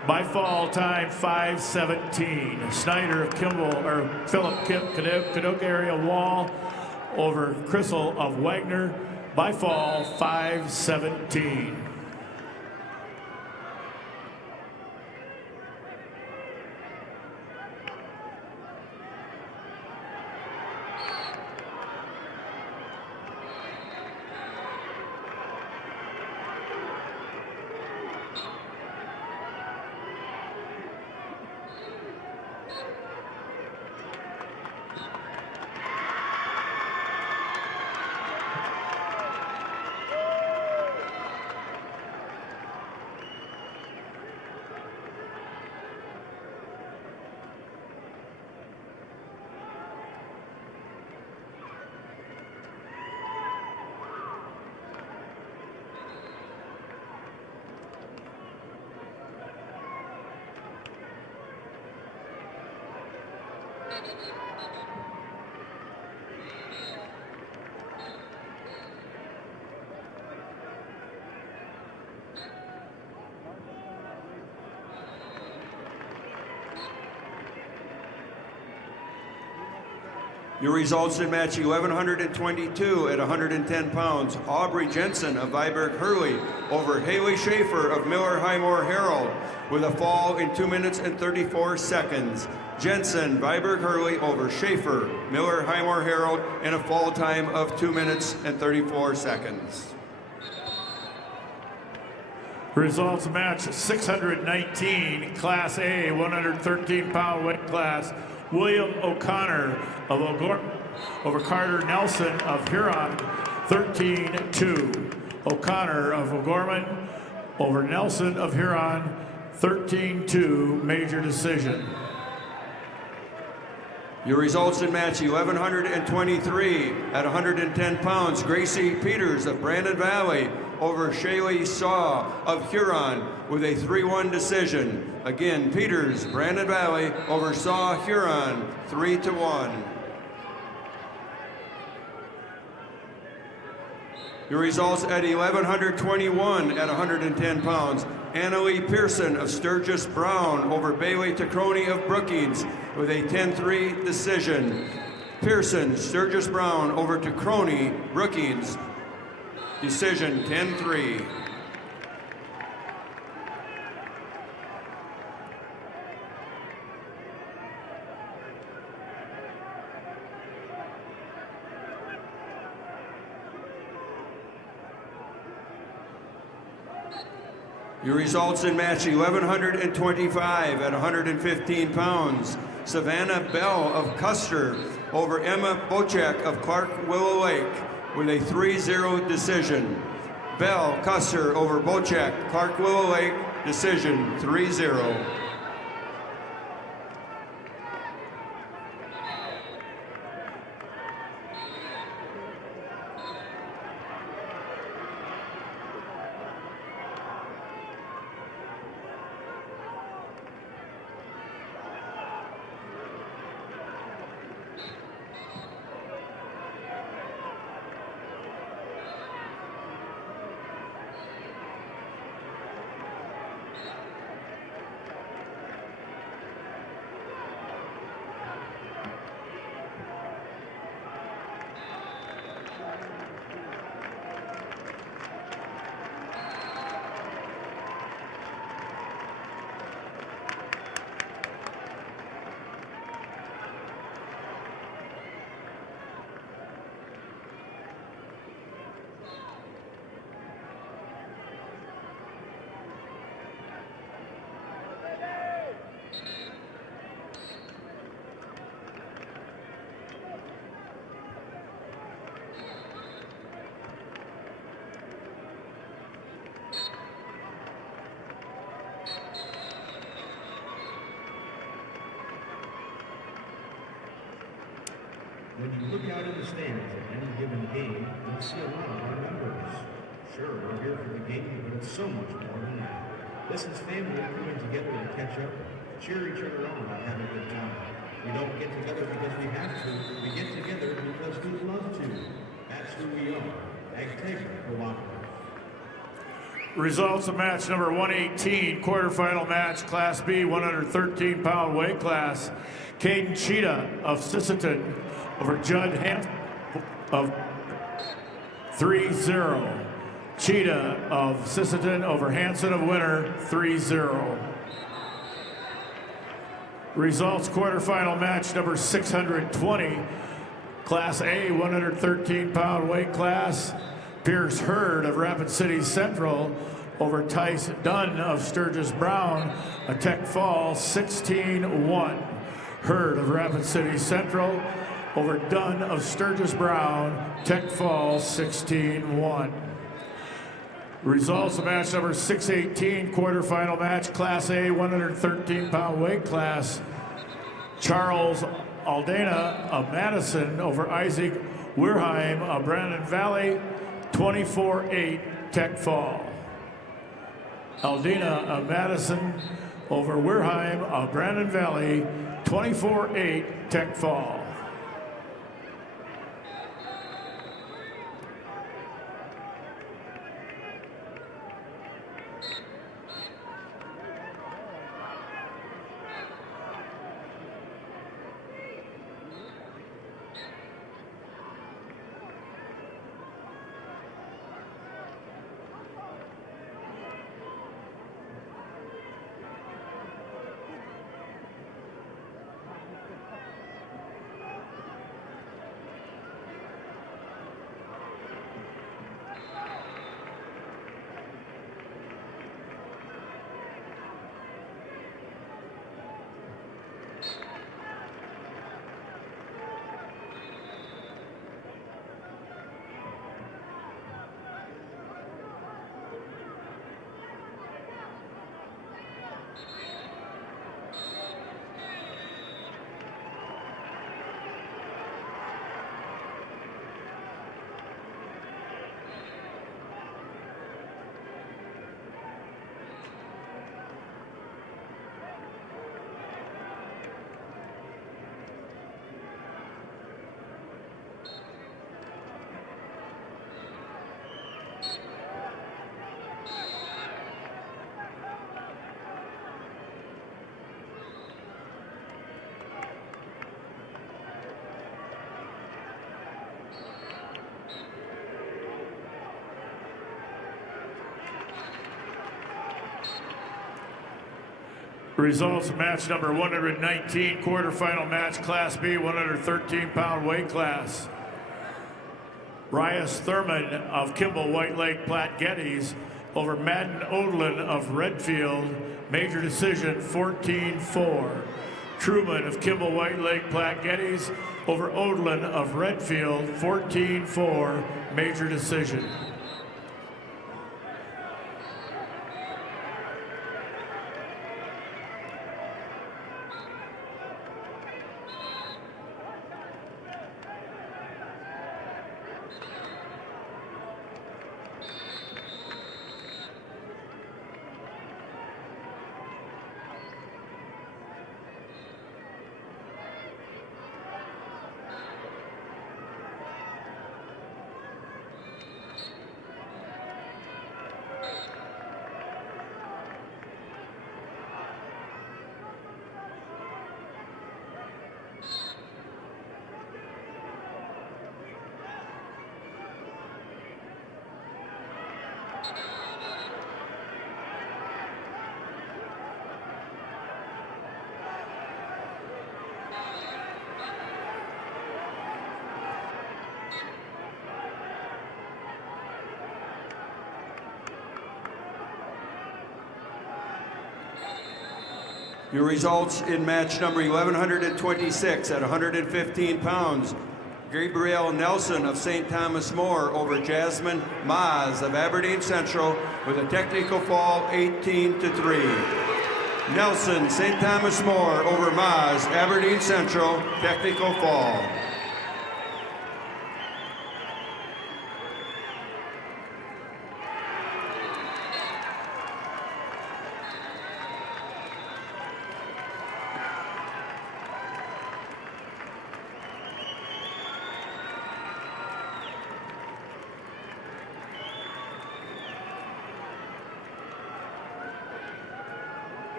By fall time 5:17. Snyder of Kimball or Philip Kadoka area Wall over Crissel of Wagner. By fall 5:17. Your results in match 1122 at 110 pounds. Aubrey Jensen of Viborg Hurley over Haley Schaefer of Miller Highmore Herald with a fall in 2 minutes and 34 seconds. Jensen, Viborg Hurley over Schaefer, Miller Highmore Herald in a fall time of 2 minutes and 34 seconds. Results match 619, Class A, 113-pound weight class. William O'Connor of O'Gorman over Carter Nelson of Huron, 13-2. O'Connor of O'Gorman over Nelson of Huron, 13-2, major decision. Your results in match 1123 at 110 pounds. Gracie Peters of Brandon Valley over Shaylee Saw of Huron with a 3-1 decision. Again, Peters, Brandon Valley over Saw Huron, 3-1. Your results at 1121 at 110 pounds. Annalie Pearson of Sturgis Brown over Bailey Tacroni of Brookings with a 10-3 decision. Pearson, Sturgis Brown over Tacroni, Brookings, decision 10-3. Your results in match 1125 at 115 pounds. Savannah Bell of Custer over Emma Bochek of Clark Willow Lake with a 3-0 decision. Bell, Custer over Bochek, Clark Willow Lake, decision 3-0. When you look out in the stands at any given game, you'll see a lot of our members. Sure, we're here for the game, but it's so much more than that. This is family coming together to catch up, cheer each other on, and have a good time. We don't get together because we have to. We get together because we love to. That's who we are. Agtegra Cooperative. Results of match number 118, quarterfinal match, Class B, 113-pound weight class. Caden Cheetah of Sisseton over Judd Hanson of 3-0. Cheetah of Sisseton over Hanson of Winter, 3-0. Results quarterfinal match number 620, Class A, 113-pound weight class. Pierce Hurd of Rapid City Central over Tice Dunn of Sturgis Brown, a Tech Fall, 16-1. Hurd of Rapid City Central over Dunn of Sturgis Brown, Tech Fall, 16-1. Results of match number 618, quarterfinal match, Class A, 113-pound weight class. Charles Aldana of Madison over Isaac Weirheim of Brandon Valley, 24-8, Tech Fall. Aldana of Madison over Weirheim of Brandon Valley, 24-8, Tech Fall. Results of match number 119, quarterfinal match, Class B, 113-pound weight class. Ryas Thurman of Kimball White Lake Platte Geddes over Madden Odlin of Redfield, major decision 14-4. Truman of Kimball White Lake Platte Geddes over Odlin of Redfield, 14-4, major decision. Your results in match number 1126 at 115 pounds. Gabrielle Nelson of St. Thomas More over Jasmine Maz of Aberdeen Central with a technical fall 18-3. Nelson, St. Thomas More over Maz, Aberdeen Central, technical fall.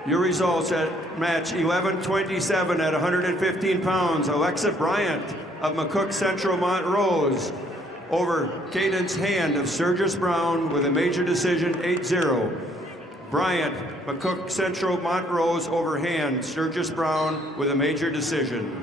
Your results at match 1127 at 115 pounds. Alexa Bryant of McCook Central Montrose over Cadence Hand of Sturgis Brown with a major decision 8-0. Bryant, McCook Central Montrose over Hand, Sturgis Brown with a major decision.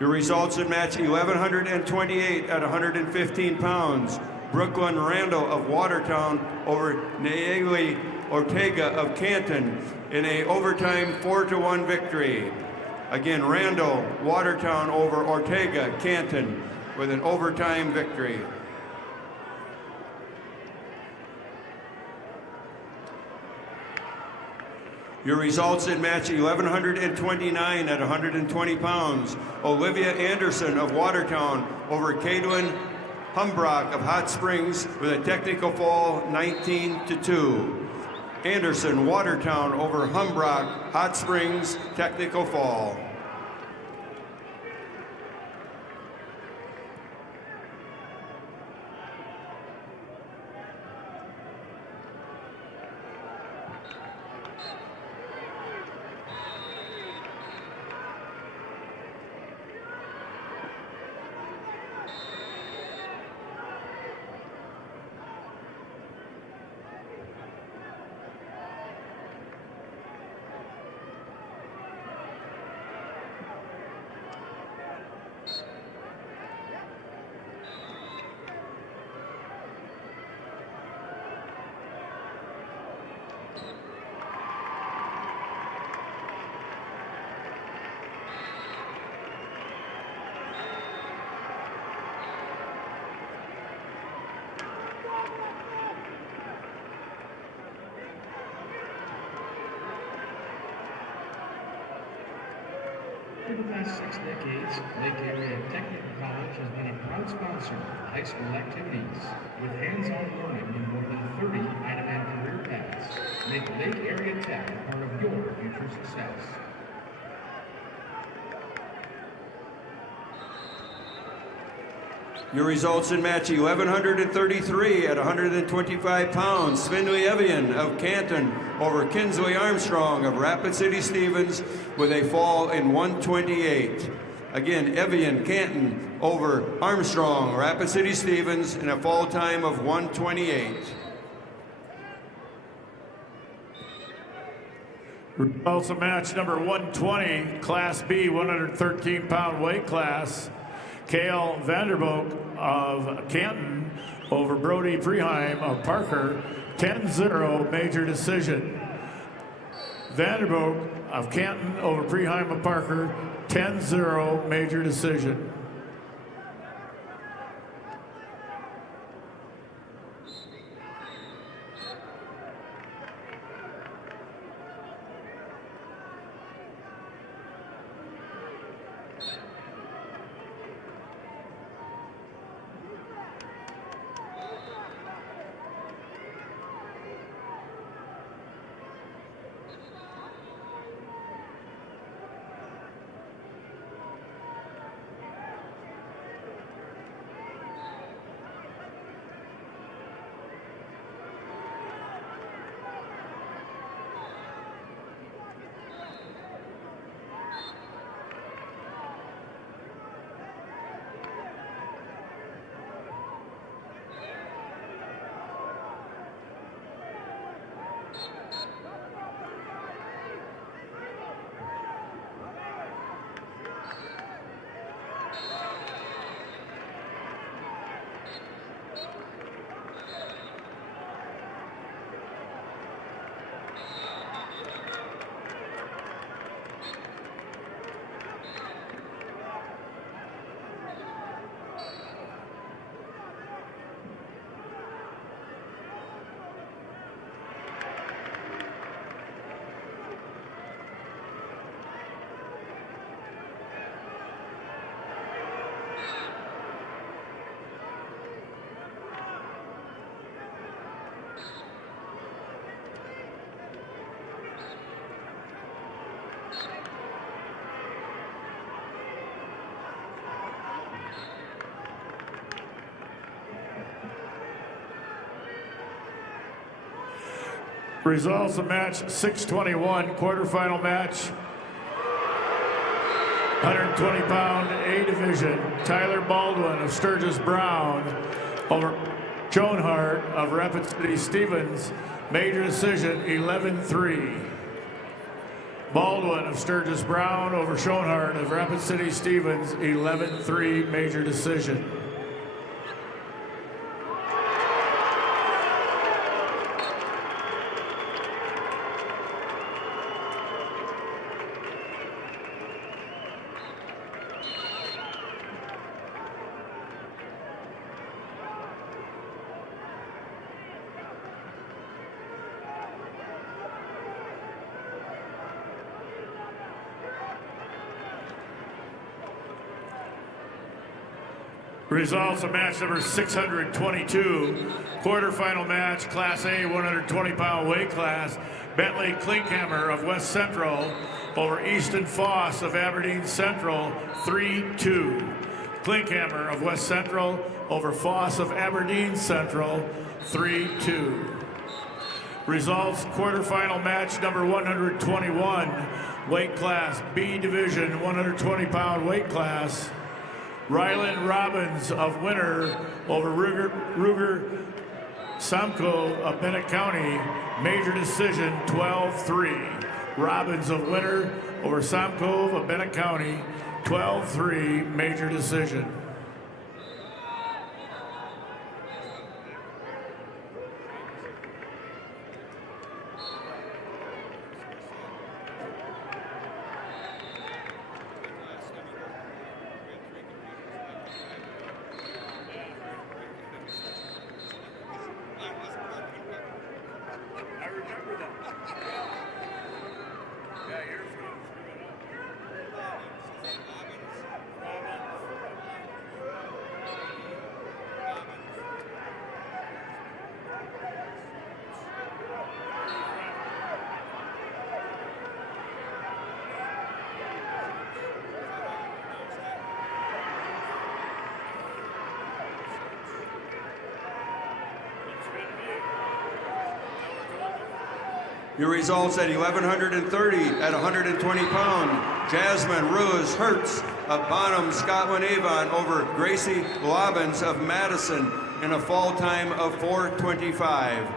Your results in match 1128 at 115 pounds. Brooklyn Randall of Watertown over Nayeli Ortega of Canton in a overtime 4-1 victory. Again, Randall, Watertown over Ortega, Canton with an overtime victory. Your results in match 1129 at 120 pounds. Olivia Anderson of Watertown over Cadwin Humbrock of Hot Springs with a technical fall 19-2. Anderson, Watertown over Humbrock, Hot Springs, technical fall. For the past 6 decades, Lake Area Technical College has been a proud sponsor of high school activities. With hands-on learning in more than 30 in-demand career paths, make Lake Area Tech a part of your future success. Your results in match 1133 at 125 pounds. Finley Evian of Canton over Kinsley Armstrong of Rapid City Stevens with a fall in 128. Again, Evian Canton over Armstrong, Rapid City Stevens in a fall time of 128. Also match number 120, Class B, 113-pound weight class. Kale Vanderboek of Canton over Brody Preheim of Parker, 10-0 major decision. Vanderboek of Canton over Preheim of Parker, 10-0 major decision. Results of match 621, quarterfinal match. 120-pound A division, Tyler Baldwin of Sturgis Brown over Schoenhardt of Rapid City Stevens, major decision 11-3. Baldwin of Sturgis Brown over Schoenhardt of Rapid City Stevens, 11-3 major decision. Results of match number 622, quarterfinal match, Class A, 120-pound weight class. Bentley Klinkhammer of West Central over Easton Foss of Aberdeen Central, 3-2. Klinkhammer of West Central over Foss of Aberdeen Central, 3-2. Results, quarterfinal match number 121, weight class B division, 120-pound weight class. Rylan Robbins of Winter over Ruger Samko of Bennett County, major decision 12-3. Robbins of Winter over Samko of Bennett County, 12-3 major decision. Your results at 1,130 at 120 pound. Jasmine Rose Hertz of Bonham, Scotland Avon over Gracie Lobbins of Madison in a fall time of 4:25.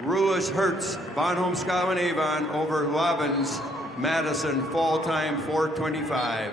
Ruiz Hertz, Bonhomme Scowen Avon over Lobbins, Madison, fall time 4:25.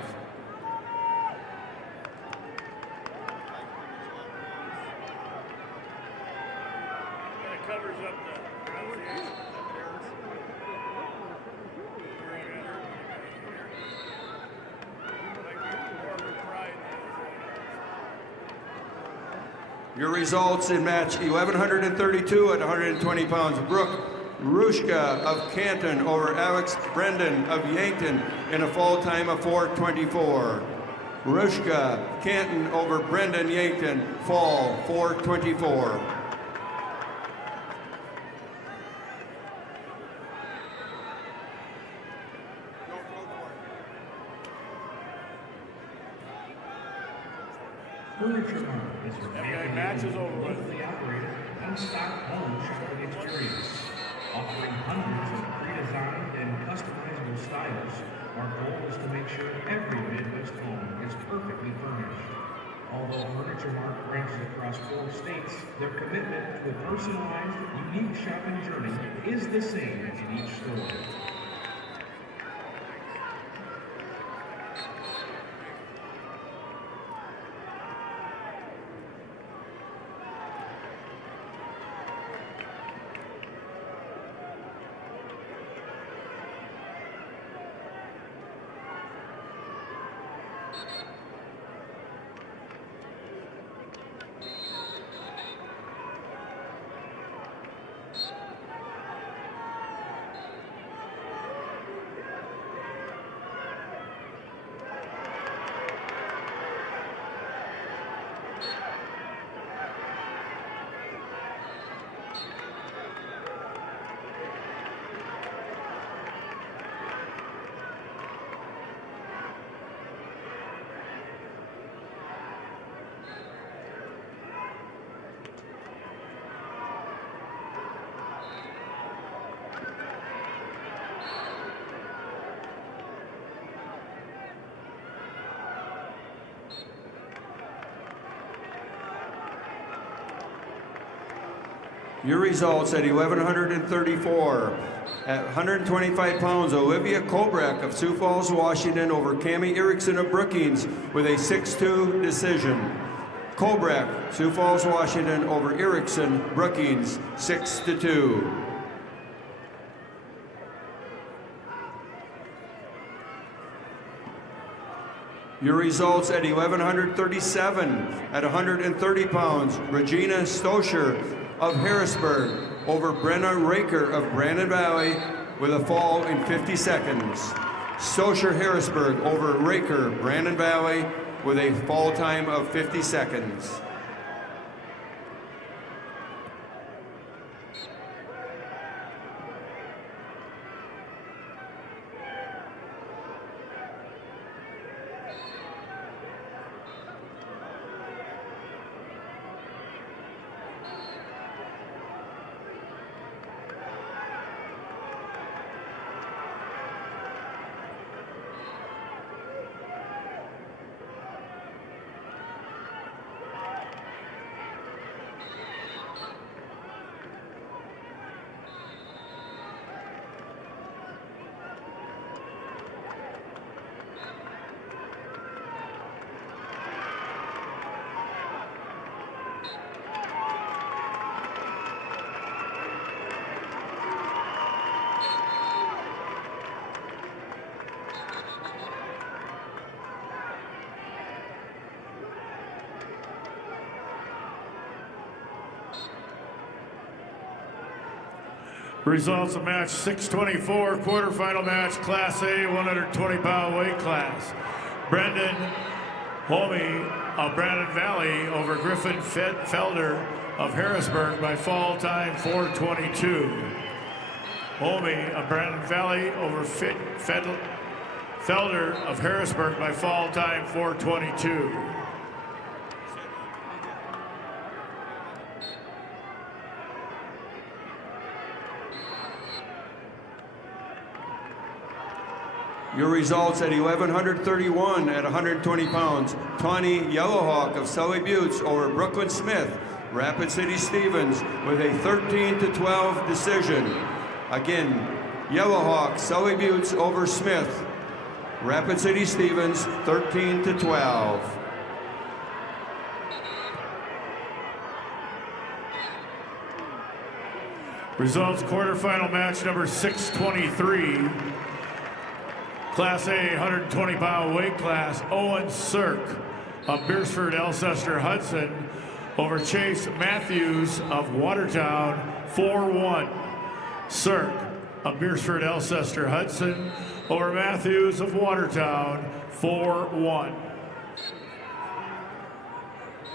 Your results in match 1132 at 120 pounds. Brooke Rushka of Canton over Alex Brendan of Yankton in a fall time of 4:24. Rushka, Canton over Brendan Yankton, fall 4:24. Furniture Mart is your locally operated one-stop home shopping experience. Offering hundreds of pre-designed and customizable styles, our goal is to make sure every Midwest home is perfectly furnished. Although Furniture Mart branches across 4 states, their commitment to a personalized, unique shopping journey is the same in each store. Your results at 1134. At 125 pounds, Olivia Kobrak of Sioux Falls, Washington over Cami Erickson of Brookings with a 6-2 decision. Kobrak, Sioux Falls, Washington over Erickson, Brookings, 6-2. Your results at 1137. At 130 pounds, Regina Stoscher of Harrisburg over Brenna Raker of Brandon Valley with a fall in 50 seconds. Stoscher Harrisburg over Raker, Brandon Valley with a fall time of 50 seconds. Results of match 624, quarterfinal match, Class A, 120-pound weight class. Brendan Homey of Brandon Valley over Griffin Felder of Harrisburg by fall time 4:22. Homey of Brandon Valley over Felder of Harrisburg by fall time 4:22. Your results at 1131 at 120 pounds. Tawny Yellowhawk of Sully Buttes over Brooklyn Smith, Rapid City Stevens with a 13-12 decision. Again, Yellowhawk, Sully Buttes over Smith. Rapid City Stevens, 13-12. Results quarterfinal match number 623. Class A 120-pound weight class, Owen Cirque of Beersford, Alcester, Hudson over Chase Matthews of Watertown, 4-1. Cirque of Beersford, Alcester, Hudson over Matthews of Watertown, 4-1.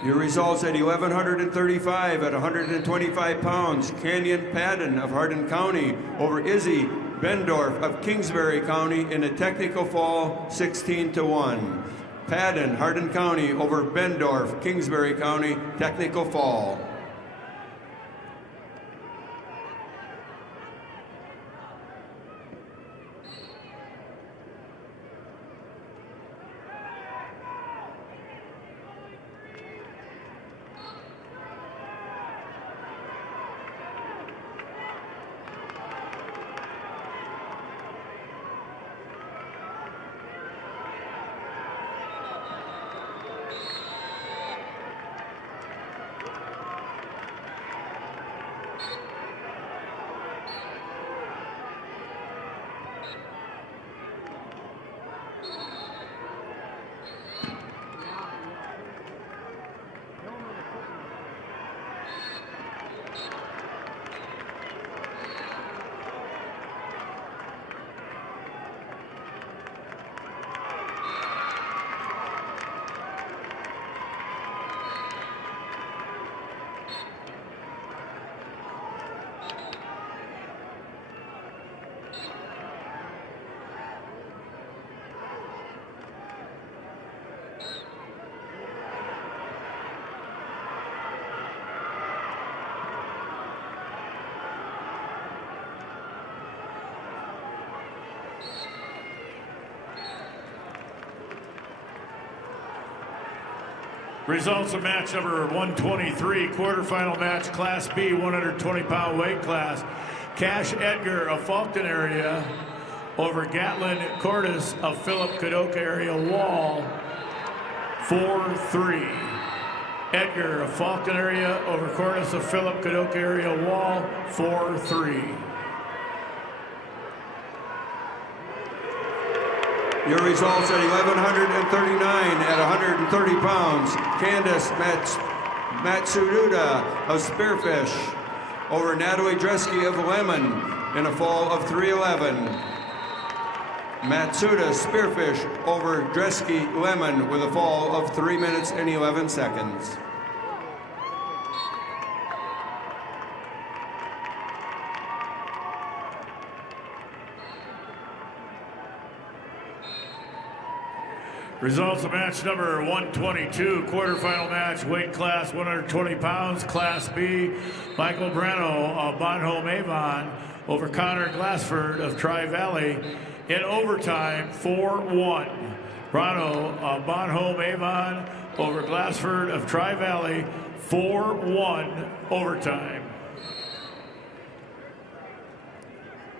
Your results at 1,135 at 125 pounds. Canyon Padden of Hardin County over Izzy Bendorf of Kingsbury County in a technical fall, 16-1. Padden, Hardin County over Bendorf, Kingsbury County, technical fall. Results of match number 123, quarterfinal match, Class B, 120-pound weight class. Cash Edgar of Faulkton area over Gatlin Cordes of Philip Kadoka area Wall, 4-3. Edgar of Faulkton area over Cordes of Philip Kadoka area Wall, 4-3. Your results at 1,139 at 130 pounds. Candace Matsududa of Spearfish over Natalie Dresky of Lemon in a fall of 3:11. Matsuda Spearfish over Dresky Lemon with a fall of 3 minutes and 11 seconds. Results of match number 122, quarterfinal match, weight class 120 pounds, Class B. Michael Brano of Bonholm Avon over Connor Glassford of Tri-Valley in overtime, 4-1. Brano of Bonholm Avon over Glassford of Tri-Valley, 4-1 overtime.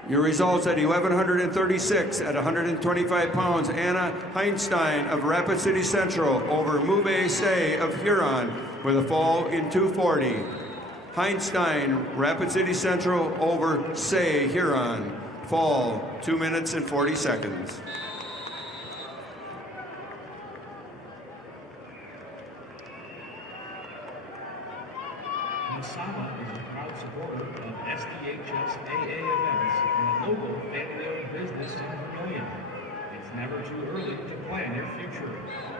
Your results at 1,136 at 125 pounds. Anna Heinstein of Rapid City Central over Mube Say of Huron with a fall in 2:40. Heinstein, Rapid City Central over Say, Huron. Fall, 2 minutes and 40 seconds. Masaba is a proud supporter of SDHS AA events and a local family-owned business in Vermillion. It's never too early to plan your future.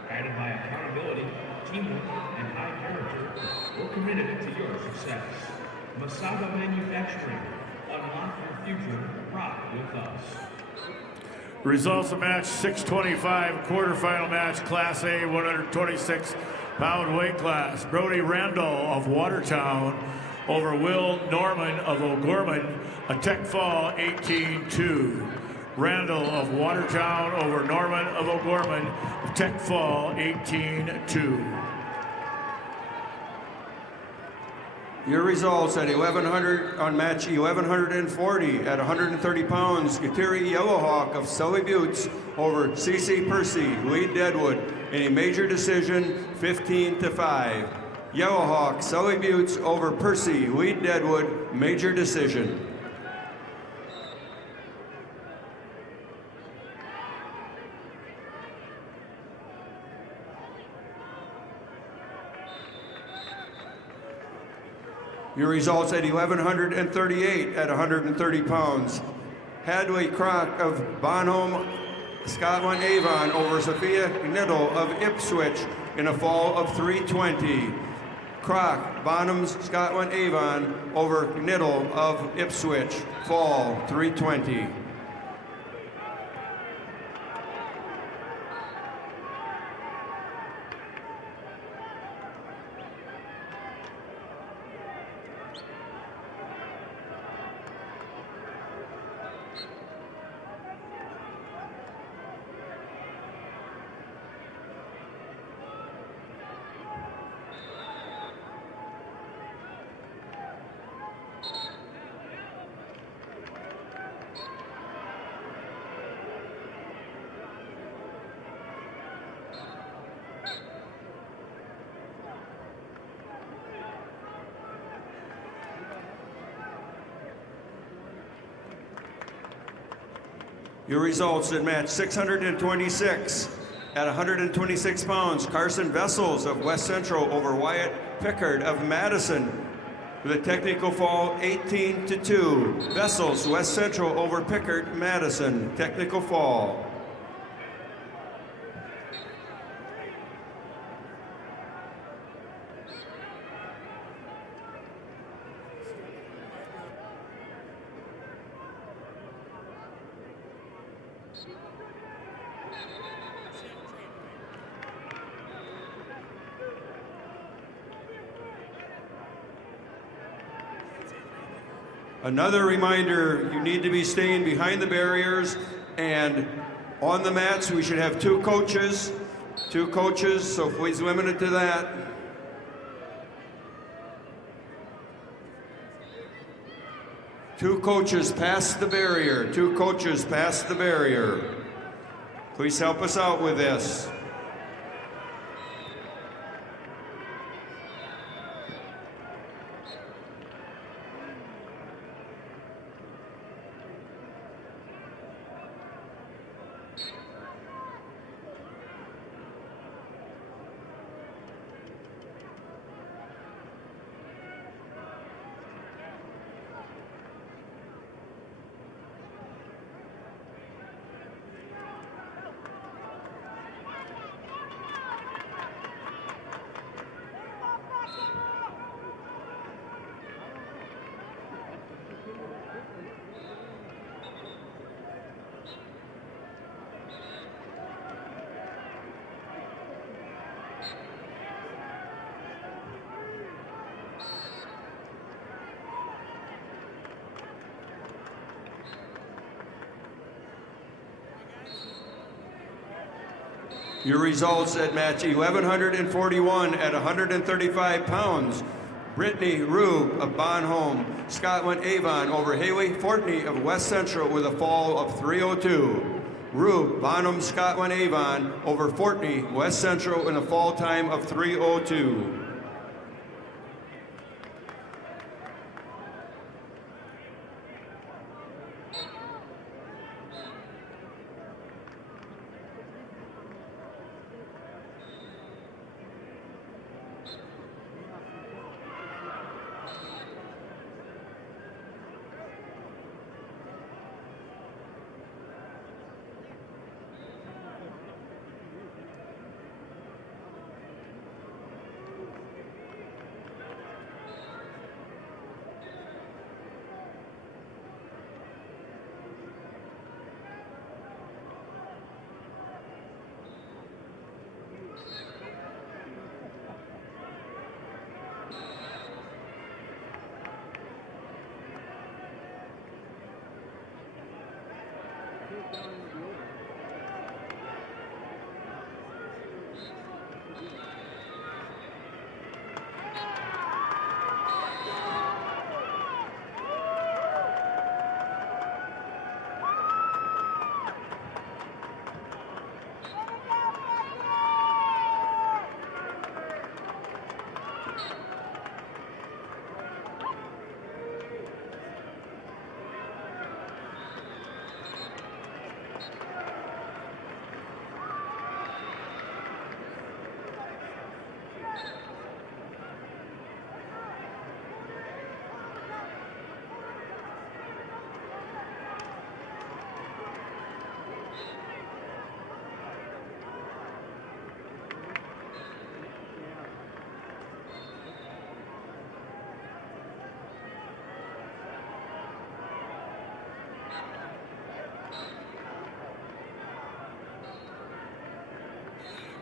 Guided by accountability, teamwork, and high character, we're committed to your success. Masaba Manufacturing. Unlock your future. Rock with us. Results of match 625, quarterfinal match, Class A, 126-pound weight class. Brody Randall of Watertown over Will Norman of O'Gorman, a tech fall 18-2. Randall of Watertown over Norman of O'Gorman, a tech fall 18-2. Your results at 1100 on match 1140 at 130 pounds, Kateri Yellowhawk of Sully Buttes over CC Percy, Lee Deadwood, in a major decision, 15-5. Yellowhawk, Sully Buttes over Percy, Lee Deadwood, major decision. Your results at 1138 at 130 pounds. Hadley Crock of Bonholm, Scotland Avon over Sophia Knittel of Ipswich in a fall of 320. Crock, Bonham's Scotland Avon over Knittel of Ipswich, fall 320. Your results in match 626 at 126 pounds, Carson Vessels of West Central over Wyatt Pickard of Madison with a technical fall 18-2. Vessels, West Central over Pickard, Madison, technical fall. Another reminder, you need to be staying behind the barriers and on the mats. We should have two coaches, so please limit it to that. Two coaches past the barrier, two coaches past the barrier. Please help us out with this. Your results at match 1141 at 135 pounds. Brittany Rube of Bonholm, Scotland Avon over Haley Fortney of West Central with a fall of 302. Rube, Bonham, Scotland Avon over Fortney, West Central in a fall time of 302.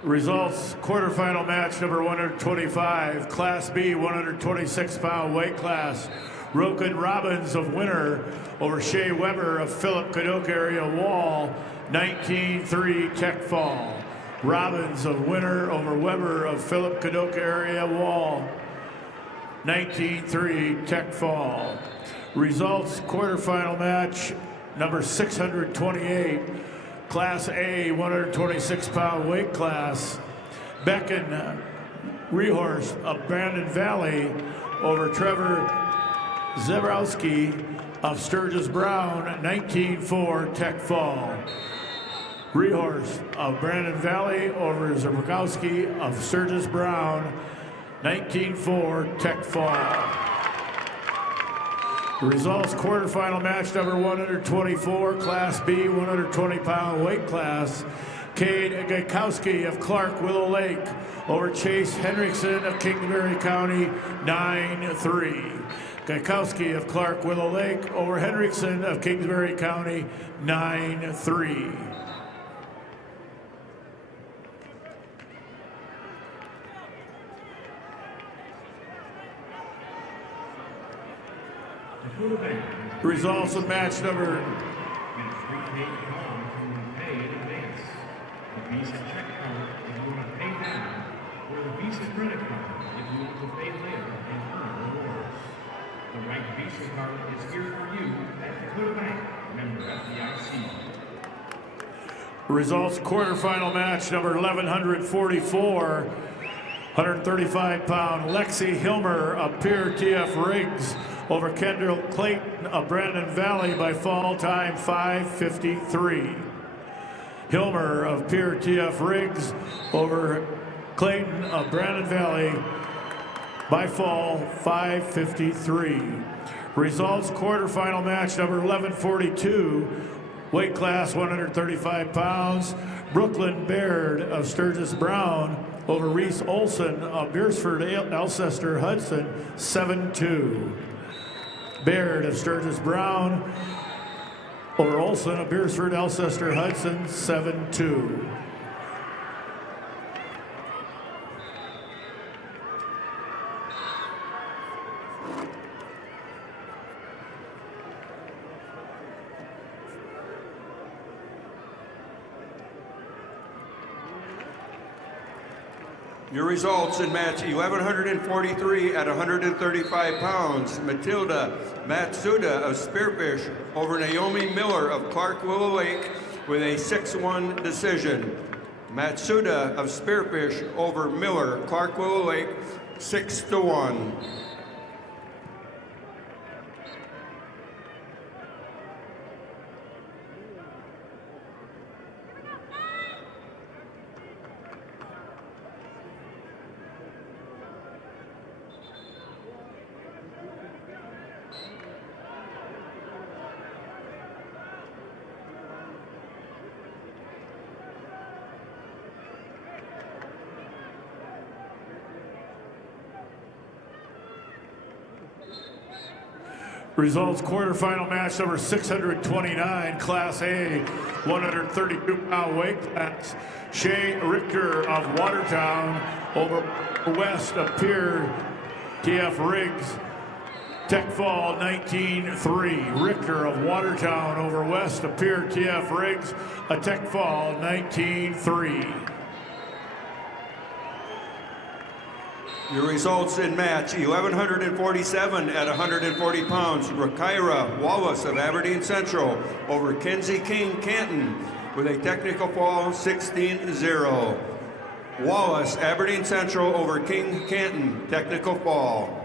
Results, quarterfinal match number 125, Class B, 126-pound weight class. Roken Robbins of Winner over Shea Weber of Philip Cadoc area Wall, 19-3 tech fall. Robbins of Winner over Weber of Philip Cadoc area Wall, 19-3 tech fall. Results, quarterfinal match number 628, Class A, 126-pound weight class. Becken Rehorst of Brandon Valley over Trevor Zebrowski of Sturgis Brown, 19-4 tech fall. Rehorst of Brandon Valley over Zebrowski of Sturgis Brown, 19-4 tech fall. The results, quarterfinal match number 124, Class B, 120-pound weight class. Cade Gaikowski of Clark Willow Lake over Chase Henriksen of Kingsbury County, 9-3. Gaikowski of Clark Willow Lake over Henriksen of Kingsbury County, 9-3. Results of match number. Pay in advance. The Visa check card if you want to pay now, or the Visa credit card if you want to pay later and earn rewards. The right Visa card is here for you at Dakota Bank, member FDIC. Results, quarterfinal match number 1144, 135-pound Lexi Hilmer of Pierre TF Riggs over Kendall Clayton of Brandon Valley by fall time 5:53. Hilmer of Pierre TF Riggs over Clayton of Brandon Valley by fall 5:53. Results, quarterfinal match number 1142, weight class 135 pounds. Brooklyn Baird of Sturgis Brown over Reese Olson of Beersford Alcester Hudson, 7-2. Baird of Sturgis Brown over Olson of Beersford Alcester Hudson, 7-2. Your results in match 1143 at 135 pounds. Matilda Matsuda of Spearfish over Naomi Miller of Clark Willow Lake with a 6-1 decision. Matsuda of Spearfish over Miller, Clark Willow Lake, 6-1. Results, quarterfinal match number 629, Class A, 132-pound weight class. Shay Richter of Watertown over West of Pierre TF Riggs. Tech fall 19-3. Richter of Watertown over West of Pierre TF Riggs. A tech fall 19-3. Your results in match 1147 at 140 pounds. Rakaira Wallace of Aberdeen Central over Kenzie King Canton with a technical fall 16-0. Wallace, Aberdeen Central over King Canton, technical fall.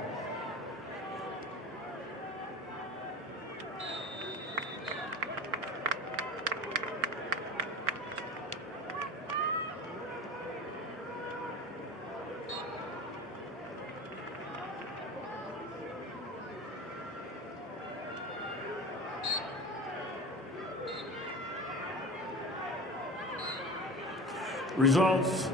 Results,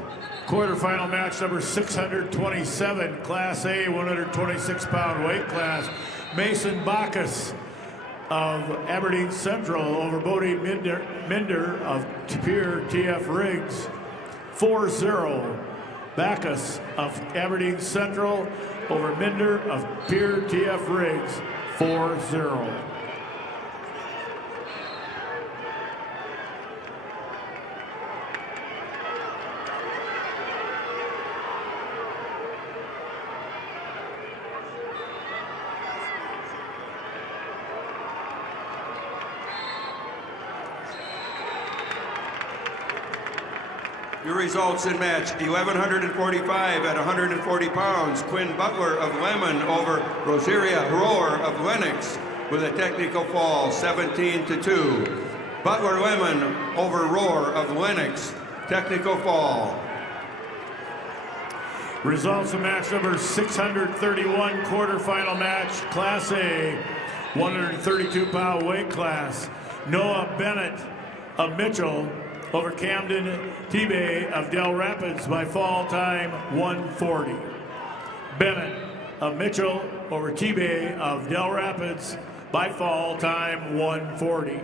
quarterfinal match number 627, Class A, 126-pound weight class. Mason Bacchus of Aberdeen Central over Bodie Minder of Pierre TF Riggs. 4-0. Backus of Aberdeen Central over Minder of Pier TF Riggs, 4-0. Your results in match 1145 at 140 pounds. Quinn Butler of Lemon over Rosaria Rohr of Lennox with a technical fall, 17-2. Butler Lemon over Rohr of Lennox, technical fall. Results of match number 631, quarterfinal match, Class A, 132-pound weight class. Noah Bennett of Mitchell over Camden T-Bay of Del Rapids by fall time 140. Bennett of Mitchell over T-Bay of Del Rapids by fall time 140.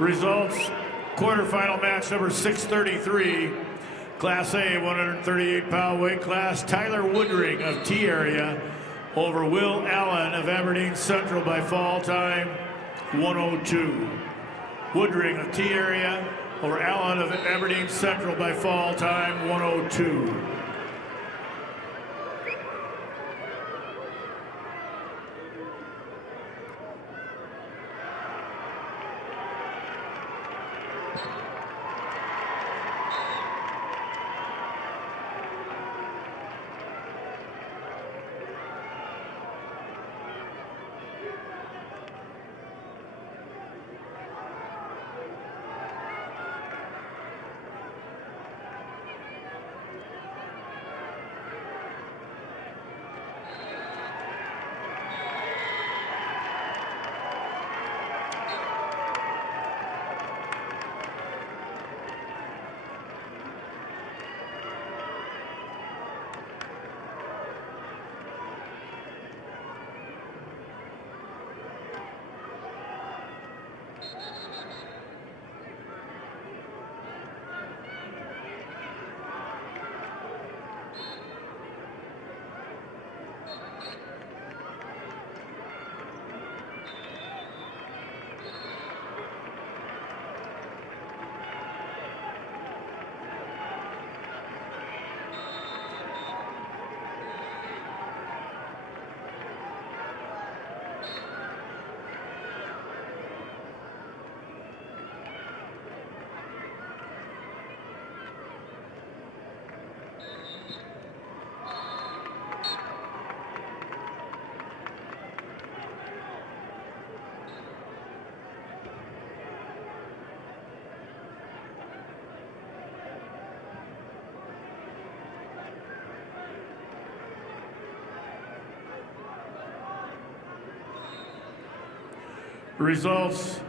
Results, quarterfinal match number 633, Class A, 138-pound weight class. Tyler Woodring of T-Area over Will Allen of Aberdeen Central by fall time 102. Woodring of T-Area over Allen of Aberdeen Central by fall time 102. Results,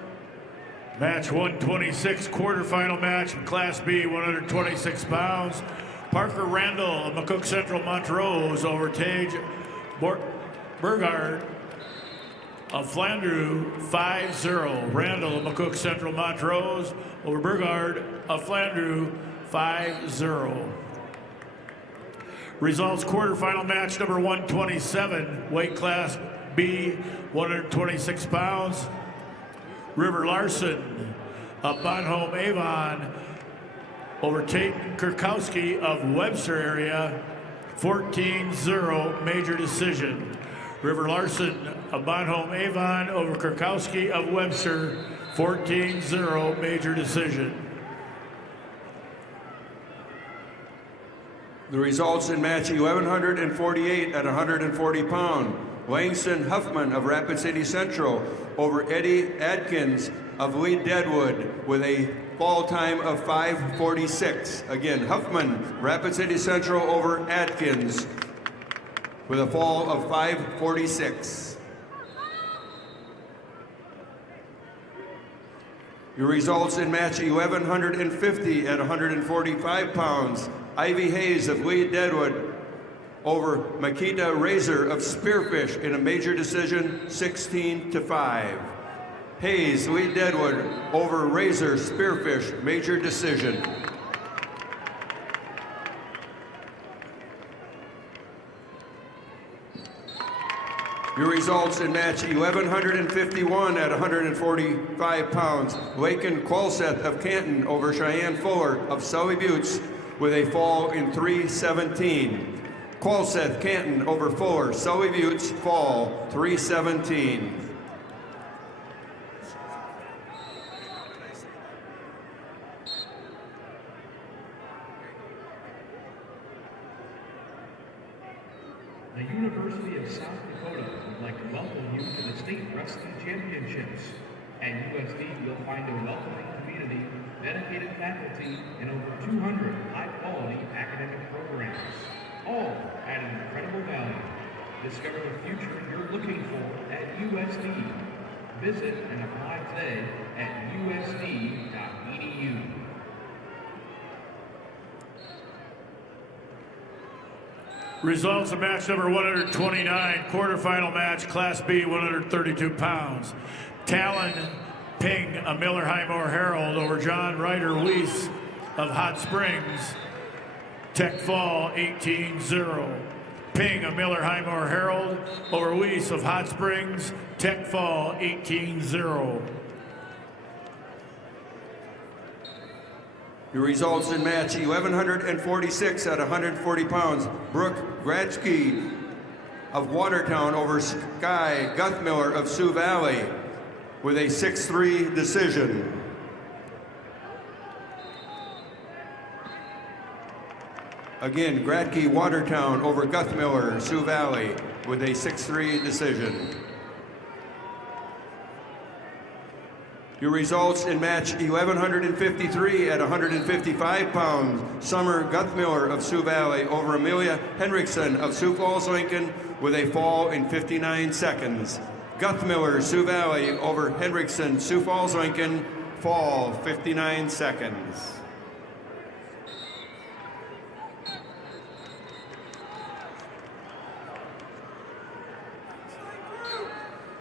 match 126, quarterfinal match, Class B, 126 pounds. Parker Randall of McCook Central Montrose over Tage Burgard of Flandreau, 5-0. Randall of McCook Central Montrose over Burgard of Flandreau, 5-0. Results, quarterfinal match number 127, weight class B, 126 pounds. River Larson of Bonhomme Avon over Tate Kurkowski of Webster area, 14-0, major decision. River Larson of Bonhomme Avon over Kurkowski of Webster, 14-0, major decision. The results in match 1148 at 140 pound. Langston Huffman of Rapid City Central over Eddie Adkins of Lee Deadwood with a fall time of 5:46. Again, Huffman, Rapid City Central over Adkins with a fall of 5:46. Your results in match 1150 at 145 pounds. Ivy Hayes of Lee Deadwood over Makita Razor of Spearfish in a major decision, 16-5. Hayes, Lee Deadwood over Razor Spearfish, major decision. Your results in match 1151 at 145 pounds. Laken Qualseth of Canton over Cheyenne Fuller of Sully Buttes with a fall in 3:17. Qualseth Canton over Fuller, Sully Buttes, fall 3:17. The University of South Dakota would like to welcome you to the State Wrestling Championships. At USD, you'll find a welcoming community, dedicated faculty, and over 200 high-quality academic programs, all at an incredible value. Discover the future you're looking for at USD. Visit and apply today at usd.edu. Results of match number 129, quarterfinal match, Class B, 132 pounds. Talon Ping of Miller High Moore Herald over John Ryder Weiss of Hot Springs, Tech Fall, 18-0. Ping of Miller High Moore Herald over Weiss of Hot Springs, Tech Fall, 18-0. Your results in match 1146 at 140 pounds. Brooke Gratzky of Watertown over Sky Guthmiller of Sioux Valley with a 6-3 decision. Again, Gradke Watertown over Guthmiller, Sioux Valley with a 6-3 decision. Your results in match 1153 at 155 pounds. Summer Guthmiller of Sioux Valley over Amelia Henriksen of Sioux Falls, Lincoln with a fall in 59 seconds. Guthmiller, Sioux Valley over Henriksen, Sioux Falls, Lincoln, fall 59 seconds.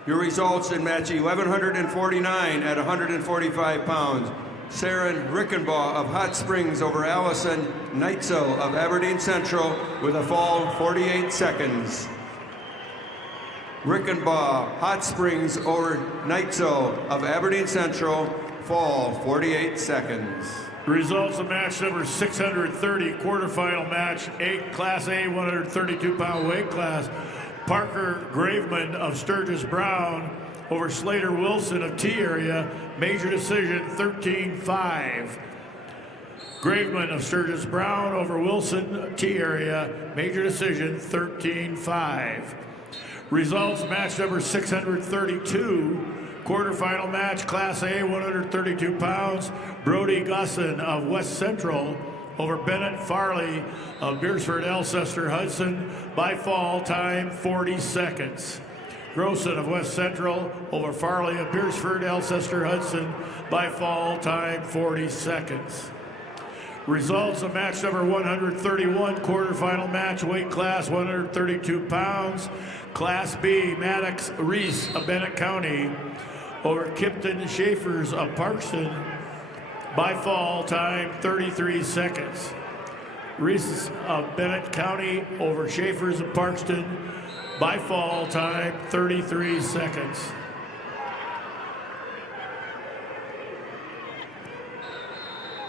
Your results in match 1149 at 145 pounds. Saren Rickenbaugh of Hot Springs over Allison Neitzel of Aberdeen Central with a fall 48 seconds. Rickenbaugh, Hot Springs over Neitzel of Aberdeen Central, fall 48 seconds. Results of match number 630, quarterfinal match, Class A, 132-pound weight class. Parker Graveman of Sturgis Brown over Slater Wilson of T area, major decision 13-5. Graveman of Sturgis Brown over Wilson, T area, major decision 13-5. Results match number 632, quarterfinal match, Class A, 132 pounds. Brody Gusson of West Central over Bennett Farley of Beersford, Alcester, Hudson, by fall time 40 seconds. Grossen of West Central over Farley of Beersford, Alcester Hudson by fall time 40 seconds. Results of match number 131, quarterfinal match, weight class 132 pounds. Class B, Maddox Reese of Bennett County over Kipton Schaefers of Parkston by fall time 33 seconds. Reese of Bennett County over Schaefers of Parkston by fall time 33 seconds.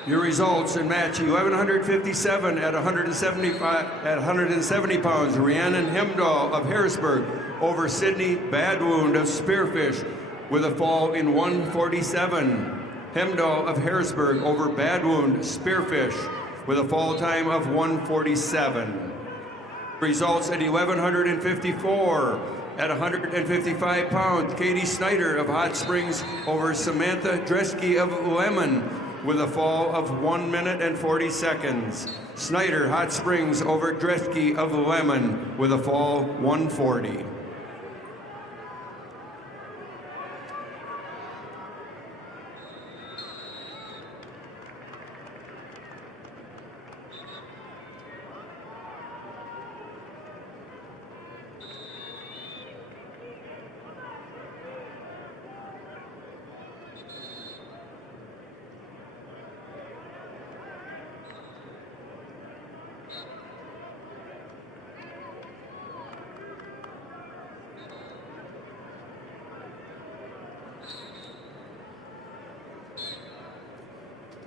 Your results in match 1157 at 170 pounds, Rhiannon Hemdahl of Harrisburg over Sydney Badwound of Spearfish with a fall in 147. Hemdahl of Harrisburg over Badwound Spearfish with a fall time of 147. Results at 1154 at 155 pounds, Katie Snyder of Hot Springs over Samantha Dresky of Lemon with a fall of 1 minute and 40 seconds. Snyder, Hot Springs over Dresky of Lemon with a fall 140.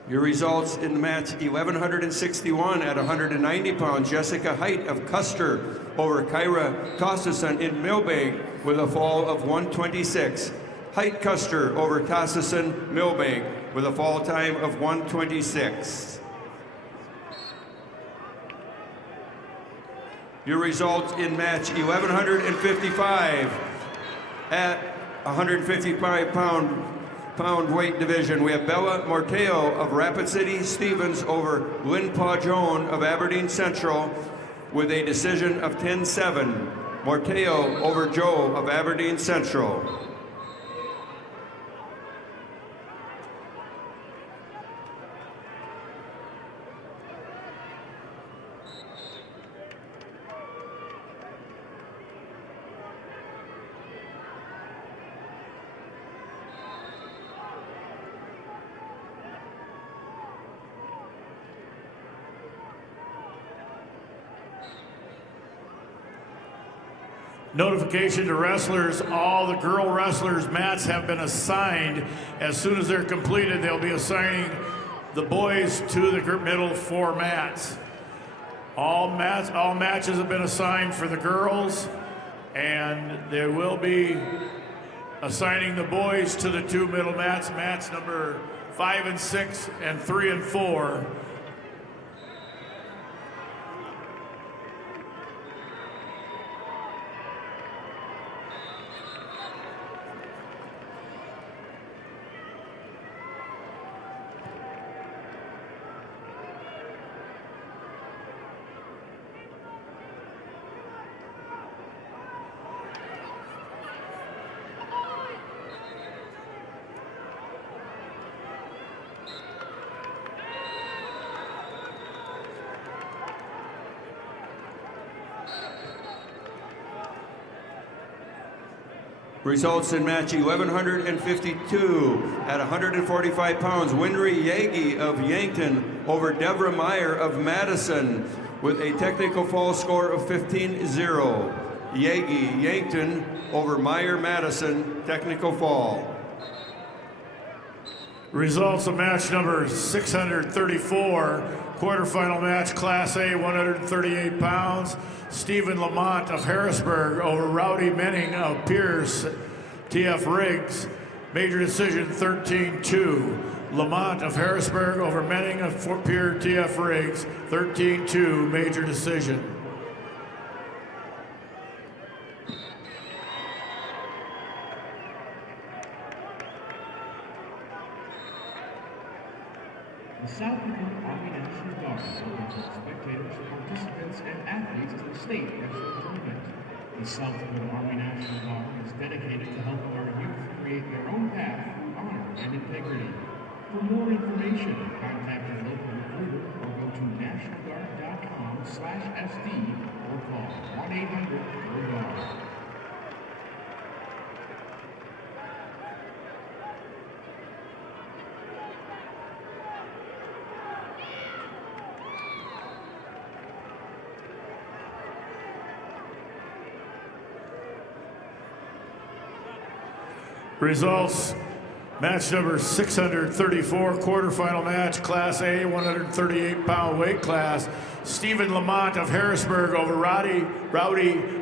Your results in the match 1161 at 190 pounds, Jessica Height of Custer over Kyra Tossison in Millbank with a fall of 126. Height Custer over Tossison Millbank with a fall time of 126. Your results in match 1155 at 155 pound weight division. We have Bella Morteo of Rapid City Stevens over Lynn Pajon of Aberdeen Central with a decision of 10-7. Morteo over Joe of Aberdeen Central. Notification to wrestlers, all the girl wrestlers' mats have been assigned. As soon as they're completed, they'll be assigning the boys to the middle 4 mats. All matches have been assigned for the girls, and they will be assigning the boys to the 2 middle mats, mats number 5 and 6 and 3 and 4. Results in match 1152 at 145 pounds, Winry Yagi of Yankton over Deborah Meyer of Madison with a technical fall score of 15-0. Yagi, Yankton over Meyer, Madison, technical fall. Results of match number 634, quarterfinal match, Class A, 138 pounds. Stephen Lamont of Harrisburg over Rowdy Menning of Pierce, TF Riggs. Major decision 13-2. Lamont of Harrisburg over Menning of Fort Pierre, TF Riggs, 13-2, major decision. The South Dakota Army National Guard welcomes spectators, participants, and athletes to the state wrestling tournament. The South Dakota Army National Guard is dedicated to helping our youth create their own path, honor, and integrity. For more information, contact your local recruiter or go to nationalguard.com/SD or call 1-800-GO-GUARD. Results, match number 634, quarterfinal match, Class A, 138-pound weight class. Stephen Lamont of Harrisburg over Rowdy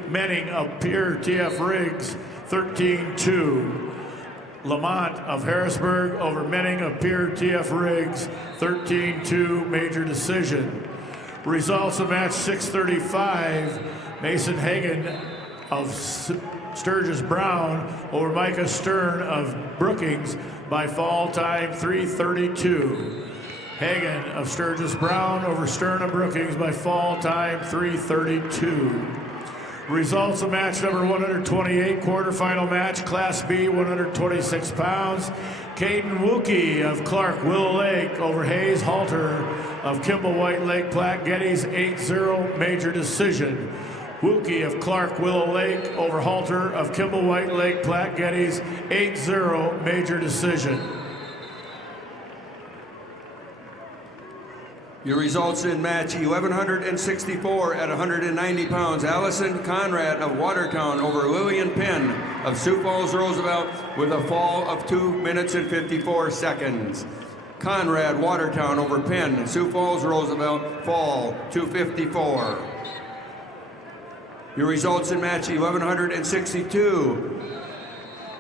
Menning of Pierre TF Riggs, 13-2. Lamont of Harrisburg over Menning of Pierre TF Riggs, 13-2, major decision. Results of match 635, Mason Hagan of Sturgis Brown over Micah Stern of Brookings by fall time 3:32. Hagan of Sturgis Brown over Stern of Brookings by fall time 3:32. Results of match number 128, quarterfinal match, Class B, 126 pounds. Caden Wookie of Clark Willow Lake over Hayes Halter of Kimball White Lake Platte Geddes, 8-0, major decision. Wookie of Clark Willow Lake over Halter of Kimball White Lake Platte Geddes, 8-0, major decision. Your results in match 1164 at 190 pounds. Allison Conrad of Watertown over Lillian Penn of Sioux Falls Roosevelt with a fall of 2 minutes and 54 seconds. Conrad Watertown over Penn, Sioux Falls Roosevelt, fall 2:54. Your results in match 1162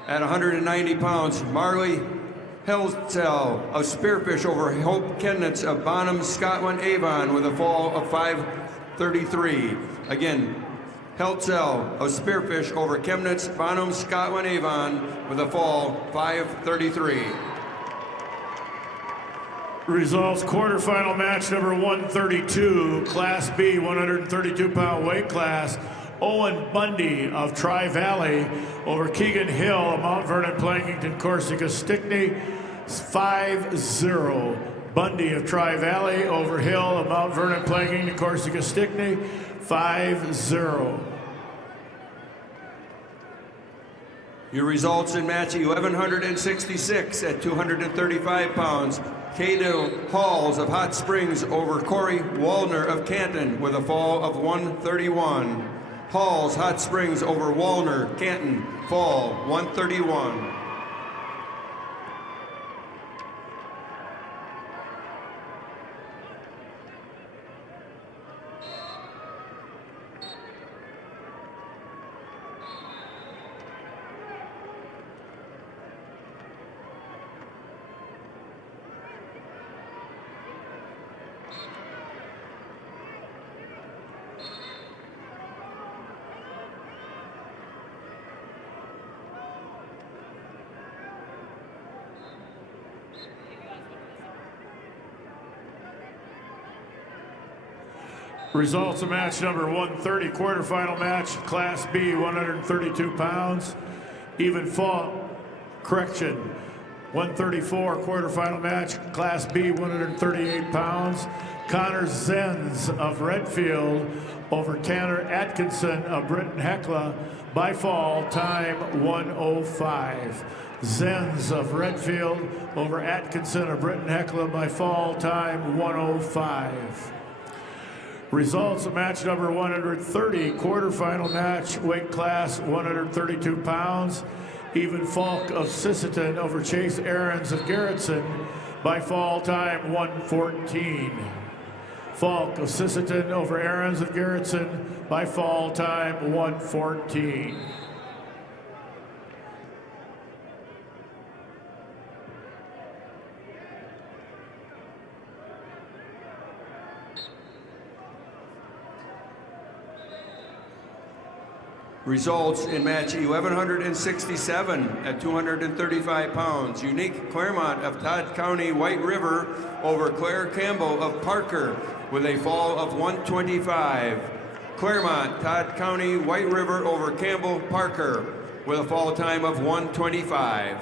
at 190 pounds. Marley Helzel of Spearfish over Hope Kennitz of Bonham, Scotland, Avon with a fall of 5:33. Again, Helzel of Spearfish over Chemnitz, Bonham, Scotland, Avon with a fall 5:33. Results, quarterfinal match number 132, Class B, 132-pound weight class. Owen Bundy of Tri-Valley over Keegan Hill of Mount Vernon, Plankington, Corsica, Stickney, 5-0. Bundy of Tri-Valley over Hill of Mount Vernon, Plankington, Corsica, Stickney, 5-0. Your results in match 1166 at 235 pounds. Cadell Halls of Hot Springs over Corey Wallner of Canton with a fall of 131. Halls, Hot Springs over Wallner, Canton, fall 131. Results of match number 130, quarterfinal match, Class B, 132 pounds. Even fall, correction, 134, quarterfinal match, Class B, 138 pounds. Connor Zenz of Redfield over Tanner Atkinson of Britton Hecla by fall, time 1:05. Zenz of Redfield over Atkinson of Britton Hecla by fall, time 1:05. Results of match number 130, quarterfinal match, weight class 132 pounds. Even Falk of Sisseton over Chase Aarons of Garrettson by fall time 1:14. Falk of Sisseton over Aarons of Garrettson by fall time 1:14. Results in match 1167 at 235 pounds. Unique Claremont of Todd County, White River over Claire Campbell of Parker with a fall of 125. Claremont, Todd County, White River over Campbell, Parker. with a fall time of 1:25.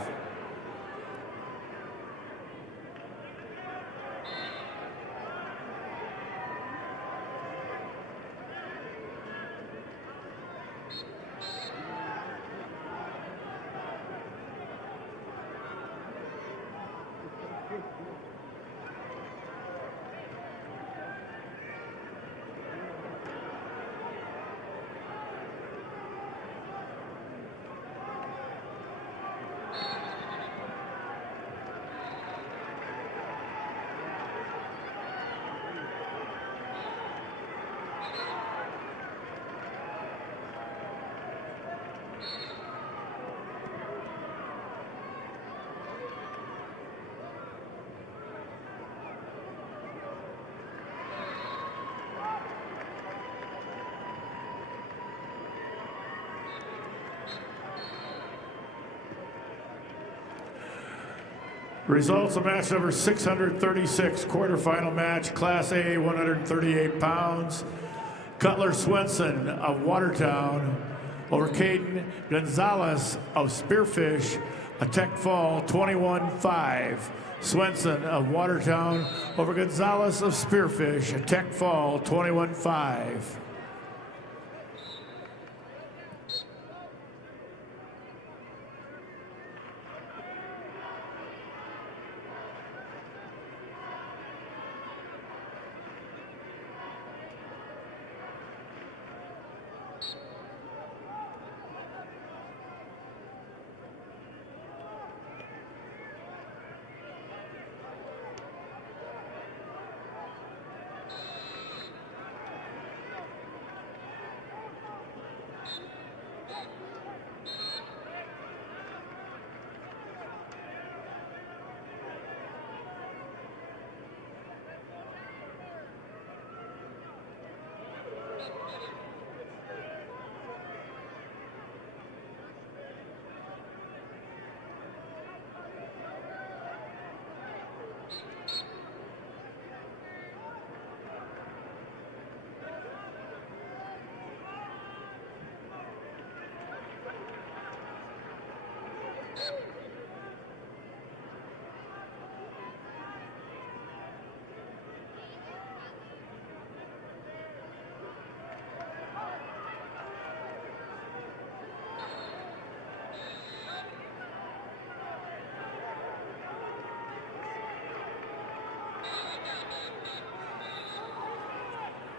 Results of match number 636, quarterfinal match, Class A, 138 pounds. Cutler Swenson of Watertown over Caden Gonzalez of Spearfish, a tech fall 21-5. Swenson of Watertown over Gonzalez of Spearfish, a tech fall 21-5.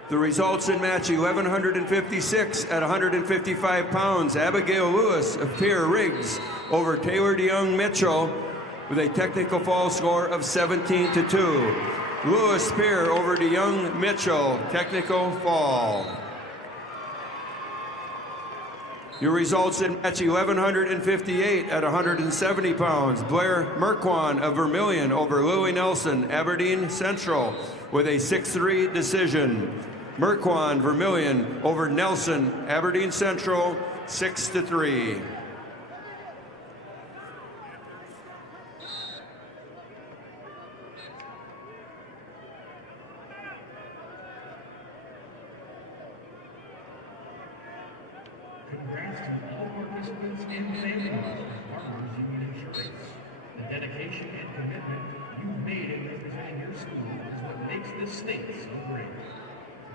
The results in match 1156 at 155 pounds, Abigail Lewis of Pierre Riggs over Taylor DeYoung Mitchell with a technical fall score of 17-2. Lewis Pierre over DeYoung Mitchell, technical fall. Your results in match 1158 at 170 pounds, Blair Merquan of Vermilion over Lily Nelson, Aberdeen Central with a 6-3 decision. Merquan Vermilion over Nelson, Aberdeen Central, 6-3. Congrats to all participants and families of Farmers Union Insurance. The dedication and commitment you've made in representing your school is what makes this state so great.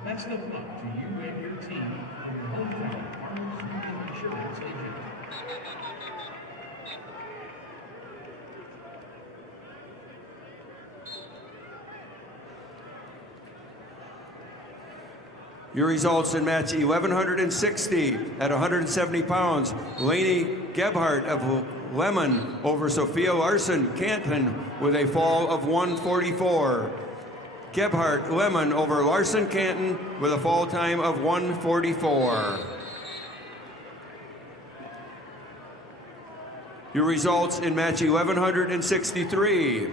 Best of luck to you and your team from your hometown Farmers Union Insurance agent. Your results in match 1160 at 170 pounds, Lainey Gebhardt of Lemon over Sophia Larson, Canton with a fall of 144. Gebhardt Lemon over Larson Canton with a fall time of 144. Your results in match 1163.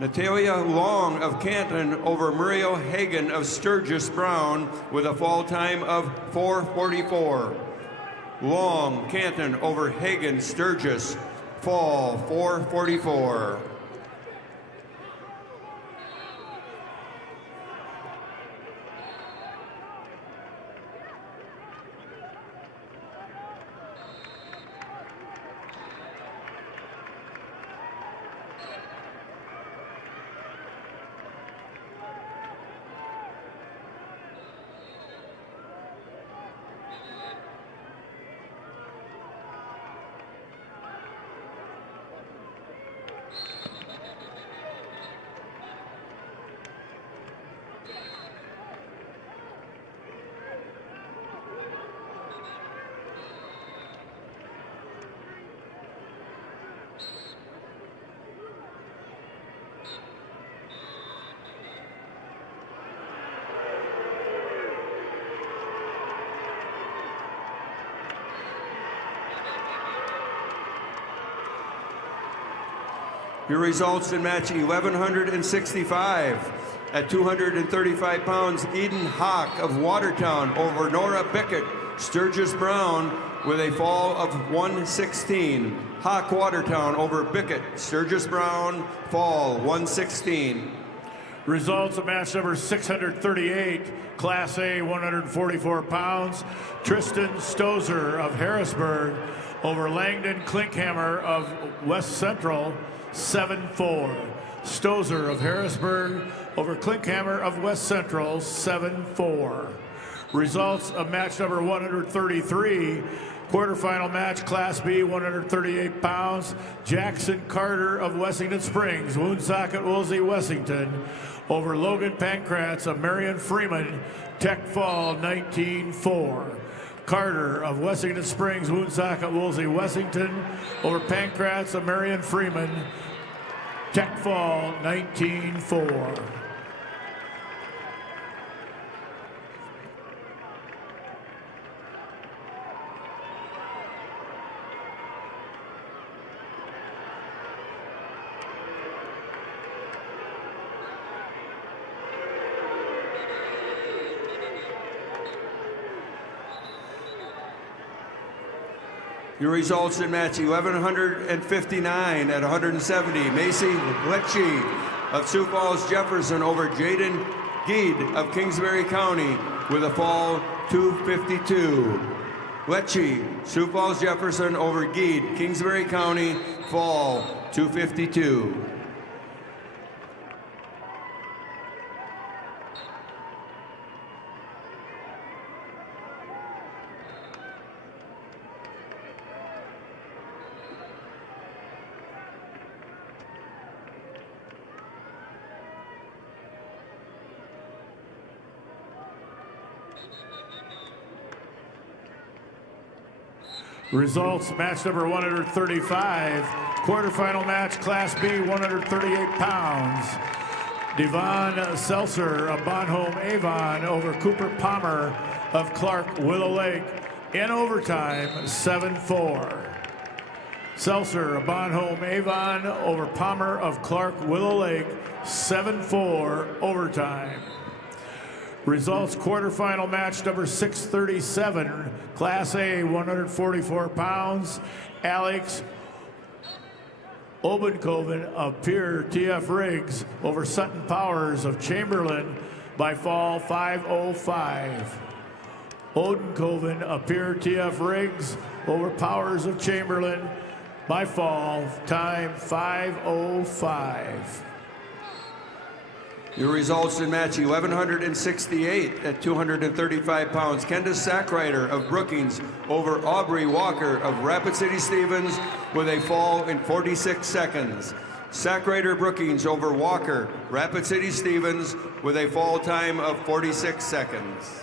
Natalia Long of Canton over Muriel Hagan of Sturgis Brown with a fall time of 4:44. Long, Canton over Hagan Sturgis, fall 4:44. Your results in match 1165. At 235 pounds, Eden Hawk of Watertown over Nora Bickett, Sturgis Brown with a fall of 116. Hawk Watertown over Bickett, Sturgis Brown, fall 116. Results of match number 638, Class A, 144 pounds. Tristan Stozer of Harrisburg over Langdon Klinkhammer of West Central, 7-4. Stozer of Harrisburg over Klinkhammer of West Central, 7-4. Results of match number 133, quarterfinal match, Class B, 138 pounds. Jackson Carter of Wessington Springs, Woonsocket Woolsey, Wessington, over Logan Pankratz of Marion Freeman, Tech Fall, 19-4. Carter of Wessington Springs, Woonsocket Woolsey, Wessington, over Pankratz of Marion Freeman, Tech Fall, 19-4. Your results in match 1159 at 170. Macy Lecce of Sioux Falls Jefferson over Jaden Geed of Kingsbury County with a fall 252. Lecce, Sioux Falls Jefferson over Geed, Kingsbury County, fall 252. Results, match number 135, quarterfinal match, Class B, 138 pounds. Devon Seltzer of Bonhomme Avon over Cooper Palmer of Clark Willow Lake in overtime, 7-4. Seltzer of Bonhomme Avon over Palmer of Clark Willow Lake, 7-4 overtime. Results, quarterfinal match number 637, Class A, 144 pounds. Alex Obenkoven of Pierre TF Riggs over Sutton Powers of Chamberlain by fall 5:05. Odenkoven of Pierre TF Riggs over Powers of Chamberlain by fall time 5:05. Your results in match 1168 at 235 pounds. Candace Sackrider of Brookings over Aubrey Walker of Rapid City Stevens with a fall in 46 seconds. Sackrider Brookings over Walker, Rapid City Stevens with a fall time of 46 seconds.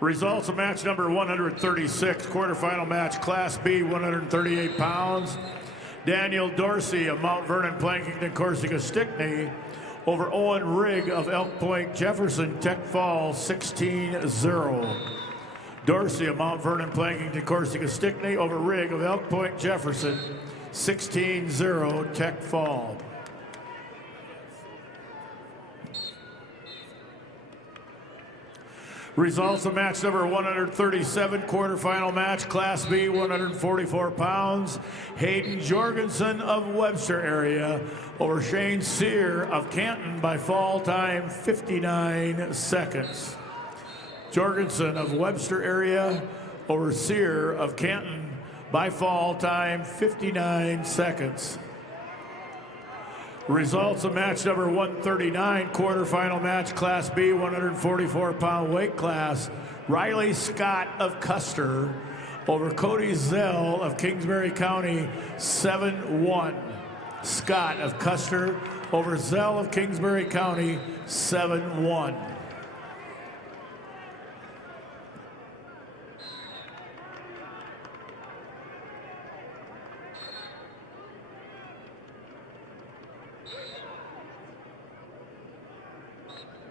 Results of match number 136, quarterfinal match, Class B, 138 pounds. Daniel Dorsey of Mount Vernon, Plankington, Corsica, Stickney over Owen Rigg of Elk Point, Jefferson, Tech Fall, 16-0. Dorsey of Mount Vernon, Plankington, Corsica, Stickney over Rigg of Elk Point, Jefferson, 16-0, Tech Fall. Results of match number 137, quarterfinal match, Class B, 144 pounds. Hayden Jorgensen of Webster area over Shane Sear of Canton by fall time 59 seconds. Jorgensen of Webster area over Sear of Canton by fall time 59 seconds. Results of match number 139, quarterfinal match, Class B, 144-pound weight class. Riley Scott of Custer over Cody Zell of Kingsbury County, 7-1. Scott of Custer over Zell of Kingsbury County, 7-1.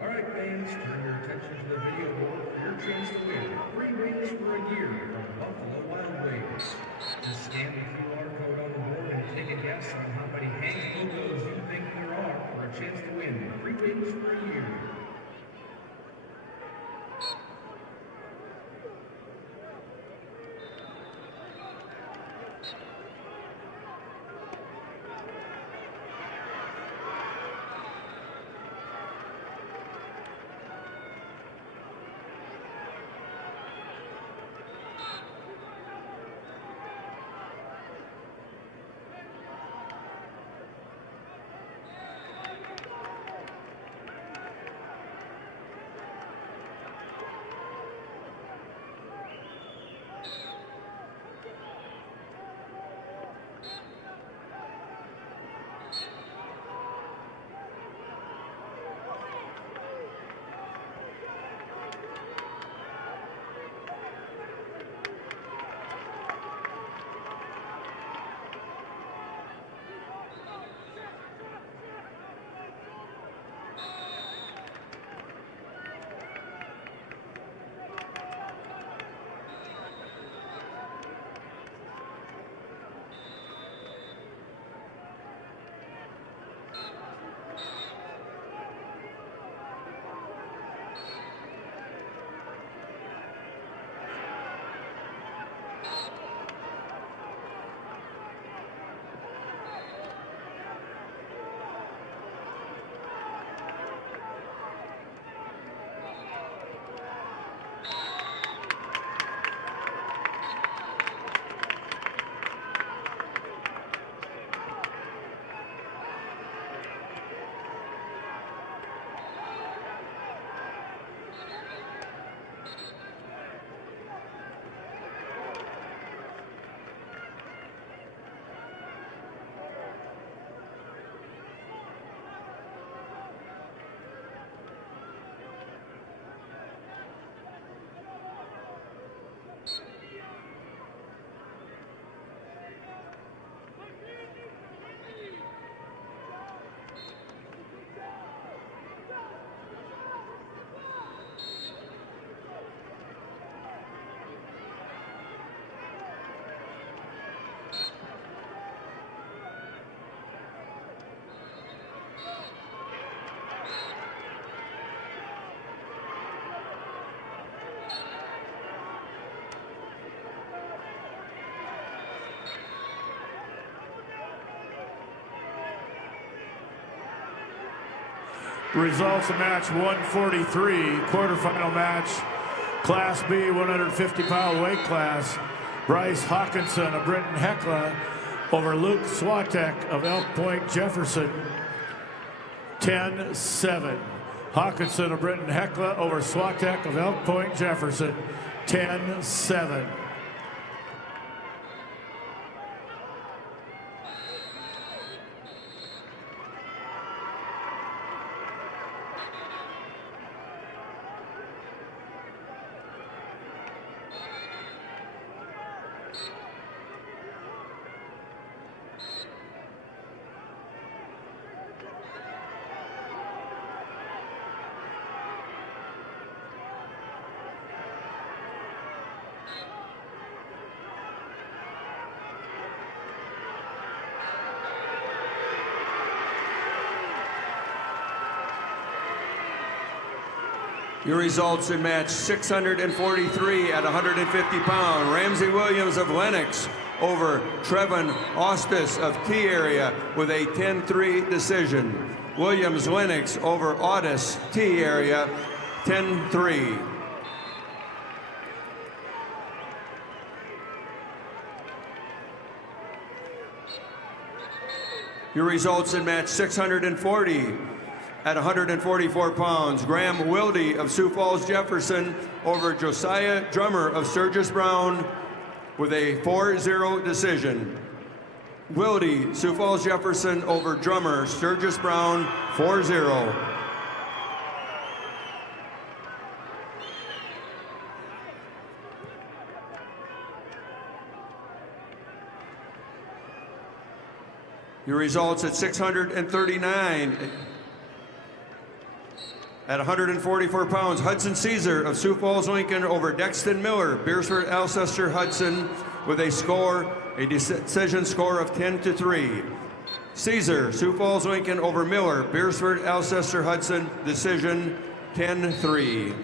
All right, fans, turn your attention to the video board for your chance to win free wings for a year from Buffalo Wild Wings. Just scan the QR code on the board and take a guess on how many Hanks logos you think there are for a chance to win free wings for a year. Results of match 143, quarterfinal match, Class B, 150-pound weight class. Bryce Hawkinson of Britton Hecla over Luke Swatek of Elk Point Jefferson, 10-7. Hawkinson of Britton Hecla over Swatek of Elk Point Jefferson, 10-7. Your results in match 643 at 150 pound. Ramsey Williams of Lennox over Trevin Ostis of T area with a 10-3 decision. Williams Lennox over Otis T area 10-3. Your results in match 640 at 144 pounds. Graham Wilde of Sioux Falls Jefferson over Josiah Drummer of Sturgis Brown with a 4-0 decision. Wilde, Sioux Falls Jefferson over Drummer, Sturgis Brown, 4-0. Your results at 639. At 144 pounds, Hudson Caesar of Sioux Falls Lincoln over Dexton Miller, Beersford Alcester Hudson with a decision score of 10-3. Caesar, Sioux Falls Lincoln over Miller, Beersford Alcester Hudson, decision 10-3.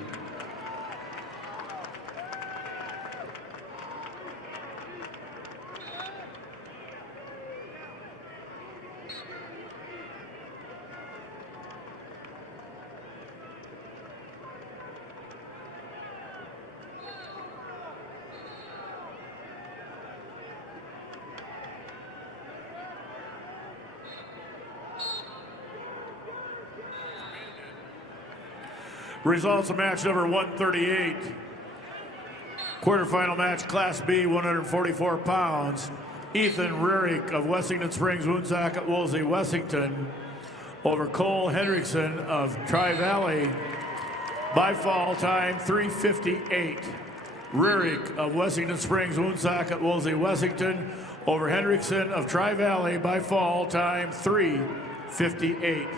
Results of match number 138. Quarterfinal match, Class B, 144 pounds. Ethan Rurick of Wessington Springs, Woonsocket, Woolsey, Wessington over Cole Hendrickson of Tri-Valley by fall time 3:58. Rurick of Wessington Springs, Woonsocket, Woolsey, Wessington over Hendrickson of Tri-Valley by fall time 3:58.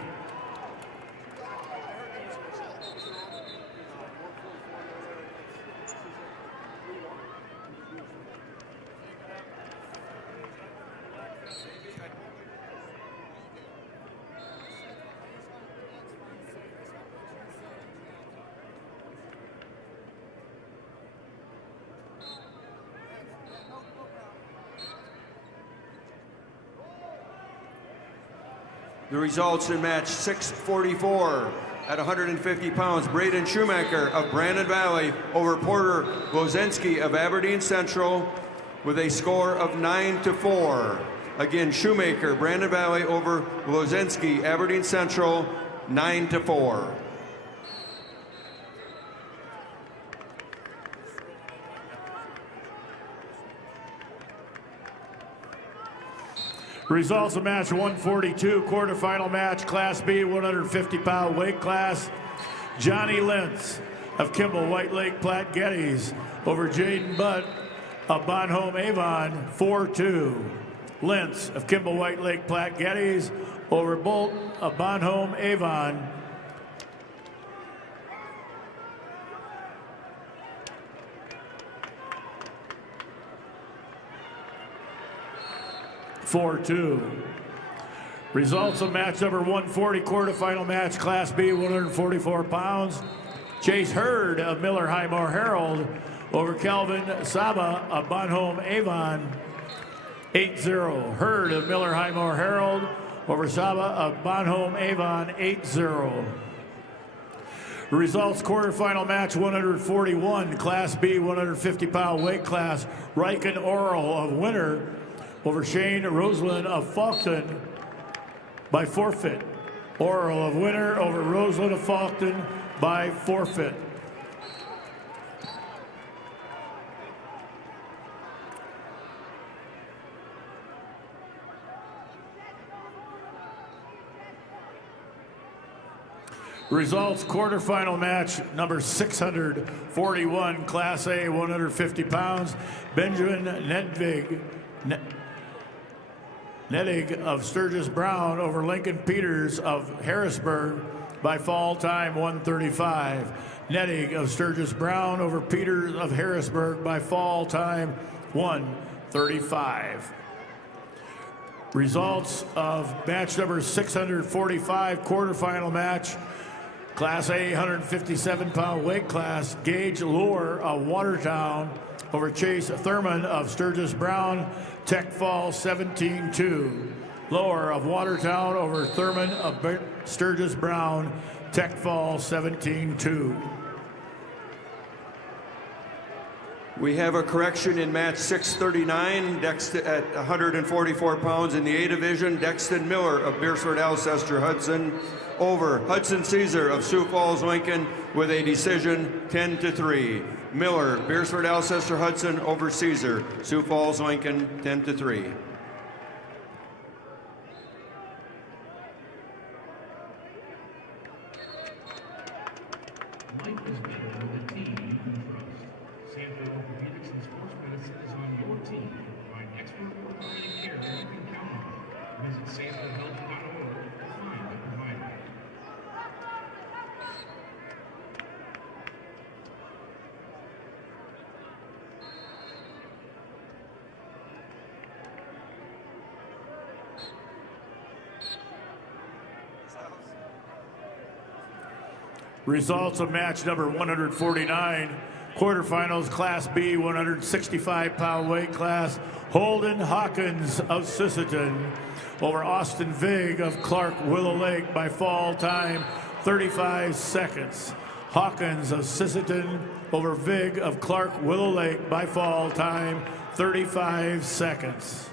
The results in match 644 at 150 pounds. Braden Schumacher of Brandon Valley over Porter Glozensky of Aberdeen Central with a score of 9-4. Again, Schumacher, Brandon Valley over Glozensky, Aberdeen Central, 9-4. Results of match 142, quarterfinal match, Class B, 150-pound weight class. Johnny Lentz of Kimball White Lake Platte Geddes over Jaden Butt of Bonhomme Avon, 4-2. Lentz of Kimball White Lake Platte Geddes over Bolt of Bonhomme Avon, 4-2. Results of match number 140, quarterfinal match, Class B, 144 pounds. Chase Hurd of Miller Highmore Herald over Calvin Saba of Bonhomme Avon, 8-0. Hurd of Miller Highmore Herald over Saba of Bonhomme Avon, 8-0. Results quarterfinal match 141, Class B, 150-pound weight class. Riken Oral of Winter over Shane Roseland of Faulkton by forfeit. Oral of Winter over Roseland of Faulkton by forfeit. Results quarterfinal match number 641, Class A, 150 pounds. Benjamin Nedig of Sturgis Brown over Lincoln Peters of Harrisburg by fall time 1:35. Nedig of Sturgis Brown over Peters of Harrisburg by fall time 1:35. Results of match number 645, quarterfinal match, Class A 157-pound weight class, Gage Lohr of Watertown over Chase Thurman of Sturgis Brown, Tech Fall 17-2. Lohr of Watertown over Thurman of Sturgis Brown, Tech Fall 17-2. We have a correction in match 639, at 144 pounds in the A division, Dexton Miller of Beersford Alcester Hudson over Hudson Caesar of Sioux Falls Lincoln with a decision 10-3. Miller, Beersford Alcester Hudson over Caesar, Sioux Falls Lincoln 10-3. Life is better with a team you can trust. Sanford Orthopedics and Sports Medicine is on your team to provide expert orthopedic care that you can count on. Visit sanfordhealth.org to find the provider. Results of match number 149, quarterfinals, Class B, 165-pound weight class. Holden Hawkins of Sisseton over Austin Vig of Clark Willow Lake by fall time, 35 seconds. Hawkins of Sisseton over Vig of Clark Willow Lake by fall time, 35 seconds.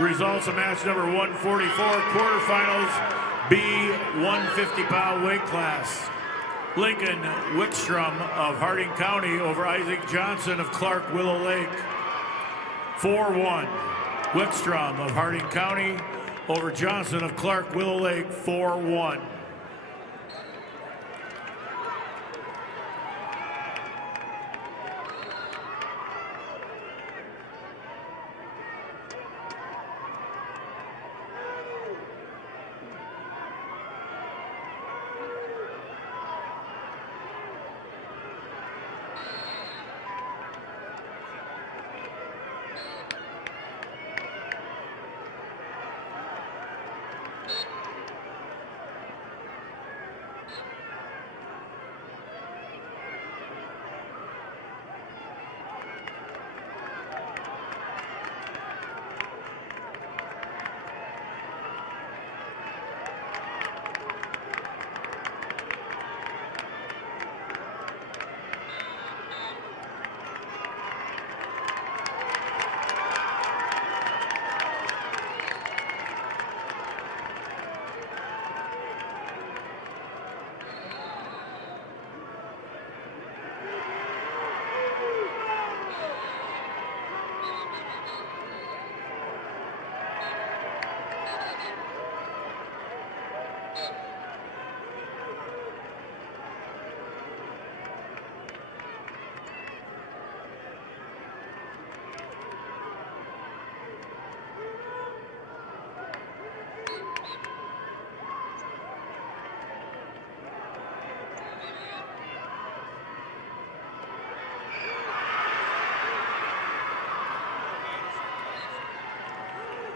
Results of match number 144, quarterfinals, B 150-pound weight class. Lincoln Wickstrom of Harding County over Isaac Johnson of Clark Willow Lake. 4-1. Wickstrom of Harding County over Johnson of Clark Willow Lake, 4-1.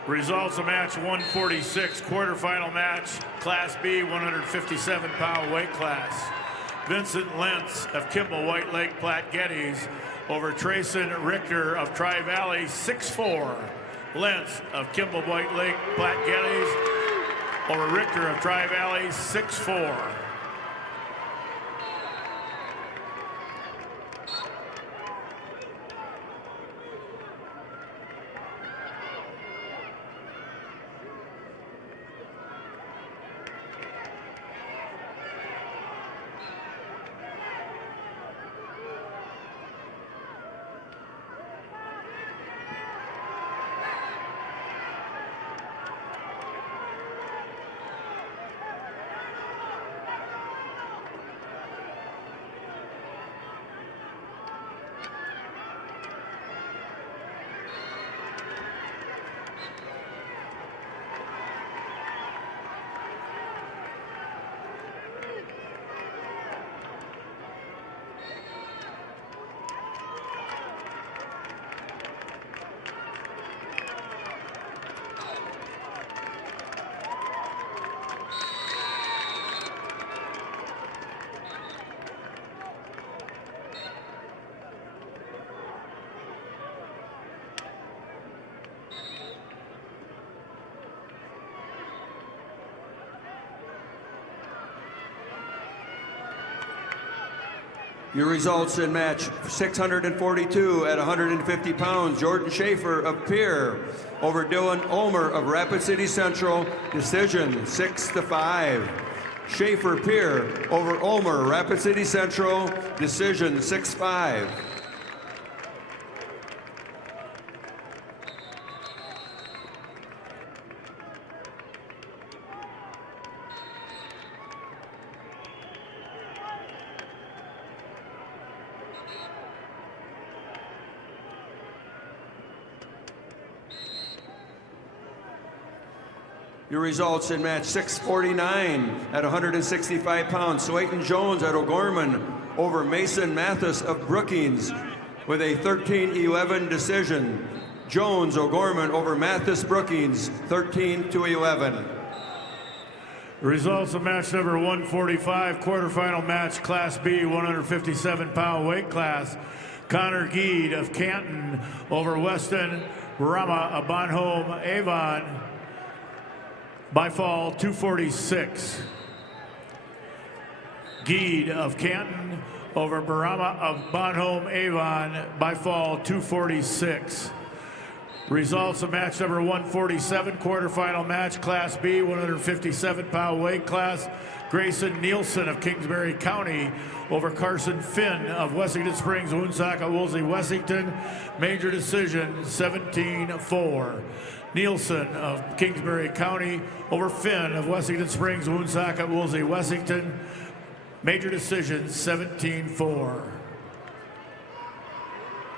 Results of match 146, quarterfinal match, Class B, 157-pound weight class. Vincent Lentz of Kimball White Lake Platte Geddes over Trayson Richter of Tri-Valley, 6-4. Lentz of Kimball White Lake, Platte Geddes over Richter of Tri-Valley, 6-4. Your results in match 642 at 150 pounds. Jordan Schaefer of Pierre over Dylan Ulmer of Rapid City Central. Decision 6-5. Schaefer Pierre over Ulmer, Rapid City Central. Decision 6-5. Your results in match 649 at 165 pounds. Swayton Jones at O'Gorman over Mason Mathis of Brookings with a 13-11 decision. Jones O'Gorman over Mathis Brookings, 13-11. Results of match number 145, quarterfinal match, Class B, 157-pound weight class. Connor Geed of Canton over Weston Rama of Bonhomme Avon by fall, 246. Geed of Canton over Barama of Bonhomme Avon by fall, 246. Results of match number 147, quarterfinal match, Class B, 157-pound weight class. Grayson Nielsen of Kingsbury County over Carson Finn of Wessington Springs, Woonsocket, Woolsey, Wessington. Major decision, 17-4. Nielsen of Kingsbury County over Finn of Wessington Springs, Woonsocket, Woolsey, Wessington. Major decision, 17-4.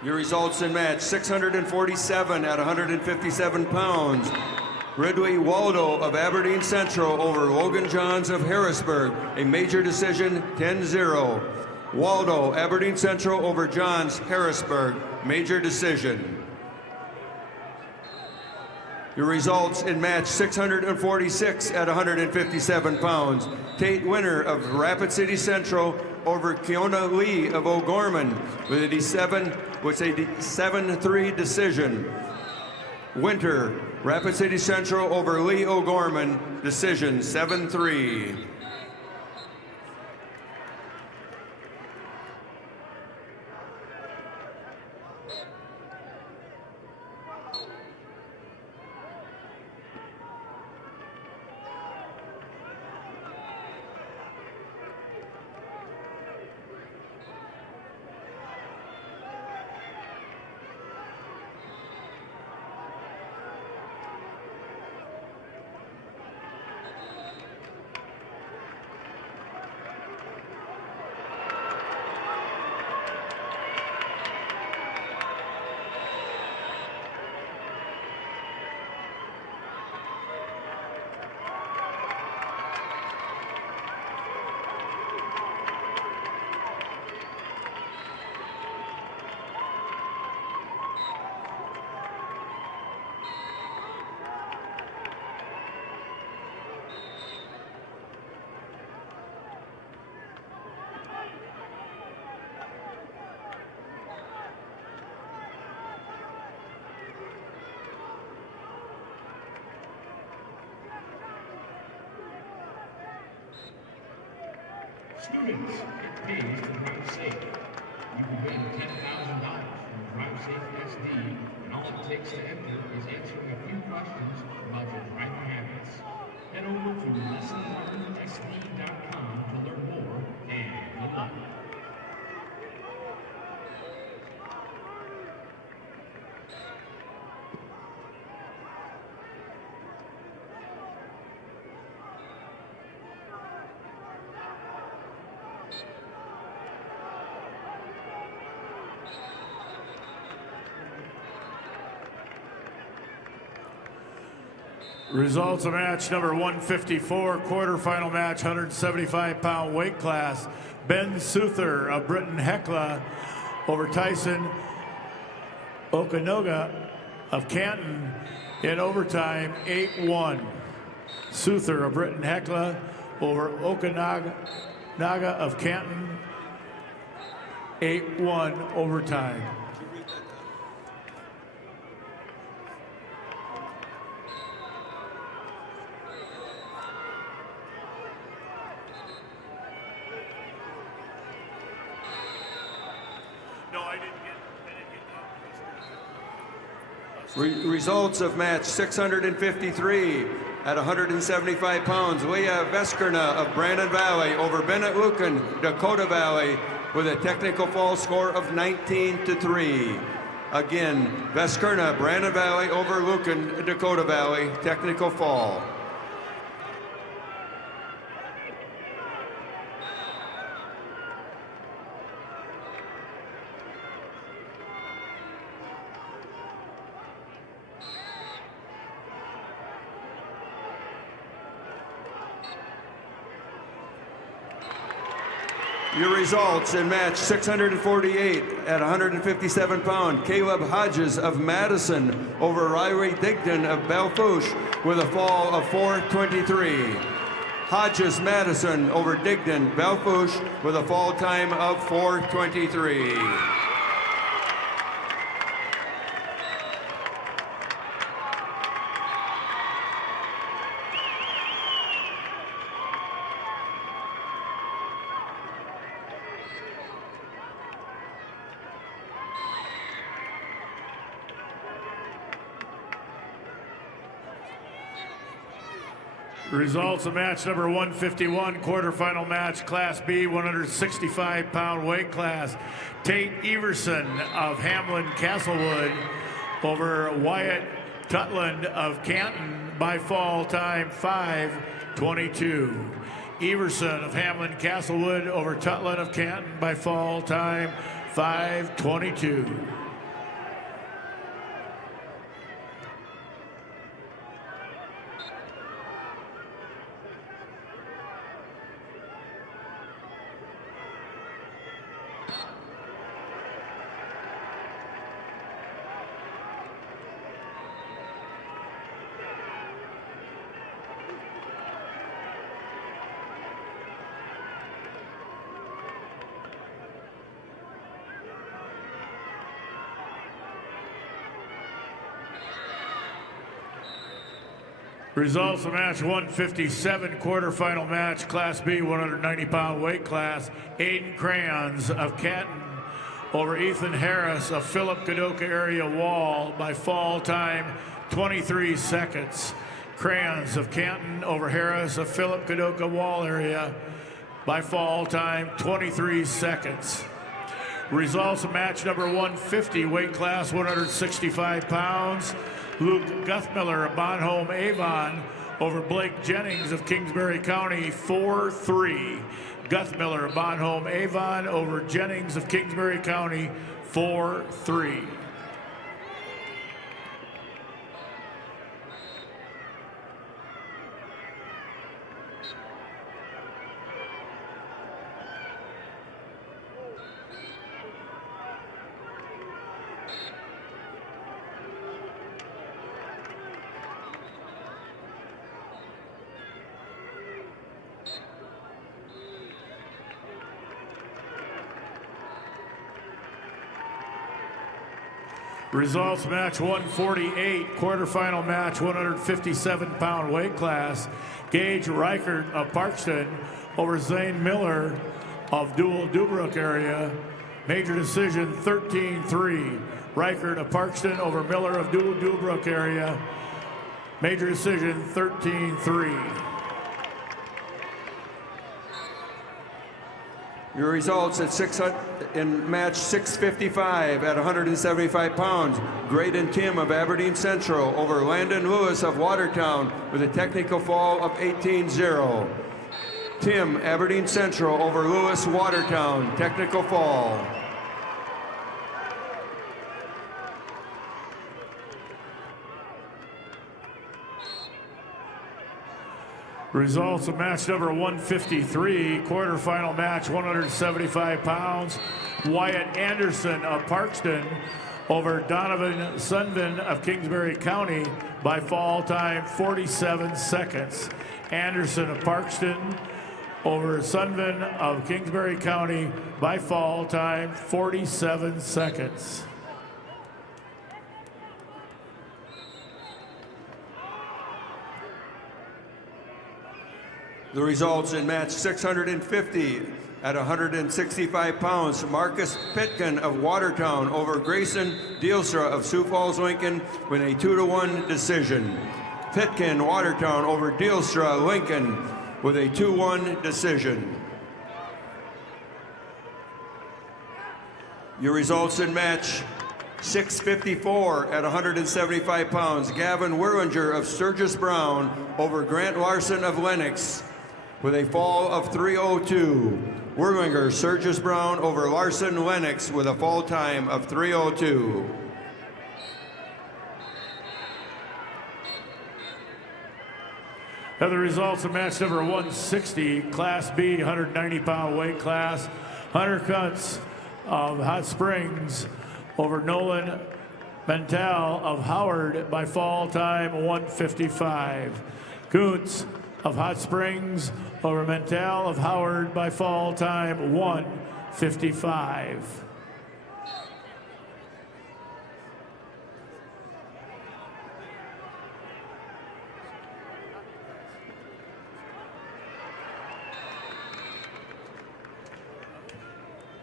Your results in match 647 at 157 pounds. Ridley Waldo of Aberdeen Central over Logan Johns of Harrisburg. A major decision, 10-0. Waldo, Aberdeen Central over Johns, Harrisburg. Major decision. Your results in match 646 at 157 pounds. Tate Winner of Rapid City Central over Kiona Lee of O'Gorman with a 7-3 decision. Winter, Rapid City Central over Lee O'Gorman, decision 7-3. Students, it pays to drive safe. You can win $10,000 from Drive Safe SD, and all it takes to enter is answering a few questions about your driving habits. Head over to lessonlearnedsd.com to learn more, and good luck. Results of match number 154, quarterfinal match, 175-pound weight class. Ben Suther of Britton Hecla over Tyson Okanoga of Canton in overtime, 8-1. Suther of Britton Hecla over Okanaga of Canton, 8-1 overtime. Results of match 653 at 175 pounds. Leah Veskerna of Brandon Valley over Bennett Lucan, Dakota Valley, with a technical fall score of 19-3. Again, Veskerna, Brandon Valley over Lucan, Dakota Valley, technical fall. Your results in match 648 at 157 pound. Caleb Hodges of Madison over Riley Digdon of Belfouche with a fall of 4:23. Hodges Madison over Digdon Belfouche with a fall time of 4:23. Results of match number 151, quarterfinal match, Class B, 165-pound weight class. Tate Everson of Hamlin Castlewood over Wyatt Tutland of Canton by fall time 5:22. Everson of Hamlin Castlewood over Tutland of Canton by fall time 5:22. Results of match 157, quarterfinal match, Class B, 190-pound weight class. Aiden Crayons of Canton over Ethan Harris of Philip Kadoka area Wall by fall time 23 seconds. Crayons of Canton over Harris of Philip Kadoka Wall area by fall time 23 seconds. Results of match number 150, weight class 165 pounds. Luke Guthmiller of Bonholm Avon over Blake Jennings of Kingsbury County, 4-3. Guthmiller of Bonholm Avon over Jennings of Kingsbury County, 4-3. Results match 148, quarterfinal match, 157-pound weight class. Gage Reichert of Parkston over Zane Miller of Dual Dubrook area. Major decision 13-3. Reichert of Parkston over Miller of Dual Dubrook area. Major decision 13-3. Your results at in match 655 at 175 pounds. Graydon Tim of Aberdeen Central over Landon Lewis of Watertown with a technical fall of 18-0. Tim, Aberdeen Central over Lewis, Watertown, technical fall. Results of match number 153, quarterfinal match, 175 pounds. Wyatt Anderson of Parkston over Donovan Sunvin of Kingsbury County by fall time 47 seconds. Anderson of Parkston over Sunvin of Kingsbury County by fall time 47 seconds. The results in match 650 at 165 pounds. Marcus Pitkin of Watertown over Grayson Dealstra of Sioux Falls, Lincoln with a 2-1 decision. Pitkin, Watertown over Dealstra, Lincoln with a 2-1 decision. Your results in match 654 at 175 pounds. Gavin Werlinger of Sturgis Brown over Grant Larson of Lennox with a fall of 3:02. Werlinger, Sturgis Brown over Larson Lennox with a fall time of 3:02. Now the results of match number 160, Class B, 190-pound weight class. Hunter Kuntz of Hot Springs over Nolan Mental of Howard by fall time 155. Kuntz of Hot Springs over Mental of Howard by fall time 155.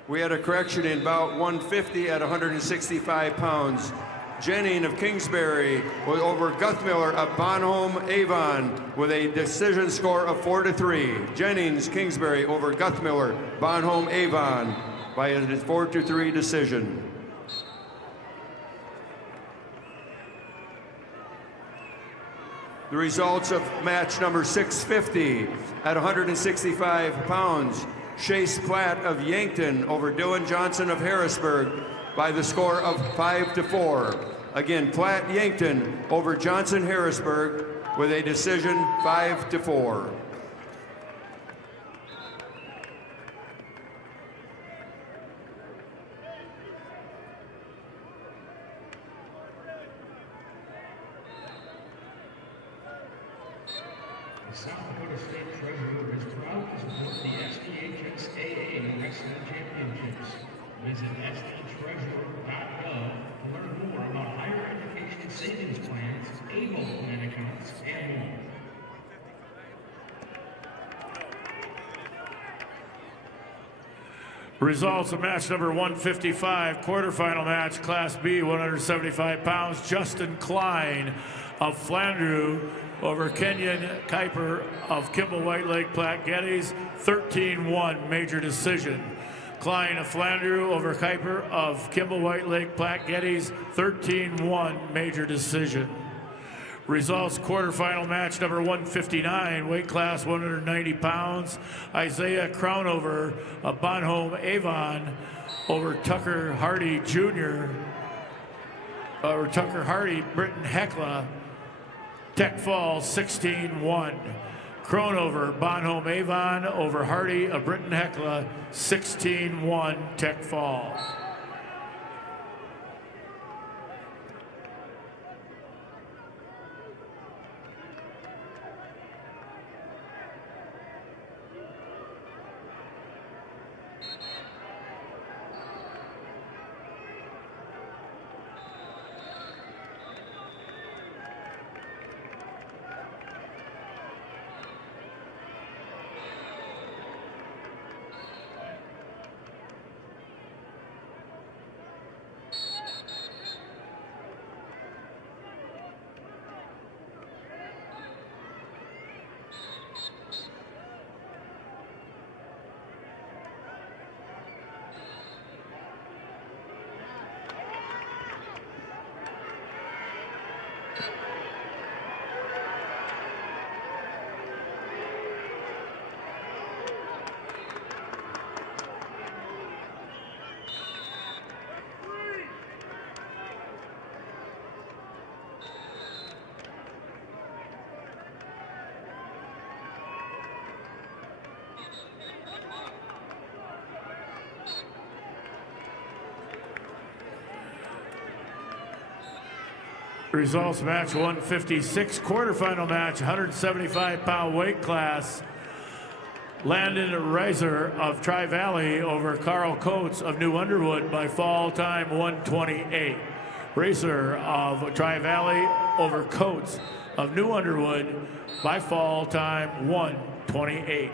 We had a correction in bout 150 at 165 pounds. Jennings of Kingsbury was over Guthmiller of Bonholm Avon with a decision score of 4-3. Jennings, Kingsbury over Guthmiller, Bonholm Avon by a 4-3 decision. The results of match number 650 at 165 pounds. Chase Platt of Yankton over Dylan Johnson of Harrisburg by the score of 5-4. Again, Platt Yankton over Johnson Harrisburg with a decision 5-4. The South Dakota State Treasurer is proud to support the SDHSAA Wrestling Championships. Visit sdtreasurer.gov to learn more about higher education savings plans, ABLE plan accounts, and more. Results of match number 155, quarterfinal match, Class B, 175 pounds. Justin Klein of Flandreau over Kenyon Kuiper of Kimball White Lake Platte Geddes, 13-1 major decision. Klein of Flandreau over Kuiper of Kimball White Lake Platte Geddes, 13-1 major decision. Results quarterfinal match number 159, weight class 190 pounds. Isaiah Crownover of Bonholm Avon over Tucker Hardy Jr. Over Tucker Hardy, Britton Heckla, Tech Fall 16-1. Crownover, Bonholm Avon over Hardy of Britton Heckla, 16-1 Tech Fall. Results match 156, quarterfinal match, 175-pound weight class. Landon Reiser of Tri-Valley over Carl Coates of New Underwood by fall time 128. Reiser of Tri-Valley over Coates of New Underwood by fall time 128.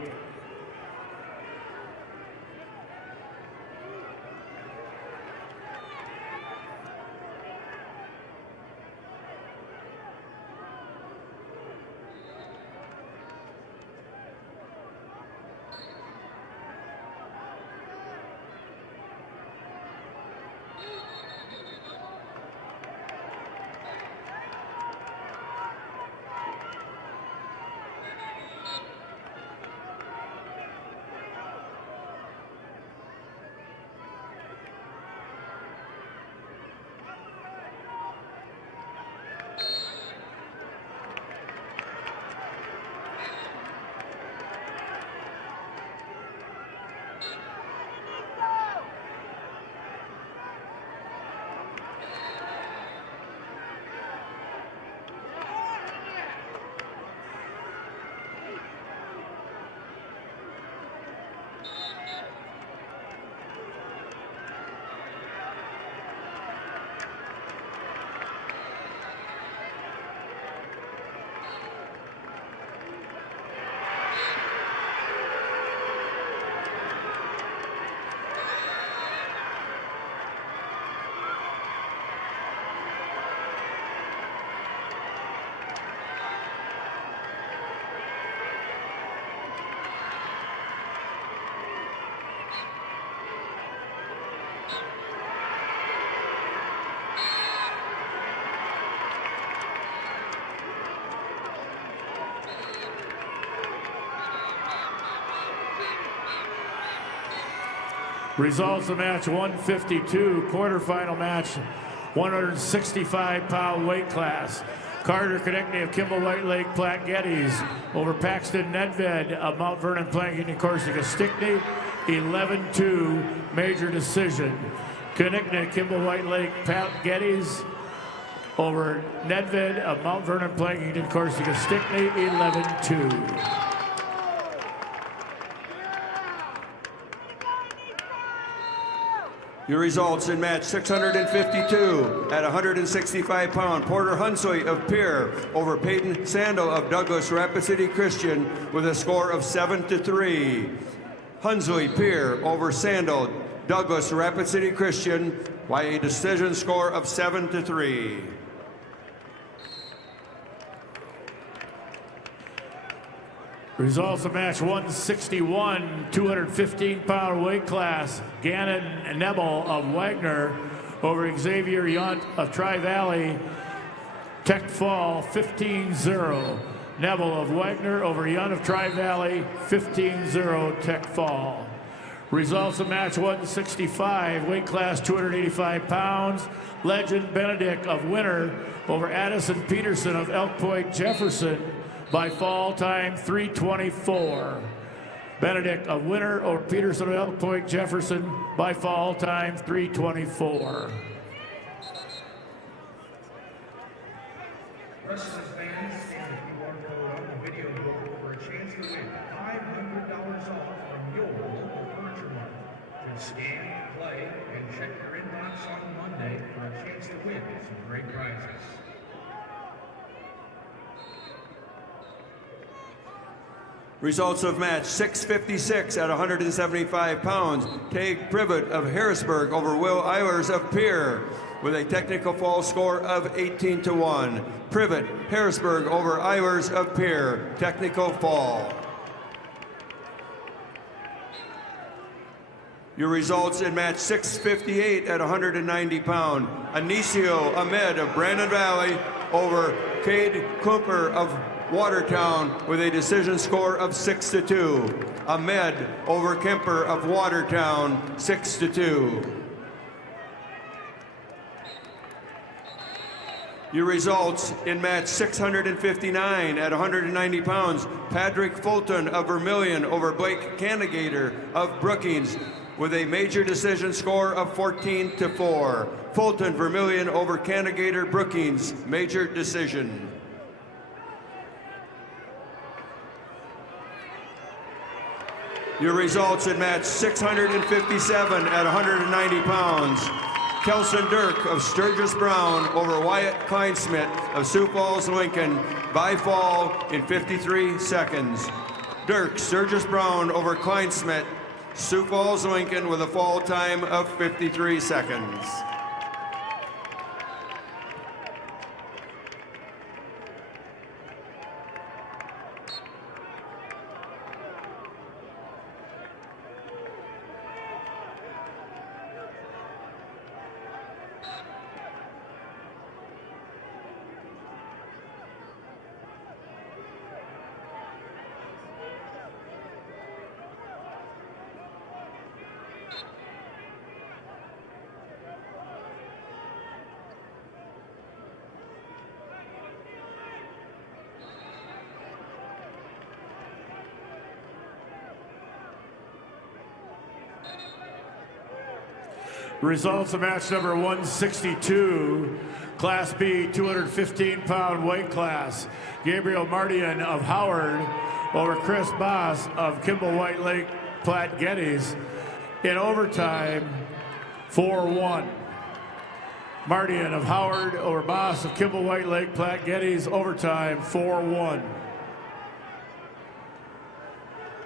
Results of match 152, quarterfinal match, 165-pound weight class. Carter Konechny of Kimball White Lake Platte Geddes over Paxton Nedved of Mount Vernon Planking and Corsica Stickney, 11-2 major decision. Konechny, Kimball White Lake Platte Geddes over Nedved of Mount Vernon Planking and Corsica Stickney, 11-2. Your results in match 652 at 165-pound, Porter Hunsoy of Pierre over Peyton Sandel of Douglas Rapid City Christian with a score of 7-3. Hunsoy Pierre over Sandel, Douglas Rapid City Christian by a decision score of 7-3. Results of match 161, 215-pound weight class. Gannon Nebel of Wagner over Xavier Yunt of Tri-Valley. Tech Fall, 15-0. Nebel of Wagner over Yunt of Tri-Valley, 15-0 Tech Fall. Results of match 165, weight class 285 pounds. Legend Benedict of Winter over Addison Peterson of Elk Point Jefferson by fall time 3:24. Benedict of Winter over Peterson of Elk Point Jefferson by fall time 3:24. Wrestling fans, scan the QR code on the video board for a chance to win $500 off from your local furniture market. Just scan, play, and check your inbox on Monday for a chance to win some great prizes. Results of match 656 at 175 pounds. Tage Privet of Harrisburg over Will Eilers of Pierre with a technical fall score of 18-1. Privet, Harrisburg over Eilers of Pierre, technical fall. Your results in match 658 at 190 pound. Anicio Ahmed of Brandon Valley over Cade Kumper of Watertown with a decision score of 6-2. Ahmed over Kemper of Watertown, 6-2. Your results in match 659 at 190 pounds. Patrick Fulton of Vermilion over Blake Cannegator of Brookings with a major decision score of 14-4. Fulton Vermillion over Candidator Brookings, major decision. Your results in match 657 at 190 pounds. Kelson Dirk of Sturgis Brown over Wyatt Kleinsmith of Sioux Falls, Lincoln by fall in 53 seconds. Dirk Sturgis Brown over Kleinsmith, Sioux Falls, Lincoln with a fall time of 53 seconds. Results of match number 162, Class B, 215-pound weight class. Gabriel Mardian of Howard over Chris Boss of Kimball White Lake Platte Geddes in overtime, 4-1. Mardian of Howard over Boss of Kimball White Lake Platte Geddes, overtime, 4-1.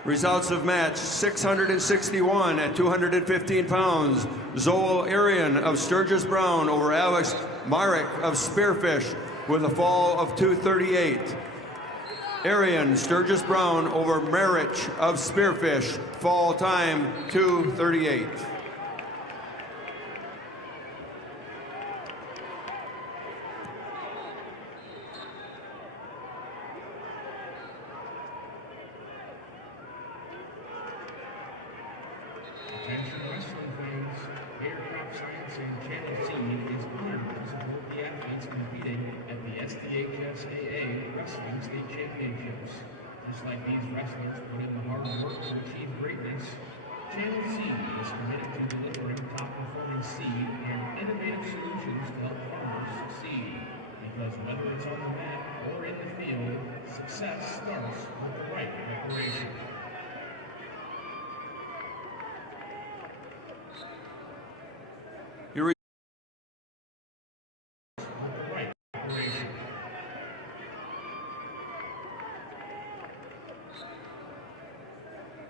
Results of match 661 at 215 pounds. Zoel Arian of Sturgis Brown over Alex Marek of Spearfish with a fall of 238. Arian Sturgis Brown over Marich of Spearfish, fall time 238. Attention wrestling fans, Aircraft Science and Channel C is honored to support the athletes competing at the SDHSAA Wrestling State Championships. Just like these wrestlers put in the hard work to achieve greatness, Channel C is committed to delivering top-performing seed and innovative solutions to help farmers succeed. Because whether it's on the mat or in the field, success starts with the right preparation.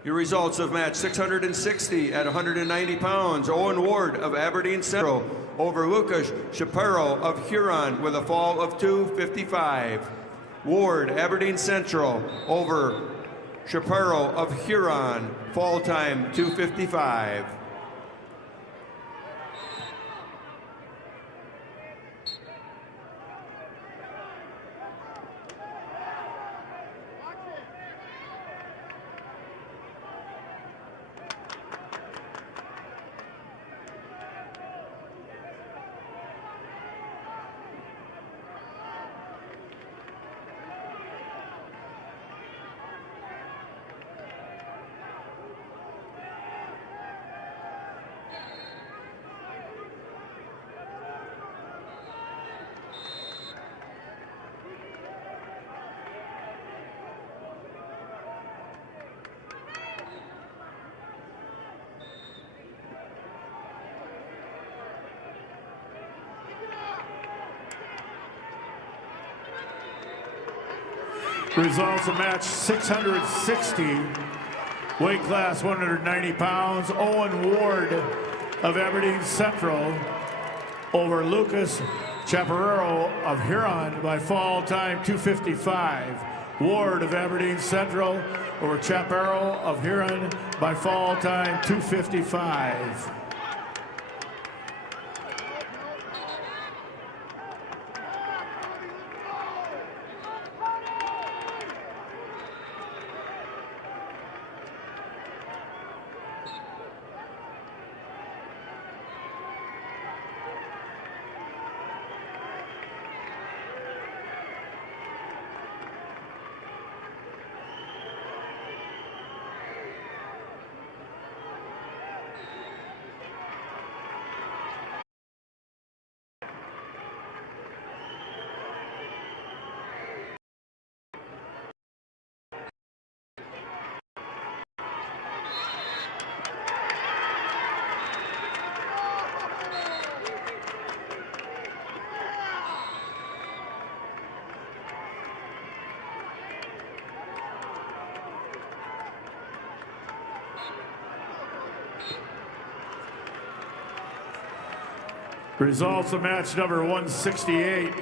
Your results of match 660 at 190 pounds. Owen Ward of Aberdeen Central over Lucas Shapiro of Huron with a fall of 255. Ward, Aberdeen Central over Shapiro of Huron, fall time 255. Results of match 660, weight class 190 pounds. Owen Ward of Aberdeen Central over Lucas Chaparro of Huron by fall time 255. Ward of Aberdeen Central over Chaparro of Huron by fall time 255. Results of match number 168,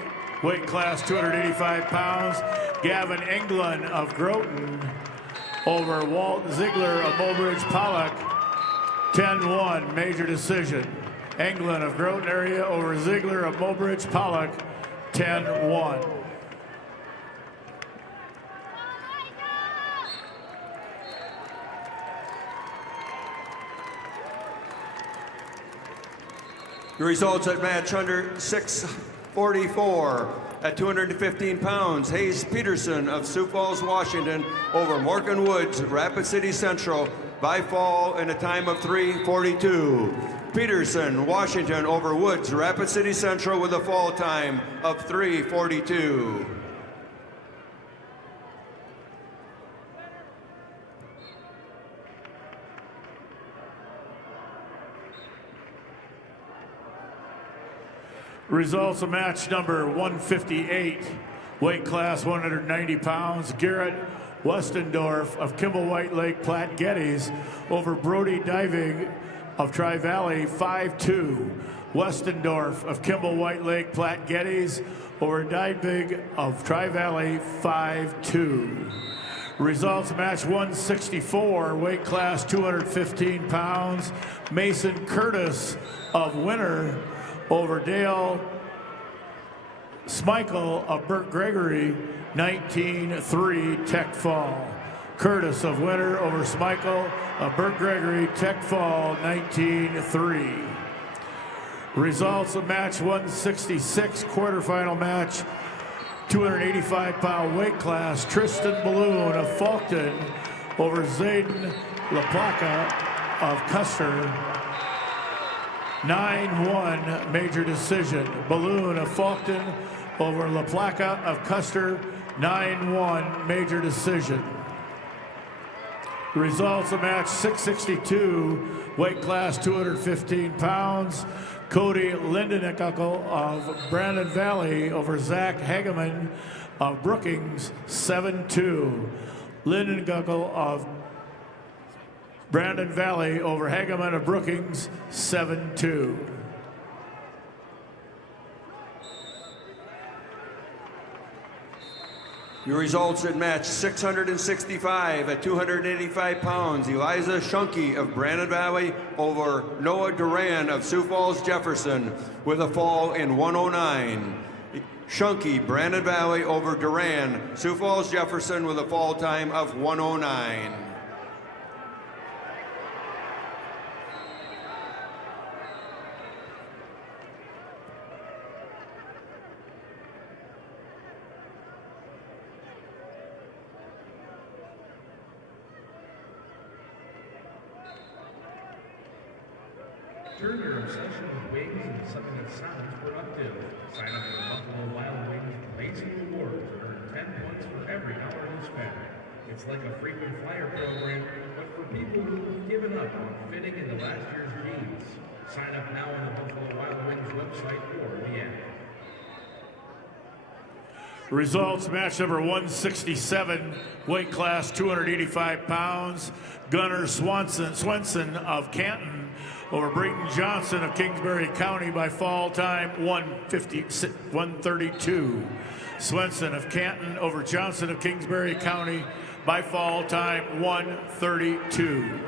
weight class 285 pounds. Gavin England of Groton over Walt Ziegler of Mobridge Pollock. 10-1, major decision. England of Groton area over Ziegler of Mobridge Pollock. 10-1. The results at match under 644 at 215 pounds. Hayes Peterson of Sioux Falls, Washington over Morgan Woods, Rapid City Central by fall in a time of 3:42. Peterson, Washington over Woods, Rapid City Central with a fall time of 3:42. Results of match number 158, weight class 190 pounds. Garrett Westendorf of Kimball White Lake Platte Geddes over Brody Diving of Tri-Valley 5-2. Westendorf of Kimball White Lake Platte Geddes over Diving of Tri-Valley 5-2. Results match 164, weight class 215 pounds. Mason Curtis of Winter over Dale Smichael of Burt Gregory, 19-3 Tech Fall. Curtis of Winter over Smichael of Burt Gregory, Tech Fall, 19-3. Results of match 166, quarterfinal match, 285-pound weight class. Tristan Balloon of Faulkton over Zayden LaPlaca of Custer, 9-1 major decision. Balloon of Faulkton over LaPlaca of Custer, 9-1 major decision. Results of match 662, weight class 215 pounds. Cody Lindeneckel of Brandon Valley over Zach Hageman of Brookings, 7-2. Lindeneckel of Brandon Valley over Hageman of Brookings, 7-2. Your results at match 665 at 285 pounds. Eliza Shunky of Brandon Valley over Noah Duran of Sioux Falls, Jefferson with a fall in 109. Shunky, Brandon Valley over Duran, Sioux Falls, Jefferson with a fall time of 109. Turn your obsession with wings into something that sounds productive. Sign up for Buffalo Wild Wings Lazy Rewards and earn 10 points for every hour you spend. It's like a frequent flyer program, but for people who've given up on fitting into last year's jeans. Sign up now on the Buffalo Wild Wings website or the app. Results match number 167, weight class 285 pounds. Gunnar Swenson of Canton over Brayton Johnson of Kingsbury County by fall time 132. Swenson of Canton over Johnson of Kingsbury County by fall time 132.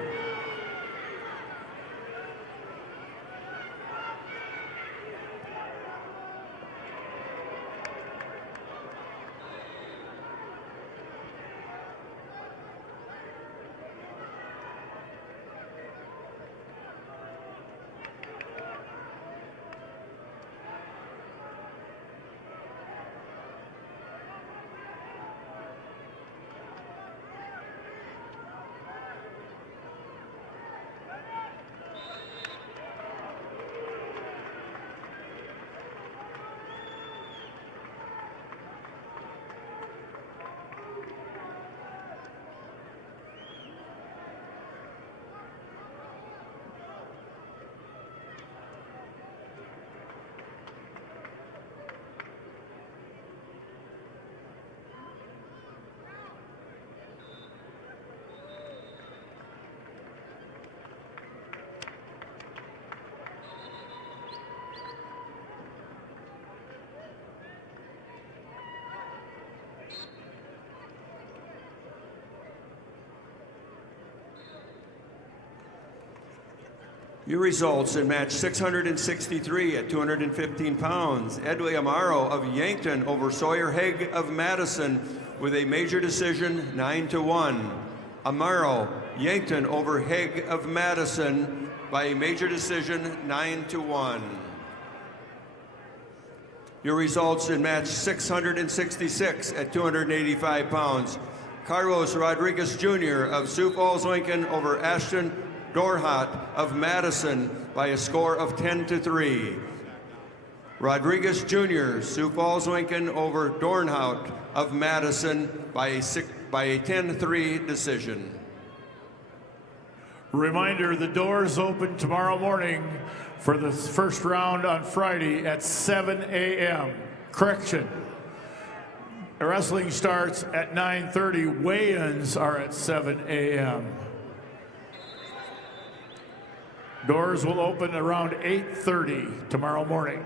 Your results in match 663 at 215 pounds. Edway Amaro of Yankton over Sawyer Haig of Madison with a major decision, 9-1. Amaro, Yankton over Haig of Madison by a major decision, 9-1. Your results in match 666 at 285 pounds. Carlos Rodriguez Jr. of Sioux Falls, Lincoln over Ashton Dorhat of Madison by a score of 10-3. Rodriguez Jr., Sioux Falls, Lincoln over Dornhout of Madison by a 10-3 decision. Reminder, the doors open tomorrow morning for the first round on Friday at 7 a.m. Correction. Wrestling starts at 9:30. Weigh-ins are at 7 a.m. Doors will open around 8:30 tomorrow morning.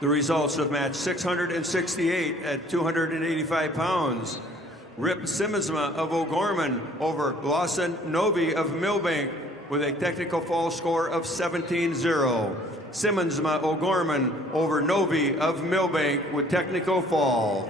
The results of match 668 at 285 pounds. Rip Simmonsma of O'Gorman over Lawson Novi of Millbank with a technical fall score of 17-0. Simmonsma O'Gorman over Novi of Millbank with technical fall.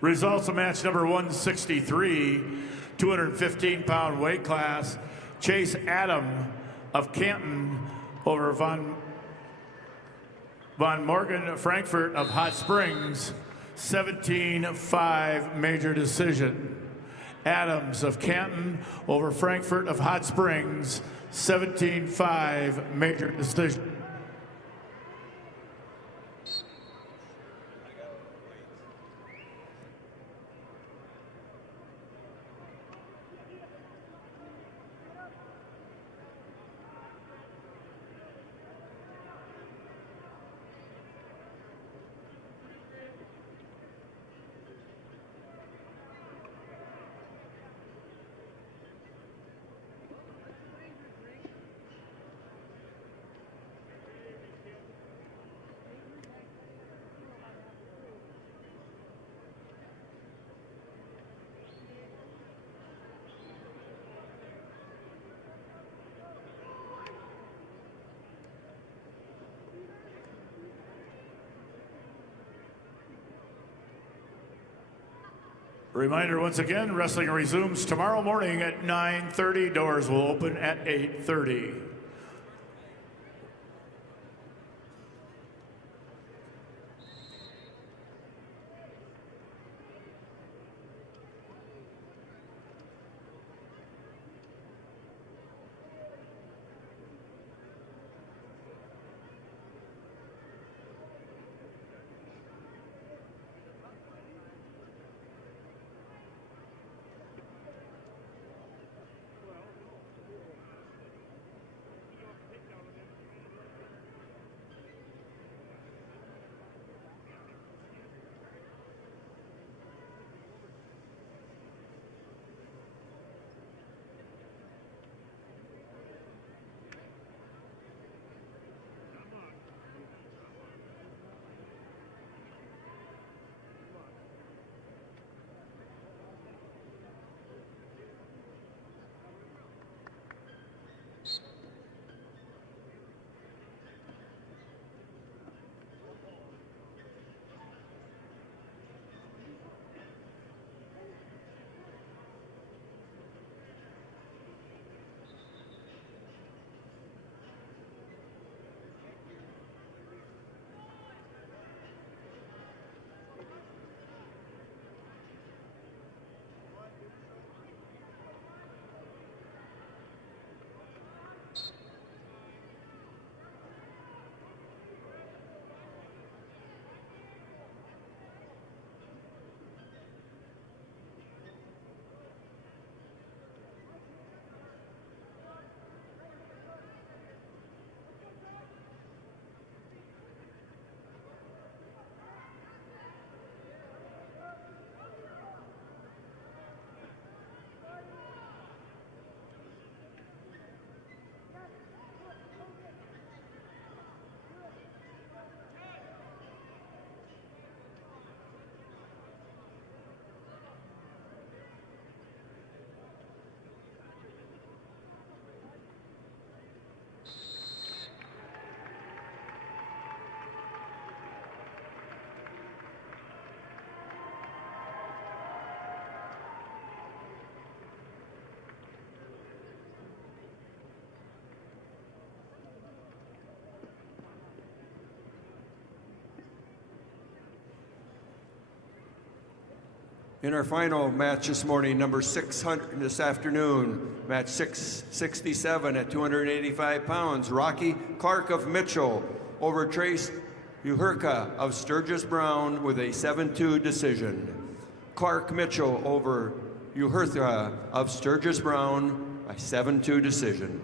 Results of match number 163, 215-pound weight class. Chase Adam of Canton over Von Morgan Frankfurt of Hot Springs, 17-5 major decision. Adams of Canton over Frankfurt of Hot Springs, 17-5 major decision. Reminder once again, wrestling resumes tomorrow morning at 9:30. Doors will open at 8:30. In our final match this morning, number 600 this afternoon, match 667 at 285 pounds, Rocky Clark of Mitchell over Trace Uhurka of Sturgis Brown with a 7-2 decision. Clark Mitchell over Uhurka of Sturgis Brown by 7-2 decision.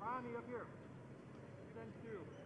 Bonnie, up here. 10-2.